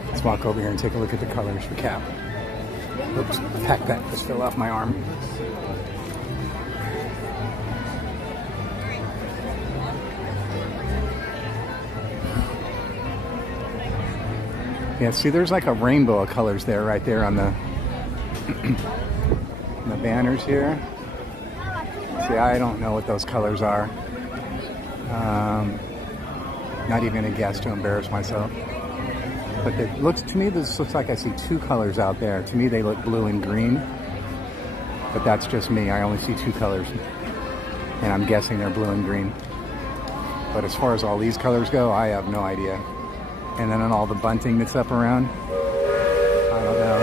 Let's walk over here and take a look at the colors for Cap. Oops, pack that just fell off my arm. Yeah, see, there's like a rainbow of colors there, right there on the the banners here. See, I don't know what those colors are. Not even gonna guess to embarrass myself. But it looks to me, this looks like I see two colors out there. To me, they look blue and green. But that's just me. I only see two colors, and I'm guessing they're blue and green. But as far as all these colors go, I have no idea. And then on all the bunting that's up around, I don't know.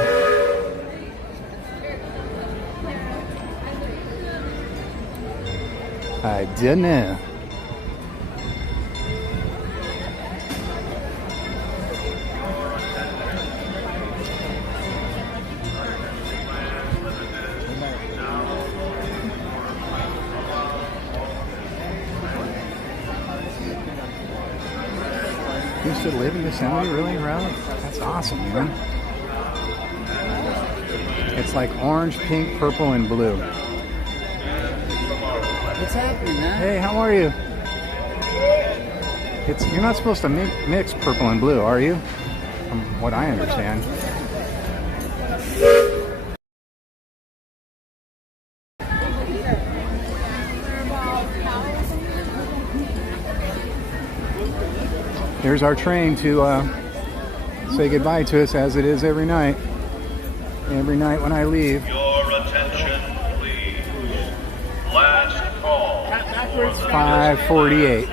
I don't know. You used to live in Yosemite, really, Ralph? That's awesome, man. It's like orange, pink, purple, and blue. What's happening, man? Hey, how are you? You're not supposed to mix purple and blue, are you? From what I understand. Here's our train to say goodbye to us, as it is every night. Every night when I leave. Your attention, please. Last call. 5:48.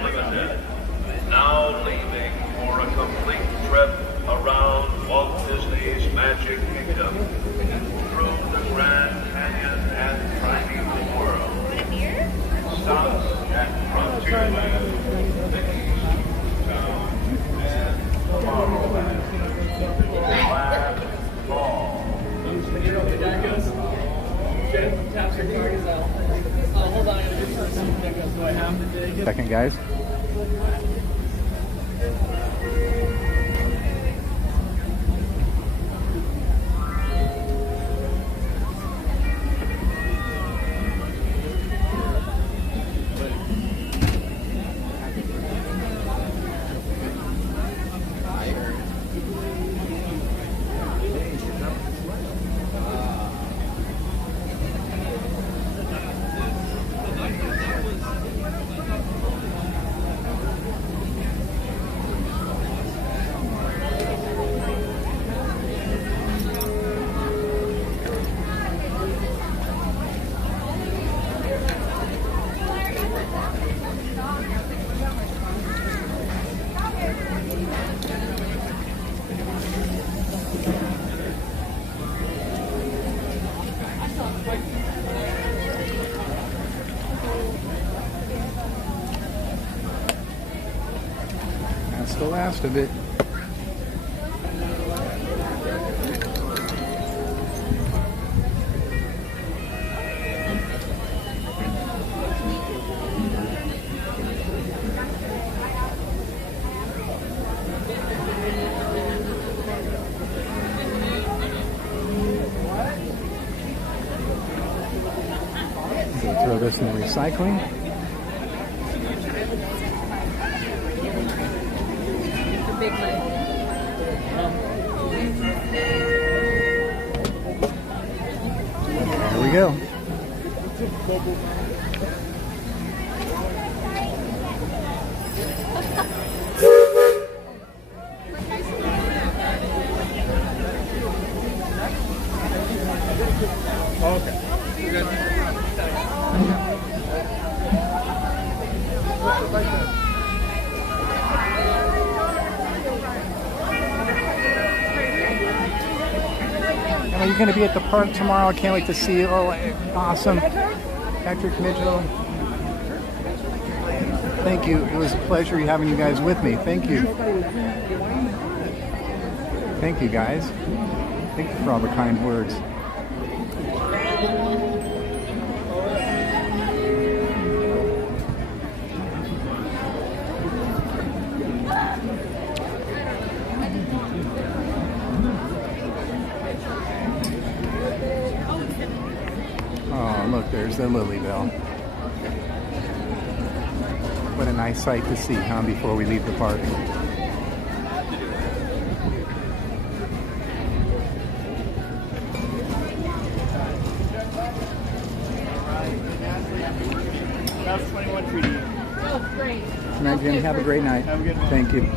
Now leaving for a complete trip around Walt Disney's Magic Kingdom, through the Grand Canyon and Tram World. Stop at Frontierland, Toontown and Tomorrowland. Last call. Hold on, I'm going to do something. Do I have to dig it? Second, guys. That's the last of it. this in the recycling. The big one. There we go. Okay. Are you going to be at the park tomorrow? I can't wait to see you. Oh, awesome. Patrick Mitchell. Thank you. It was a pleasure having you guys with me. Thank you. Thank you, guys. Thank you for all the kind words. Oh, look, there's the Lily Bell. What a nice sight to see, huh, before we leave the park. That's 21 treaty. Oh, great. Good night, Jenny. Have a great night. Have a good one. Thank you.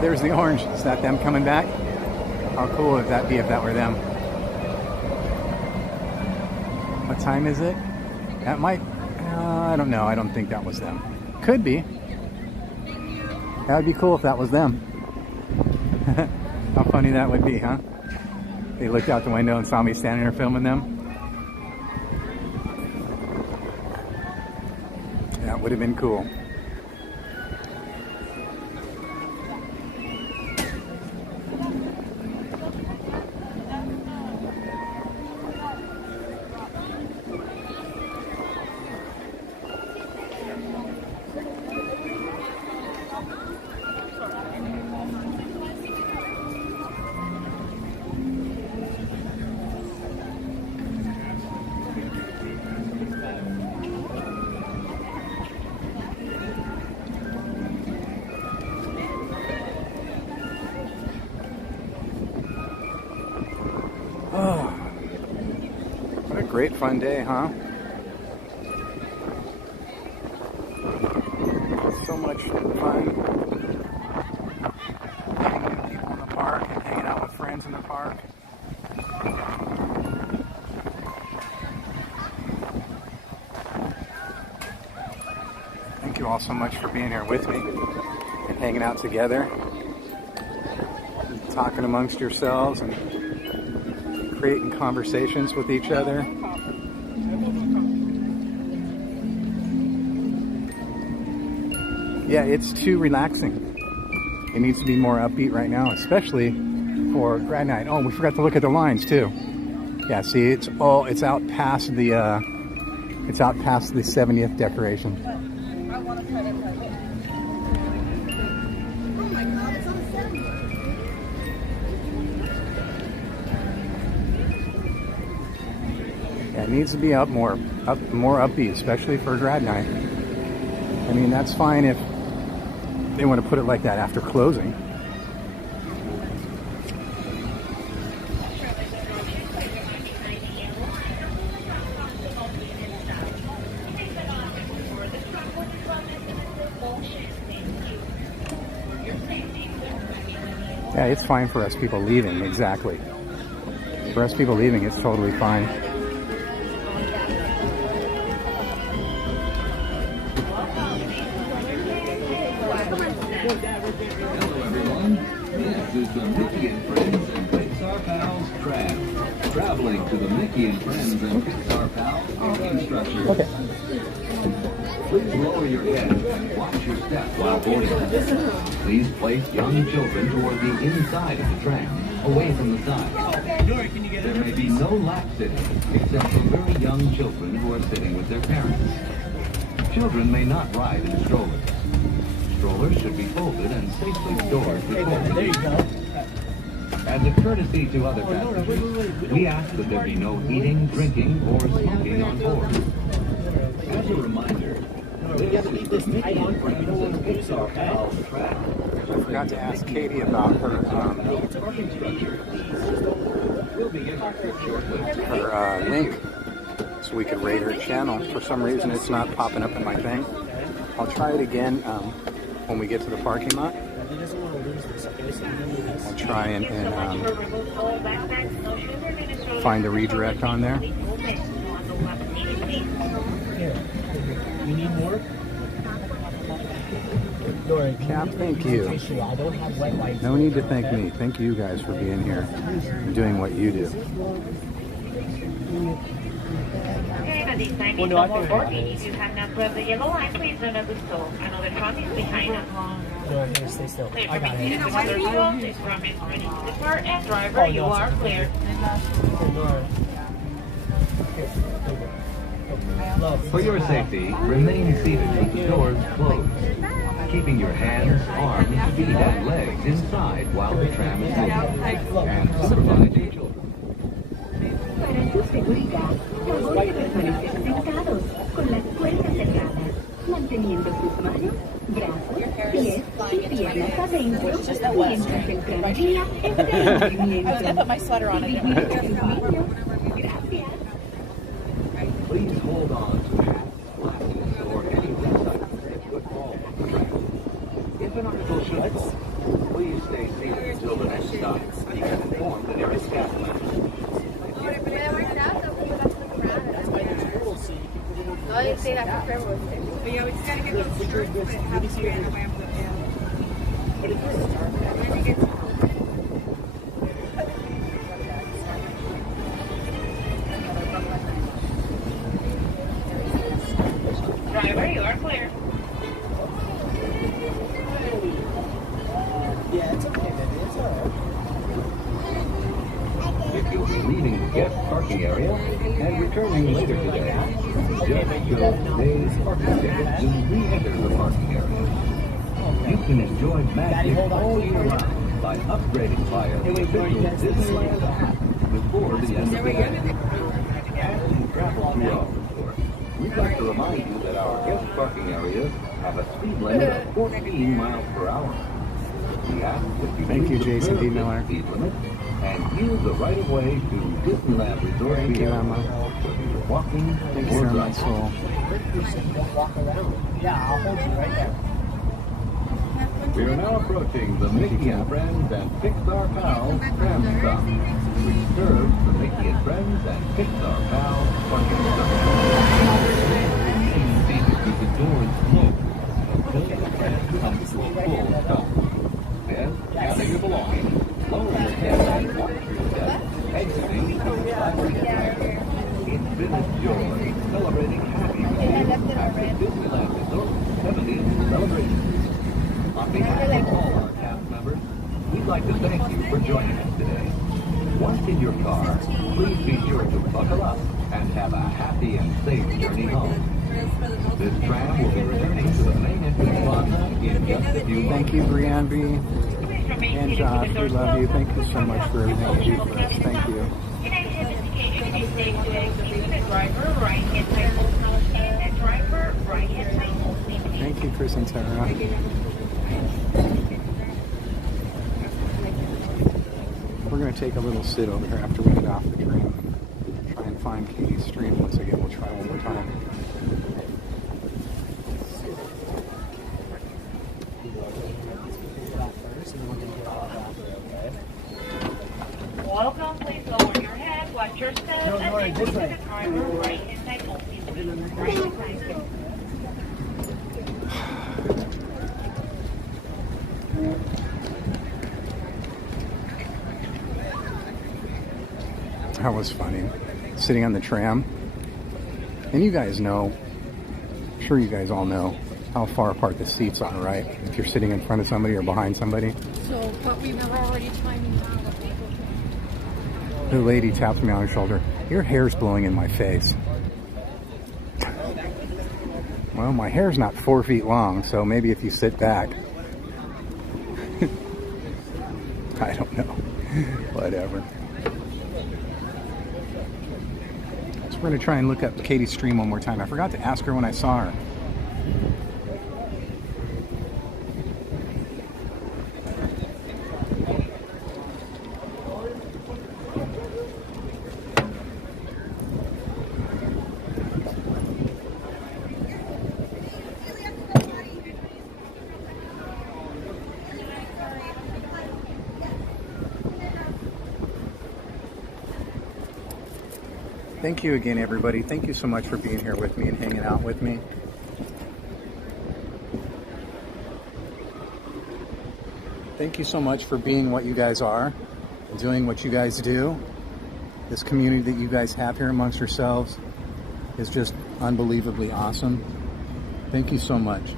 There's the orange. Is that them coming back? How cool would that be if that were them? What time is it? That might... I don't know. I don't think that was them. Could be. That would be cool if that was them. How funny that would be, huh? They looked out the window and saw me standing there filming them. That would have been cool. Oh, what a great fun day, huh? So much fun meeting new people in the park and hanging out with friends in the park. Thank you all so much for being here with me and hanging out together, and talking amongst yourselves and creating conversations with each other. Yeah, it's too relaxing. It needs to be more upbeat right now, especially for grad night. Oh, we forgot to look at the lines too. Yeah, see, it's out past the 70th decoration. Yeah, it needs to be more upbeat, especially for grad night. I mean, that's fine if they want to put it like that after closing. Yeah, it's fine for us people leaving, exactly. For us people leaving, it's totally fine. Hello everyone, this is the Mickey and Friends and Pixar Pals Tram. Traveling to the Mickey and Friends and Pixar Pals walking structure. Okay. Please lower your head and watch your step while boarding. Please place young children toward the inside of the tram, away from the side. There may be no lap sitting, except for very young children who are sitting with their parents. Children may not ride in strollers. strollers should be folded and safely stored before. There you go. As a courtesy to other passengers, we ask that there be no eating, drinking, or smoking on board. As a reminder, I forgot to ask Katie about her link so we could rate her channel. For some reason it's not popping up in my thing. I'll try it again when we get to the parking lot. I'll try and find a redirect on there. You need more? Cap, thank you. No need to thank me. Thank you guys for being here and doing what you do. Well, no, I think if you have not grabbed the yellow line, please do not do so. Another tram is behind us. No, I'm gonna stay still. I got it. Another tram is ready to depart, and driver, you are clear. For your safety, remain seated with the doors closed, keeping your hands, arms, feet, and legs inside while the tram is moving, and supervise your children. Para su seguridad, favor permanecer sentados con las puertas cerradas, manteniendo sus manos, brazos, pies y piernas adentro mientras el tranvía está en movimiento. I was gonna put my sweater on again. Please hold on to hats, glasses, or any recycling that could fall from the train. If an article should fall, please stay seated until the next stop and be informed that there is scaffolding. No, you say that for everyone. But yeah, we just gotta get those shirts that have to be in the way of the Driver, you are clear. Yeah, it's okay, baby. It's alright. If you'll be leaving the guest parking area and returning later today, just show today's parking ticket to re-enter the parking area. You can enjoy magic all year round by upgrading via the official Disneyland app before the end of the day. As you travel through our resort, we'd like to remind you that our guest parking areas have a speed limit of 14 miles per hour. We ask that you Thank you, Jason D. Miller. speed limit and use the right of way to Disneyland Resort. Thank you, Emma. Walking Thanks for my soul. Walk around. Yeah, I'll hold you right there. We are now approaching the Mickey and Friends and Pixar Pals Tram stop, which serves the Mickey and Friends and Pixar Pals parking stop. Remain seated with the doors closed until the tram comes to a full stop. Then, gather your belongings, lower your head and walk through the steps, exiting to the Disneyland Tram. It's been a joy celebrating happiness at the Disneyland Resort 70th celebration. On behalf of all our cast members, we'd like to thank you for joining us today. Once in your car, please be sure to buckle up and have a happy and safe journey home. This tram will be returning to the main entrance plaza in just a few moments. Thank you, Brianne B. And Josh, we love you. Thank you so much for everything you do for us. Thank you. Thank you, Chris and Tara. We're going to take a little sit over here after we get off the tram. Try and find Katie's stream once again. We'll try one more time. Welcome, please lower your head, watch your step, and then go to the driver right inside open. That was funny. Sitting on the tram. And you guys know, I'm sure you guys all know how far apart the seats are, right? If you're sitting in front of somebody or behind somebody. So, but we were already timing out. The lady taps me on her shoulder. Your hair's blowing in my face. Well, my hair's not 4 feet long, so maybe if you sit back. I don't know. Whatever. So we're going to try and look up Katie's stream one more time. I forgot to ask her when I saw her. Thank you again, everybody. Thank you so much for being here with me and hanging out with me. Thank you so much for being what you guys are and doing what you guys do. This community that you guys have here amongst yourselves is just unbelievably awesome. Thank you so much.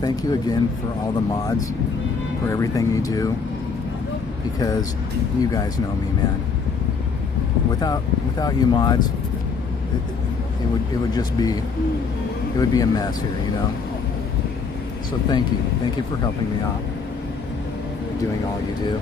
Thank you again for all the mods, for everything you do, because you guys know me, man. Without you mods, it would just be, it would be a mess here, you know. So thank you for helping me out, doing all you do.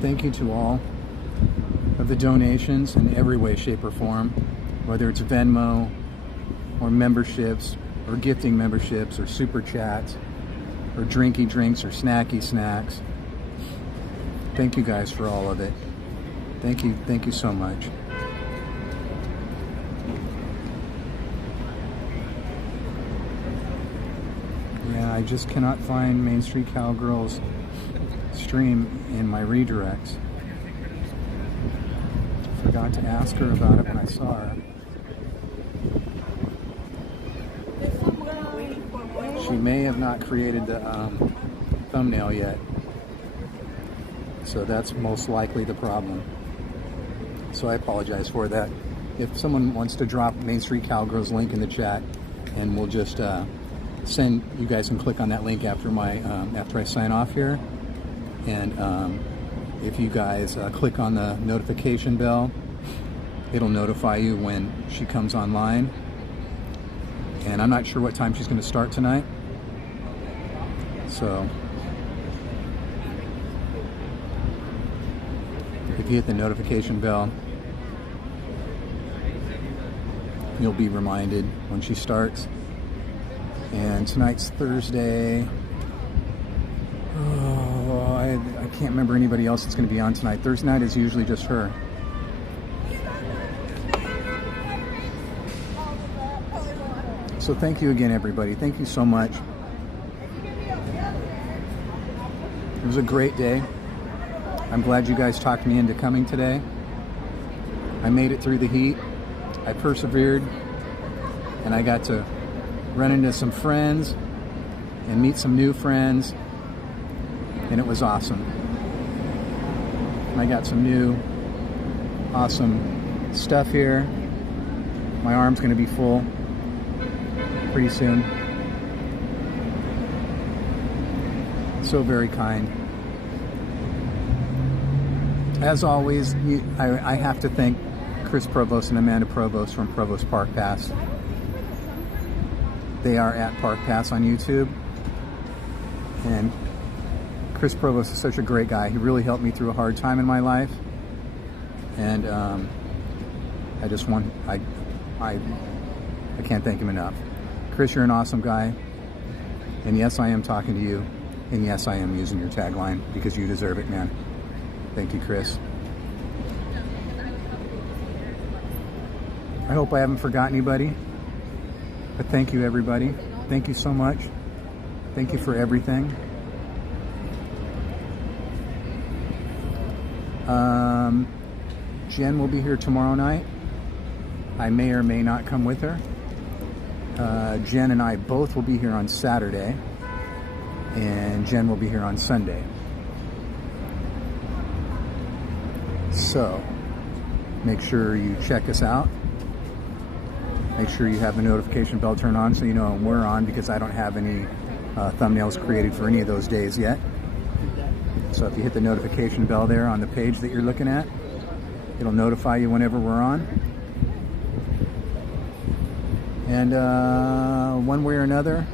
Thank you to all of the donations in every way, shape, or form, whether it's Venmo or memberships or gifting memberships or super chats or drinky drinks or snacky snacks. Thank you guys for all of it. Thank you so much. Yeah, I just cannot find Main Street Cowgirls stream in my redirects. Forgot to ask her about it when I saw her. She may have not created the thumbnail yet, so that's most likely the problem. So I apologize for that. If someone wants to drop Main Street Cowgirls link in the chat, and we'll just send, you guys can click on that link after my after I sign off here. And if you guys click on the notification bell, it'll notify you when she comes online. And I'm not sure what time she's going to start tonight. So if you hit the notification bell, you'll be reminded when she starts. And tonight's Thursday. Oh, I can't remember anybody else that's going to be on tonight. Thursday night is usually just her. So thank you again, everybody. Thank you so much. It was a great day. I'm glad you guys talked me into coming today. I made it through the heat. I persevered. And I got to run into some friends and meet some new friends. And it was awesome. And I got some new awesome stuff here. My arm's going to be full pretty soon. So very kind. As always, I have to thank Chris Provost and Amanda Provost from Provost Park Pass. They are at Park Pass on YouTube. And Chris Provost is such a great guy. He really helped me through a hard time in my life. And I just want, I can't thank him enough. Chris, you're an awesome guy. And yes, I am talking to you. And yes, I am using your tagline because you deserve it, man. Thank you, Chris. I hope I haven't forgotten anybody. But thank you, everybody. Thank you so much. Thank you for everything. Jen will be here tomorrow night. I may or may not come with her. Jen and I both will be here on Saturday, and Jen will be here on Sunday. So, make sure you check us out. Make sure you have the notification bell turned on so you know when we're on, because I don't have any thumbnails created for any of those days yet. So if you hit the notification bell there on the page that you're looking at, it'll notify you whenever we're on. And one way or another,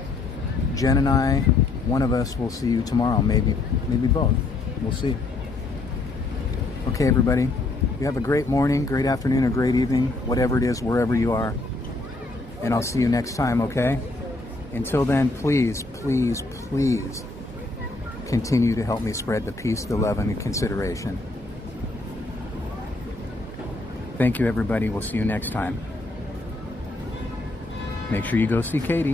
Jen and I, one of us will see you tomorrow. Maybe both. We'll see. Okay, everybody. You have a great morning, great afternoon, or great evening, whatever it is, wherever you are. And I'll see you next time, okay? Until then, please, please, please continue to help me spread the peace, the love, and the consideration. Thank you, everybody. We'll see you next time. Make sure you go see Katie.